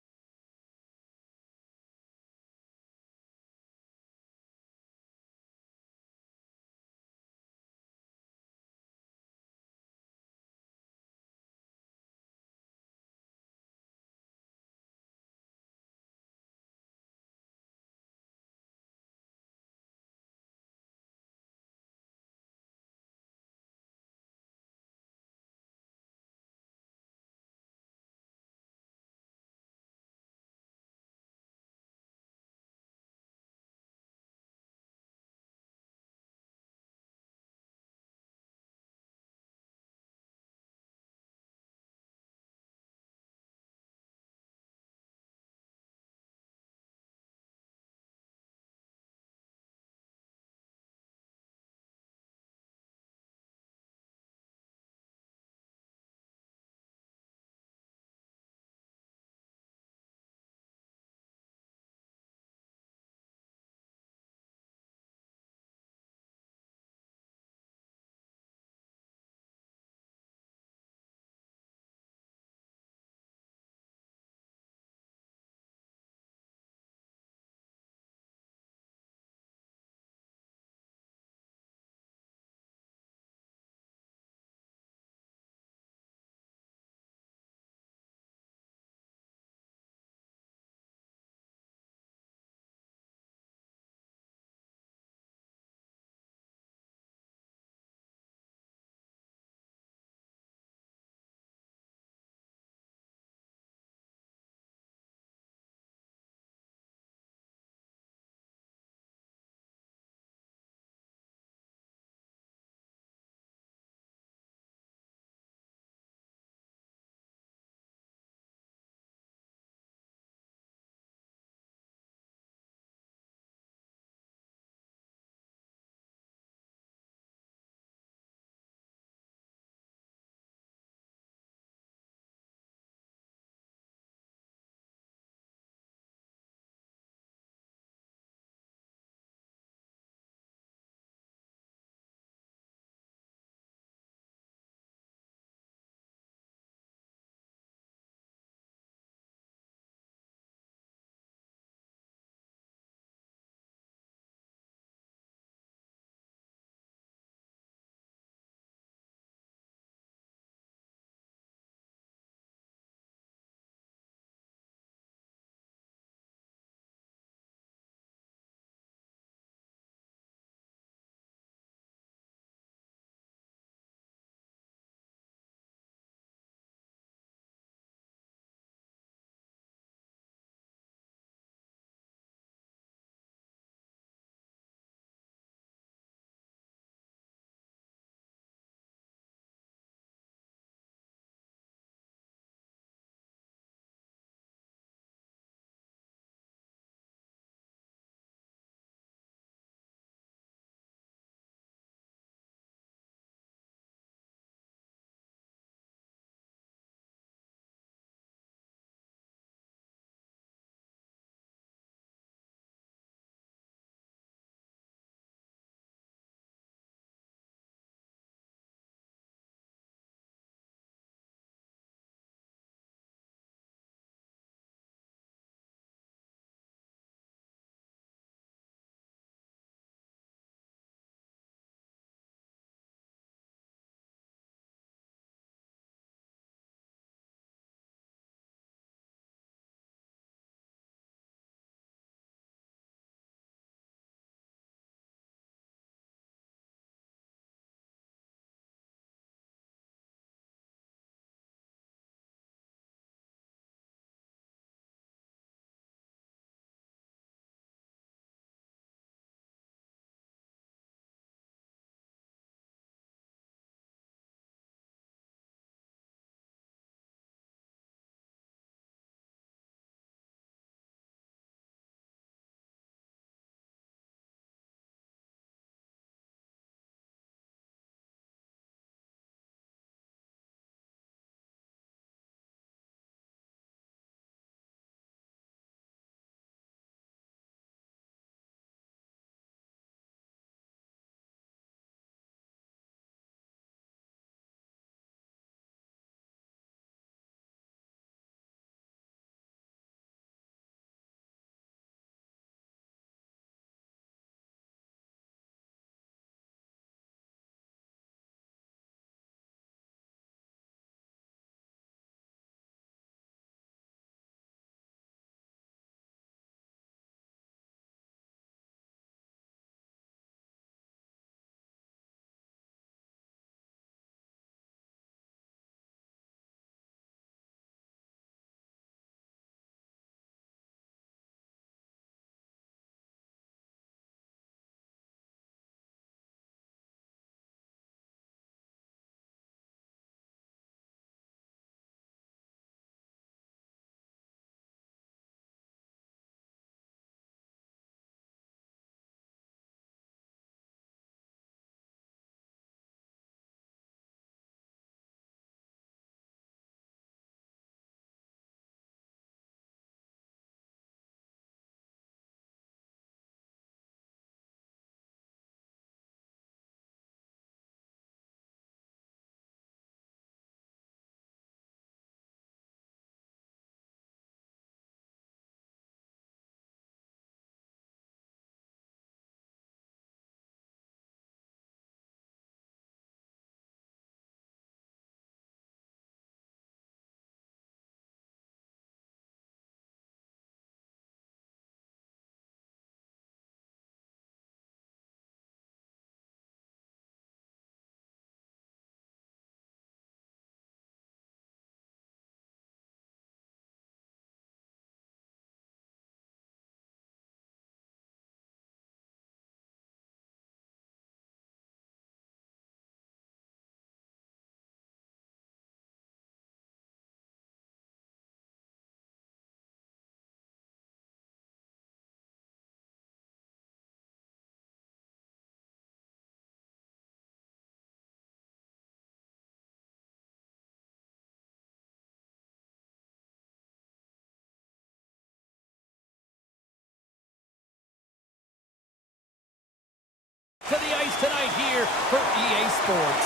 to the ice tonight here for EA Sports.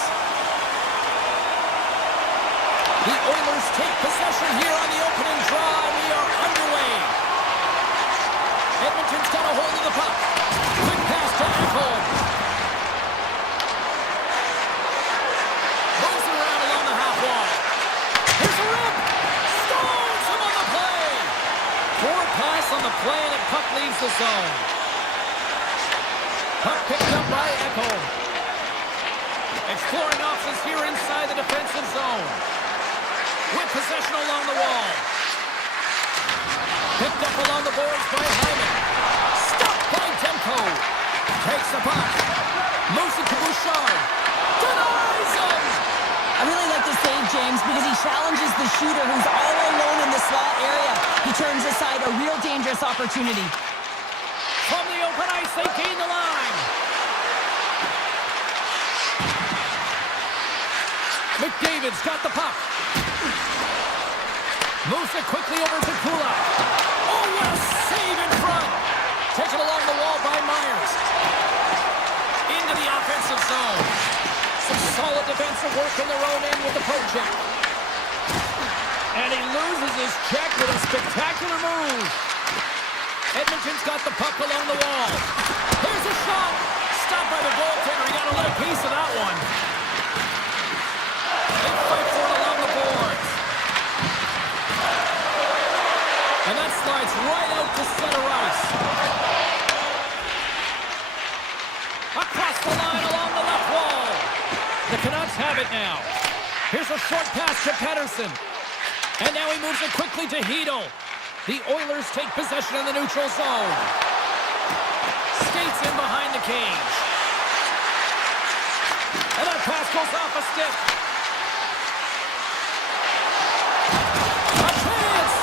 The Oilers take possession here on the opening draw, and we are underway. Edmonton's got a hold of the puck. Quick pass to Ekholm. Moves it around along the half wall. Here's a rip. Stones him on the play. Poor pass on the play, and the puck leaves the zone. Puck picked up by Ekholm. Exploring options here inside the defensive zone. With possession along the wall. Picked up along the boards by Hyman. Stopped by Demko. Takes the puck. Moves it to Bouchard. Denies him! I really like this save, James, because he challenges the shooter who's all alone in the slot area. He turns aside a real dangerous opportunity. From the open ice, they gain the line. McDavid's got the puck. Moves it quickly over to Kulak. Oh, what a save in front. Taken along the wall by Myers. Into the offensive zone. Some solid defensive work in their own end with the poke check. And he loses his check with a spectacular move. Edmonton's got the puck along the wall. Here's a shot. Stopped by the goaltender. He got a little piece of that one. They fight for it along the boards. And that slides right out to center ice. Across the line along the left wall. The Canucks have it now. Here's a short pass to Pettersson. And now he moves it quickly to Hedl. The Oilers take possession in the neutral zone. Skates in behind the cage. And that pass goes off a stick. A chance!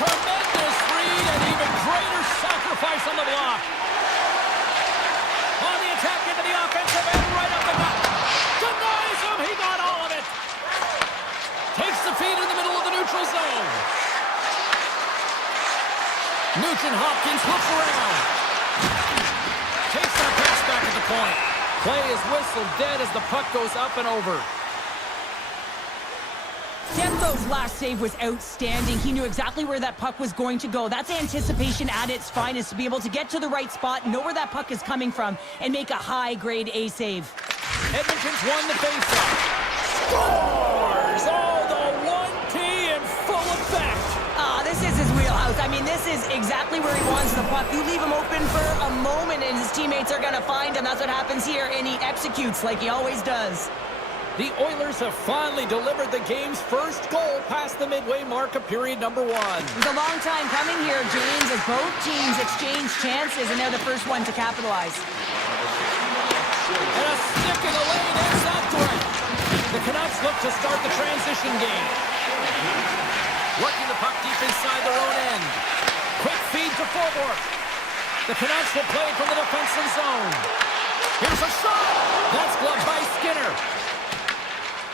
Tremendous read and even greater sacrifice on the block. On the attack into the offensive end, right up the gut. Denies him, he got all of it. Takes the feed in the middle of the neutral zone. Nugent-Hopkins looks around. Takes that pass back at the point. Play is whistled dead as the puck goes up and over. Demko's last save was outstanding. He knew exactly where that puck was going to go. That's anticipation at its finest, to be able to get to the right spot, know where that puck is coming from, and make a high-grade A save. Edmonton's won the faceoff. Scores! Oh, the 1T in full effect. This is his wheelhouse. I mean, this is exactly where he wants the puck. You leave him open for a moment, and his teammates are going to find him. That's what happens here, and he executes like he always does. The Oilers have finally delivered the game's first goal past the midway mark of period number 1. It was a long time coming here, James, as both teams exchange chances, and they're the first one to capitalize. And a stick in the lane ends that threat. The Canucks look to start the transition game. Working the puck deep inside their own end. Quick feed to forward. The Canucks will play from the defensive zone. Here's a shot. That's gloved by Skinner.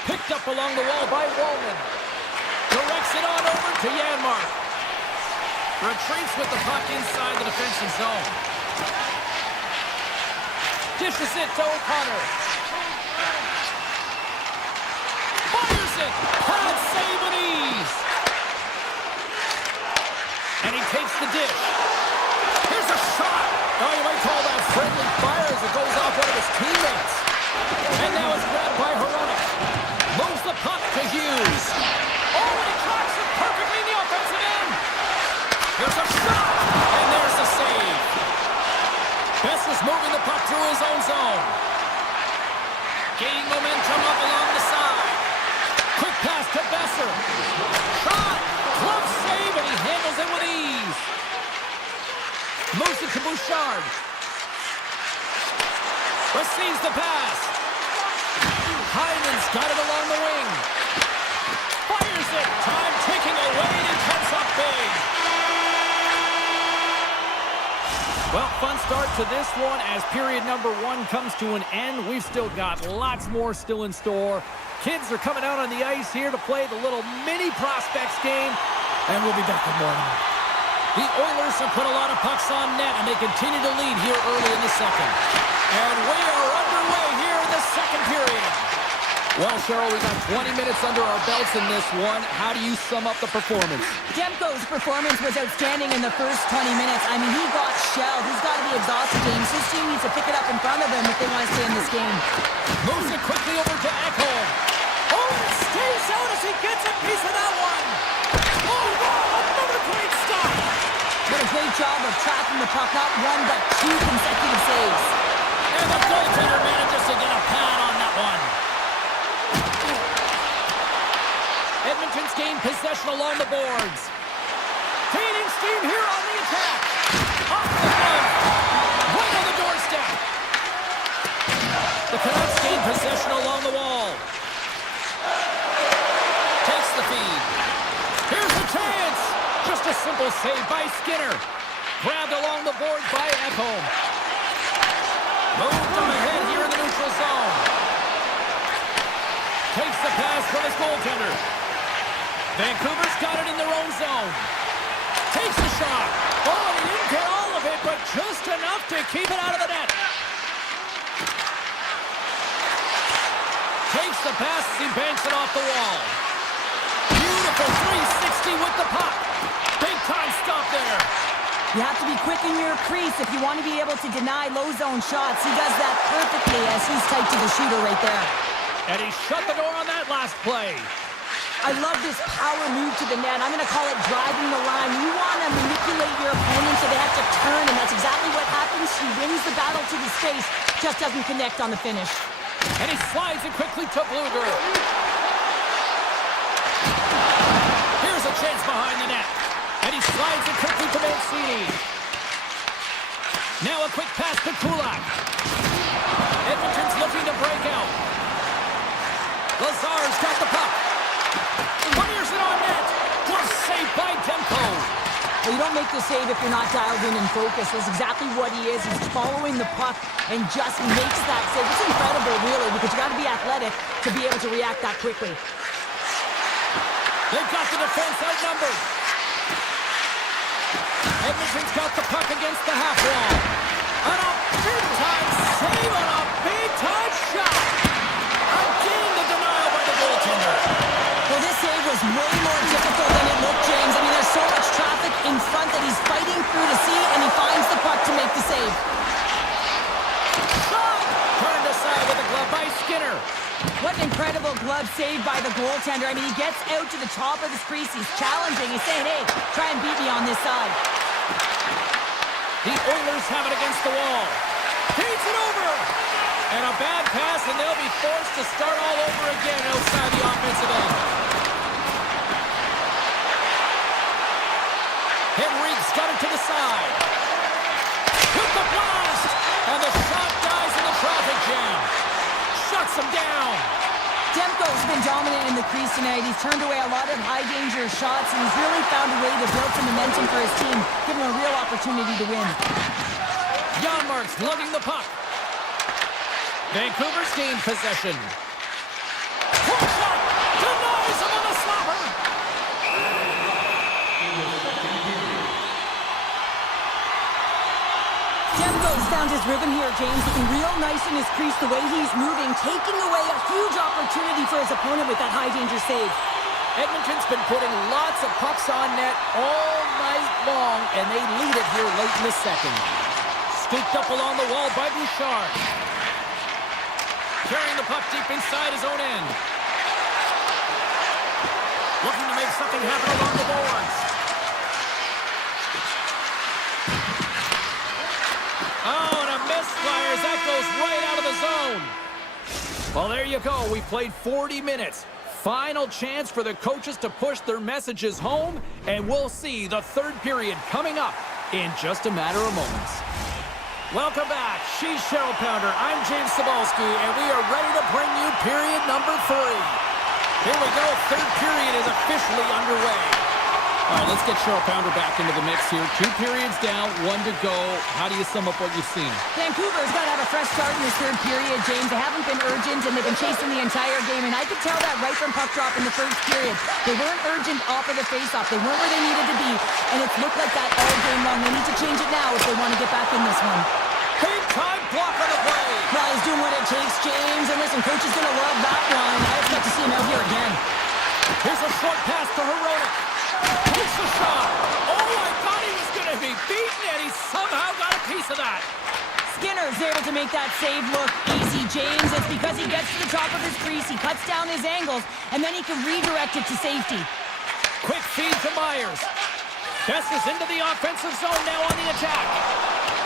Picked up along the wall by Wallman. Directs it on over to Janmark. Retreats with the puck inside the defensive zone. Dishes it to O'Connor. Fires it. Pad save with ease. And he takes the dish. Here's a shot. Oh, you might call that friendly fire as it goes off one of his teammates. And now it's grabbed by Hronek. Moves the puck to Hughes. Oh, and he tracks it perfectly in the offensive end. Here's a shot. And there's the save. Besser's moving the puck through his own zone. Gaining momentum up along the side. Quick pass to Besser. Shot. Glove save, and he handles it with ease. Moves it to Bouchard. Receives the pass. Hyman's got it along the wing. Fires it. Time ticking away, and it comes up big. Well, fun start to this one as period number 1 comes to an end. We've still got lots more still in store. Kids are coming out on the ice here to play the little mini prospects game, and we'll be back with more. The Oilers have put a lot of pucks on net, and they continue to lead here early in the second. And we are underway here in the second period. Well, Cheryl, we got 20 minutes under our belts in this one. How do you sum up the performance? Demko's performance was outstanding in the first 20 minutes. I mean, he got shelled. He's got to be exhausted, James. His team needs to pick it up in front of him if they want to stay in this game. Moves it quickly over to Ekholm. Oh, and stays out as he gets a piece of that one. Oh, wow, another great stop. Did a great job of tracking the puck, not one, but two consecutive saves. And the goaltender manages to get a pad on that one. Edmonton's gained possession along the boards. Gaining steam here on the attack. Off the front. Right on the doorstep. The Canucks gain possession along the wall. Takes the feed. Here's the chance. Just a simple save by Skinner. Grabbed along the boards by Ekholm. Moved on ahead here in the neutral zone. Takes the pass from his goaltender. Vancouver's got it in their own zone. Takes a shot. Oh, and he didn't get all of it, but just enough to keep it out of the net. Takes the pass as he banks it off the wall. Beautiful 360 with the puck. Big time stop there. You have to be quick in your crease if you want to be able to deny low zone shots. He does that perfectly as he's tight to the shooter right there. And he shut the door on that last play. I love this power move to the net. I'm going to call it driving the line. You want to manipulate your opponent so they have to turn, and that's exactly what happens. He wins the battle to the space, just doesn't connect on the finish. And he slides it quickly to Bluger. Here's a chance behind the net. And he slides it quickly to Mancini. Now a quick pass to Kulak. Edmonton's looking to break out. Lazar's got the puck. Fires it on net. Glove saved by Demko. Well, you don't make the save if you're not dialed in and focused. That's exactly what he is. He's following the puck and just makes that save. It's incredible, really, because you got to be athletic to be able to react that quickly. They've got the defense outnumbered. Edmonton's got the puck against the half wall. And a big-time save on a big-time shot. Again, the denial by the goaltender. Well, this save was way more difficult than it looked, James. I mean, there's so much traffic in front that he's fighting through to see, and he finds the puck to make the save. Shot! Turned aside with a glove by Skinner. What an incredible glove save by the goaltender. I mean, he gets out to the top of his crease. He's challenging. He's saying, hey, try and beat me on this side. The Oilers have it against the wall. Takes it over. And a bad pass, and they'll be forced to start all over again outside the offensive end. Henrique's got it to the side. With the blast! And the shot dies in the traffic jam. Shuts him down. Demko's been dominant in the crease tonight. He's turned away a lot of high-danger shots, and he's really found a way to build some momentum for his team, give him a real opportunity to win. Janmark's lugging the puck. Vancouver's gained possession. Pull shot! Denies him on the slapper! Demko's found his rhythm here, James, looking real nice in his crease, the way he's moving, taking away a huge opportunity for his opponent with that high-danger save. Edmonton's been putting lots of pucks on net all night long, and they lead it here late in the second. Scooped up along the wall by Bouchard. Carrying the puck deep inside his own end. Looking to make something happen along the boards. Oh, and a misfire as that goes right out of the zone. Well, there you go. We played 40 minutes. Final chance for the coaches to push their messages home, and we'll see the third period coming up in just a matter of moments. Welcome back. She's Cheryl Pounder. I'm James Cebulski, and we are ready to bring you period number 3. Here we go. Third period is officially underway. All right, let's get Cheryl Pounder back into the mix here. 2 periods down, 1 to go. How do you sum up what you've seen? Vancouver's got to have a fresh start in this third period, James. They haven't been urgent, and they've been chasing the entire game, and I could tell that right from puck drop in the first period. They weren't urgent off of the faceoff. They weren't where they needed to be, and it's looked like that all game long. They need to change it now if they want to get back in this one. Big time block on the play. Well, he's doing what it takes, James, and listen, coach is going to love that one. I expect to see him out here again. Here's a short pass to Herodic. Takes the shot. Oh, I thought he was going to be beaten, and he somehow got a piece of that. Skinner's able to make that save look easy, James. It's because he gets to the top of his crease, he cuts down his angles, and then he can redirect it to safety. Quick feed to Myers. Best is into the offensive zone now on the attack.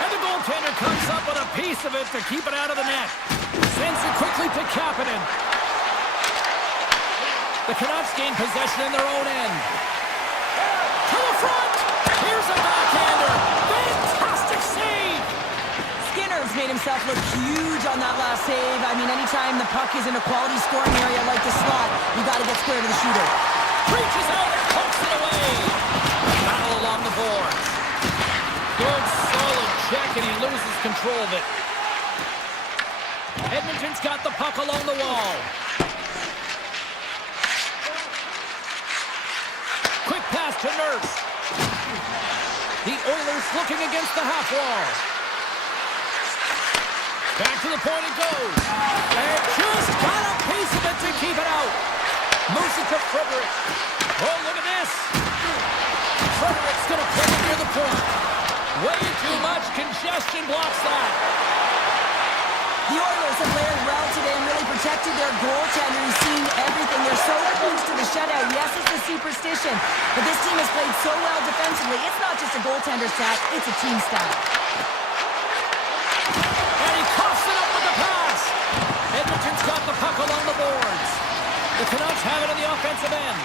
And the goaltender comes up with a piece of it to keep it out of the net. Sends it quickly to Kapanen. The Canucks gain possession in their own end. To the front! Here's a backhander! Fantastic save! Skinner's made himself look huge on that last save. I mean, anytime the puck is in a quality scoring area like the slot, you got to get square to the shooter. Reaches out and pokes it away. Battle along the boards. Good, solid check, and he loses control of it. Edmonton's got the puck along the wall. Quick pass to Nurse. The Oilers looking against the half wall. Back to the point it goes. And just got a piece of it to keep it out. Moves it to Frederick. Oh, look at this. Frederick's going to play it near the point. Way too much congestion blocks that. The Oilers have played well today and really protected their goaltender. He's seen everything. They're so close to the shutout. Yes, it's a superstition, but this team has played so well defensively. It's not just a goaltender stat, it's a team stat. And he coughs it up with the pass. Edmonton's got the puck along the boards. The Canucks have it in the offensive end.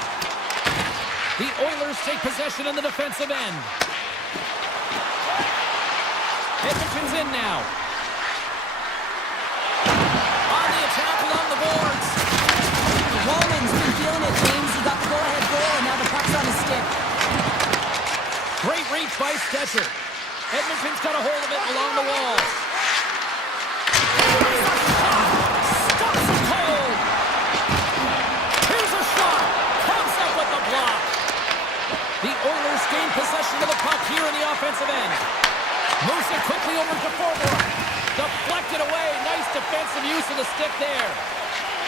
The Oilers take possession in the defensive end. Edmonton's in now. On the attack along the boards. Walman's been feeling it, James. He got the go-ahead goal, and now the puck's on his stick. Great reach by Stetcher. Edmonton's got a hold of it along the wall. Stops it cold. Here's a shot. Comes up with the block. The Oilers gain possession of the puck here in the offensive end. Moves it quickly over to forward. Deflected away. Nice defensive use of the stick there.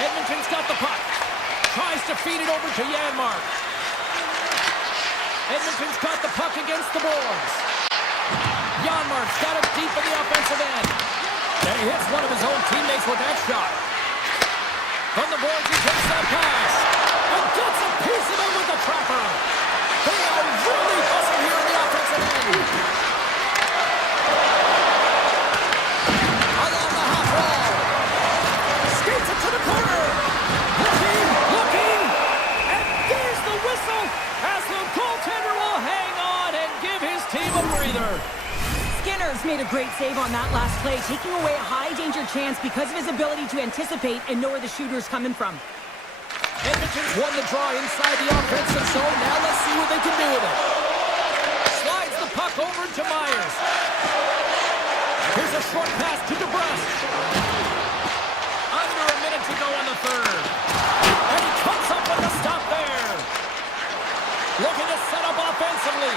Edmonton's got the puck. Tries to feed it over to Janmark. Edmonton's got the puck against the boards. Janmark's got it deep in the offensive end. And he hits one of his own teammates with that shot. From the boards, he takes that pass. And gets a piece of it with the trapper. They are really buzzing here in the offensive end. Along the half wall. Skates it to the corner. Looking. And there's the whistle as the goaltender will hang on and give his team a breather. Skinner's made a great save on that last play, taking away a high-danger chance because of his ability to anticipate and know where the shooter's coming from. Edmonton's won the draw inside the offensive zone. Now let's see what they can do with it. Slides the puck over to Myers. Here's a short pass to DeBrusque. Under a minute to go in the third. And he comes up with a stop there. Looking to set up offensively.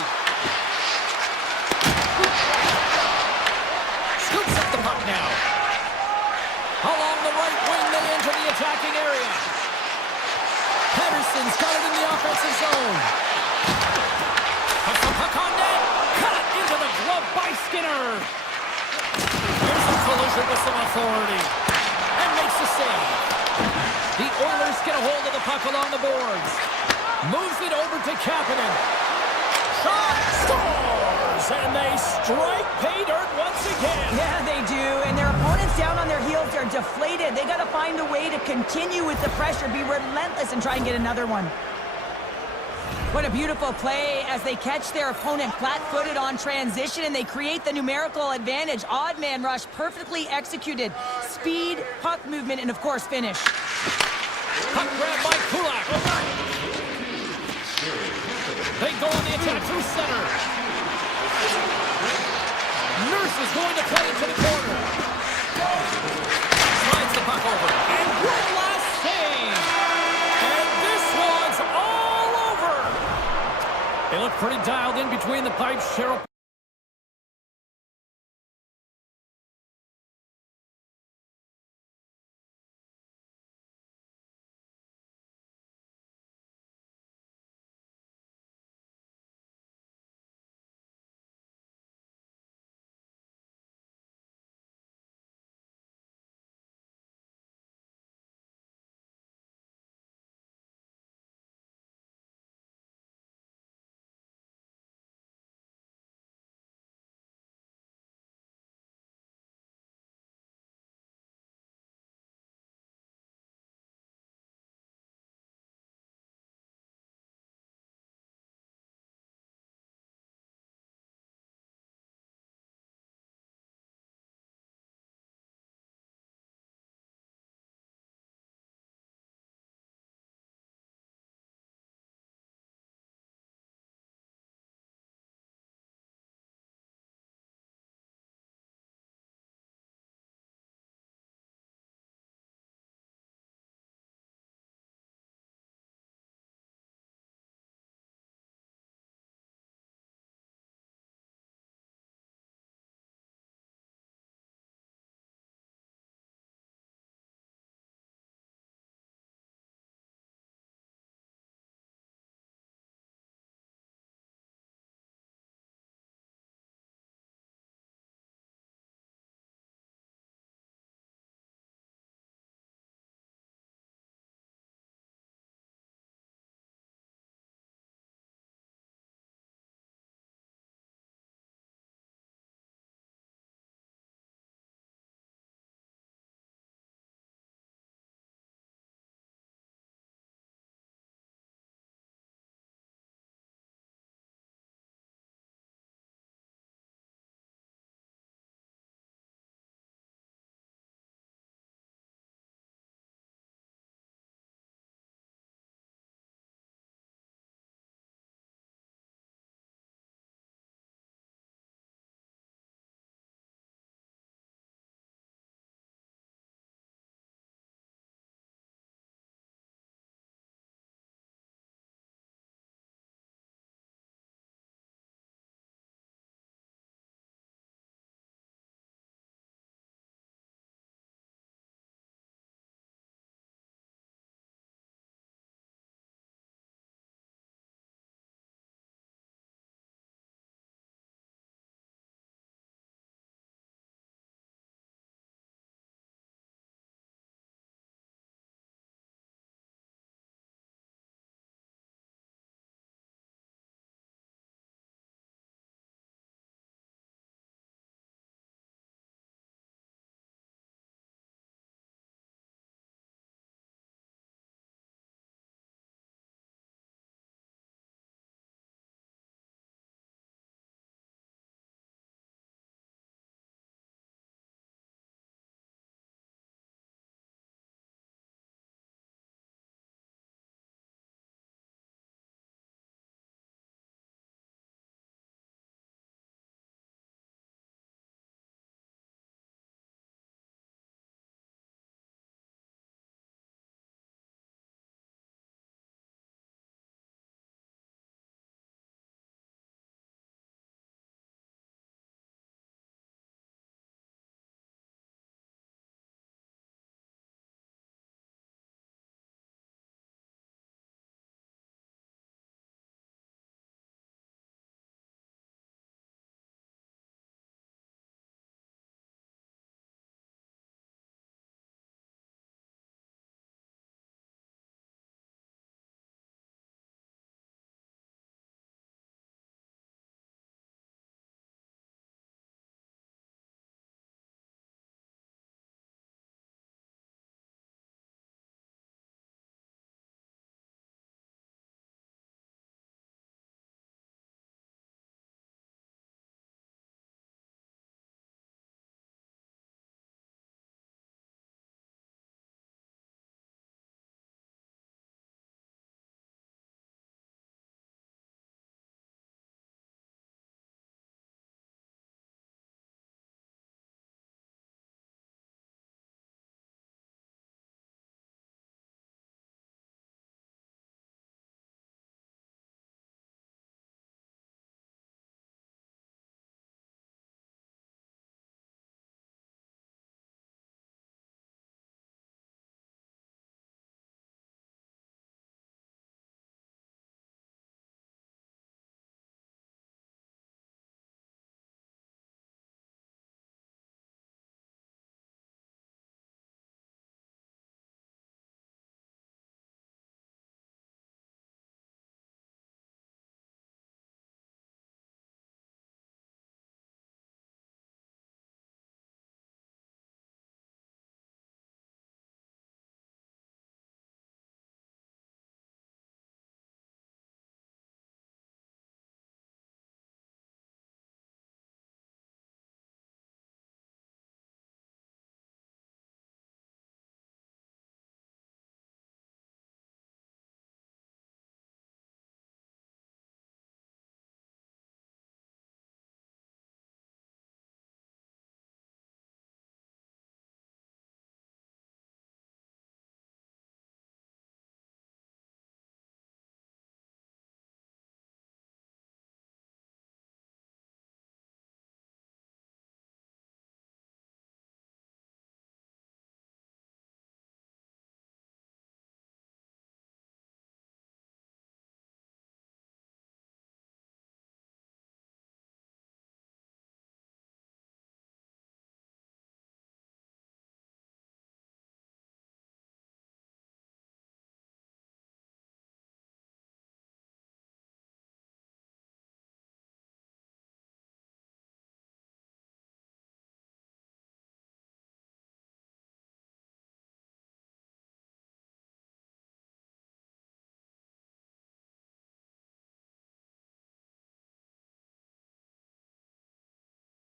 Scoops up the puck now. Along the right wing, they enter the attacking area. Pedersen's got it in the offensive zone. Puts the puck on net. Cut it into the glove by Skinner. Here's a collision with some authority. And makes the save. The Oilers get a hold of the puck along the boards. Moves it over to Kapanen. Shot scores! And they strike pay dirt once again. Yeah, they do. And their opponents down on their heels are deflated. They got to find a way to continue with the pressure, be relentless, and try and get another one. What a beautiful play as they catch their opponent flat-footed on transition, and they create the numerical advantage. Odd man rush, perfectly executed. Speed, puck movement, and of course, finish. Puck grab by Kulak. They go on the attack through center. Nurse is going to play it to the corner. Slides the puck over. And one last save. And this one's all over. They look pretty dialed in between the pipes, Cheryl.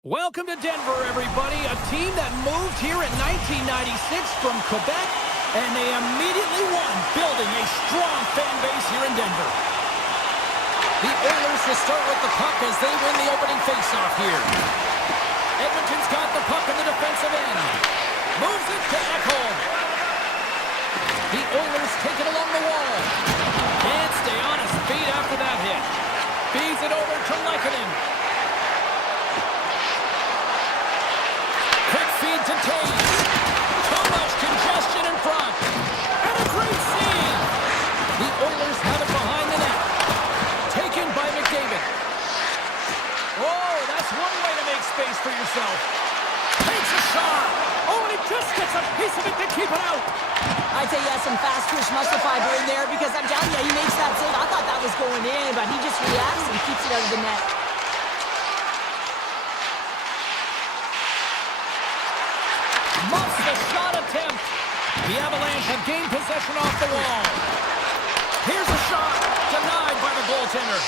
Welcome to Denver, everybody. A team that moved here in 1996 from Quebec, and they immediately won, building a strong fan base here in Denver. The Oilers will start with the puck as they win the opening faceoff here. Edmonton's got the puck in the defensive end. Moves it to Ekholm. The Oilers take it along the wall. Can't stay on his feet after that hit. Feeds it over to Lehkonen. Quick feed to Taves. Too much congestion in front. And a great save. The Oilers have it behind the net. Taken by McDavid. Oh, that's one way to make space for yourself. Takes a shot. Oh, and he just gets a piece of it to keep it out. I'd say he has some fast twitch muscle fiber in there because I'm telling you, he makes that save. I thought that was going in, but he just reacts and keeps it out of the net. Muffs the shot attempt. The Avalanche have gained possession off the wall. Here's a shot. Denied by the goaltender.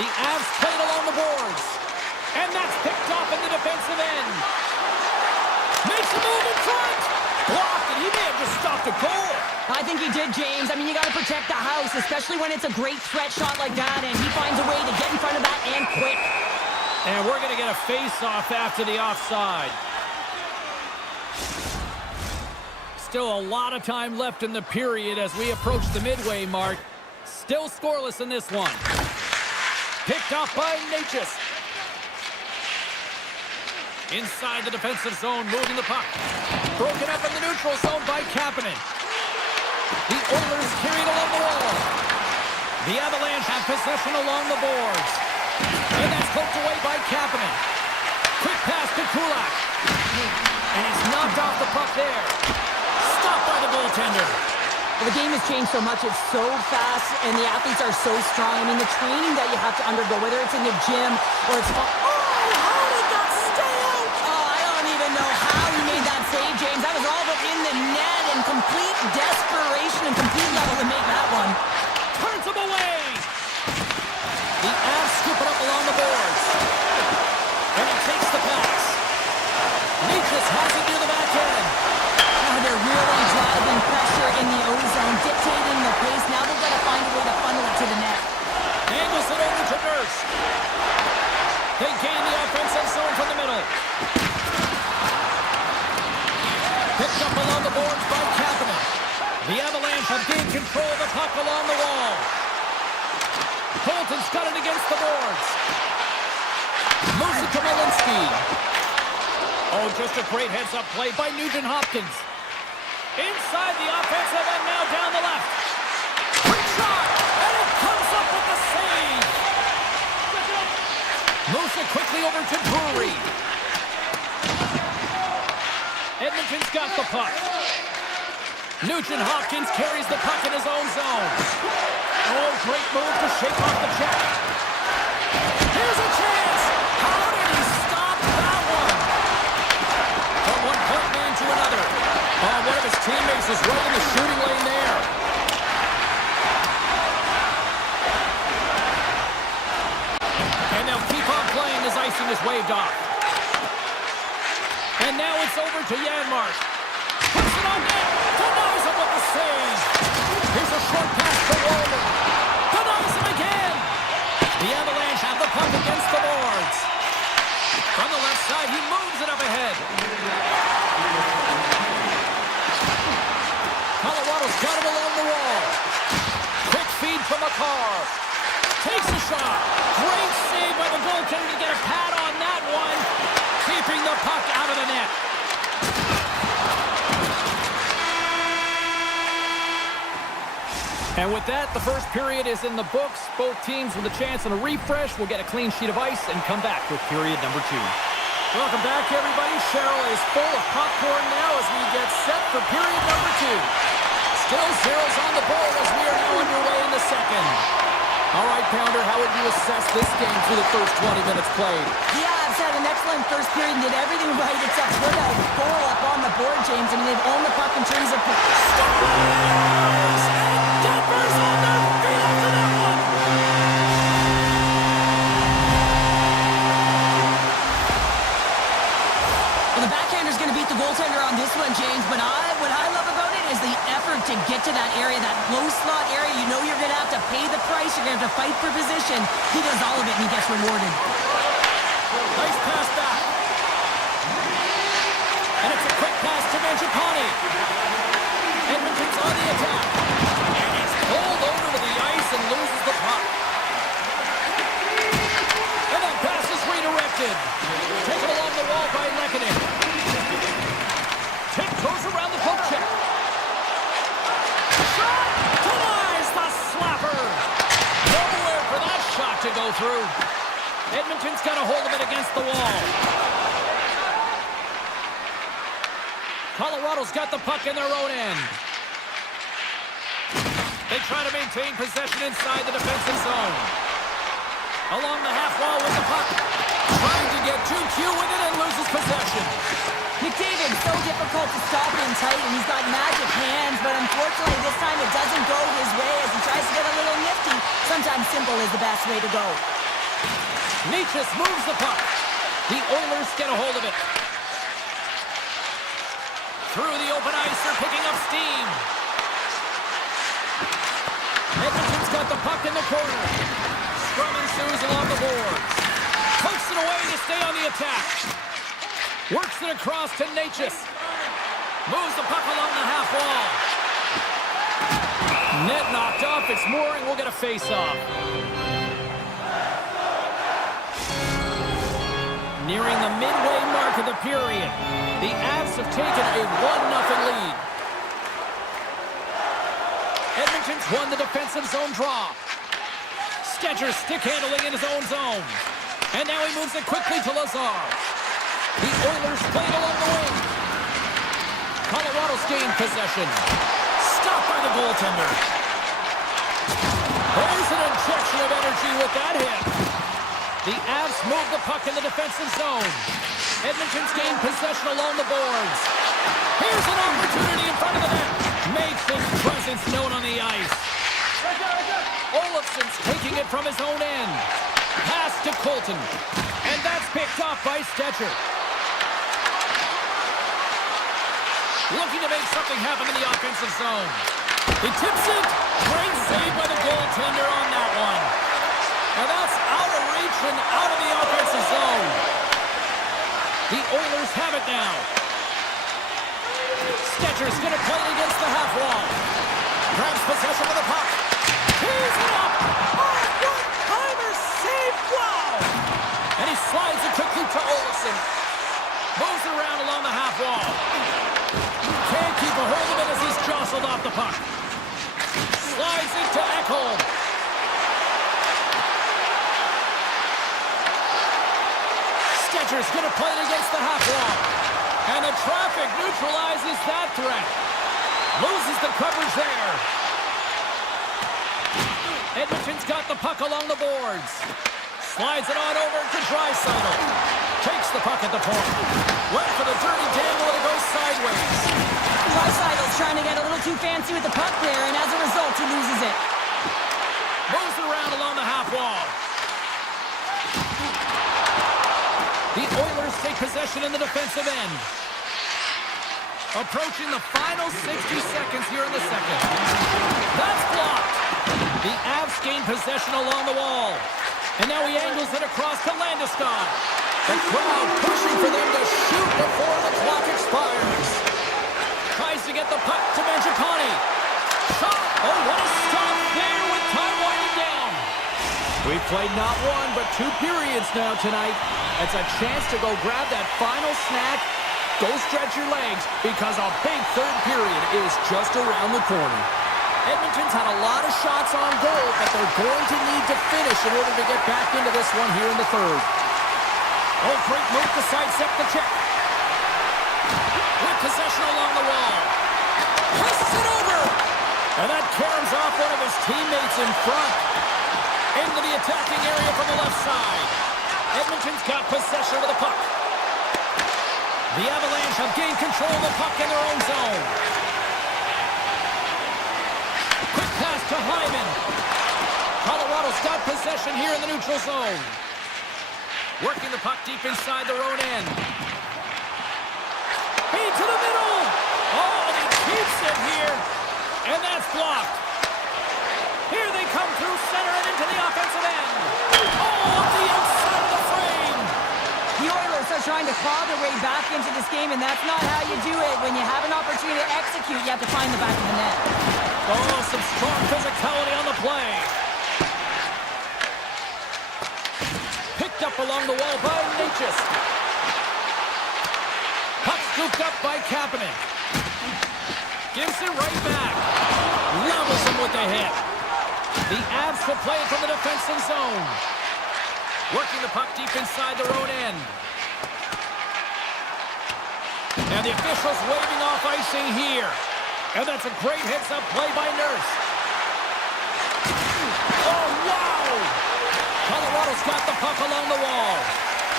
The Avs played along the boards. And that's picked off in the defensive end. Makes a move in front. Blocked, and he may have just stopped a goal. I think he did, James. I mean, you got to protect the house, especially when it's a great threat shot like that, and he finds a way to get in front of that and quick. And we're going to get a face-off after the offside. Still a lot of time left in the period as we approach the midway mark. Still scoreless in this one. Picked off by Natchez. Inside the defensive zone, moving the puck. Broken up in the neutral zone by Kapanen. The Oilers carried along the wall. The Avalanche have possession along the boards. And that's poked away by Kapanen. Quick pass to Kulak. And he's knocked off the puck there. Stopped by the goaltender. The game has changed so much. It's so fast, and the athletes are so strong. I mean, the training that you have to undergo, whether it's in the gym or it's... how did that stay out? Oh, I don't even know how he made that save, James. That was all but in the net and complete desperation and complete level to make that one. Turns him away. The Avs scoop it up along the boards. And he takes the pass. Natchez has it near the back end. Now they're really driving pressure in the O-zone, dictating the pace. Now they've got to find a way to funnel it to the net. Angles it over to Nurse. They gain the offensive zone from the middle. Picked up along the boards by Kapanen. The Avalanche have gained control of the puck along the wall. Colton's got it against the boards. Moves it to Malinsky. Oh, just a great heads-up play by Nugent-Hopkins. Inside the offensive end, now down the left. Quick shot, and it comes up with the save. Moves it quickly over to Drury. Edmonton's got the puck. Nugent-Hopkins carries the puck in his own zone. Oh, great move to shake off the check. Here's a chance. How did he stop that one? From one point man to another. Oh, one of his teammates is right in the shooting lane there. And they'll keep on playing as icing is waved off. And now it's over to Janmark. Puts it on net. Denies him with the save. Here's a short pass to Walden. Denies him again. The Avalanche have the puck against the boards. From the left side, he moves it up ahead. Colorado's got it along the wall. Quick feed from Makar. Takes a shot. Great save by the goaltender to get a pad on that one. Keeping the puck out of the net. And with that, the first period is in the books. Both teams with a chance on a refresh will get a clean sheet of ice and come back with period number 2. Welcome back, everybody. Cheryl is full of popcorn now as we get set for period number 2. Still zeros on the board as we are now underway in the second. All right, Pounder, how would you assess this game through the first 20 minutes played? Yeah, I've had an excellent first period and did everything right except put a goal up on the board, James. I mean, they've owned the puck in terms of... Denver's on their feet after that one! to get to that area, that low slot area. You know you're going to have to pay the price. You're going to have to fight for position. He does all of it, and he gets rewarded. Nice pass back. And it's a quick pass to Mangiapane. Edmonton's on the attack. And he's pulled over to the ice and loses the puck. And that pass is redirected. Taken along the wall by Lehkonen. Tip goes around the poke check. Shot! Denies the slapper! Nowhere for that shot to go through. Edmonton's got a hold of it against the wall. Colorado's got the puck in their own end. They try to maintain possession inside the defensive zone. Along the half wall with the puck. Trying to get 2Q with it and loses possession. McDavid, so difficult to stop in tight, and he's got magic hands, but unfortunately this time it doesn't go his way as he tries to get a little nifty. Sometimes simple is the best way to go. Necas moves the puck. The Oilers get a hold of it. Through the open ice, they're picking up steam. Edmonton's got the puck in the corner. Scrum ensues along the boards. Pokes it away to stay on the attack. Works it across to Necas. Moves the puck along the half wall. Net knocked off. It's Mooring. We'll get a face-off. Nearing the midway mark of the period, the Avs have taken a 1-0 lead. Edmonton's won the defensive zone draw. Stetcher stick handling in his own zone. And now he moves it quickly to Lazar. The Oilers play it along the wing. Colorado's gained possession. Stopped by the goaltender. There's an injection of energy with that hit. The Avs move the puck in the defensive zone. Edmonton's gained possession along the boards. Here's an opportunity in front of the net. Makes his presence known on the ice. Olofsson's taking it from his own end. Pass to Colton. And that's picked off by Stetcher. Looking to make something happen in the offensive zone. He tips it. Great save by the goaltender on that one. And that's out of reach and out of the offensive zone. The Oilers have it now. Stetcher's going to play it against the half wall. Grabs possession of the puck. He's it up. Oh, one-timer save. Wow. And he slides it quickly to Olofsson. Moves it around along the half wall. Can't keep a hold of it as he's jostled off the puck. Slides it to Ekholm. Stetcher's going to play it against the half wall. And the traffic neutralizes that threat. Loses the coverage there. Edmonton's got the puck along the boards. Slides it on over to Draisaitl. Takes the puck at the point. Went for the dirty dangle and it goes sideways. Draisaitl's trying to get a little too fancy with the puck there, and as a result, he loses it. Moves it around along the half wall. The Oilers take possession in the defensive end. Approaching the final 60 seconds here in the second. That's blocked. The Avs gain possession along the wall. And now he angles it across to Landeskog. The crowd pushing for them to shoot before the clock expires. Tries to get the puck to Mangiapane. Shot! Oh, what a stop there with time winding down. We've played not one, but 2 periods now tonight. It's a chance to go grab that final snack. Go stretch your legs, because a big third period is just around the corner. Edmonton's had a lot of shots on goal, but they're going to need to finish in order to get back into this one here in the third. Oh, great move to sidestep the check. With possession along the wall. Passes it over. And that caroms off one of his teammates in front. Into the attacking area from the left side. Edmonton's got possession of the puck. The Avalanche have gained control of the puck in their own zone. Quick pass to Hyman. Colorado's got possession here in the neutral zone. Working the puck deep inside their own end. Feed to the middle. Oh, and he keeps it here. And that's blocked. Here they come through center and into the offensive end. Oh, up the outside of the frame. The Oilers are trying to claw their way back into this game, and that's not how you do it. When you have an opportunity to execute, you have to find the back of the net. Oh, some strong physicality on the play. Picked up along the wall by Natchez. Puck scooped up by Kapanen. Gives it right back. Levels him with the hit. The Avs will play it from the defensive zone. Working the puck deep inside their own end. And the officials waving off icing here. And that's a great heads-up play by Nurse. Oh, wow! Colorado's got the puck along the wall.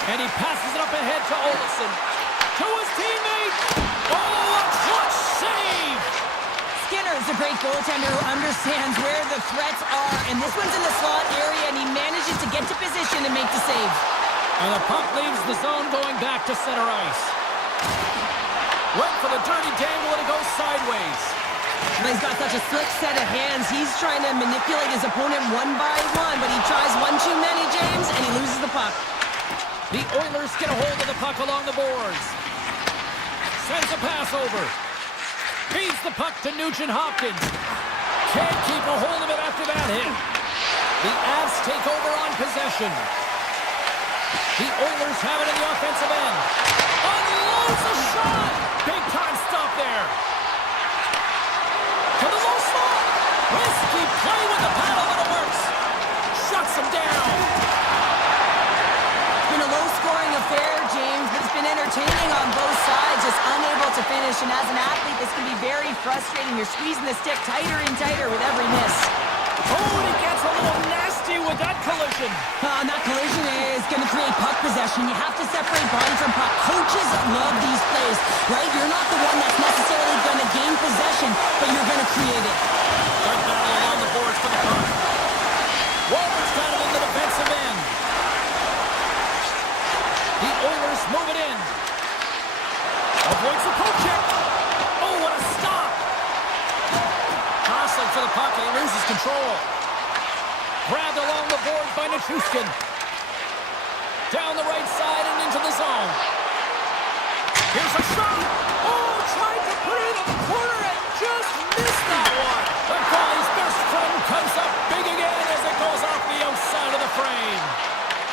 And he passes it up ahead to Olsen. To his teammate. Oh, a clutch save! Skinner is a great goaltender who understands where the threats are. And this one's in the slot area, and he manages to get to position and make the save. And the puck leaves the zone going back to center ice. Went for the dirty dangle and it goes sideways. He's got such a slick set of hands. He's trying to manipulate his opponent one by one, but he tries one too many, James, and he loses the puck. The Oilers get a hold of the puck along the boards. Sends a pass over. Feeds the puck to Nugent-Hopkins. Can't keep a hold of it after that hit. The Avs take over on possession. The Oilers have it in the offensive end. Unloads a shot! Big time stop there. To the low slot. Risky play with the paddle, but it works. Shuts him down. It's been a low-scoring affair, James, but it's been entertaining on both sides, just unable to finish. And as an athlete, this can be very frustrating. You're squeezing the stick tighter and tighter with every miss. Oh, and he gets a little nasty with that collision. And that collision is going to create puck possession. You have to separate body from puck. Coaches love these plays, right? You're not the one that's necessarily going to gain possession, but you're going to create it. Good battle along the boards for the puck. Walton's got it in the defensive end. The Oilers move it in. Avoids the poke check. Oh, what a stop. Jostling for the puck, and he loses control. Grabbed along the boards by Nichushkin. Down the right side and into the zone. Here's a shot. Oh, tried to put it in the corner and just missed that one. The goalie's best friend comes up big again as it goes off the outside of the frame.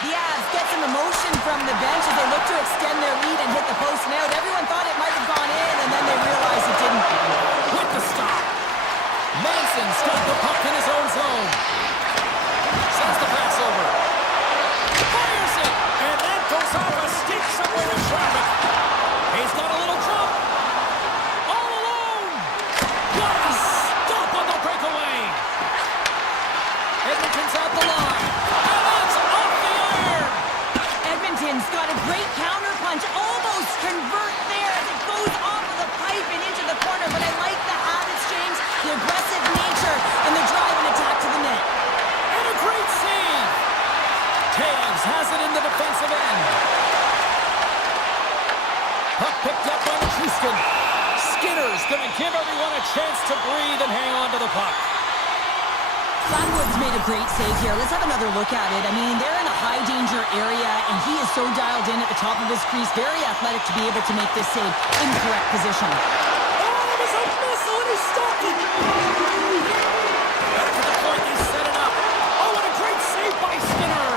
The Avs get some emotion from the bench as they look to extend their lead and hit the post and out. Everyone thought it might have gone in, and then they realized it didn't. With the stop. Manson's got the puck in his own zone. Sends the pass over. Fires it, and that goes off a stick somewhere in traffic. He's got a little jump. All alone. What a stop on the breakaway. Edmonton's at the line. And that's off the iron. Edmonton's got a great counter punch. Almost convert there as it goes off of the pipe and into the corner. But I like the habits, James, the aggressive nature, and the drive and attack to the net. And a great save. Taves has it in the defensive end. Puck picked up by Nichushkin. Skinner's going to give everyone a chance to breathe and hang on to the puck. Flatwood's made a great save here. Let's have another look at it. I mean, they're in a high-danger area, and he is so dialed in at the top of his crease. Very athletic to be able to make this save in the correct position. Oh, it was a missile, and he stopped it. Back to the point, they set it up. Oh, what a great save by Skinner.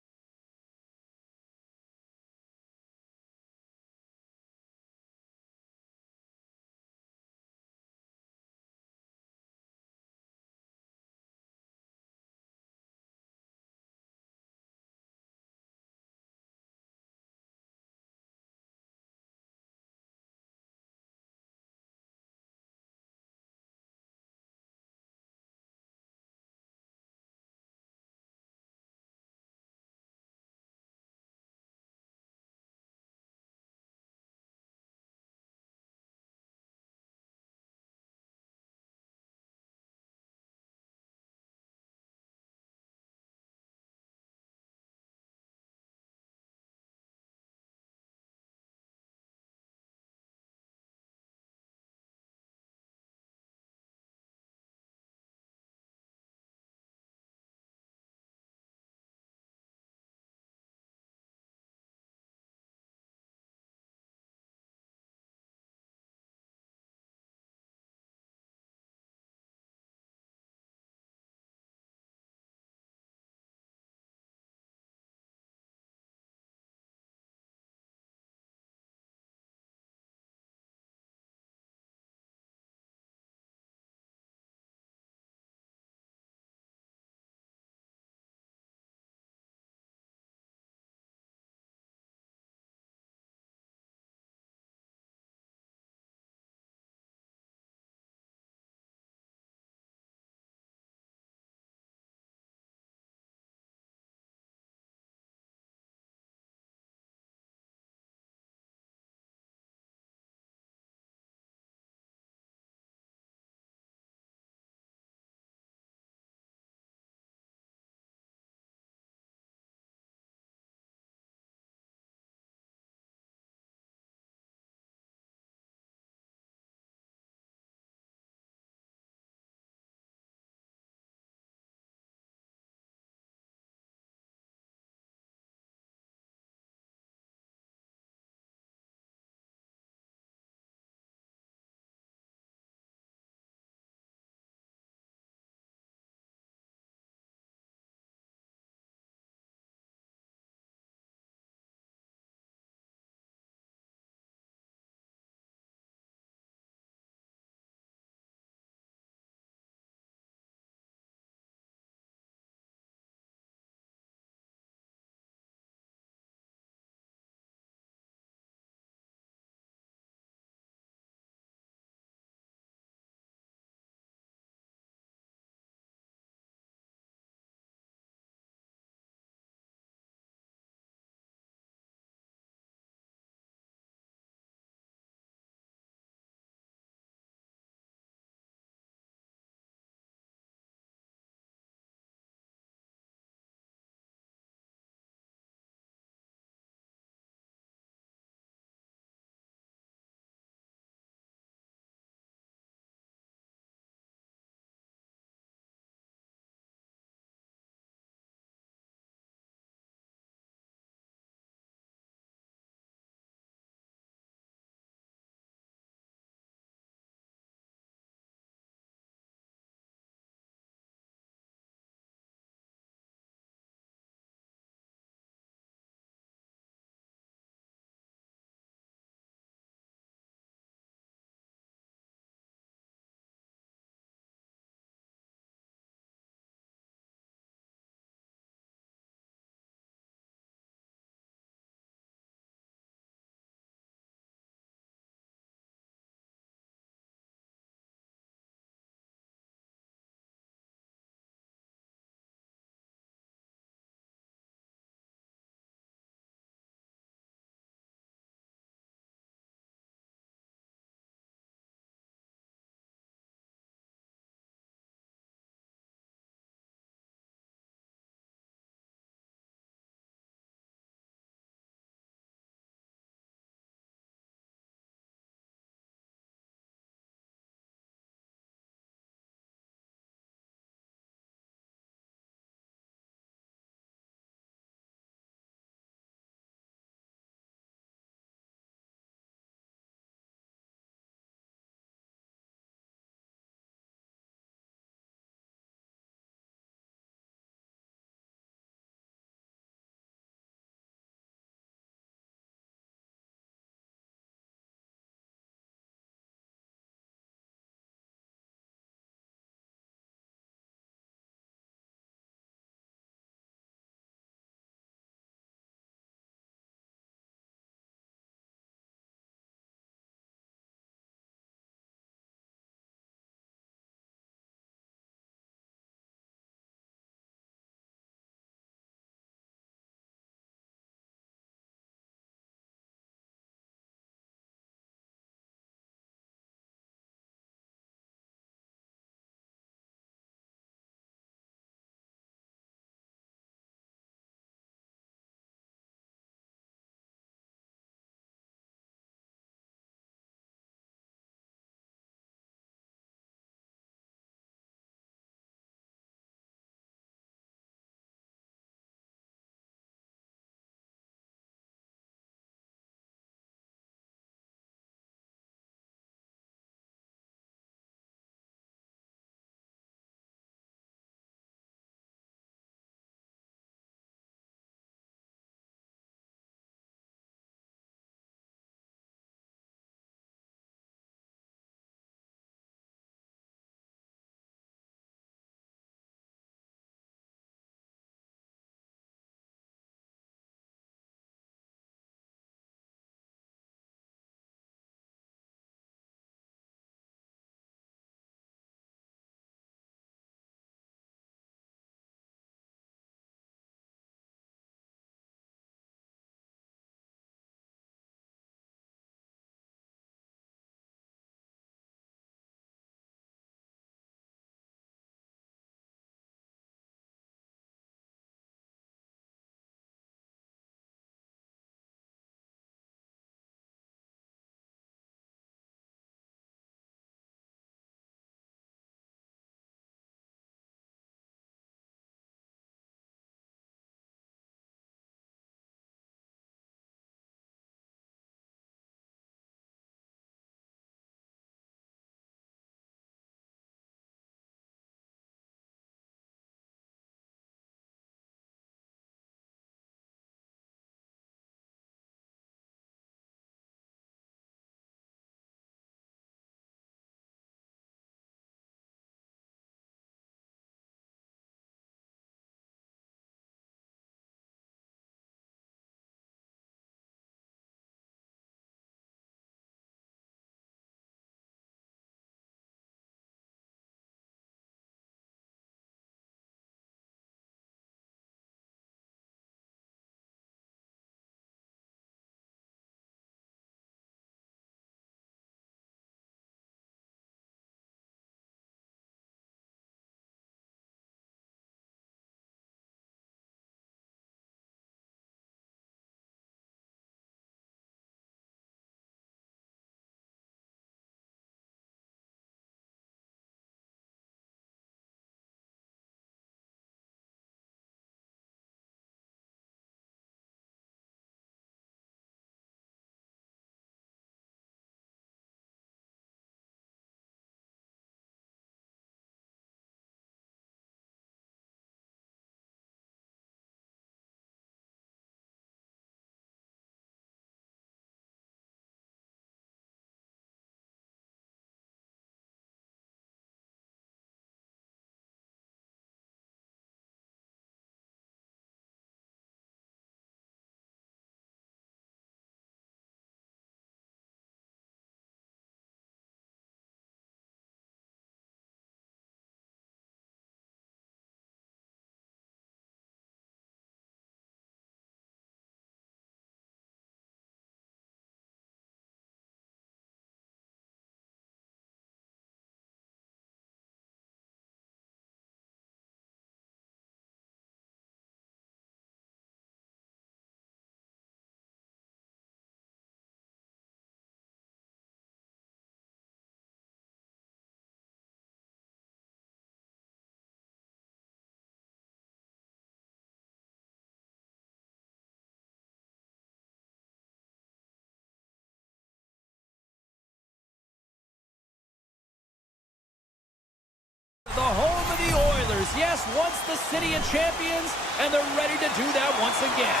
Oilers, yes, once the city of champions, and they're ready to do that once again.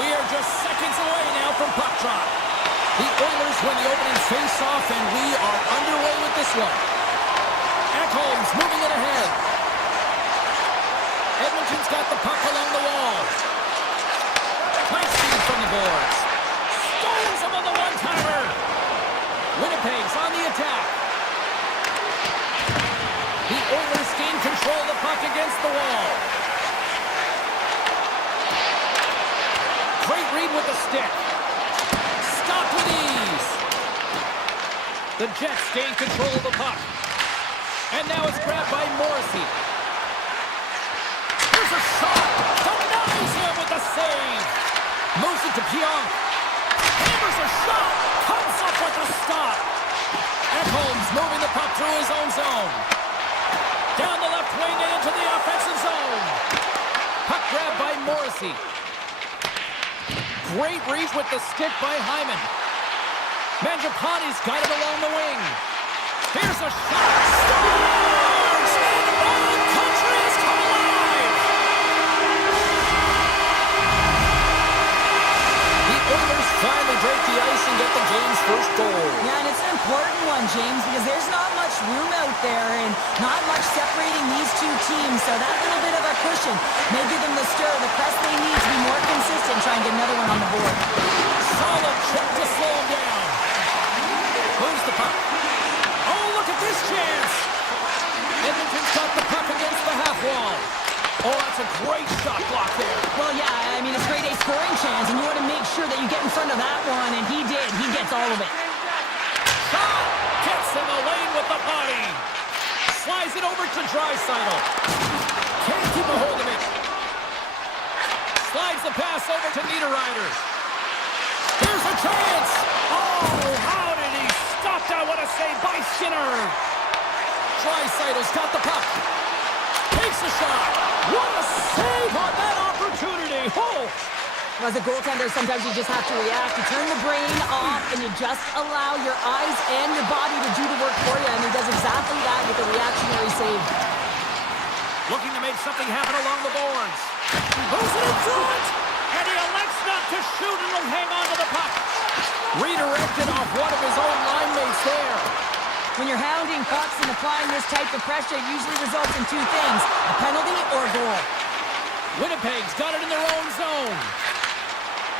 We are just seconds away now from puck drop. The Oilers win the opening face-off, and we are underway with this one. Ekholm's moving it ahead. Edmonton's got the puck along the wall. Nice feed from the boards. Stones him on the one-timer. Winnipeg's on the attack. The Oilers gain control of the puck against the wall. Great read with the stick. Stopped with ease. The Jets gain control of the puck. And now it's grabbed by Morrissey. Here's a shot. Denies him with the save. Moves it to Pionk. Hammers a shot. Comes up with a stop. Ekholm's moving the puck through his own zone. Down the left wing and into the offensive zone. Puck grabbed by Morrissey. Great reach with the stick by Hyman. Mangiapane's got it along the wing. Here's a shot. Scores! All the country has come alive! The Oilers finally break the ice and get the game's first goal. Yeah, and it's an important one, James, because there's not much room out there and not much separating these two teams. So that little bit of a cushion may give them the stir, the press they need to be more consistent, try and get another one on the board. Solid check to slow him down. Moves the puck. Oh, look at this chance! Edmonton's got the puck against the half wall. Oh, that's a great shot block there. Well, yeah, I mean, it's grade A scoring chance, and you want to make sure that you get in front of that one, and he did. He gets all of it. Shot! Gets in the lane with the body. Slides it over to Draisaitl. Can't keep a hold of it. Slides the pass over to Niederreiter. Here's a chance! Oh, how did he stop that? What a save by Skinner! Draisaitl's got the puck. Takes a shot. What a save on that opportunity! Oh! As a goaltender, sometimes you just have to react. You turn the brain off, and you just allow your eyes and your body to do the work for you, and he does exactly that with a reactionary save. Looking to make something happen along the boards. Moves it in front! And he elects not to shoot and will hang on to the puck. Redirected off one of his own line mates there. When you're hounding pucks and applying this type of pressure, it usually results in two things, a penalty or a goal. Winnipeg's got it in their own zone.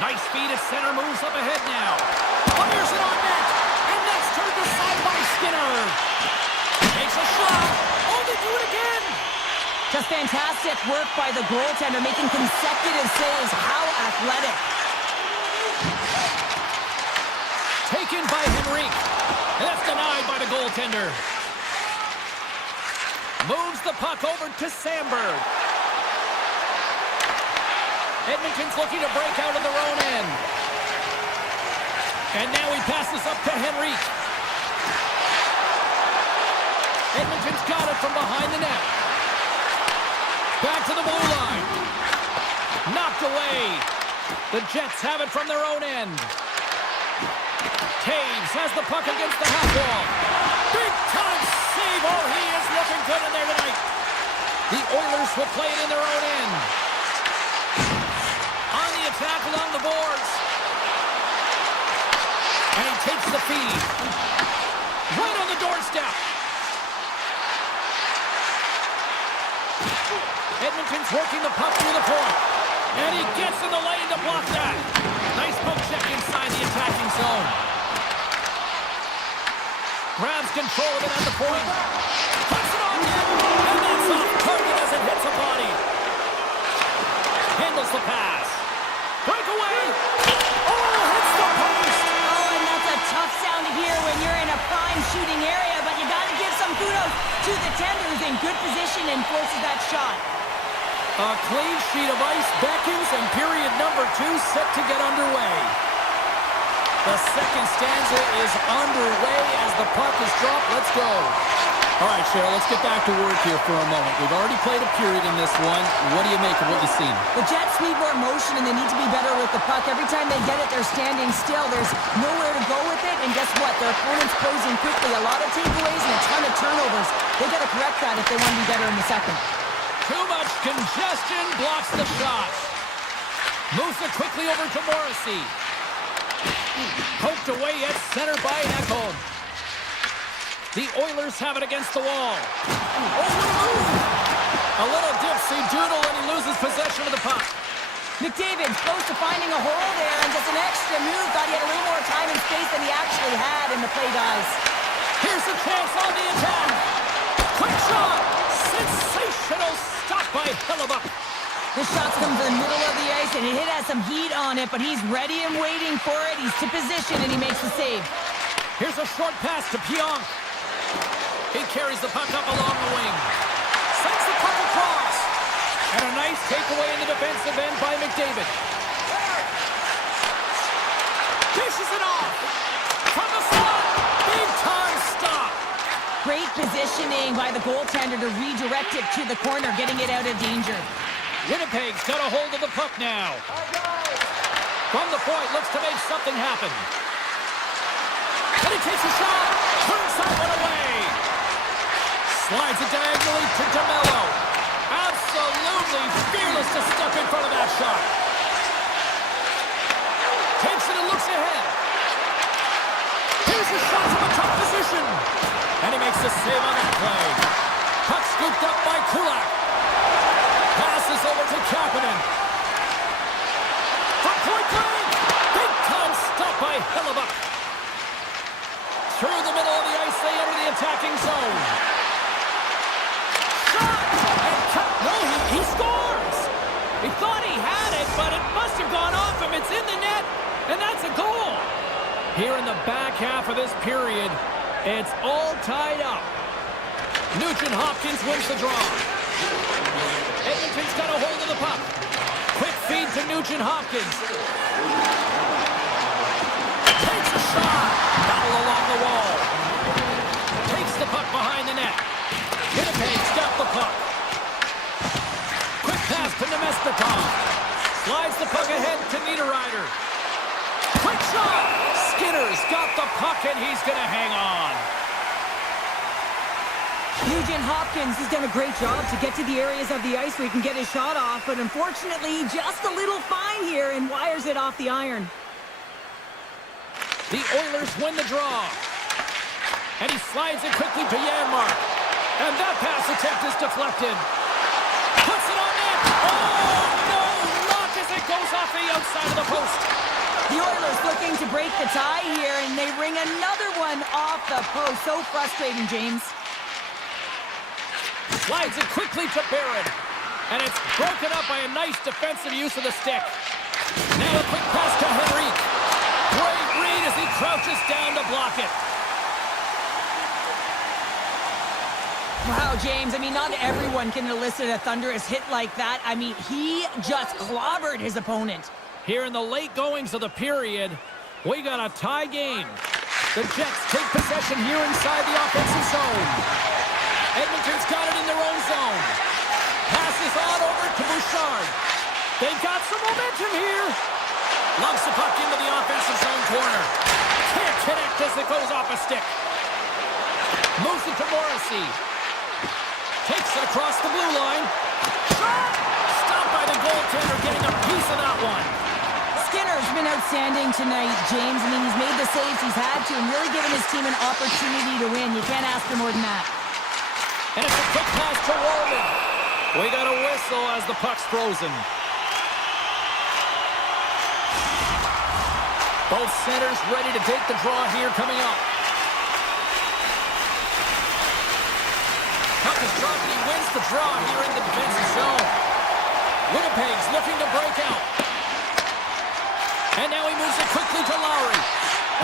Nice feed at center, moves up ahead now. Fires it on net, and that's turned aside by Skinner. Takes a shot. Oh, they do it again. Just fantastic work by the goaltender, making consecutive saves. How athletic. Taken by Henrique. And that's denied by the goaltender. Moves the puck over to Sandberg. Edmonton's looking to break out of their own end. And now he passes up to Henrique. Edmonton's got it from behind the net. Back to the blue line. Knocked away. The Jets have it from their own end. Taves has the puck against the half wall. Big time save. Oh, he is looking good in there tonight. The Oilers will play it in their own end. On the attack along the boards. And he takes the feed. Right on the doorstep. Edmonton's working the puck through the point. And he gets in the lane to block that. Nice poke check inside the attacking zone. Grabs control of it at the point. Puts it on net. And that's off target as it hits a body. Handles the pass. Breakaway. Oh, hits the post. Oh, and that's a tough sound to hear when you're in a prime shooting area, but you got to give some kudos to the tender who's in good position and forces that shot. A clean sheet of ice beckons, and period number 2 set to get underway. The second stanza is underway as the puck is dropped. Let's go. All right, Cheryl, let's get back to work here for a moment. We've already played a period in this one. What do you make of what you've seen? The Jets need more motion, and they need to be better with the puck. Every time they get it, they're standing still. There's nowhere to go with it, and guess what? Their opponent's closing quickly. A lot of takeaways and a ton of turnovers. They've got to correct that if they want to be better in the second. Too much congestion blocks the shot. Moves it quickly over to Morrissey. Poked away at center by Ekholm. The Oilers have it against the wall. Oh, what a move! A little dipsy doodle and he loses possession of the puck. McDavid's close to finding a hole there and gets an extra move. Thought he had a little more time and space than he actually had, and the play dies. Here's a chance on the attack. Quick shot! Sensational stop by Hellebuyck. The shot's come to the middle of the ice, and it has some heat on it, but he's ready and waiting for it. He's to position, and he makes the save. Here's a short pass to Pionk. He carries the puck up along the wing. Sends the puck across. And a nice takeaway in the defensive end by McDavid. Dishes it off. From the slot. Big time stop. Great positioning by the goaltender to redirect it to the corner, getting it out of danger. Winnipeg's got a hold of the puck now. From the point, looks to make something happen. And he takes a shot. Turns that one away. Slides it diagonally to DeMello. Absolutely fearless to step in front of that shot. Takes it and looks ahead. Here's a shot from a tough position. And he makes the save on that play. Puck scooped up by Kulak. Passes over to Kapanen. From point blank. Big time stop by Hellebuyck. Through the middle of the ice, they enter the attacking zone. Shot! And no, he scores! He thought he had it, but it must have gone off him. It's in the net, and that's a goal. Here in the back half of this period, it's all tied up. Nugent-Hopkins wins the draw. Edmonton's got a hold of the puck. Quick feed to Nugent-Hopkins. Takes a shot. Battle along the wall. Takes the puck behind the net. Winnipeg's got the puck. Quick pass to Nemestikov. Slides the puck ahead to Niederreiter. Quick shot. Skinner's got the puck and he's going to hang on. Nugent-Hopkins has done a great job to get to the areas of the ice where he can get his shot off, but unfortunately just a little fine here and wires it off the iron. The Oilers win the draw. And he slides it quickly to Janmark. And that pass attempt is deflected. Puts it on net. Oh, no! Luck as it goes off the outside of the post. The Oilers looking to break the tie here, and they ring another one off the post. So frustrating, James. Slides it quickly to Barron. And it's broken up by a nice defensive use of the stick. Now a quick pass to Henrique. Great read as he crouches down to block it. Wow, James, I mean, not everyone can elicit a thunderous hit like that. I mean, he just clobbered his opponent. Here in the late goings of the period, we got a tie game. The Jets take possession here inside the offensive zone. Edmonton's got it in their own zone. Passes on over to Bouchard. They've got some momentum here. Lugs the puck into the offensive zone corner. Can't connect as it goes off a stick. Moves it to Morrissey. Takes it across the blue line. Shot! Stopped by the goaltender, getting a piece of that one. Skinner's been outstanding tonight, James. I mean, he's made the saves he's had to and really given his team an opportunity to win. You can't ask for more than that. And it's a quick pass to Walden. We got a whistle as the puck's frozen. Both centers ready to take the draw here coming up. Puck is dropped and he wins the draw here in the defensive zone. Winnipeg's looking to break out. And now he moves it quickly to Lowry.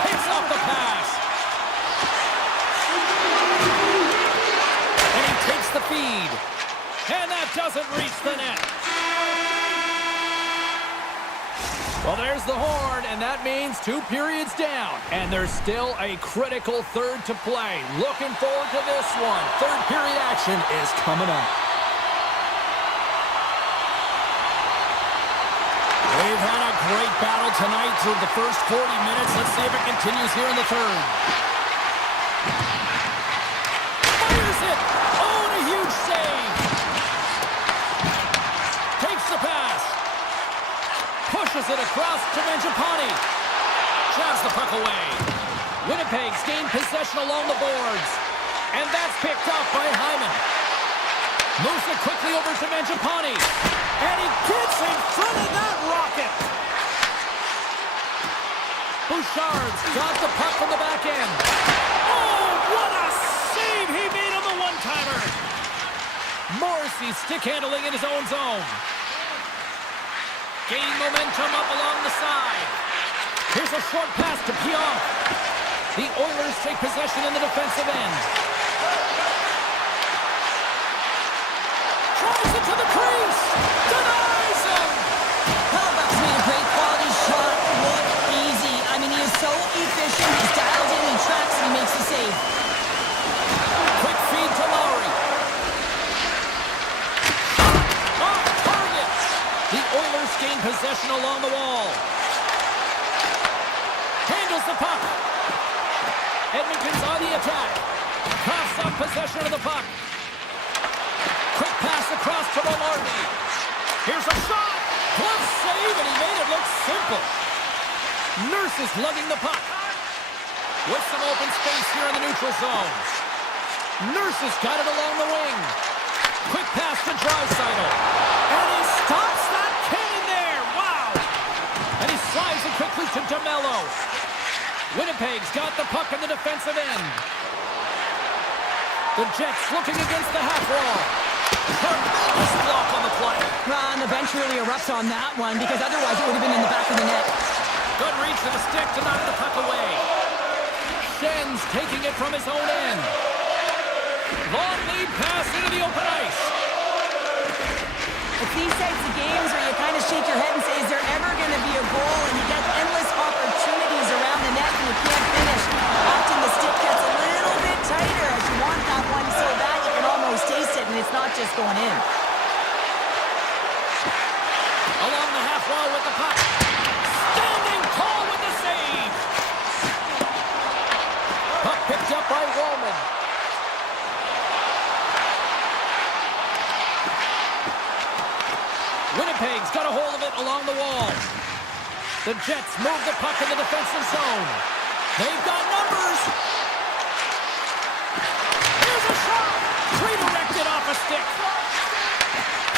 Picks off the pass. And he takes the feed. And that doesn't reach the net. Well, there's the horn, and that means 2 periods down. And there's still a critical third to play. Looking forward to this one. Third period action is coming up. We've had a great battle tonight through the first 40 minutes. Let's see if it continues here in the third. Fires it! Oh, and a huge save! Pushes it across to Mangiapane. Jabs the puck away. Winnipeg's gained possession along the boards. And that's picked up by Hyman. Moves it quickly over to Mangiapane. And he gets in front of that rocket. Bouchard's got the puck from the back end. Oh, what a save he made on the one-timer. Morrissey stick handling in his own zone. Gaining momentum up along the side. Here's a short pass to Pionk. The Oilers take possession in the defensive end. Tries it to the crease. Denies him. Hellbuck's made a great quality shot look easy. I mean, he is so efficient. He's dialed in, he tracks, and he makes the save. Quick feed to Lowry. Off target. The Oilers gain possession along the wall. Handles the puck. Edmonton's on the attack. Coughs up possession of the puck. Quick pass across to Maloney. Here's a shot. Glove save, and he made it look simple. Nurse is lugging the puck. With some open space here in the neutral zone. Nurse has got it along the wing. Quick pass to Draisaitl. And he stops that cannon there. Wow. And he slides it quickly to DeMello. Winnipeg's got the puck in the defensive end. The Jets looking against the half wall. Tremendous block on the play. And the bench really erupts on that one because otherwise it would have been in the back of the net. Good reach to the stick to knock the puck away. Schen's taking it from his own end. Long lead pass into the open ice. It's these types of games where you kind of shake your head and say, is there ever going to be a goal? And you get endless opportunities around the net and you can't finish. Often the stick gets a little bit tighter as you want that one so bad you can almost taste it and it's not just going in. Along the half wall with the puck. Standing tall with the save. Puck picked up by Roman. Winnipeg's got a hold of it along the wall. The Jets move the puck in the defensive zone. They've got numbers. Here's a shot. Redirected off a stick.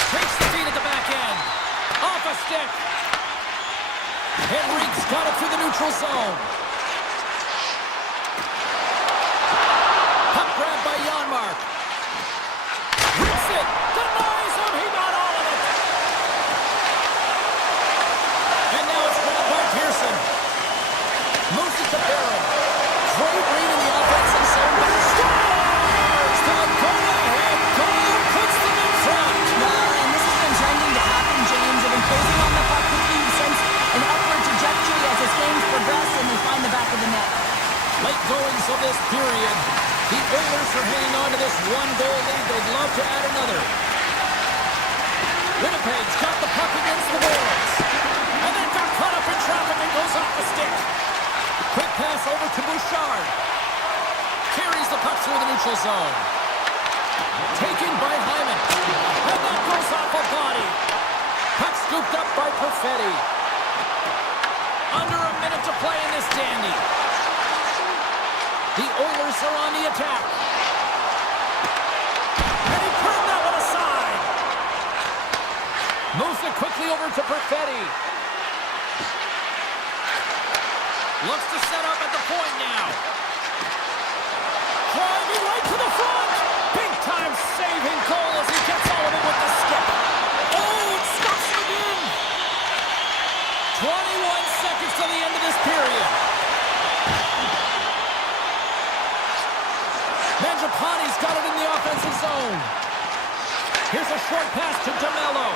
Takes the feed at the back end. Off a stick. Henrique's got it through the neutral zone. Puck grabbed by Janmark. Rips it. Denies him. He got all of it. And now it's grabbed by Pearson. Moves it to Barron. Great read in the offensive zone, but scores! The go-ahead goal puts them in front. Well, and this has been trending to happen, James. They've been closing on the puck quickly since an upward trajectory as this game's progressed and they find the back of the net. Late goings of this period. The Oilers are hanging on to this one-goal lead. They'd love to add another. Winnipeg's got the puck against the boards. And then got caught up in traffic and goes off the stick. Quick pass over to Bouchard. Carries the puck through the neutral zone. Taken by Hyman. And that goes off a body. Puck scooped up by Perfetti. Under a minute to play in this dandy. The Oilers are on the attack. And he turned that one aside. Moves it quickly over to Perfetti. Looks to set up at the point now. Driving right to the front. Big time saving goal as he gets all of it with the stick. Oh, it stops him again. 21 seconds to the end of this period. Mangiapane's got it in the offensive zone. Here's a short pass to DeMello.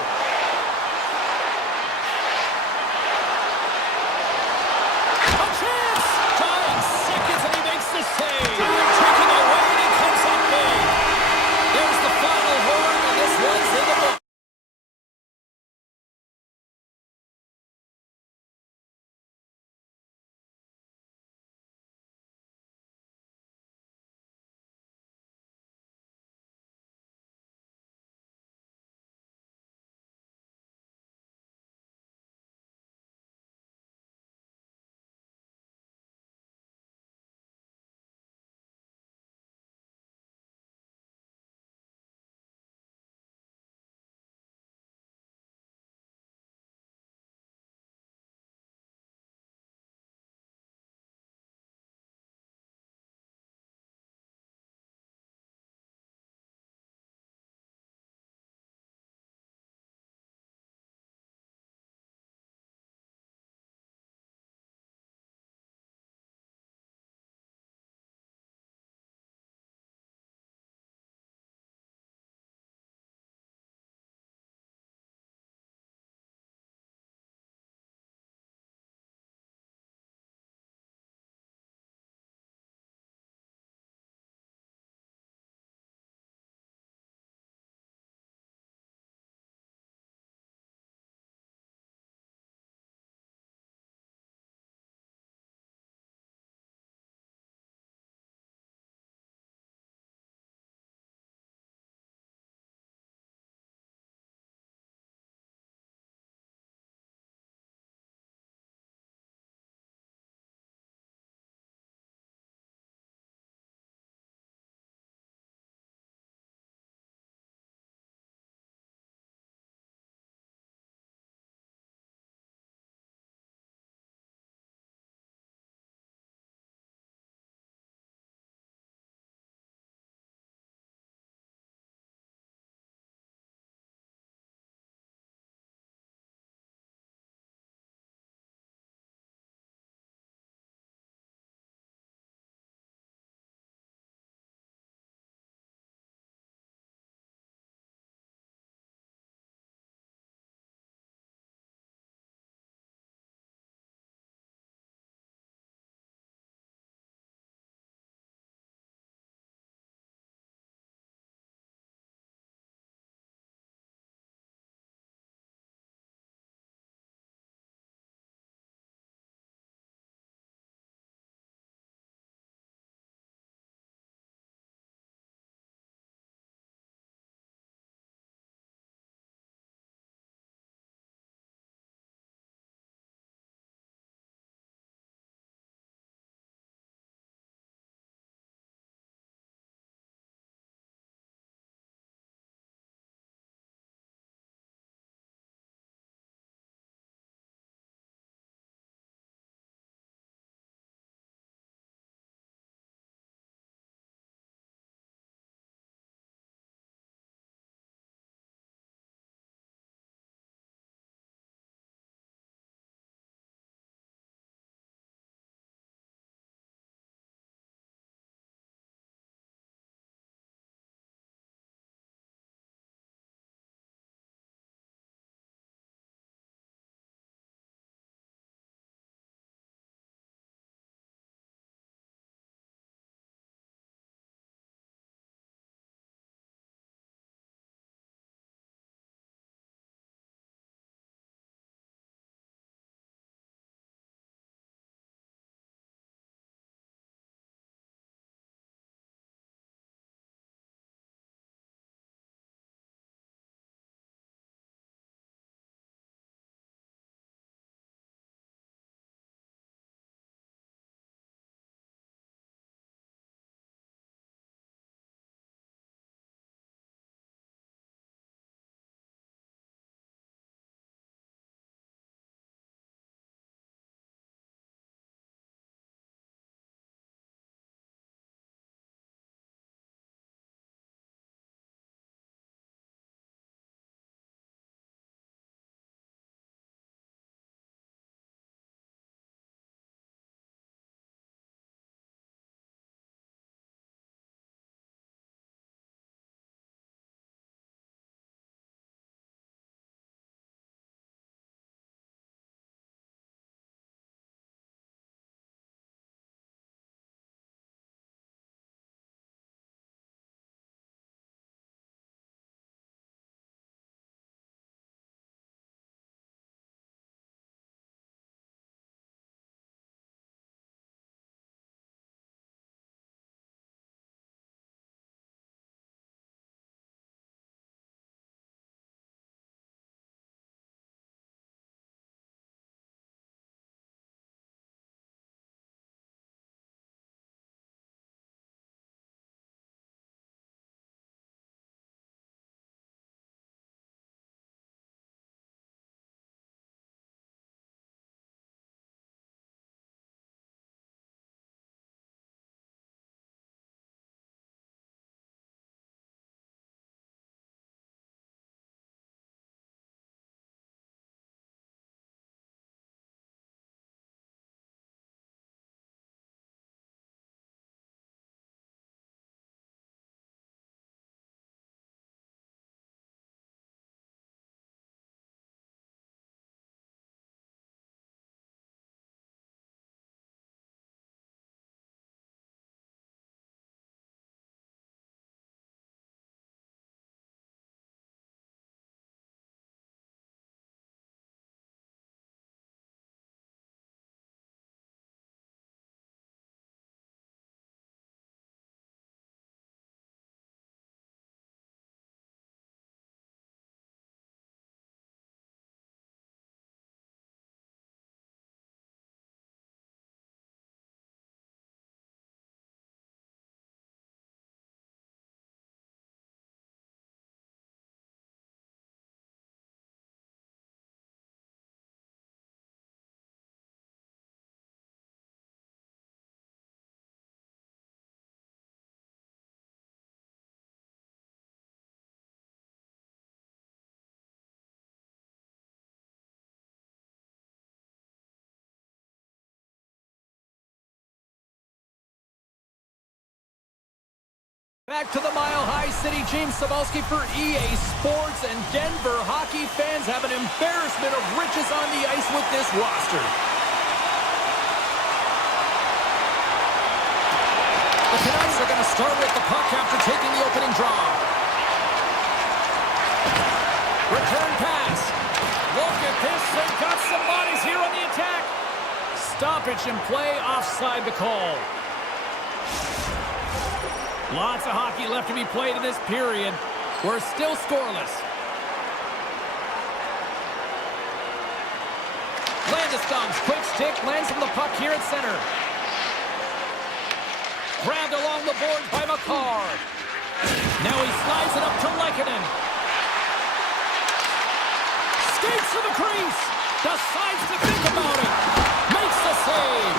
Back to the Mile High City, James Cybulski for EA Sports, and Denver hockey fans have an embarrassment of riches on the ice with this roster. The Canucks are going to start with the puck after taking the opening draw. Return pass. Look at this, they've got some bodies here on the attack. Stoppage in play, offside the call. Lots of hockey left to be played in this period. We're still scoreless. Landeskog's quick stick lands from the puck here at center. Grabbed along the boards by Makar. Now he slides it up to Lehkonen. Skates to the crease. Decides to think about it. Makes the save.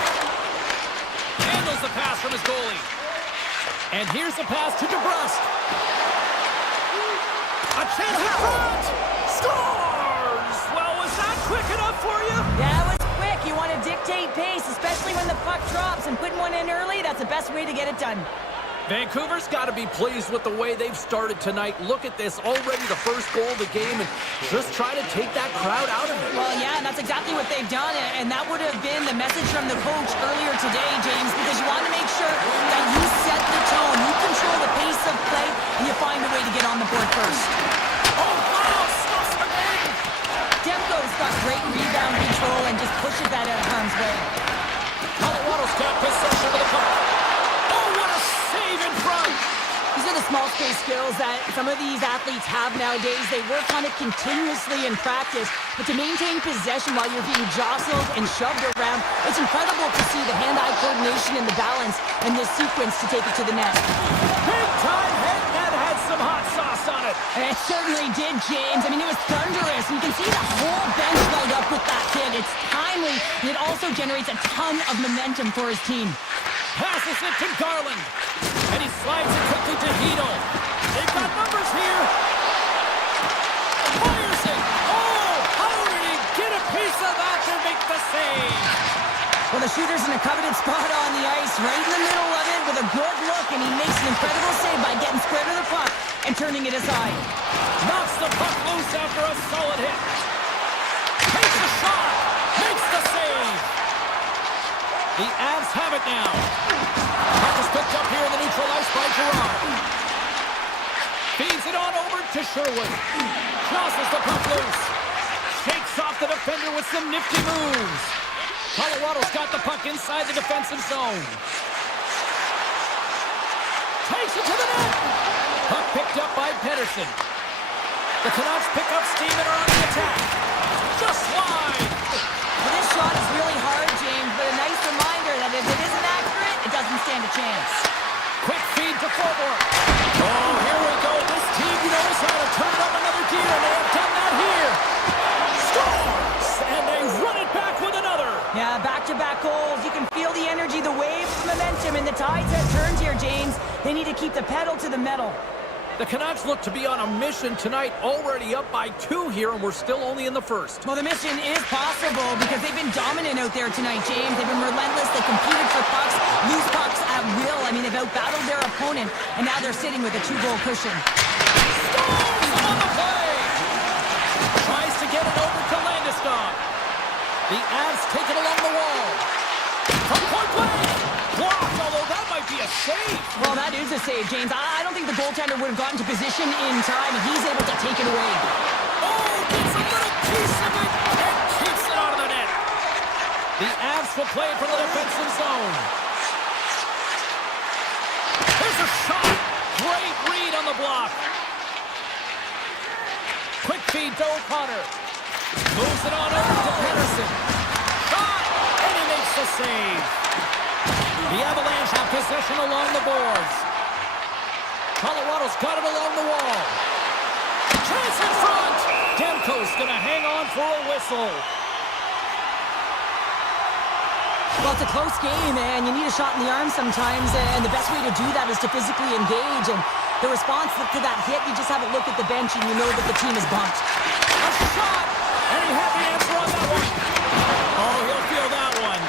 Handles the pass from his goalie. And here's the pass to DeBrusque. A chance in front! Scores! Well, was that quick enough for you? Yeah, it was quick. You want to dictate pace, especially when the puck drops, and putting one in early, that's the best way to get it done. Vancouver's got to be pleased with the way they've started tonight. Look at this, already the first goal of the game, and just try to take that crowd out of it. Well, yeah, and that's exactly what they've done, and that would have been the message from the coach earlier today, James, because you want to make sure that you set the tone, you control the pace of play, and you find a way to get on the board first. Oh, wow, stuffs the game! Demko's got great rebound control and just pushes that out of harm's way. Colorado's got possession of the puck. In front. These are the small space skills that some of these athletes have nowadays. They work on it continuously in practice, but to maintain possession while you're being jostled and shoved around, it's incredible to see the hand-eye coordination and the balance in this sequence to take it to the net. Big time hit that had some hot sauce on it. And it certainly did, James. I mean, it was thunderous. You can see the whole bench light up with that hit. It's timely, and it also generates a ton of momentum for his team. Passes it to Garland. And he slides it quickly to Hito. They've got numbers here. Fires it. Oh, how did he get a piece of that to make the save? Well, the shooter's in a coveted spot on the ice, right in the middle of it with a good look, and he makes an incredible save by getting square to the puck and turning it aside. Knocks the puck loose after a solid hit. Takes a shot. Makes the save. The Avs have it now. Puck is picked up here in the neutral ice by Gerard. Feeds it on over to Sherwood. Crosses the puck loose. Shakes off the defender with some nifty moves. Colorado's got the puck inside the defensive zone. Takes it to the net. Puck picked up by Pedersen. The Canucks pick up steam and are on the attack. Just wide. Well, this shot is really hard, James, but a nice reminder that if it isn't accurate, it doesn't stand a chance. Quick feed to forward. Oh, here we go. This team knows how to turn it up another gear, and they have done that here. Scores! And they run it back with another. Yeah, back-to-back goals. You can feel the energy, the waves of momentum, and the tides have turned here, James. They need to keep the pedal to the metal. The Canucks look to be on a mission tonight, already up by 2 here, and we're still only in the first. Well, the mission is possible because they've been dominant out there tonight, James. They've been relentless. They competed for pucks, lose pucks at will. I mean, they've outbattled their opponent, and now they're sitting with a 2-goal cushion. Scores on the play! Tries to get it over to Landeskog. The Avs take it along the wall. From point blank! Blocked, although that might be a save. Well, that is a save, James. I don't think the goaltender would have gotten to position in time, and he's able to take it away. Oh, gets a little piece of it and keeps it out of the net. The Avs will play it from the defensive zone. There's a shot. Great read on the block. Quick feed to O'Connor. Moves it on over to Pedersen. Shot, and he makes the save. The Avalanche have possession along the boards. Colorado's got it along the wall. Chance in front. Demko's going to hang on for a whistle. Well, it's a close game, and you need a shot in the arm sometimes, and the best way to do that is to physically engage. And the response to that hit, you just have a look at the bench, and you know that the team is bumped. A shot, and he had the answer on that one. Oh, he'll feel that one.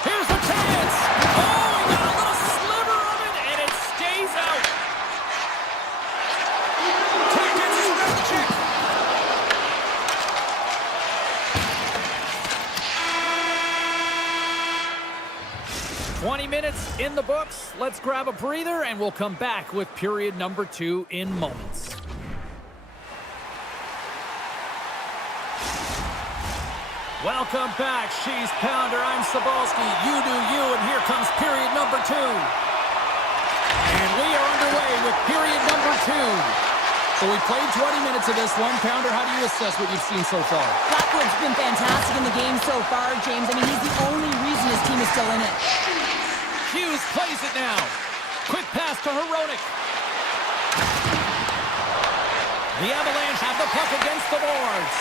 Here's the chance. Oh, he got a little sliver of it, and it's 20 minutes in the books. Let's grab a breather, and we'll come back with period number 2 in moments. Welcome back. She's Pounder. I'm Sabalski. You do you, and here comes period number 2. And we are underway with period number 2. So we played 20 minutes of this one. Pounder, how do you assess what you've seen so far? Blackwood's been fantastic in the game so far, James. I mean, he's the only reason his team is still in it. Hughes plays it now. Quick pass to Hronek. The Avalanche have the puck against the boards.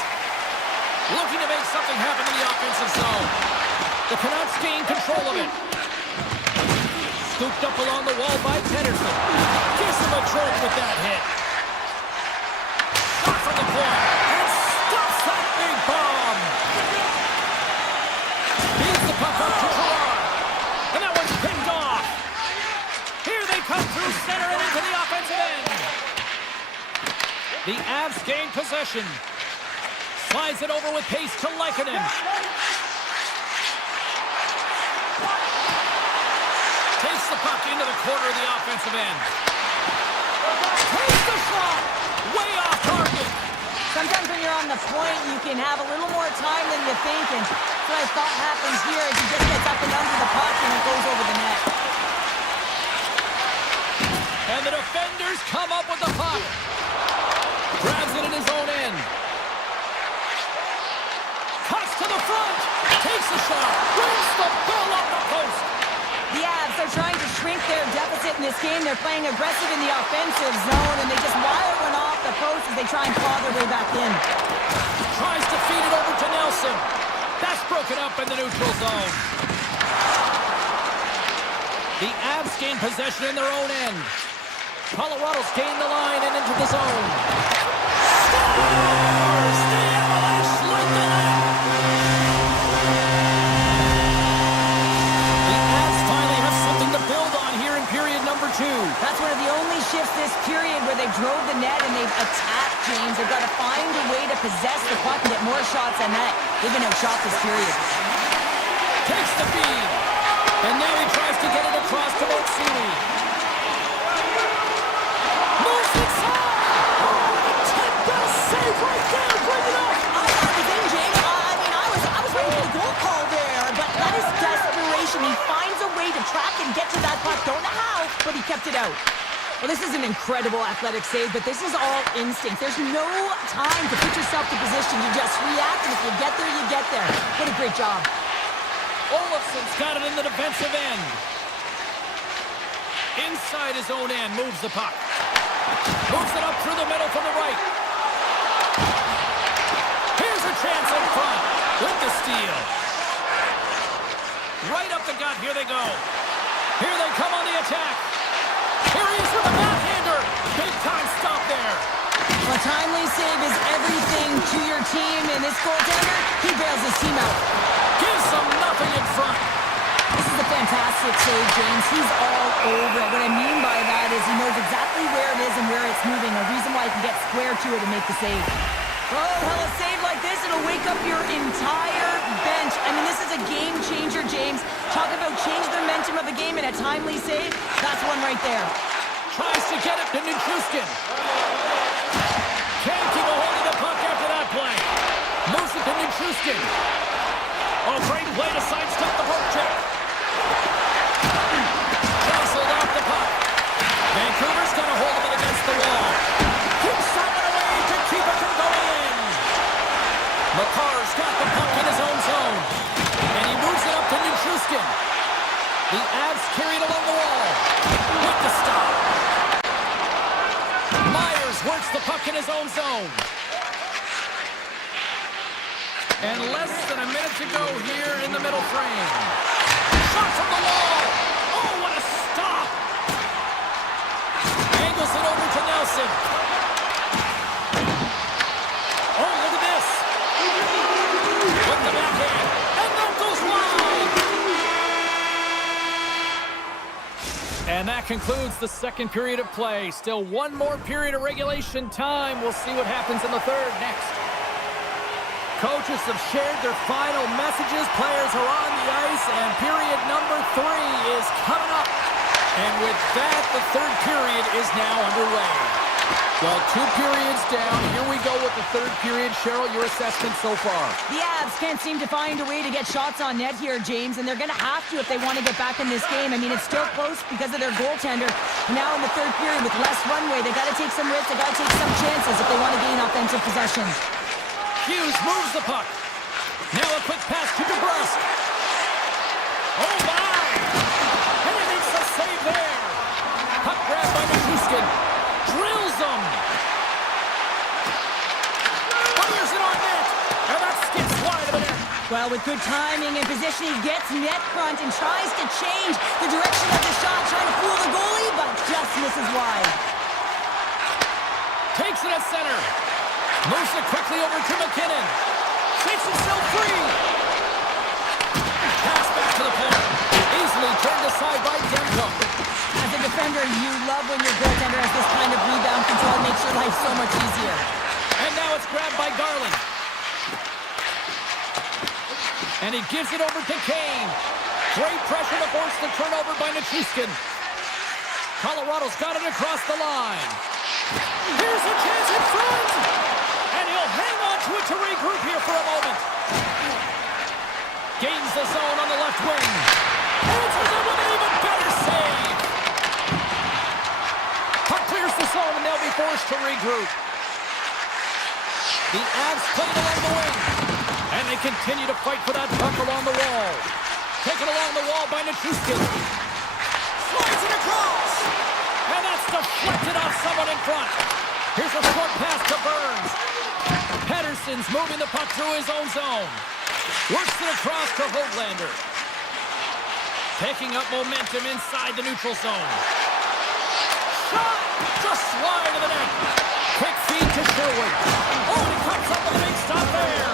Looking to make something happen in the offensive zone. The Canucks gain control of it. Scooped up along the wall by Pedersen. Gives him a jolt with that hit. Shot from the point. And stuffs that big bomb. Feeds the puck up to Gerard. And that one's pinned off. Here they come through center and into the offensive end. The Avs gain possession. Slides it over with pace to Lehkonen. Takes the puck into the corner of the offensive end. Takes the shot! Way off target! Sometimes when you're on the point, you can have a little more time than you think, and that's what I thought happens here as he just gets up and under the puck and it goes over the net. And the defenders come up with the puck. Grabs it in his own end. Cuts to the front. Takes the shot. Brings the ball off the post. The Avs are trying to shrink their deficit in this game. They're playing aggressive in the offensive zone, and they just wire one off the post as they try and claw their way back in. Tries to feed it over to Nelson. That's broken up in the neutral zone. The Avs gain possession in their own end. Colorado's gained the line and into the zone. Scores! The Avalanche light the net! The Avs finally have something to build on here in period number 2. That's one of the only shifts this period where they drove the net and they've attacked, James. They've got to find a way to possess the puck and get more shots on net. They've been outshot this period. Takes the feed. And now he tries to get it across to Matsui. Moves inside. Take the save right there. Bring it up. I thought it was in, James. I was ready for the goal call there, but that is desperation. He finds a way to track and get to that puck. Don't know how, but he kept it out. Well, this is an incredible athletic save, but this is all instinct. There's no time to put yourself to position. You just react, and if you get there, you get there. What a great job. Olofsson's got it in the defensive end. Inside his own end, moves the puck. Moves it up through the middle from the right. Here's a chance in front with the steal. Right up the gut, here they go. Here they come on the attack. Here he is with a backhander. Big time stop there. A timely save is everything to your team, and this goaltender, he bails his team out. Gives them nothing in front. This is a fantastic save, James. He's all over it. What I mean by that is he knows exactly where it is and where it's moving. A reason why he can get square to it and make the save. Oh, hell, a save like this, it'll wake up your entire bench. I mean, this is a game changer, James. Talk about change the momentum of a game in a timely save. That's one right there. Tries to get it to Nichushkin. Can't keep a hold of the puck after that play. Moves it to Nichushkin. Oh, great play to sidestep the poke check. Jostled off the puck. Vancouver's got a hold of it against the wall. Keeps someone away to keep it from going in. Makar's got the puck in his own zone. And he moves it up to Nichushkin. The Avs carried along the wall. With the stop. Myers works the puck in his own zone. And less than a minute to go here in the middle frame. Shot from the wall. Oh, what a stop. Angles it over to Nelson. Oh, look at this. With the backhand. And that goes wide. And that concludes the second period of play. Still one more period of regulation time. We'll see what happens in the third next. coaches have shared their final messages. Players are on the ice, and period number 3 is coming up. And with that, the third period is now underway. Well, 2 periods down. Here we go with the third period. Cheryl, your assessment so far? The Avs can't seem to find a way to get shots on net here, James, and they're going to have to if they want to get back in this game. I mean, it's still close because of their goaltender. Now in the third period with less runway, they got to take some risks, they got to take some chances if they want to gain offensive possession. Hughes moves the puck. Now a quick pass to DeBrusque. Oh, my! And he makes a save there. Puck grabbed by Nichushkin. Drills him. Fires it on net. And that skips wide of the net. Well, with good timing and positioning, he gets net front and tries to change the direction of the shot, trying to fool the goalie, but just misses wide. Takes it at center. Moves it quickly over to McKinnon. Shakes himself free. Pass back to the point. Easily turned aside by Demko. As a defender, you love when your goaltender has this kind of rebound control. It makes your life so much easier. And now it's grabbed by Garland. And he gives it over to Kane. Great pressure to force the turnover by Nichushkin. Colorado's got it across the line. Here's a chance in front. And he'll hang on to it to regroup here for a moment. Gains the zone on the left wing. Answers it with an even better save. Puck clears the zone and they'll be forced to regroup. The Avs played along the wing. And they continue to fight for that puck along the wall. Taken along the wall by Nichushkin. Slides it across. And that's deflected off someone in front. Here's a short pass to Burns. Pettersson's moving the puck through his own zone. Works it across to Höglander. Picking up momentum inside the neutral zone. Shot! Just wide of the net. Quick feed to Sherwood. Oh, and he comes up with a big stop there.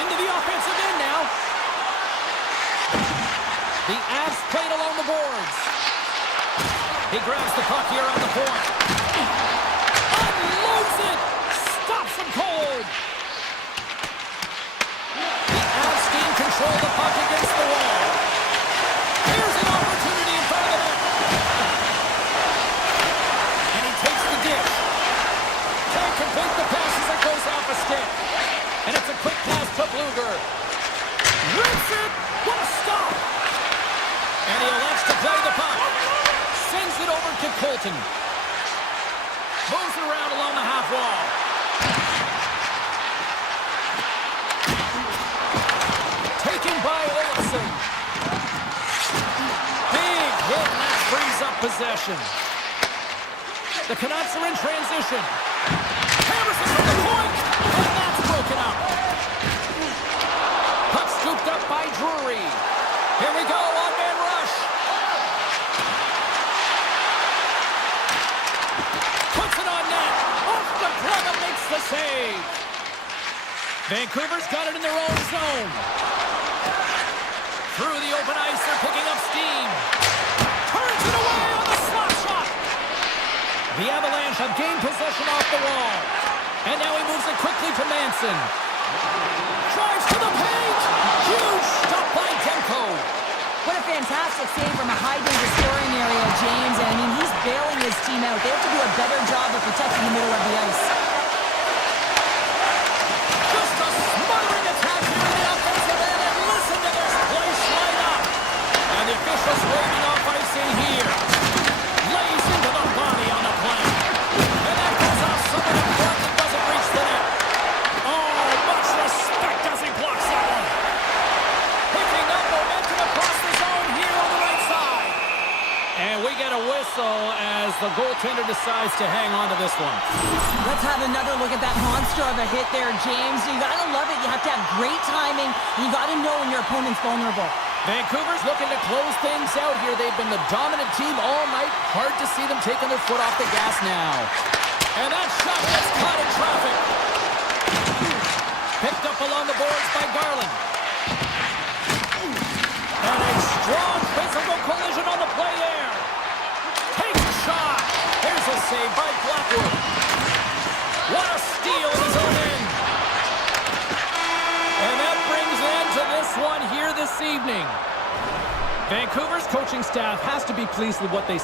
Into the offensive end now. The Avs played along the boards. He grabs the puck here on the point. Unloads it! Stops him cold! The Avs gain control of the puck against the wall. Here's an opportunity in front of the net. And he takes the dish. Can't complete the pass as it goes off a stick. And it's a quick pass to Bluger. Rips it! What a stop! And he elects to play the puck. Sends it over to Colton. Moves it around along the half wall. Taken by Olsen. Big hit, and that frees up possession. The Canucks are in transition. Hammers it from the point, and that's broken up. Puck scooped up by Drury. Here we go, one-man rush. Puts it on net. Off the glove and makes the save. Vancouver's got it in their own zone. Through the open ice, they're picking up steam. Turns it away on the slap shot. The Avalanche have gained possession off the wall. And now he moves it quickly to Manson. Drives to the paint. Huge stop by Demko. What a fantastic save from a high-danger scoring area, James. And I mean, he's bailing his team out. They have to do a better job of protecting the middle of the ice. Just a smothering attack here in the offensive end. And listen to this place light up. And the officials waving off icing here. Lays into the body on the play. And that goes off someone in front that doesn't reach the net. Oh, much respect as he blocks that one. Picking up momentum across the zone here on the right side. And we get a whistle as the goaltender decides to hang on to this one. Let's have another look at that monster of a hit there, James. You gotta love it. You have to have great timing. You gotta know when your opponent's vulnerable. Vancouver's looking to close things out here. They've been the dominant team all night. Hard to see them taking their foot off the gas now. And that shot gets caught in traffic. Picked up along the boards by Garland. And a strong physical collision on the play there. Takes a shot. Here's a save by Blackwood. What a steal in his own end. Vancouver's coaching staff has to be pleased with what they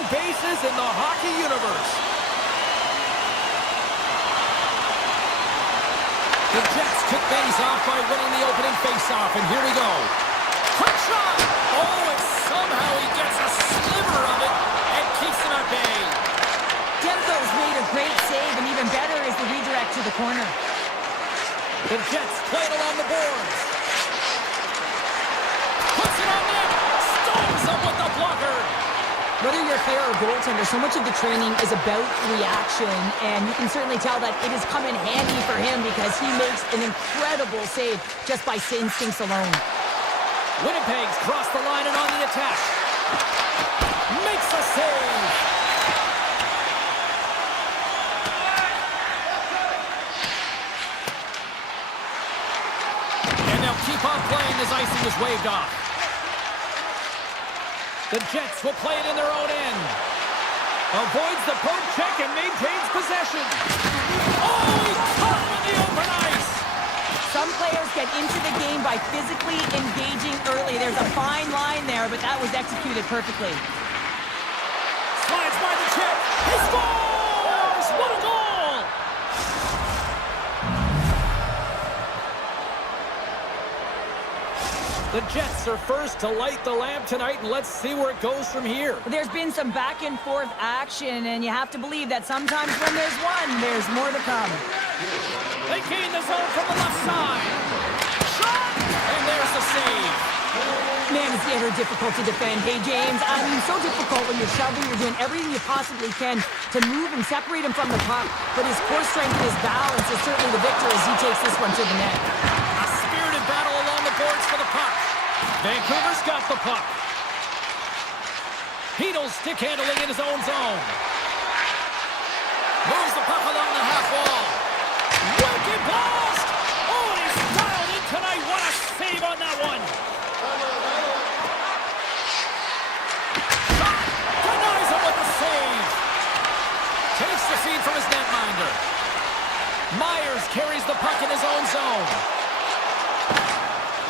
fan bases in the hockey universe. The Jets kick things off by winning the opening faceoff, and here we go. Quick shot! Oh, and somehow he gets a sliver of it and keeps him at bay. Demko's made a great save, and even better is the redirect to the corner. The Jets play it along the boards. Puts it on net. Stones up with the blocker. Whether you're a player or goaltender, so much of the training is about reaction, and you can certainly tell that it has come in handy for him because he makes an incredible save just by instincts alone. Winnipeg's crossed the line and on the attack. Makes a save. And they'll keep on playing as icing is waved off. The Jets will play it in their own end. Avoids the poke check and maintains possession. Oh, he caught him in the open ice. Some players get into the game by physically engaging early. There's a fine line there, but that was executed perfectly. Slides by the check. He scores! What a goal! The Jets are first to light the lamp tonight, and let's see where it goes from here. There's been some back and forth action, and you have to believe that sometimes when there's one, there's more to come. They gain the zone from the left side. Shot! And there's the save. Man, it's ever difficult to defend. Hey, James, I mean, so difficult when you're shoving, you're doing everything you possibly can to move and separate him from the puck. But his core strength and his balance is certainly the victor as he takes this one to the net. A spirited battle along the boards for the puck. Vancouver's got the puck. Heedle's stick handling in his own zone. Moves the puck along the half wall. Wicked blast! Oh, and he's dialed in tonight. What a save on that one. Shot! Denies him with the save. Takes the feed from his netminder. Myers carries the puck in his own zone.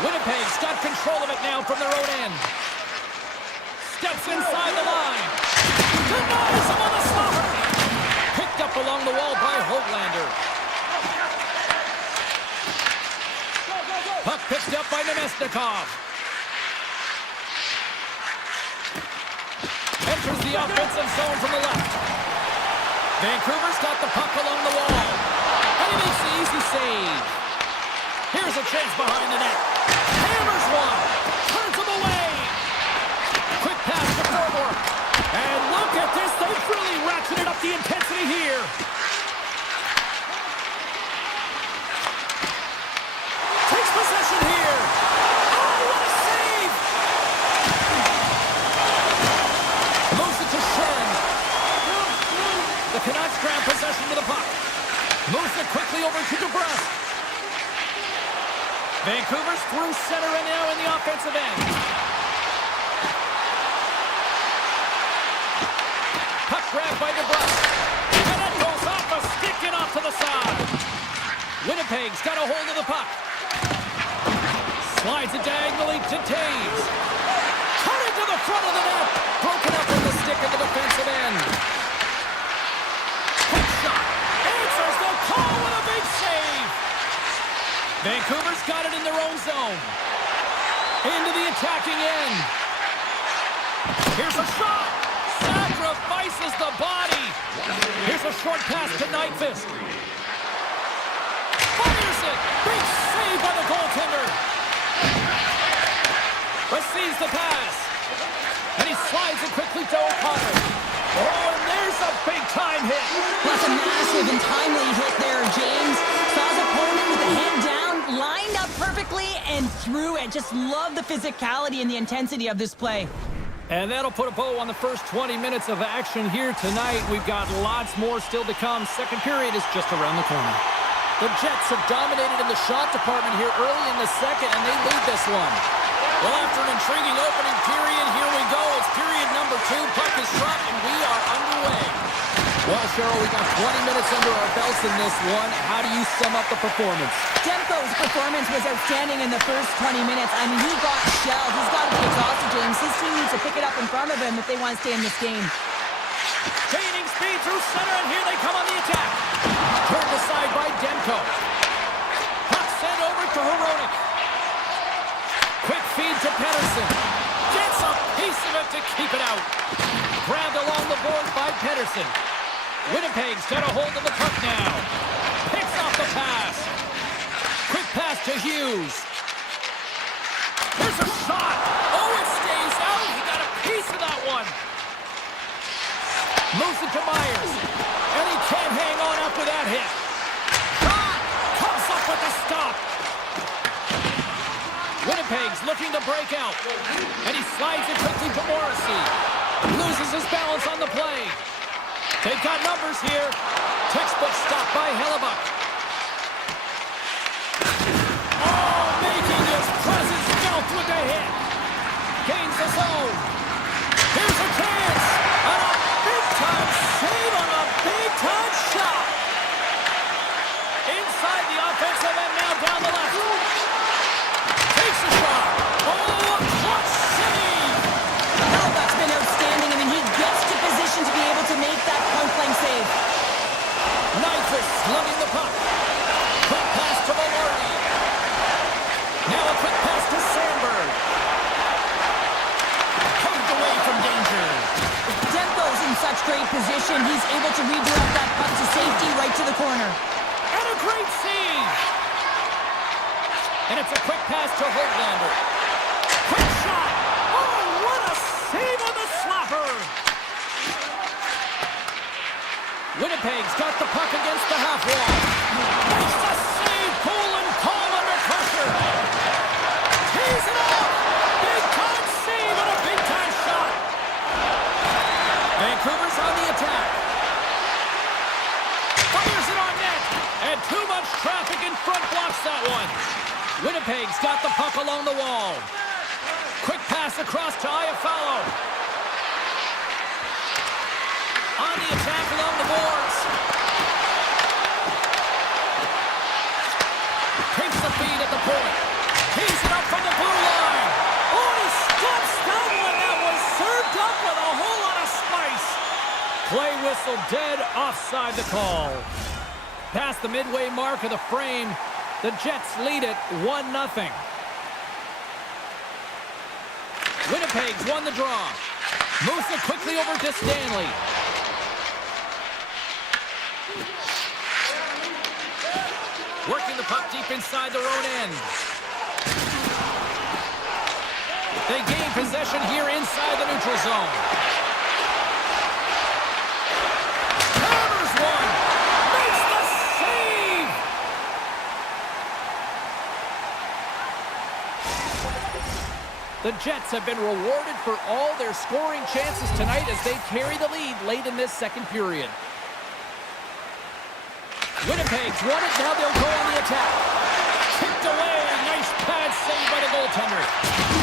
Winnipeg's got control of it now from their own end. Steps inside the line. Denies him on the slaughter. Picked up along the wall by Hoglander. Puck picked up by Nemesnikov. Enters the offensive zone from the left. Vancouver's got the puck along the wall. And he makes the easy save. Here's a chance behind the net. Hammers one. Turns him away. Quick pass to forward. And look at this. They've really ratcheted up the intensity here. Takes possession here. Oh, what a save. Moves it to Shen. The Canucks grab possession with the puck. Moves it quickly over to DeBrusque. Vancouver's through center and now in the offensive end. Puck grabbed by DeBrusque. And that goes off a stick and off to the side. Winnipeg's got a hold of the puck. Slides it diagonally to Taves. Cut into the front of the net. Broken up with the stick at the defensive end. Quick shot. Answers the call with a big save. Vancouver's got it in their own zone. Into the attacking end. Here's a shot. Sacrifices the body. Here's a short pass to Nyquist. Fires it. Big save by the goaltender. Receives the pass. And he slides it quickly to O'Connor. Oh, and there's a big-time hit. That's a massive and timely hit there, James. Saw his opponent with the hand down, lined up perfectly, and threw it. Just love the physicality and the intensity of this play. And that'll put a bow on the first 20 minutes of action here tonight. We've got lots more still to come. Second period is just around the corner. The Jets have dominated in the shot department here early in the second, and they lead this one. Well, after an intriguing opening period, here we go. It's period number 2. Puck is dropped, and we are underway. Well, Cheryl, we got 20 minutes under our belts in this one. How do you sum up the performance? Demko's performance was outstanding in the first 20 minutes. I mean, he got shelled. He's got to be exhausted, James. His team needs to pick it up in front of him if they want to stay in this game. Gaining speed through center, and here they come on the attack. Turned aside by Demko. Puck sent over to Hronek. Quick feed to Pettersson. Gets a piece of it to keep it out. Grabbed along the boards by Pettersson. Winnipeg's got a hold of the puck now. Picks off the pass. Quick pass to Hughes. Here's a shot. Oh, it stays out. He got a piece of that one. Moves it to Myers. And he can't hang on after that hit. Shot. Comes up with the stop. Winnipeg's looking to break out. And he slides it quickly to Morrissey. Loses his balance on the play. They've got numbers here. Textbook stop by Hellebuck. Oh, making his presence felt with the hit. Gains the zone. Here's a chance. And a big-time save on a big-time shot. Inside the offensive end now down the left. Takes a shot. Oh, a clutch save. Hellebuck's been outstanding. I mean, he gets to position to be able to make that point-blank save. Knife is slugging the puck. Quick pass to Velarde. Now a quick pass to Sandberg. Comes away from danger. Demko's in such great position. He's able to redirect that puck to safety right to the corner. And a great save. And it's a quick pass to Höglander. Quick shot. Oh, what a save on the slapper. Winnipeg's got the puck against the half wall. Makes the save. Cool and calm under pressure. Tees it off. Big-time save and a big-time shot. Vancouver's on the attack. Fires it on net. And too much traffic in front blocks that one. Winnipeg's got the puck along the wall. Quick pass across to Iafallo. On the attack along the boards. Takes the feed at the point. Tees it up from the blue line. Oh, he stops that one. That was served up with a whole lot of spice. Play whistle dead, offside the call. Past the midway mark of the frame, the Jets lead it 1-0. Winnipeg's won the draw. Moves it quickly over to Stanley. Working the puck deep inside their own end. They gain possession here inside the neutral zone. Hammers one. Makes the save. The Jets have been rewarded for all their scoring chances tonight as they carry the lead late in this second period. Winnipeg's won it, now they'll go on the attack. Kicked away, nice pad save by the goaltender.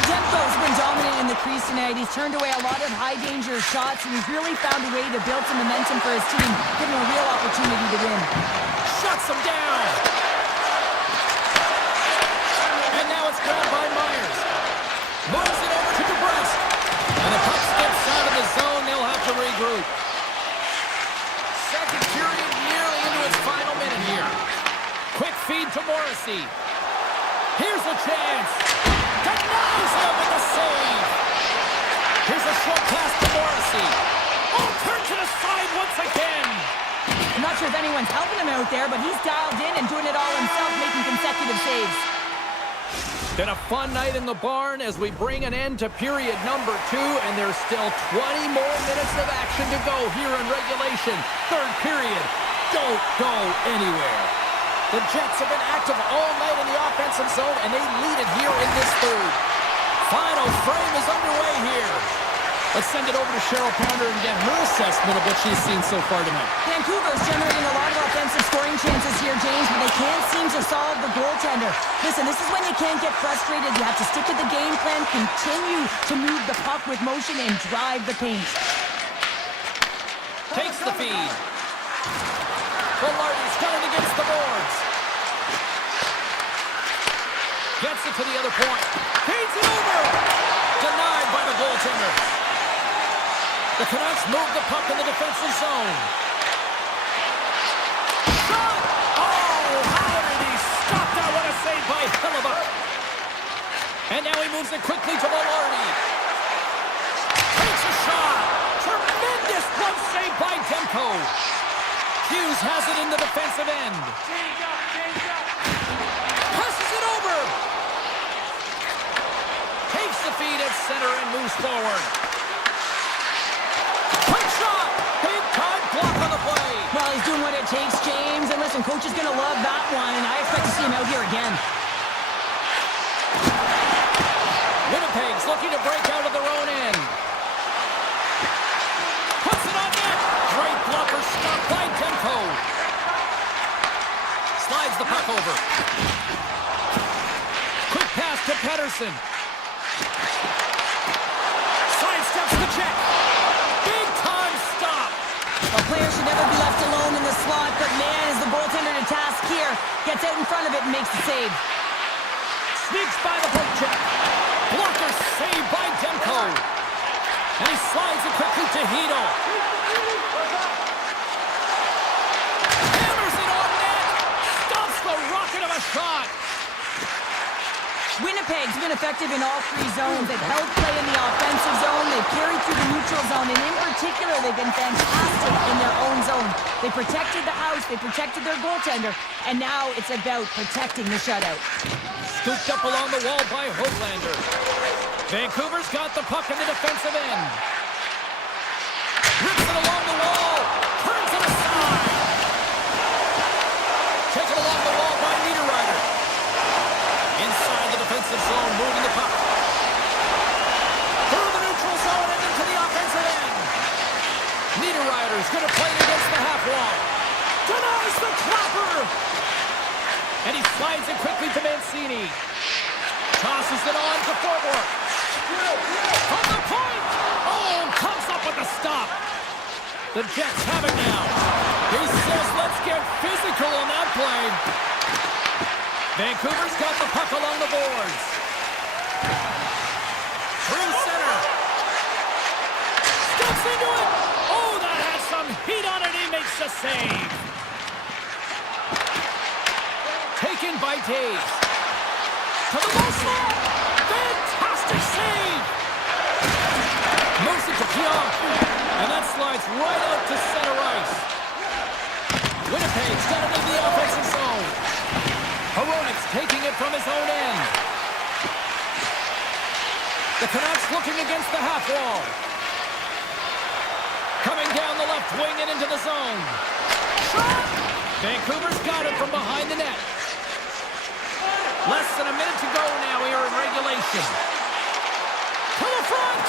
Demko's been dominant in the crease tonight. He's turned away a lot of high-danger shots, and he's really found a way to build some momentum for his team, giving him a real opportunity to win. Shuts him down. And now it's grabbed by Myers. Moves it over to DeBrusque. And the puck skips out of the zone. They'll have to regroup. Second period nearly into its final minute here. Quick feed to Morrissey. Here's a chance. Denies him with the save. Here's a short pass to Morrissey. Oh, turn to the side once again. I'm not sure if anyone's helping him out there, but he's dialed in and doing it all himself, making consecutive saves. Been a fun night in the barn as we bring an end to period number 2, and there's still 20 more minutes of action to go here in regulation. Third period. Don't go anywhere. The Jets have been active all night in the offensive zone, and they lead it here in this third. Final frame is underway here. Let's send it over to Cheryl Pounder and get her assessment of what she's seen so far tonight. Vancouver's generating a lot of offensive scoring chances here, James, but they can't seem to solve the goaltender. Listen, this is when you can't get frustrated. You have to stick to the game plan, continue to move the puck with motion, and drive the paint. Takes the feed. Velarde's got it against the boards. Gets it to the other point. Feeds it over. Denied by the goaltender. The Canucks move the puck in the defensive zone. Shot! Oh, how did he stop that? What a save by Hellebuyck. And now he moves it quickly to Velarde. Takes a shot. Tremendous glove save by Demko. Hughes has it in the defensive end. Passes it over. Takes the feed at center and moves forward. Quick shot. Big time block on the play. Well, he's doing what it takes, James. And listen, coach is going to love that one. I expect to see him out here again. Winnipeg's looking to break out of their own end. Puts it on net. Great blocker stopped by Demko. Slides the puck over. Quick pass to Pettersson. Sidesteps the check. Big time stop. A player should never be left alone in the slot, but man, is the goaltender to task here. Gets out in front of it and makes the save. Sneaks by the poke check. Blocker saved by Demko. And he slides it quickly to Hito. Hammers it on net. Stops the rocket of a shot. Winnipeg's been effective in all three zones. They've held play in the offensive zone. They've carried through the neutral zone. And in particular, they've been fantastic in their own zone. They protected the house. They protected their goaltender. And now it's about protecting the shutout. Scooped up along the wall by Hoglander. Vancouver's got the puck in the defensive end. Rips it along the wall. Turns it aside. Taken along the wall by Niederreiter. Inside the defensive zone, moving the puck. Through the neutral zone and into the offensive end. Niederreiter's going to play it against the half wall. Denies the clapper. And he slides it quickly to Mancini. Tosses it on to Forbort. From the point! Oh, comes up with the stop. The Jets have it now. He says, let's get physical on that play. Vancouver's got the puck along the boards. Through center. Steps into it. Oh, that has some heat on it. He makes the save. Taken by Taves. To the most line. Fantastic save. Moves it to Pionk. And that slides right out to center ice. Winnipeg's got it in the offensive zone. Hronik's taking it from his own end. The Canucks looking against the half wall. Coming down the left wing and into the zone. Shot! Vancouver's got it from behind the net. Less than a minute to go now here in regulation. To the front!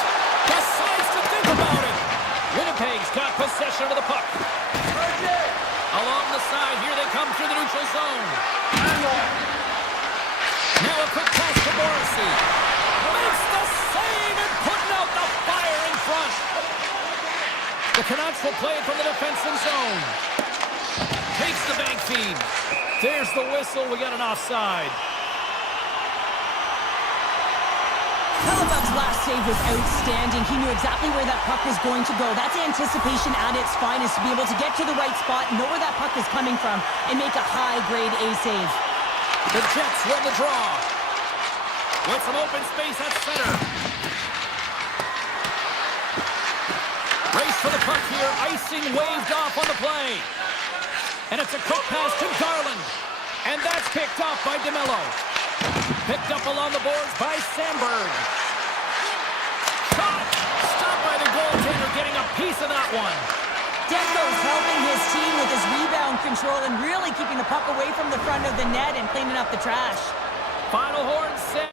Decides to think about it. Winnipeg's got possession of the puck. Along the side, here they come through the neutral zone. Now a quick pass to Morrissey. Makes the save and putting out the fire in front. The Canucks will play it from the defensive zone. Takes the bank feed. There's the whistle. We got an offside. Hellebuyck's last save was outstanding. He knew exactly where that puck was going to go. That's anticipation at its finest, to be able to get to the right spot, know where that puck is coming from, and make a high-grade A save. The Jets win the draw. With some open space at center. Race for the puck here. Icing waved off on the play. And it's a quick pass to Garland. And that's picked off by DeMello. Picked up along the boards by Sandberg. Shot! Stopped by the goaltender, getting a piece of that one. Demko's helping his team with his rebound control and really keeping the puck away from the front of the net and cleaning up the trash. Final horn set.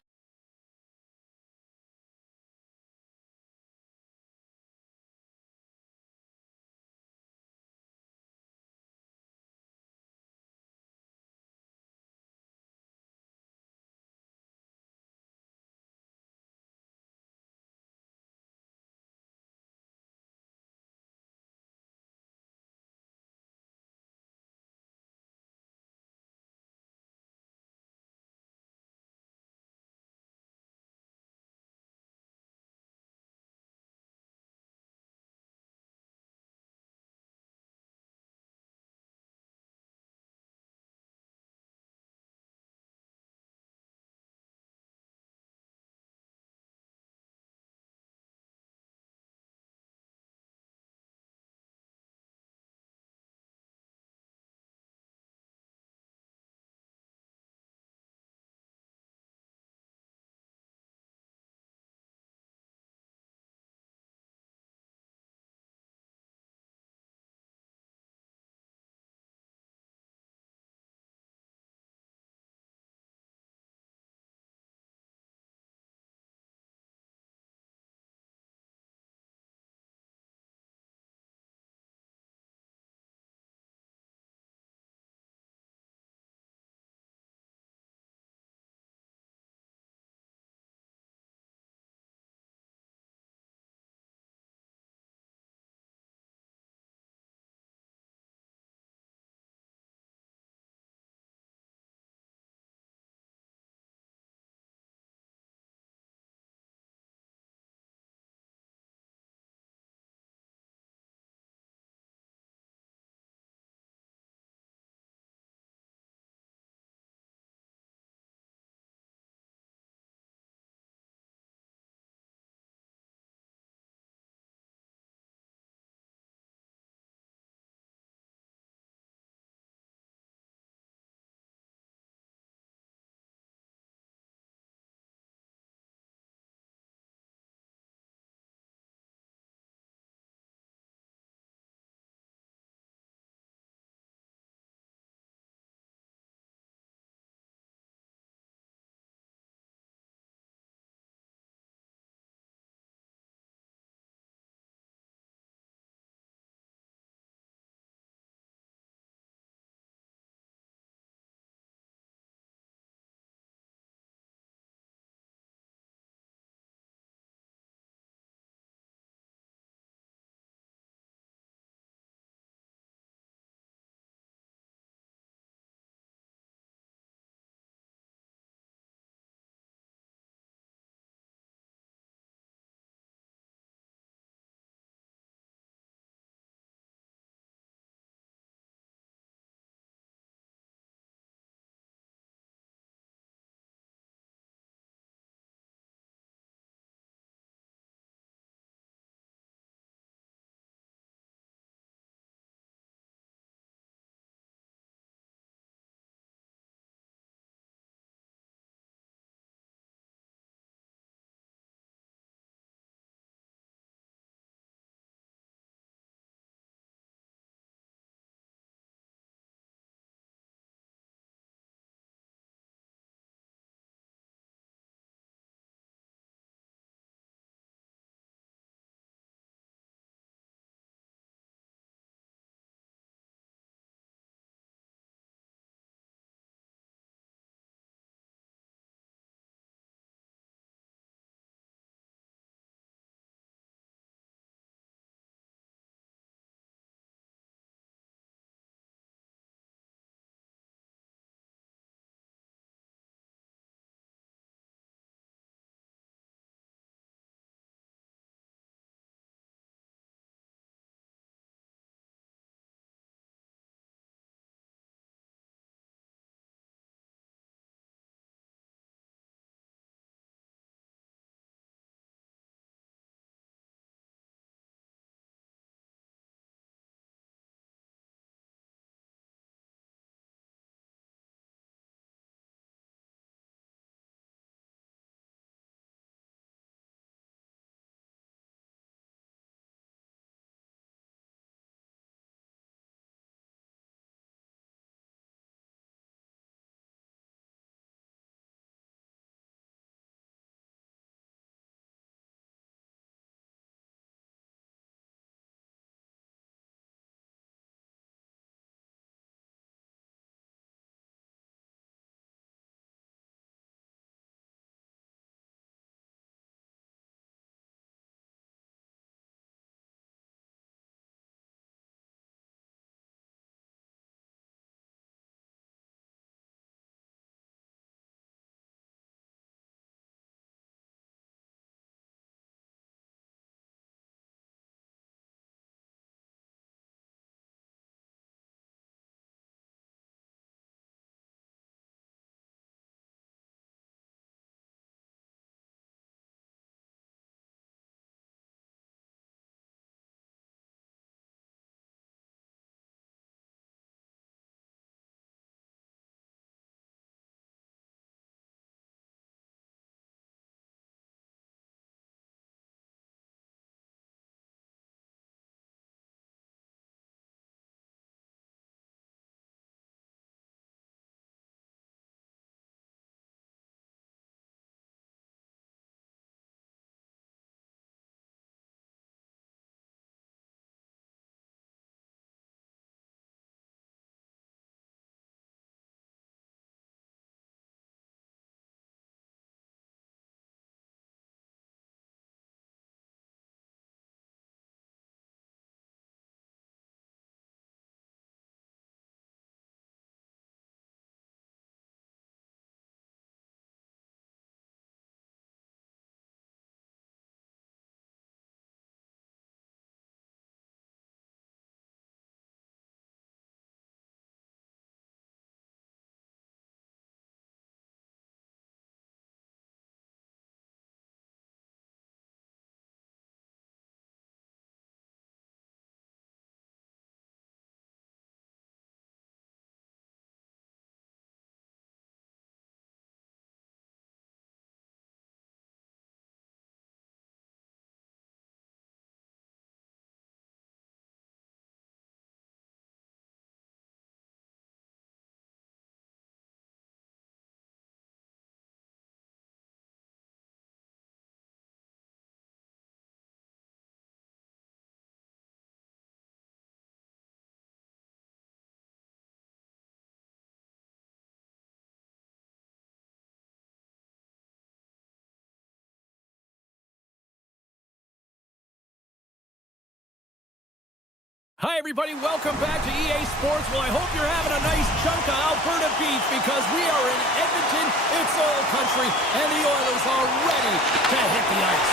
Hi, everybody. Welcome back to EA Sports. Well, I hope you're having a nice chunk of Alberta beef because we are in Edmonton. It's oil country, and the Oilers are ready to hit the ice.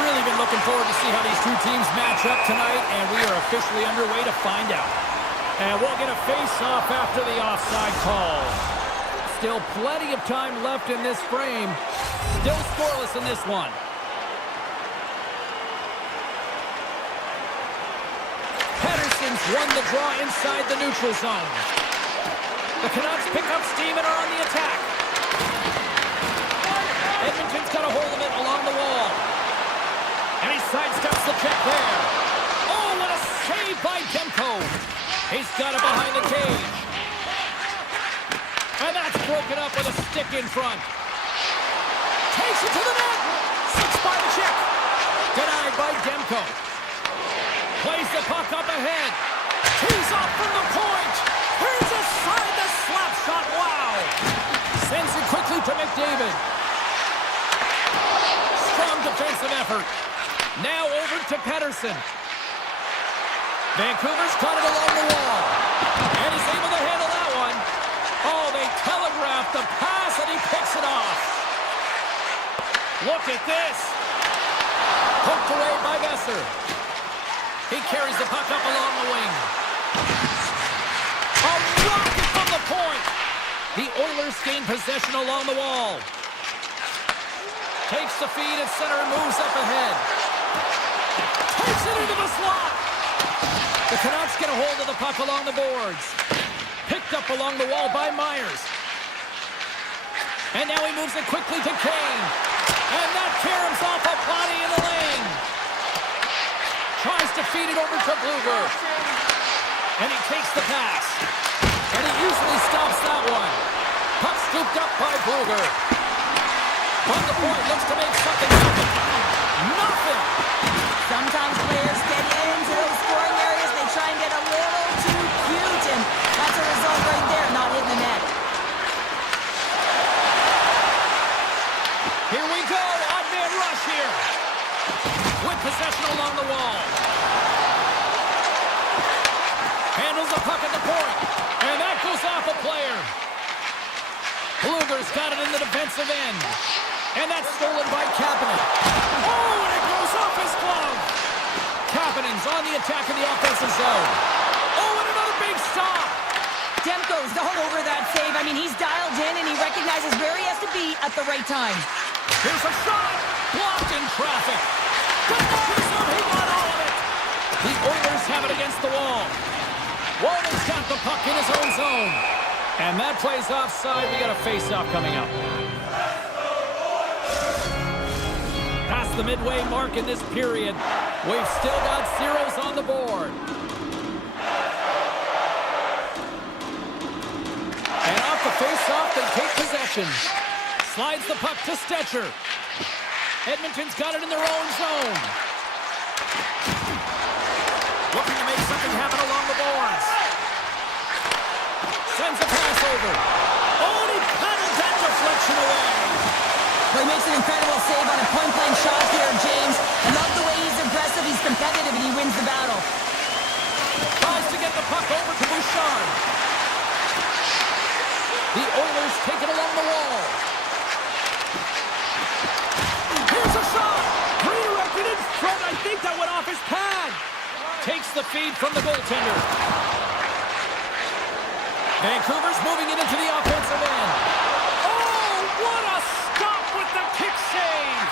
Really been looking forward to see how these two teams match up tonight, and we are officially underway to find out. And we'll get a face-off after the offside call. Still plenty of time left in this frame. Still scoreless in this one. Won the draw inside the neutral zone. The Canucks pick up steam and are on the attack. Edmonton's got a hold of it along the wall. And he sidesteps the check there. Oh, what a save by Demko. He's got it behind the cage. And that's broken up with a stick in front. Takes it to the net. 6 by the check. Denied by Demko. Plays the puck up ahead. Tees off from the point. Here's a side the slap shot. Wow. Sends it quickly to McDavid. Strong defensive effort. Now over to Pettersson. Vancouver's caught it along the wall. And he's able to handle that one. Oh, they telegraphed the pass and he picks it off. Look at this. Hooked away by Besser. He carries the puck up along the wing. A rocket from the point. The Oilers gain possession along the wall. Takes the feed at center and moves up ahead. Takes it into the slot. The Canucks get a hold of the puck along the boards. Picked up along the wall by Myers. And now he moves it quickly to Kane. And that caroms off a body in the lane. Tries to feed it over to Blueger. And he takes the pass. And he usually stops that one. Puck scooped up by Blueger. On the point, looks to make something happen. Nothing! Sometimes players get into those scoring areas, they try and get a little too cute, and that's a result right there, not hitting the net. Here we go, odd man rush here. With possession along the wall. Handles the puck at the point. And that goes off a player. Blueger's got it in the defensive end. And that's stolen by Kapanen. Oh, and it goes off his glove. Kapanen's on the attack in the offensive zone. Oh, and another big stop. Demko's all over that save. I mean, he's dialed in and he recognizes where he has to be at the right time. Here's a shot. Blocked in traffic. He got all of it. The Oilers have it against the wall. Walden's got the puck in his own zone. And that plays offside. We got a face-off coming up. Past the midway mark in this period. We've still got zeros on the board. And off the face-off, they take possession. Slides the puck to Stetcher. Edmonton's got it in their own zone. Looking to make something happen along the boards. Sends a pass over. Oh, and he paddles that deflection away. Well, he makes an incredible save on a point-blank shot here, James. I love the way he's aggressive, he's competitive, and he wins the battle. Tries to get the puck over to Bouchard. The Oilers take it along the wall. Here's a shot. Redirected in front. I think that went off his pad. Takes the feed from the goaltender. Vancouver's moving it into the offensive end. Oh, what a stop with the kick save.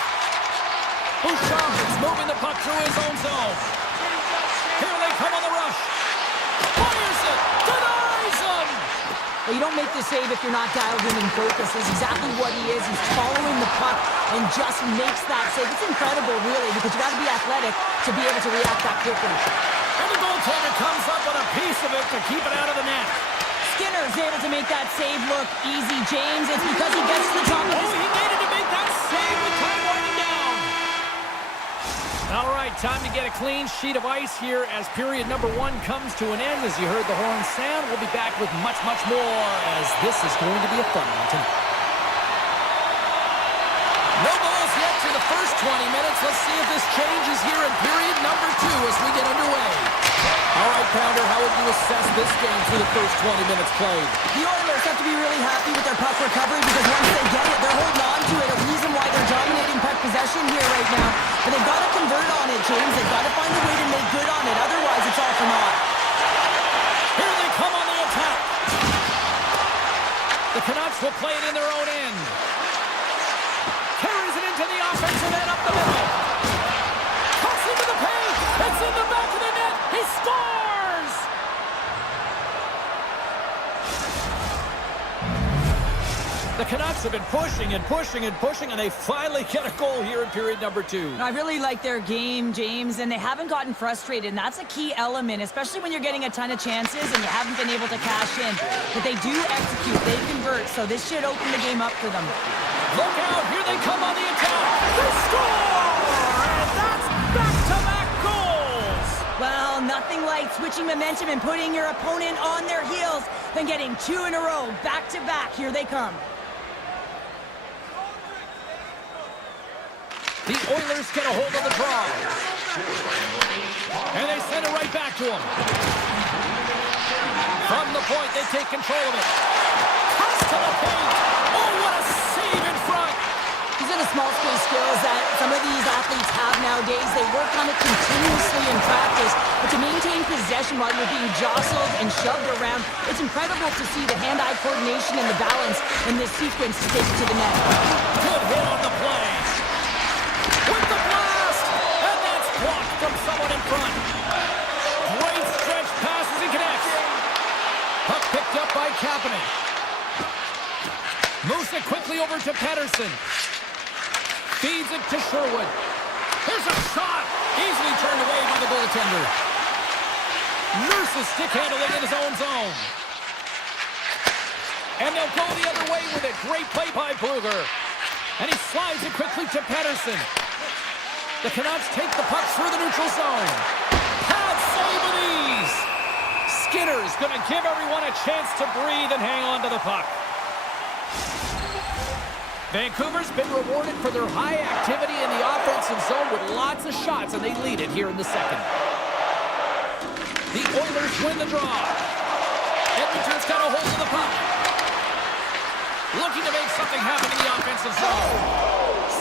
Bouchard's moving the puck through his own zone. Here they come on the rush. Fires it. Denies him. Well, you don't make the save if you're not dialed in and focused. That's exactly what he is. He's following the puck and just makes that save. It's incredible, really, because you got to be athletic to be able to react that quickly. And the goaltender comes up with a piece of it to keep it out of the net. Skinner's able to make that save look easy, James. It's because he gets to the top of his... Oh, he needed to make that save with time winding down. All right, time to get a clean sheet of ice here as period number 1 comes to an end. As you heard the horn sound, we'll be back with much, much more as this is going to be a fun one tonight. No goals yet to the first 20 minutes. Let's see if this changes here in period number 2 as we get underway. All right, Pounder, how would you assess this game through the first 20 minutes played? The Oilers have to be really happy with their puck recovery because once they get it, they're holding on to it. A reason why they're dominating puck possession here right now. But they've got to convert on it, James. They've got to find a way to make good on it. Otherwise, it's all for naught. Here they come on the attack. The Canucks will play it in their own end. Carries it into the offensive end up the middle. Cuts into the paint. It's in the back of the net. He scores! The Canucks have been pushing and pushing and pushing, and they finally get a goal here in period number 2. I really like their game, James, and they haven't gotten frustrated, and that's a key element, especially when you're getting a ton of chances and you haven't been able to cash in. But they do execute, they convert, so this should open the game up for them. Look out, here they come on the attack. They score! And that's back-to-back goals! Well, nothing like switching momentum and putting your opponent on their heels than getting 2 in a row, back-to-back. Here they come. The Oilers get a hold of the draw. And they send it right back to him. From the point, they take control of it. Pass to the paint. Oh, what a save in front. These are the small space skills that some of these athletes have nowadays. They work on it continuously in practice. But to maintain possession while you're being jostled and shoved around, it's incredible to see the hand-eye coordination and the balance in this sequence to take it to the net. Good hit on the play. With the blast! And that's blocked from someone in front. Great stretch pass as he connects. Puck picked up by Kapanen. Moves it quickly over to Pettersson. Feeds it to Sherwood. There's a shot! Easily turned away by the goaltender. Nurses stick handling in his own zone. And they'll go the other way with it. Great play by Brugger. And he slides it quickly to Pettersson. The Canucks take the puck through the neutral zone. Pad save with ease. Skinner's going to give everyone a chance to breathe and hang on to the puck. Vancouver's been rewarded for their high activity in the offensive zone with lots of shots, and they lead it here in the second. The Oilers win the draw. Edmonton's got a hold of the puck. Looking to make something happen in the offensive zone.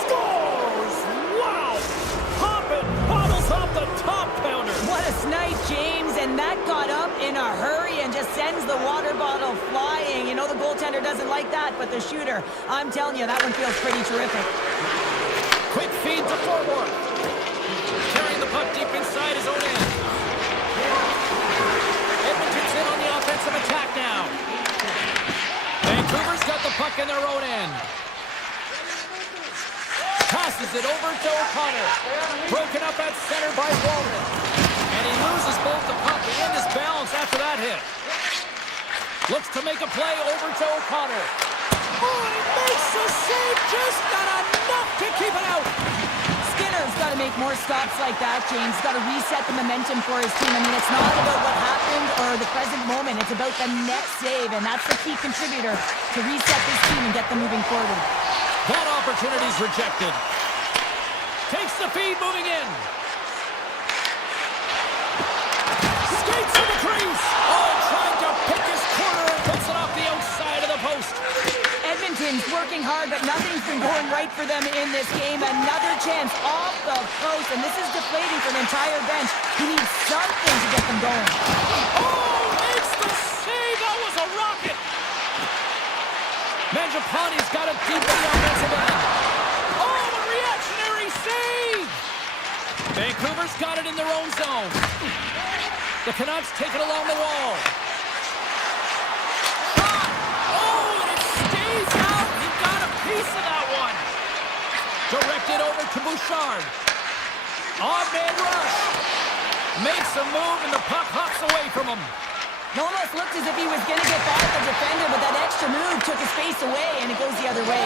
Scores! Wow! Poppin' bobbles off the top pounder. What a snipe, James, and that got up in a hurry and just sends the water bottle flying. You know the goaltender doesn't like that, but the shooter, I'm telling you, that one feels pretty terrific. Quick feed to forward. Carrying the puck deep inside his own end. Edmonton's in on the offensive attack now. Vancouver's got the puck in their own end. Passes it over to O'Connor. Broken up at center by Walden. And he loses both the puck and his balance after that hit. Looks to make a play over to O'Connor. Oh, he makes the save, just not enough to keep it out. Skinner's got to make more stops like that, James. Got to reset the momentum for his team. I mean, it's not about what happened or the present moment. It's about the net save, and that's the key contributor to reset this team and get them moving forward. That opportunity's rejected. Takes the feed, moving in. Skates to the crease. Oh, trying to pick his corner and puts it off the outside of the post. Edmonton's working hard, but nothing's been going right for them in this game. Another chance off the post, and this is deflating for an entire bench who needs something to get them going. Oh, makes the save. That was a rocket. Mangiapane's got it deep in the offensive end. Oh, a reactionary save. Vancouver's got it in their own zone. The Canucks take it along the wall. Shot! Oh, and it stays out. He got a piece of that one. Directed over to Bouchard. Odd man rush. Makes a move, and the puck hops away from him. It almost looked as if he was going to get by the defender, but that extra move took his face away, and it goes the other way.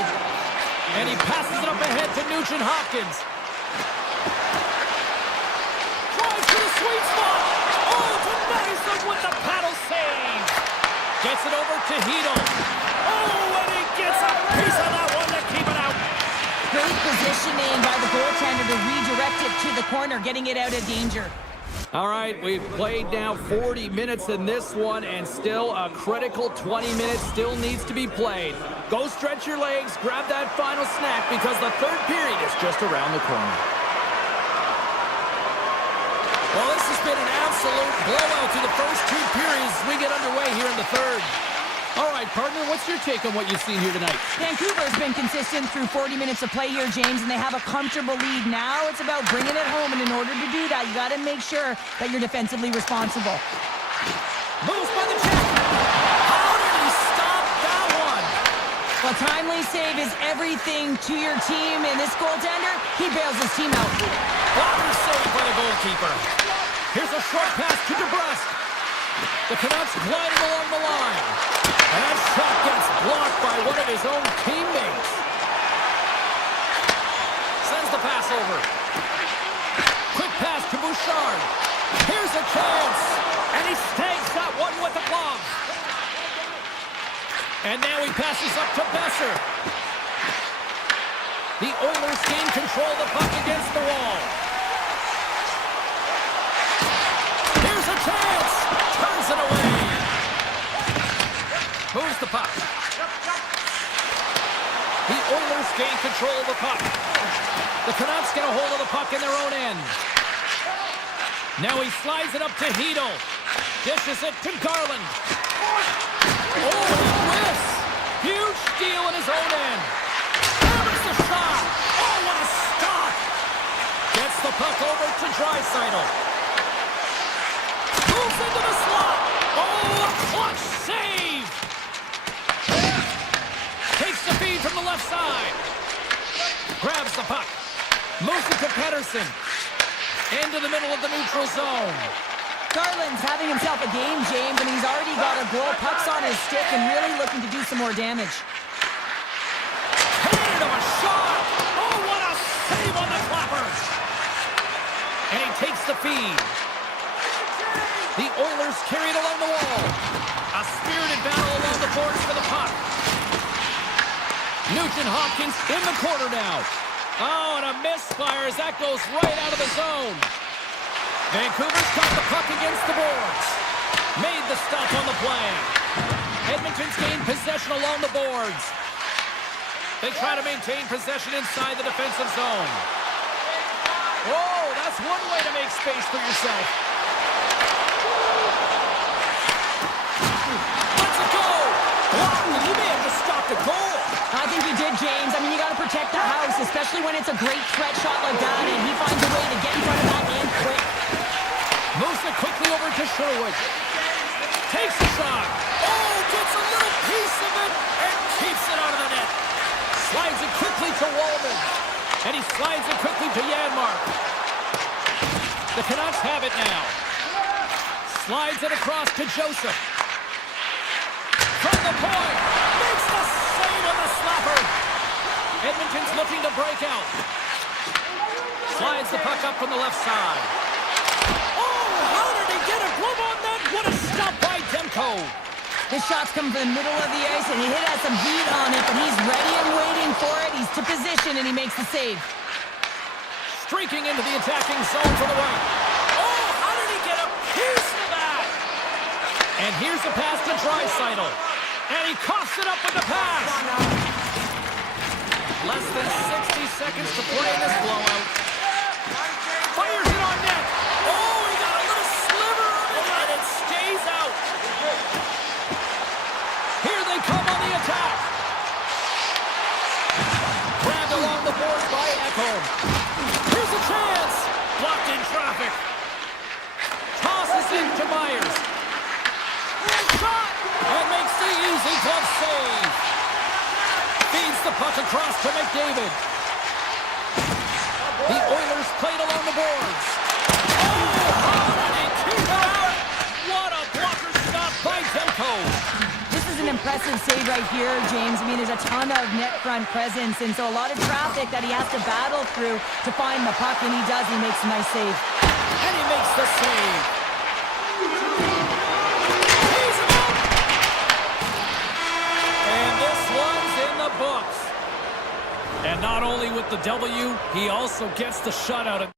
And he passes it up ahead to Nugent Hopkins. Tries to the sweet spot. Oh, to Madison with the paddle save. Gets it over to Hedel. Oh, and he gets a piece of that one to keep it out. Great positioning by the goaltender to redirect it to the corner, getting it out of danger. All right, we've played now 40 minutes in this one, and still a critical 20 minutes still needs to be played. Go stretch your legs, grab that final snack, because the third period is just around the corner. Well, this has been an absolute blowout through the first two periods as we get underway here in the third. All right, partner, what's your take on what you've seen here tonight? Vancouver's been consistent through 40 minutes of play here, James, and they have a comfortable lead. Now it's about bringing it home, and in order to do that, you got to make sure that you're defensively responsible. Moves by the check. How did he stop that one? Well, timely save is everything to your team, and this goaltender, he bails his team out. Blocker save by the goalkeeper. Here's a short pass to DeBrusque. The Canucks gliding along the line. And that shot gets blocked by one of his own teammates. Sends the pass over. Quick pass to Bouchard. Here's a chance. And he snags that one with the glove. And now he passes up to Besser. The Oilers gain control of the puck against the wall. Here's a chance. Turns it away. Moves the puck. The Oilers gain control of the puck. The Canucks get a hold of the puck in their own end. Now he slides it up to Hedel. Dishes it to Garland. Oh, he whiffs. Huge steal in his own end. Hammers the shot. Oh, what a stop. Gets the puck over to Draisaitl. Moves into the slot. Oh, a clutch save. Takes the feed from the left side. Grabs the puck. Moves it to Pettersson. Into the middle of the neutral zone. Garland's having himself a game, James, and he's already got a goal. Puck's on his stick and really looking to do some more damage. Hand of a shot. Oh, what a save on the clapper. And he takes the feed. The Oilers carry it along the wall. A spirited battle along the boards for the puck. Nugent-Hopkins in the corner now. Oh, and a misfire as that goes right out of the zone. Vancouver's got the puck against the boards. Made the stop on the play. Edmonton's gained possession along the boards. They try to maintain possession inside the defensive zone. Oh, that's one way to make space for yourself. Let's go! Wow, you may have just stopped a goal. I think he did, James. I mean, you got to protect the house, especially when it's a great threat shot like that, and he finds a way to get in front of that and quick. Moves it quickly over to Sherwood. Takes the shot. Oh, gets a little piece of it and keeps it out of the net. Slides it quickly to Wallman. And he slides it quickly to Janmark. The Canucks have it now. Slides it across to Joseph. From the point. Makes the save on the slapper. Edmonton's looking to break out. Slides the puck up from the left side. Oh, how did he get a glove on that? What a stop by Demko. His shot's come from the middle of the ice, and he has some heat on it, but he's ready and waiting for it. He's to position, and he makes the save. Streaking into the attacking zone to the right. Oh, how did he get a piece of that? And here's the pass to Draisaitl. And he coughs it up with the pass. Less than 60 seconds to play in this blowout. Fires it on net. Oh, he got a little sliver of it, and it stays out. Here they come on the attack. Grabbed along the boards by Ekholm. Here's a chance. Blocked in traffic. Tosses in to Myers. Shot. And makes the easy glove save. Feeds the puck across to McDavid. The Oilers played along the boards. Oh, how did he keep it out? What a blocker stop by Demko. This is an impressive save right here, James. I mean, there's a ton of net front presence, and so a lot of traffic that he has to battle through to find the puck, and he does. He makes a nice save. And he makes the save. He's out. And this one's in the books. And not only with the W, he also gets the shutout.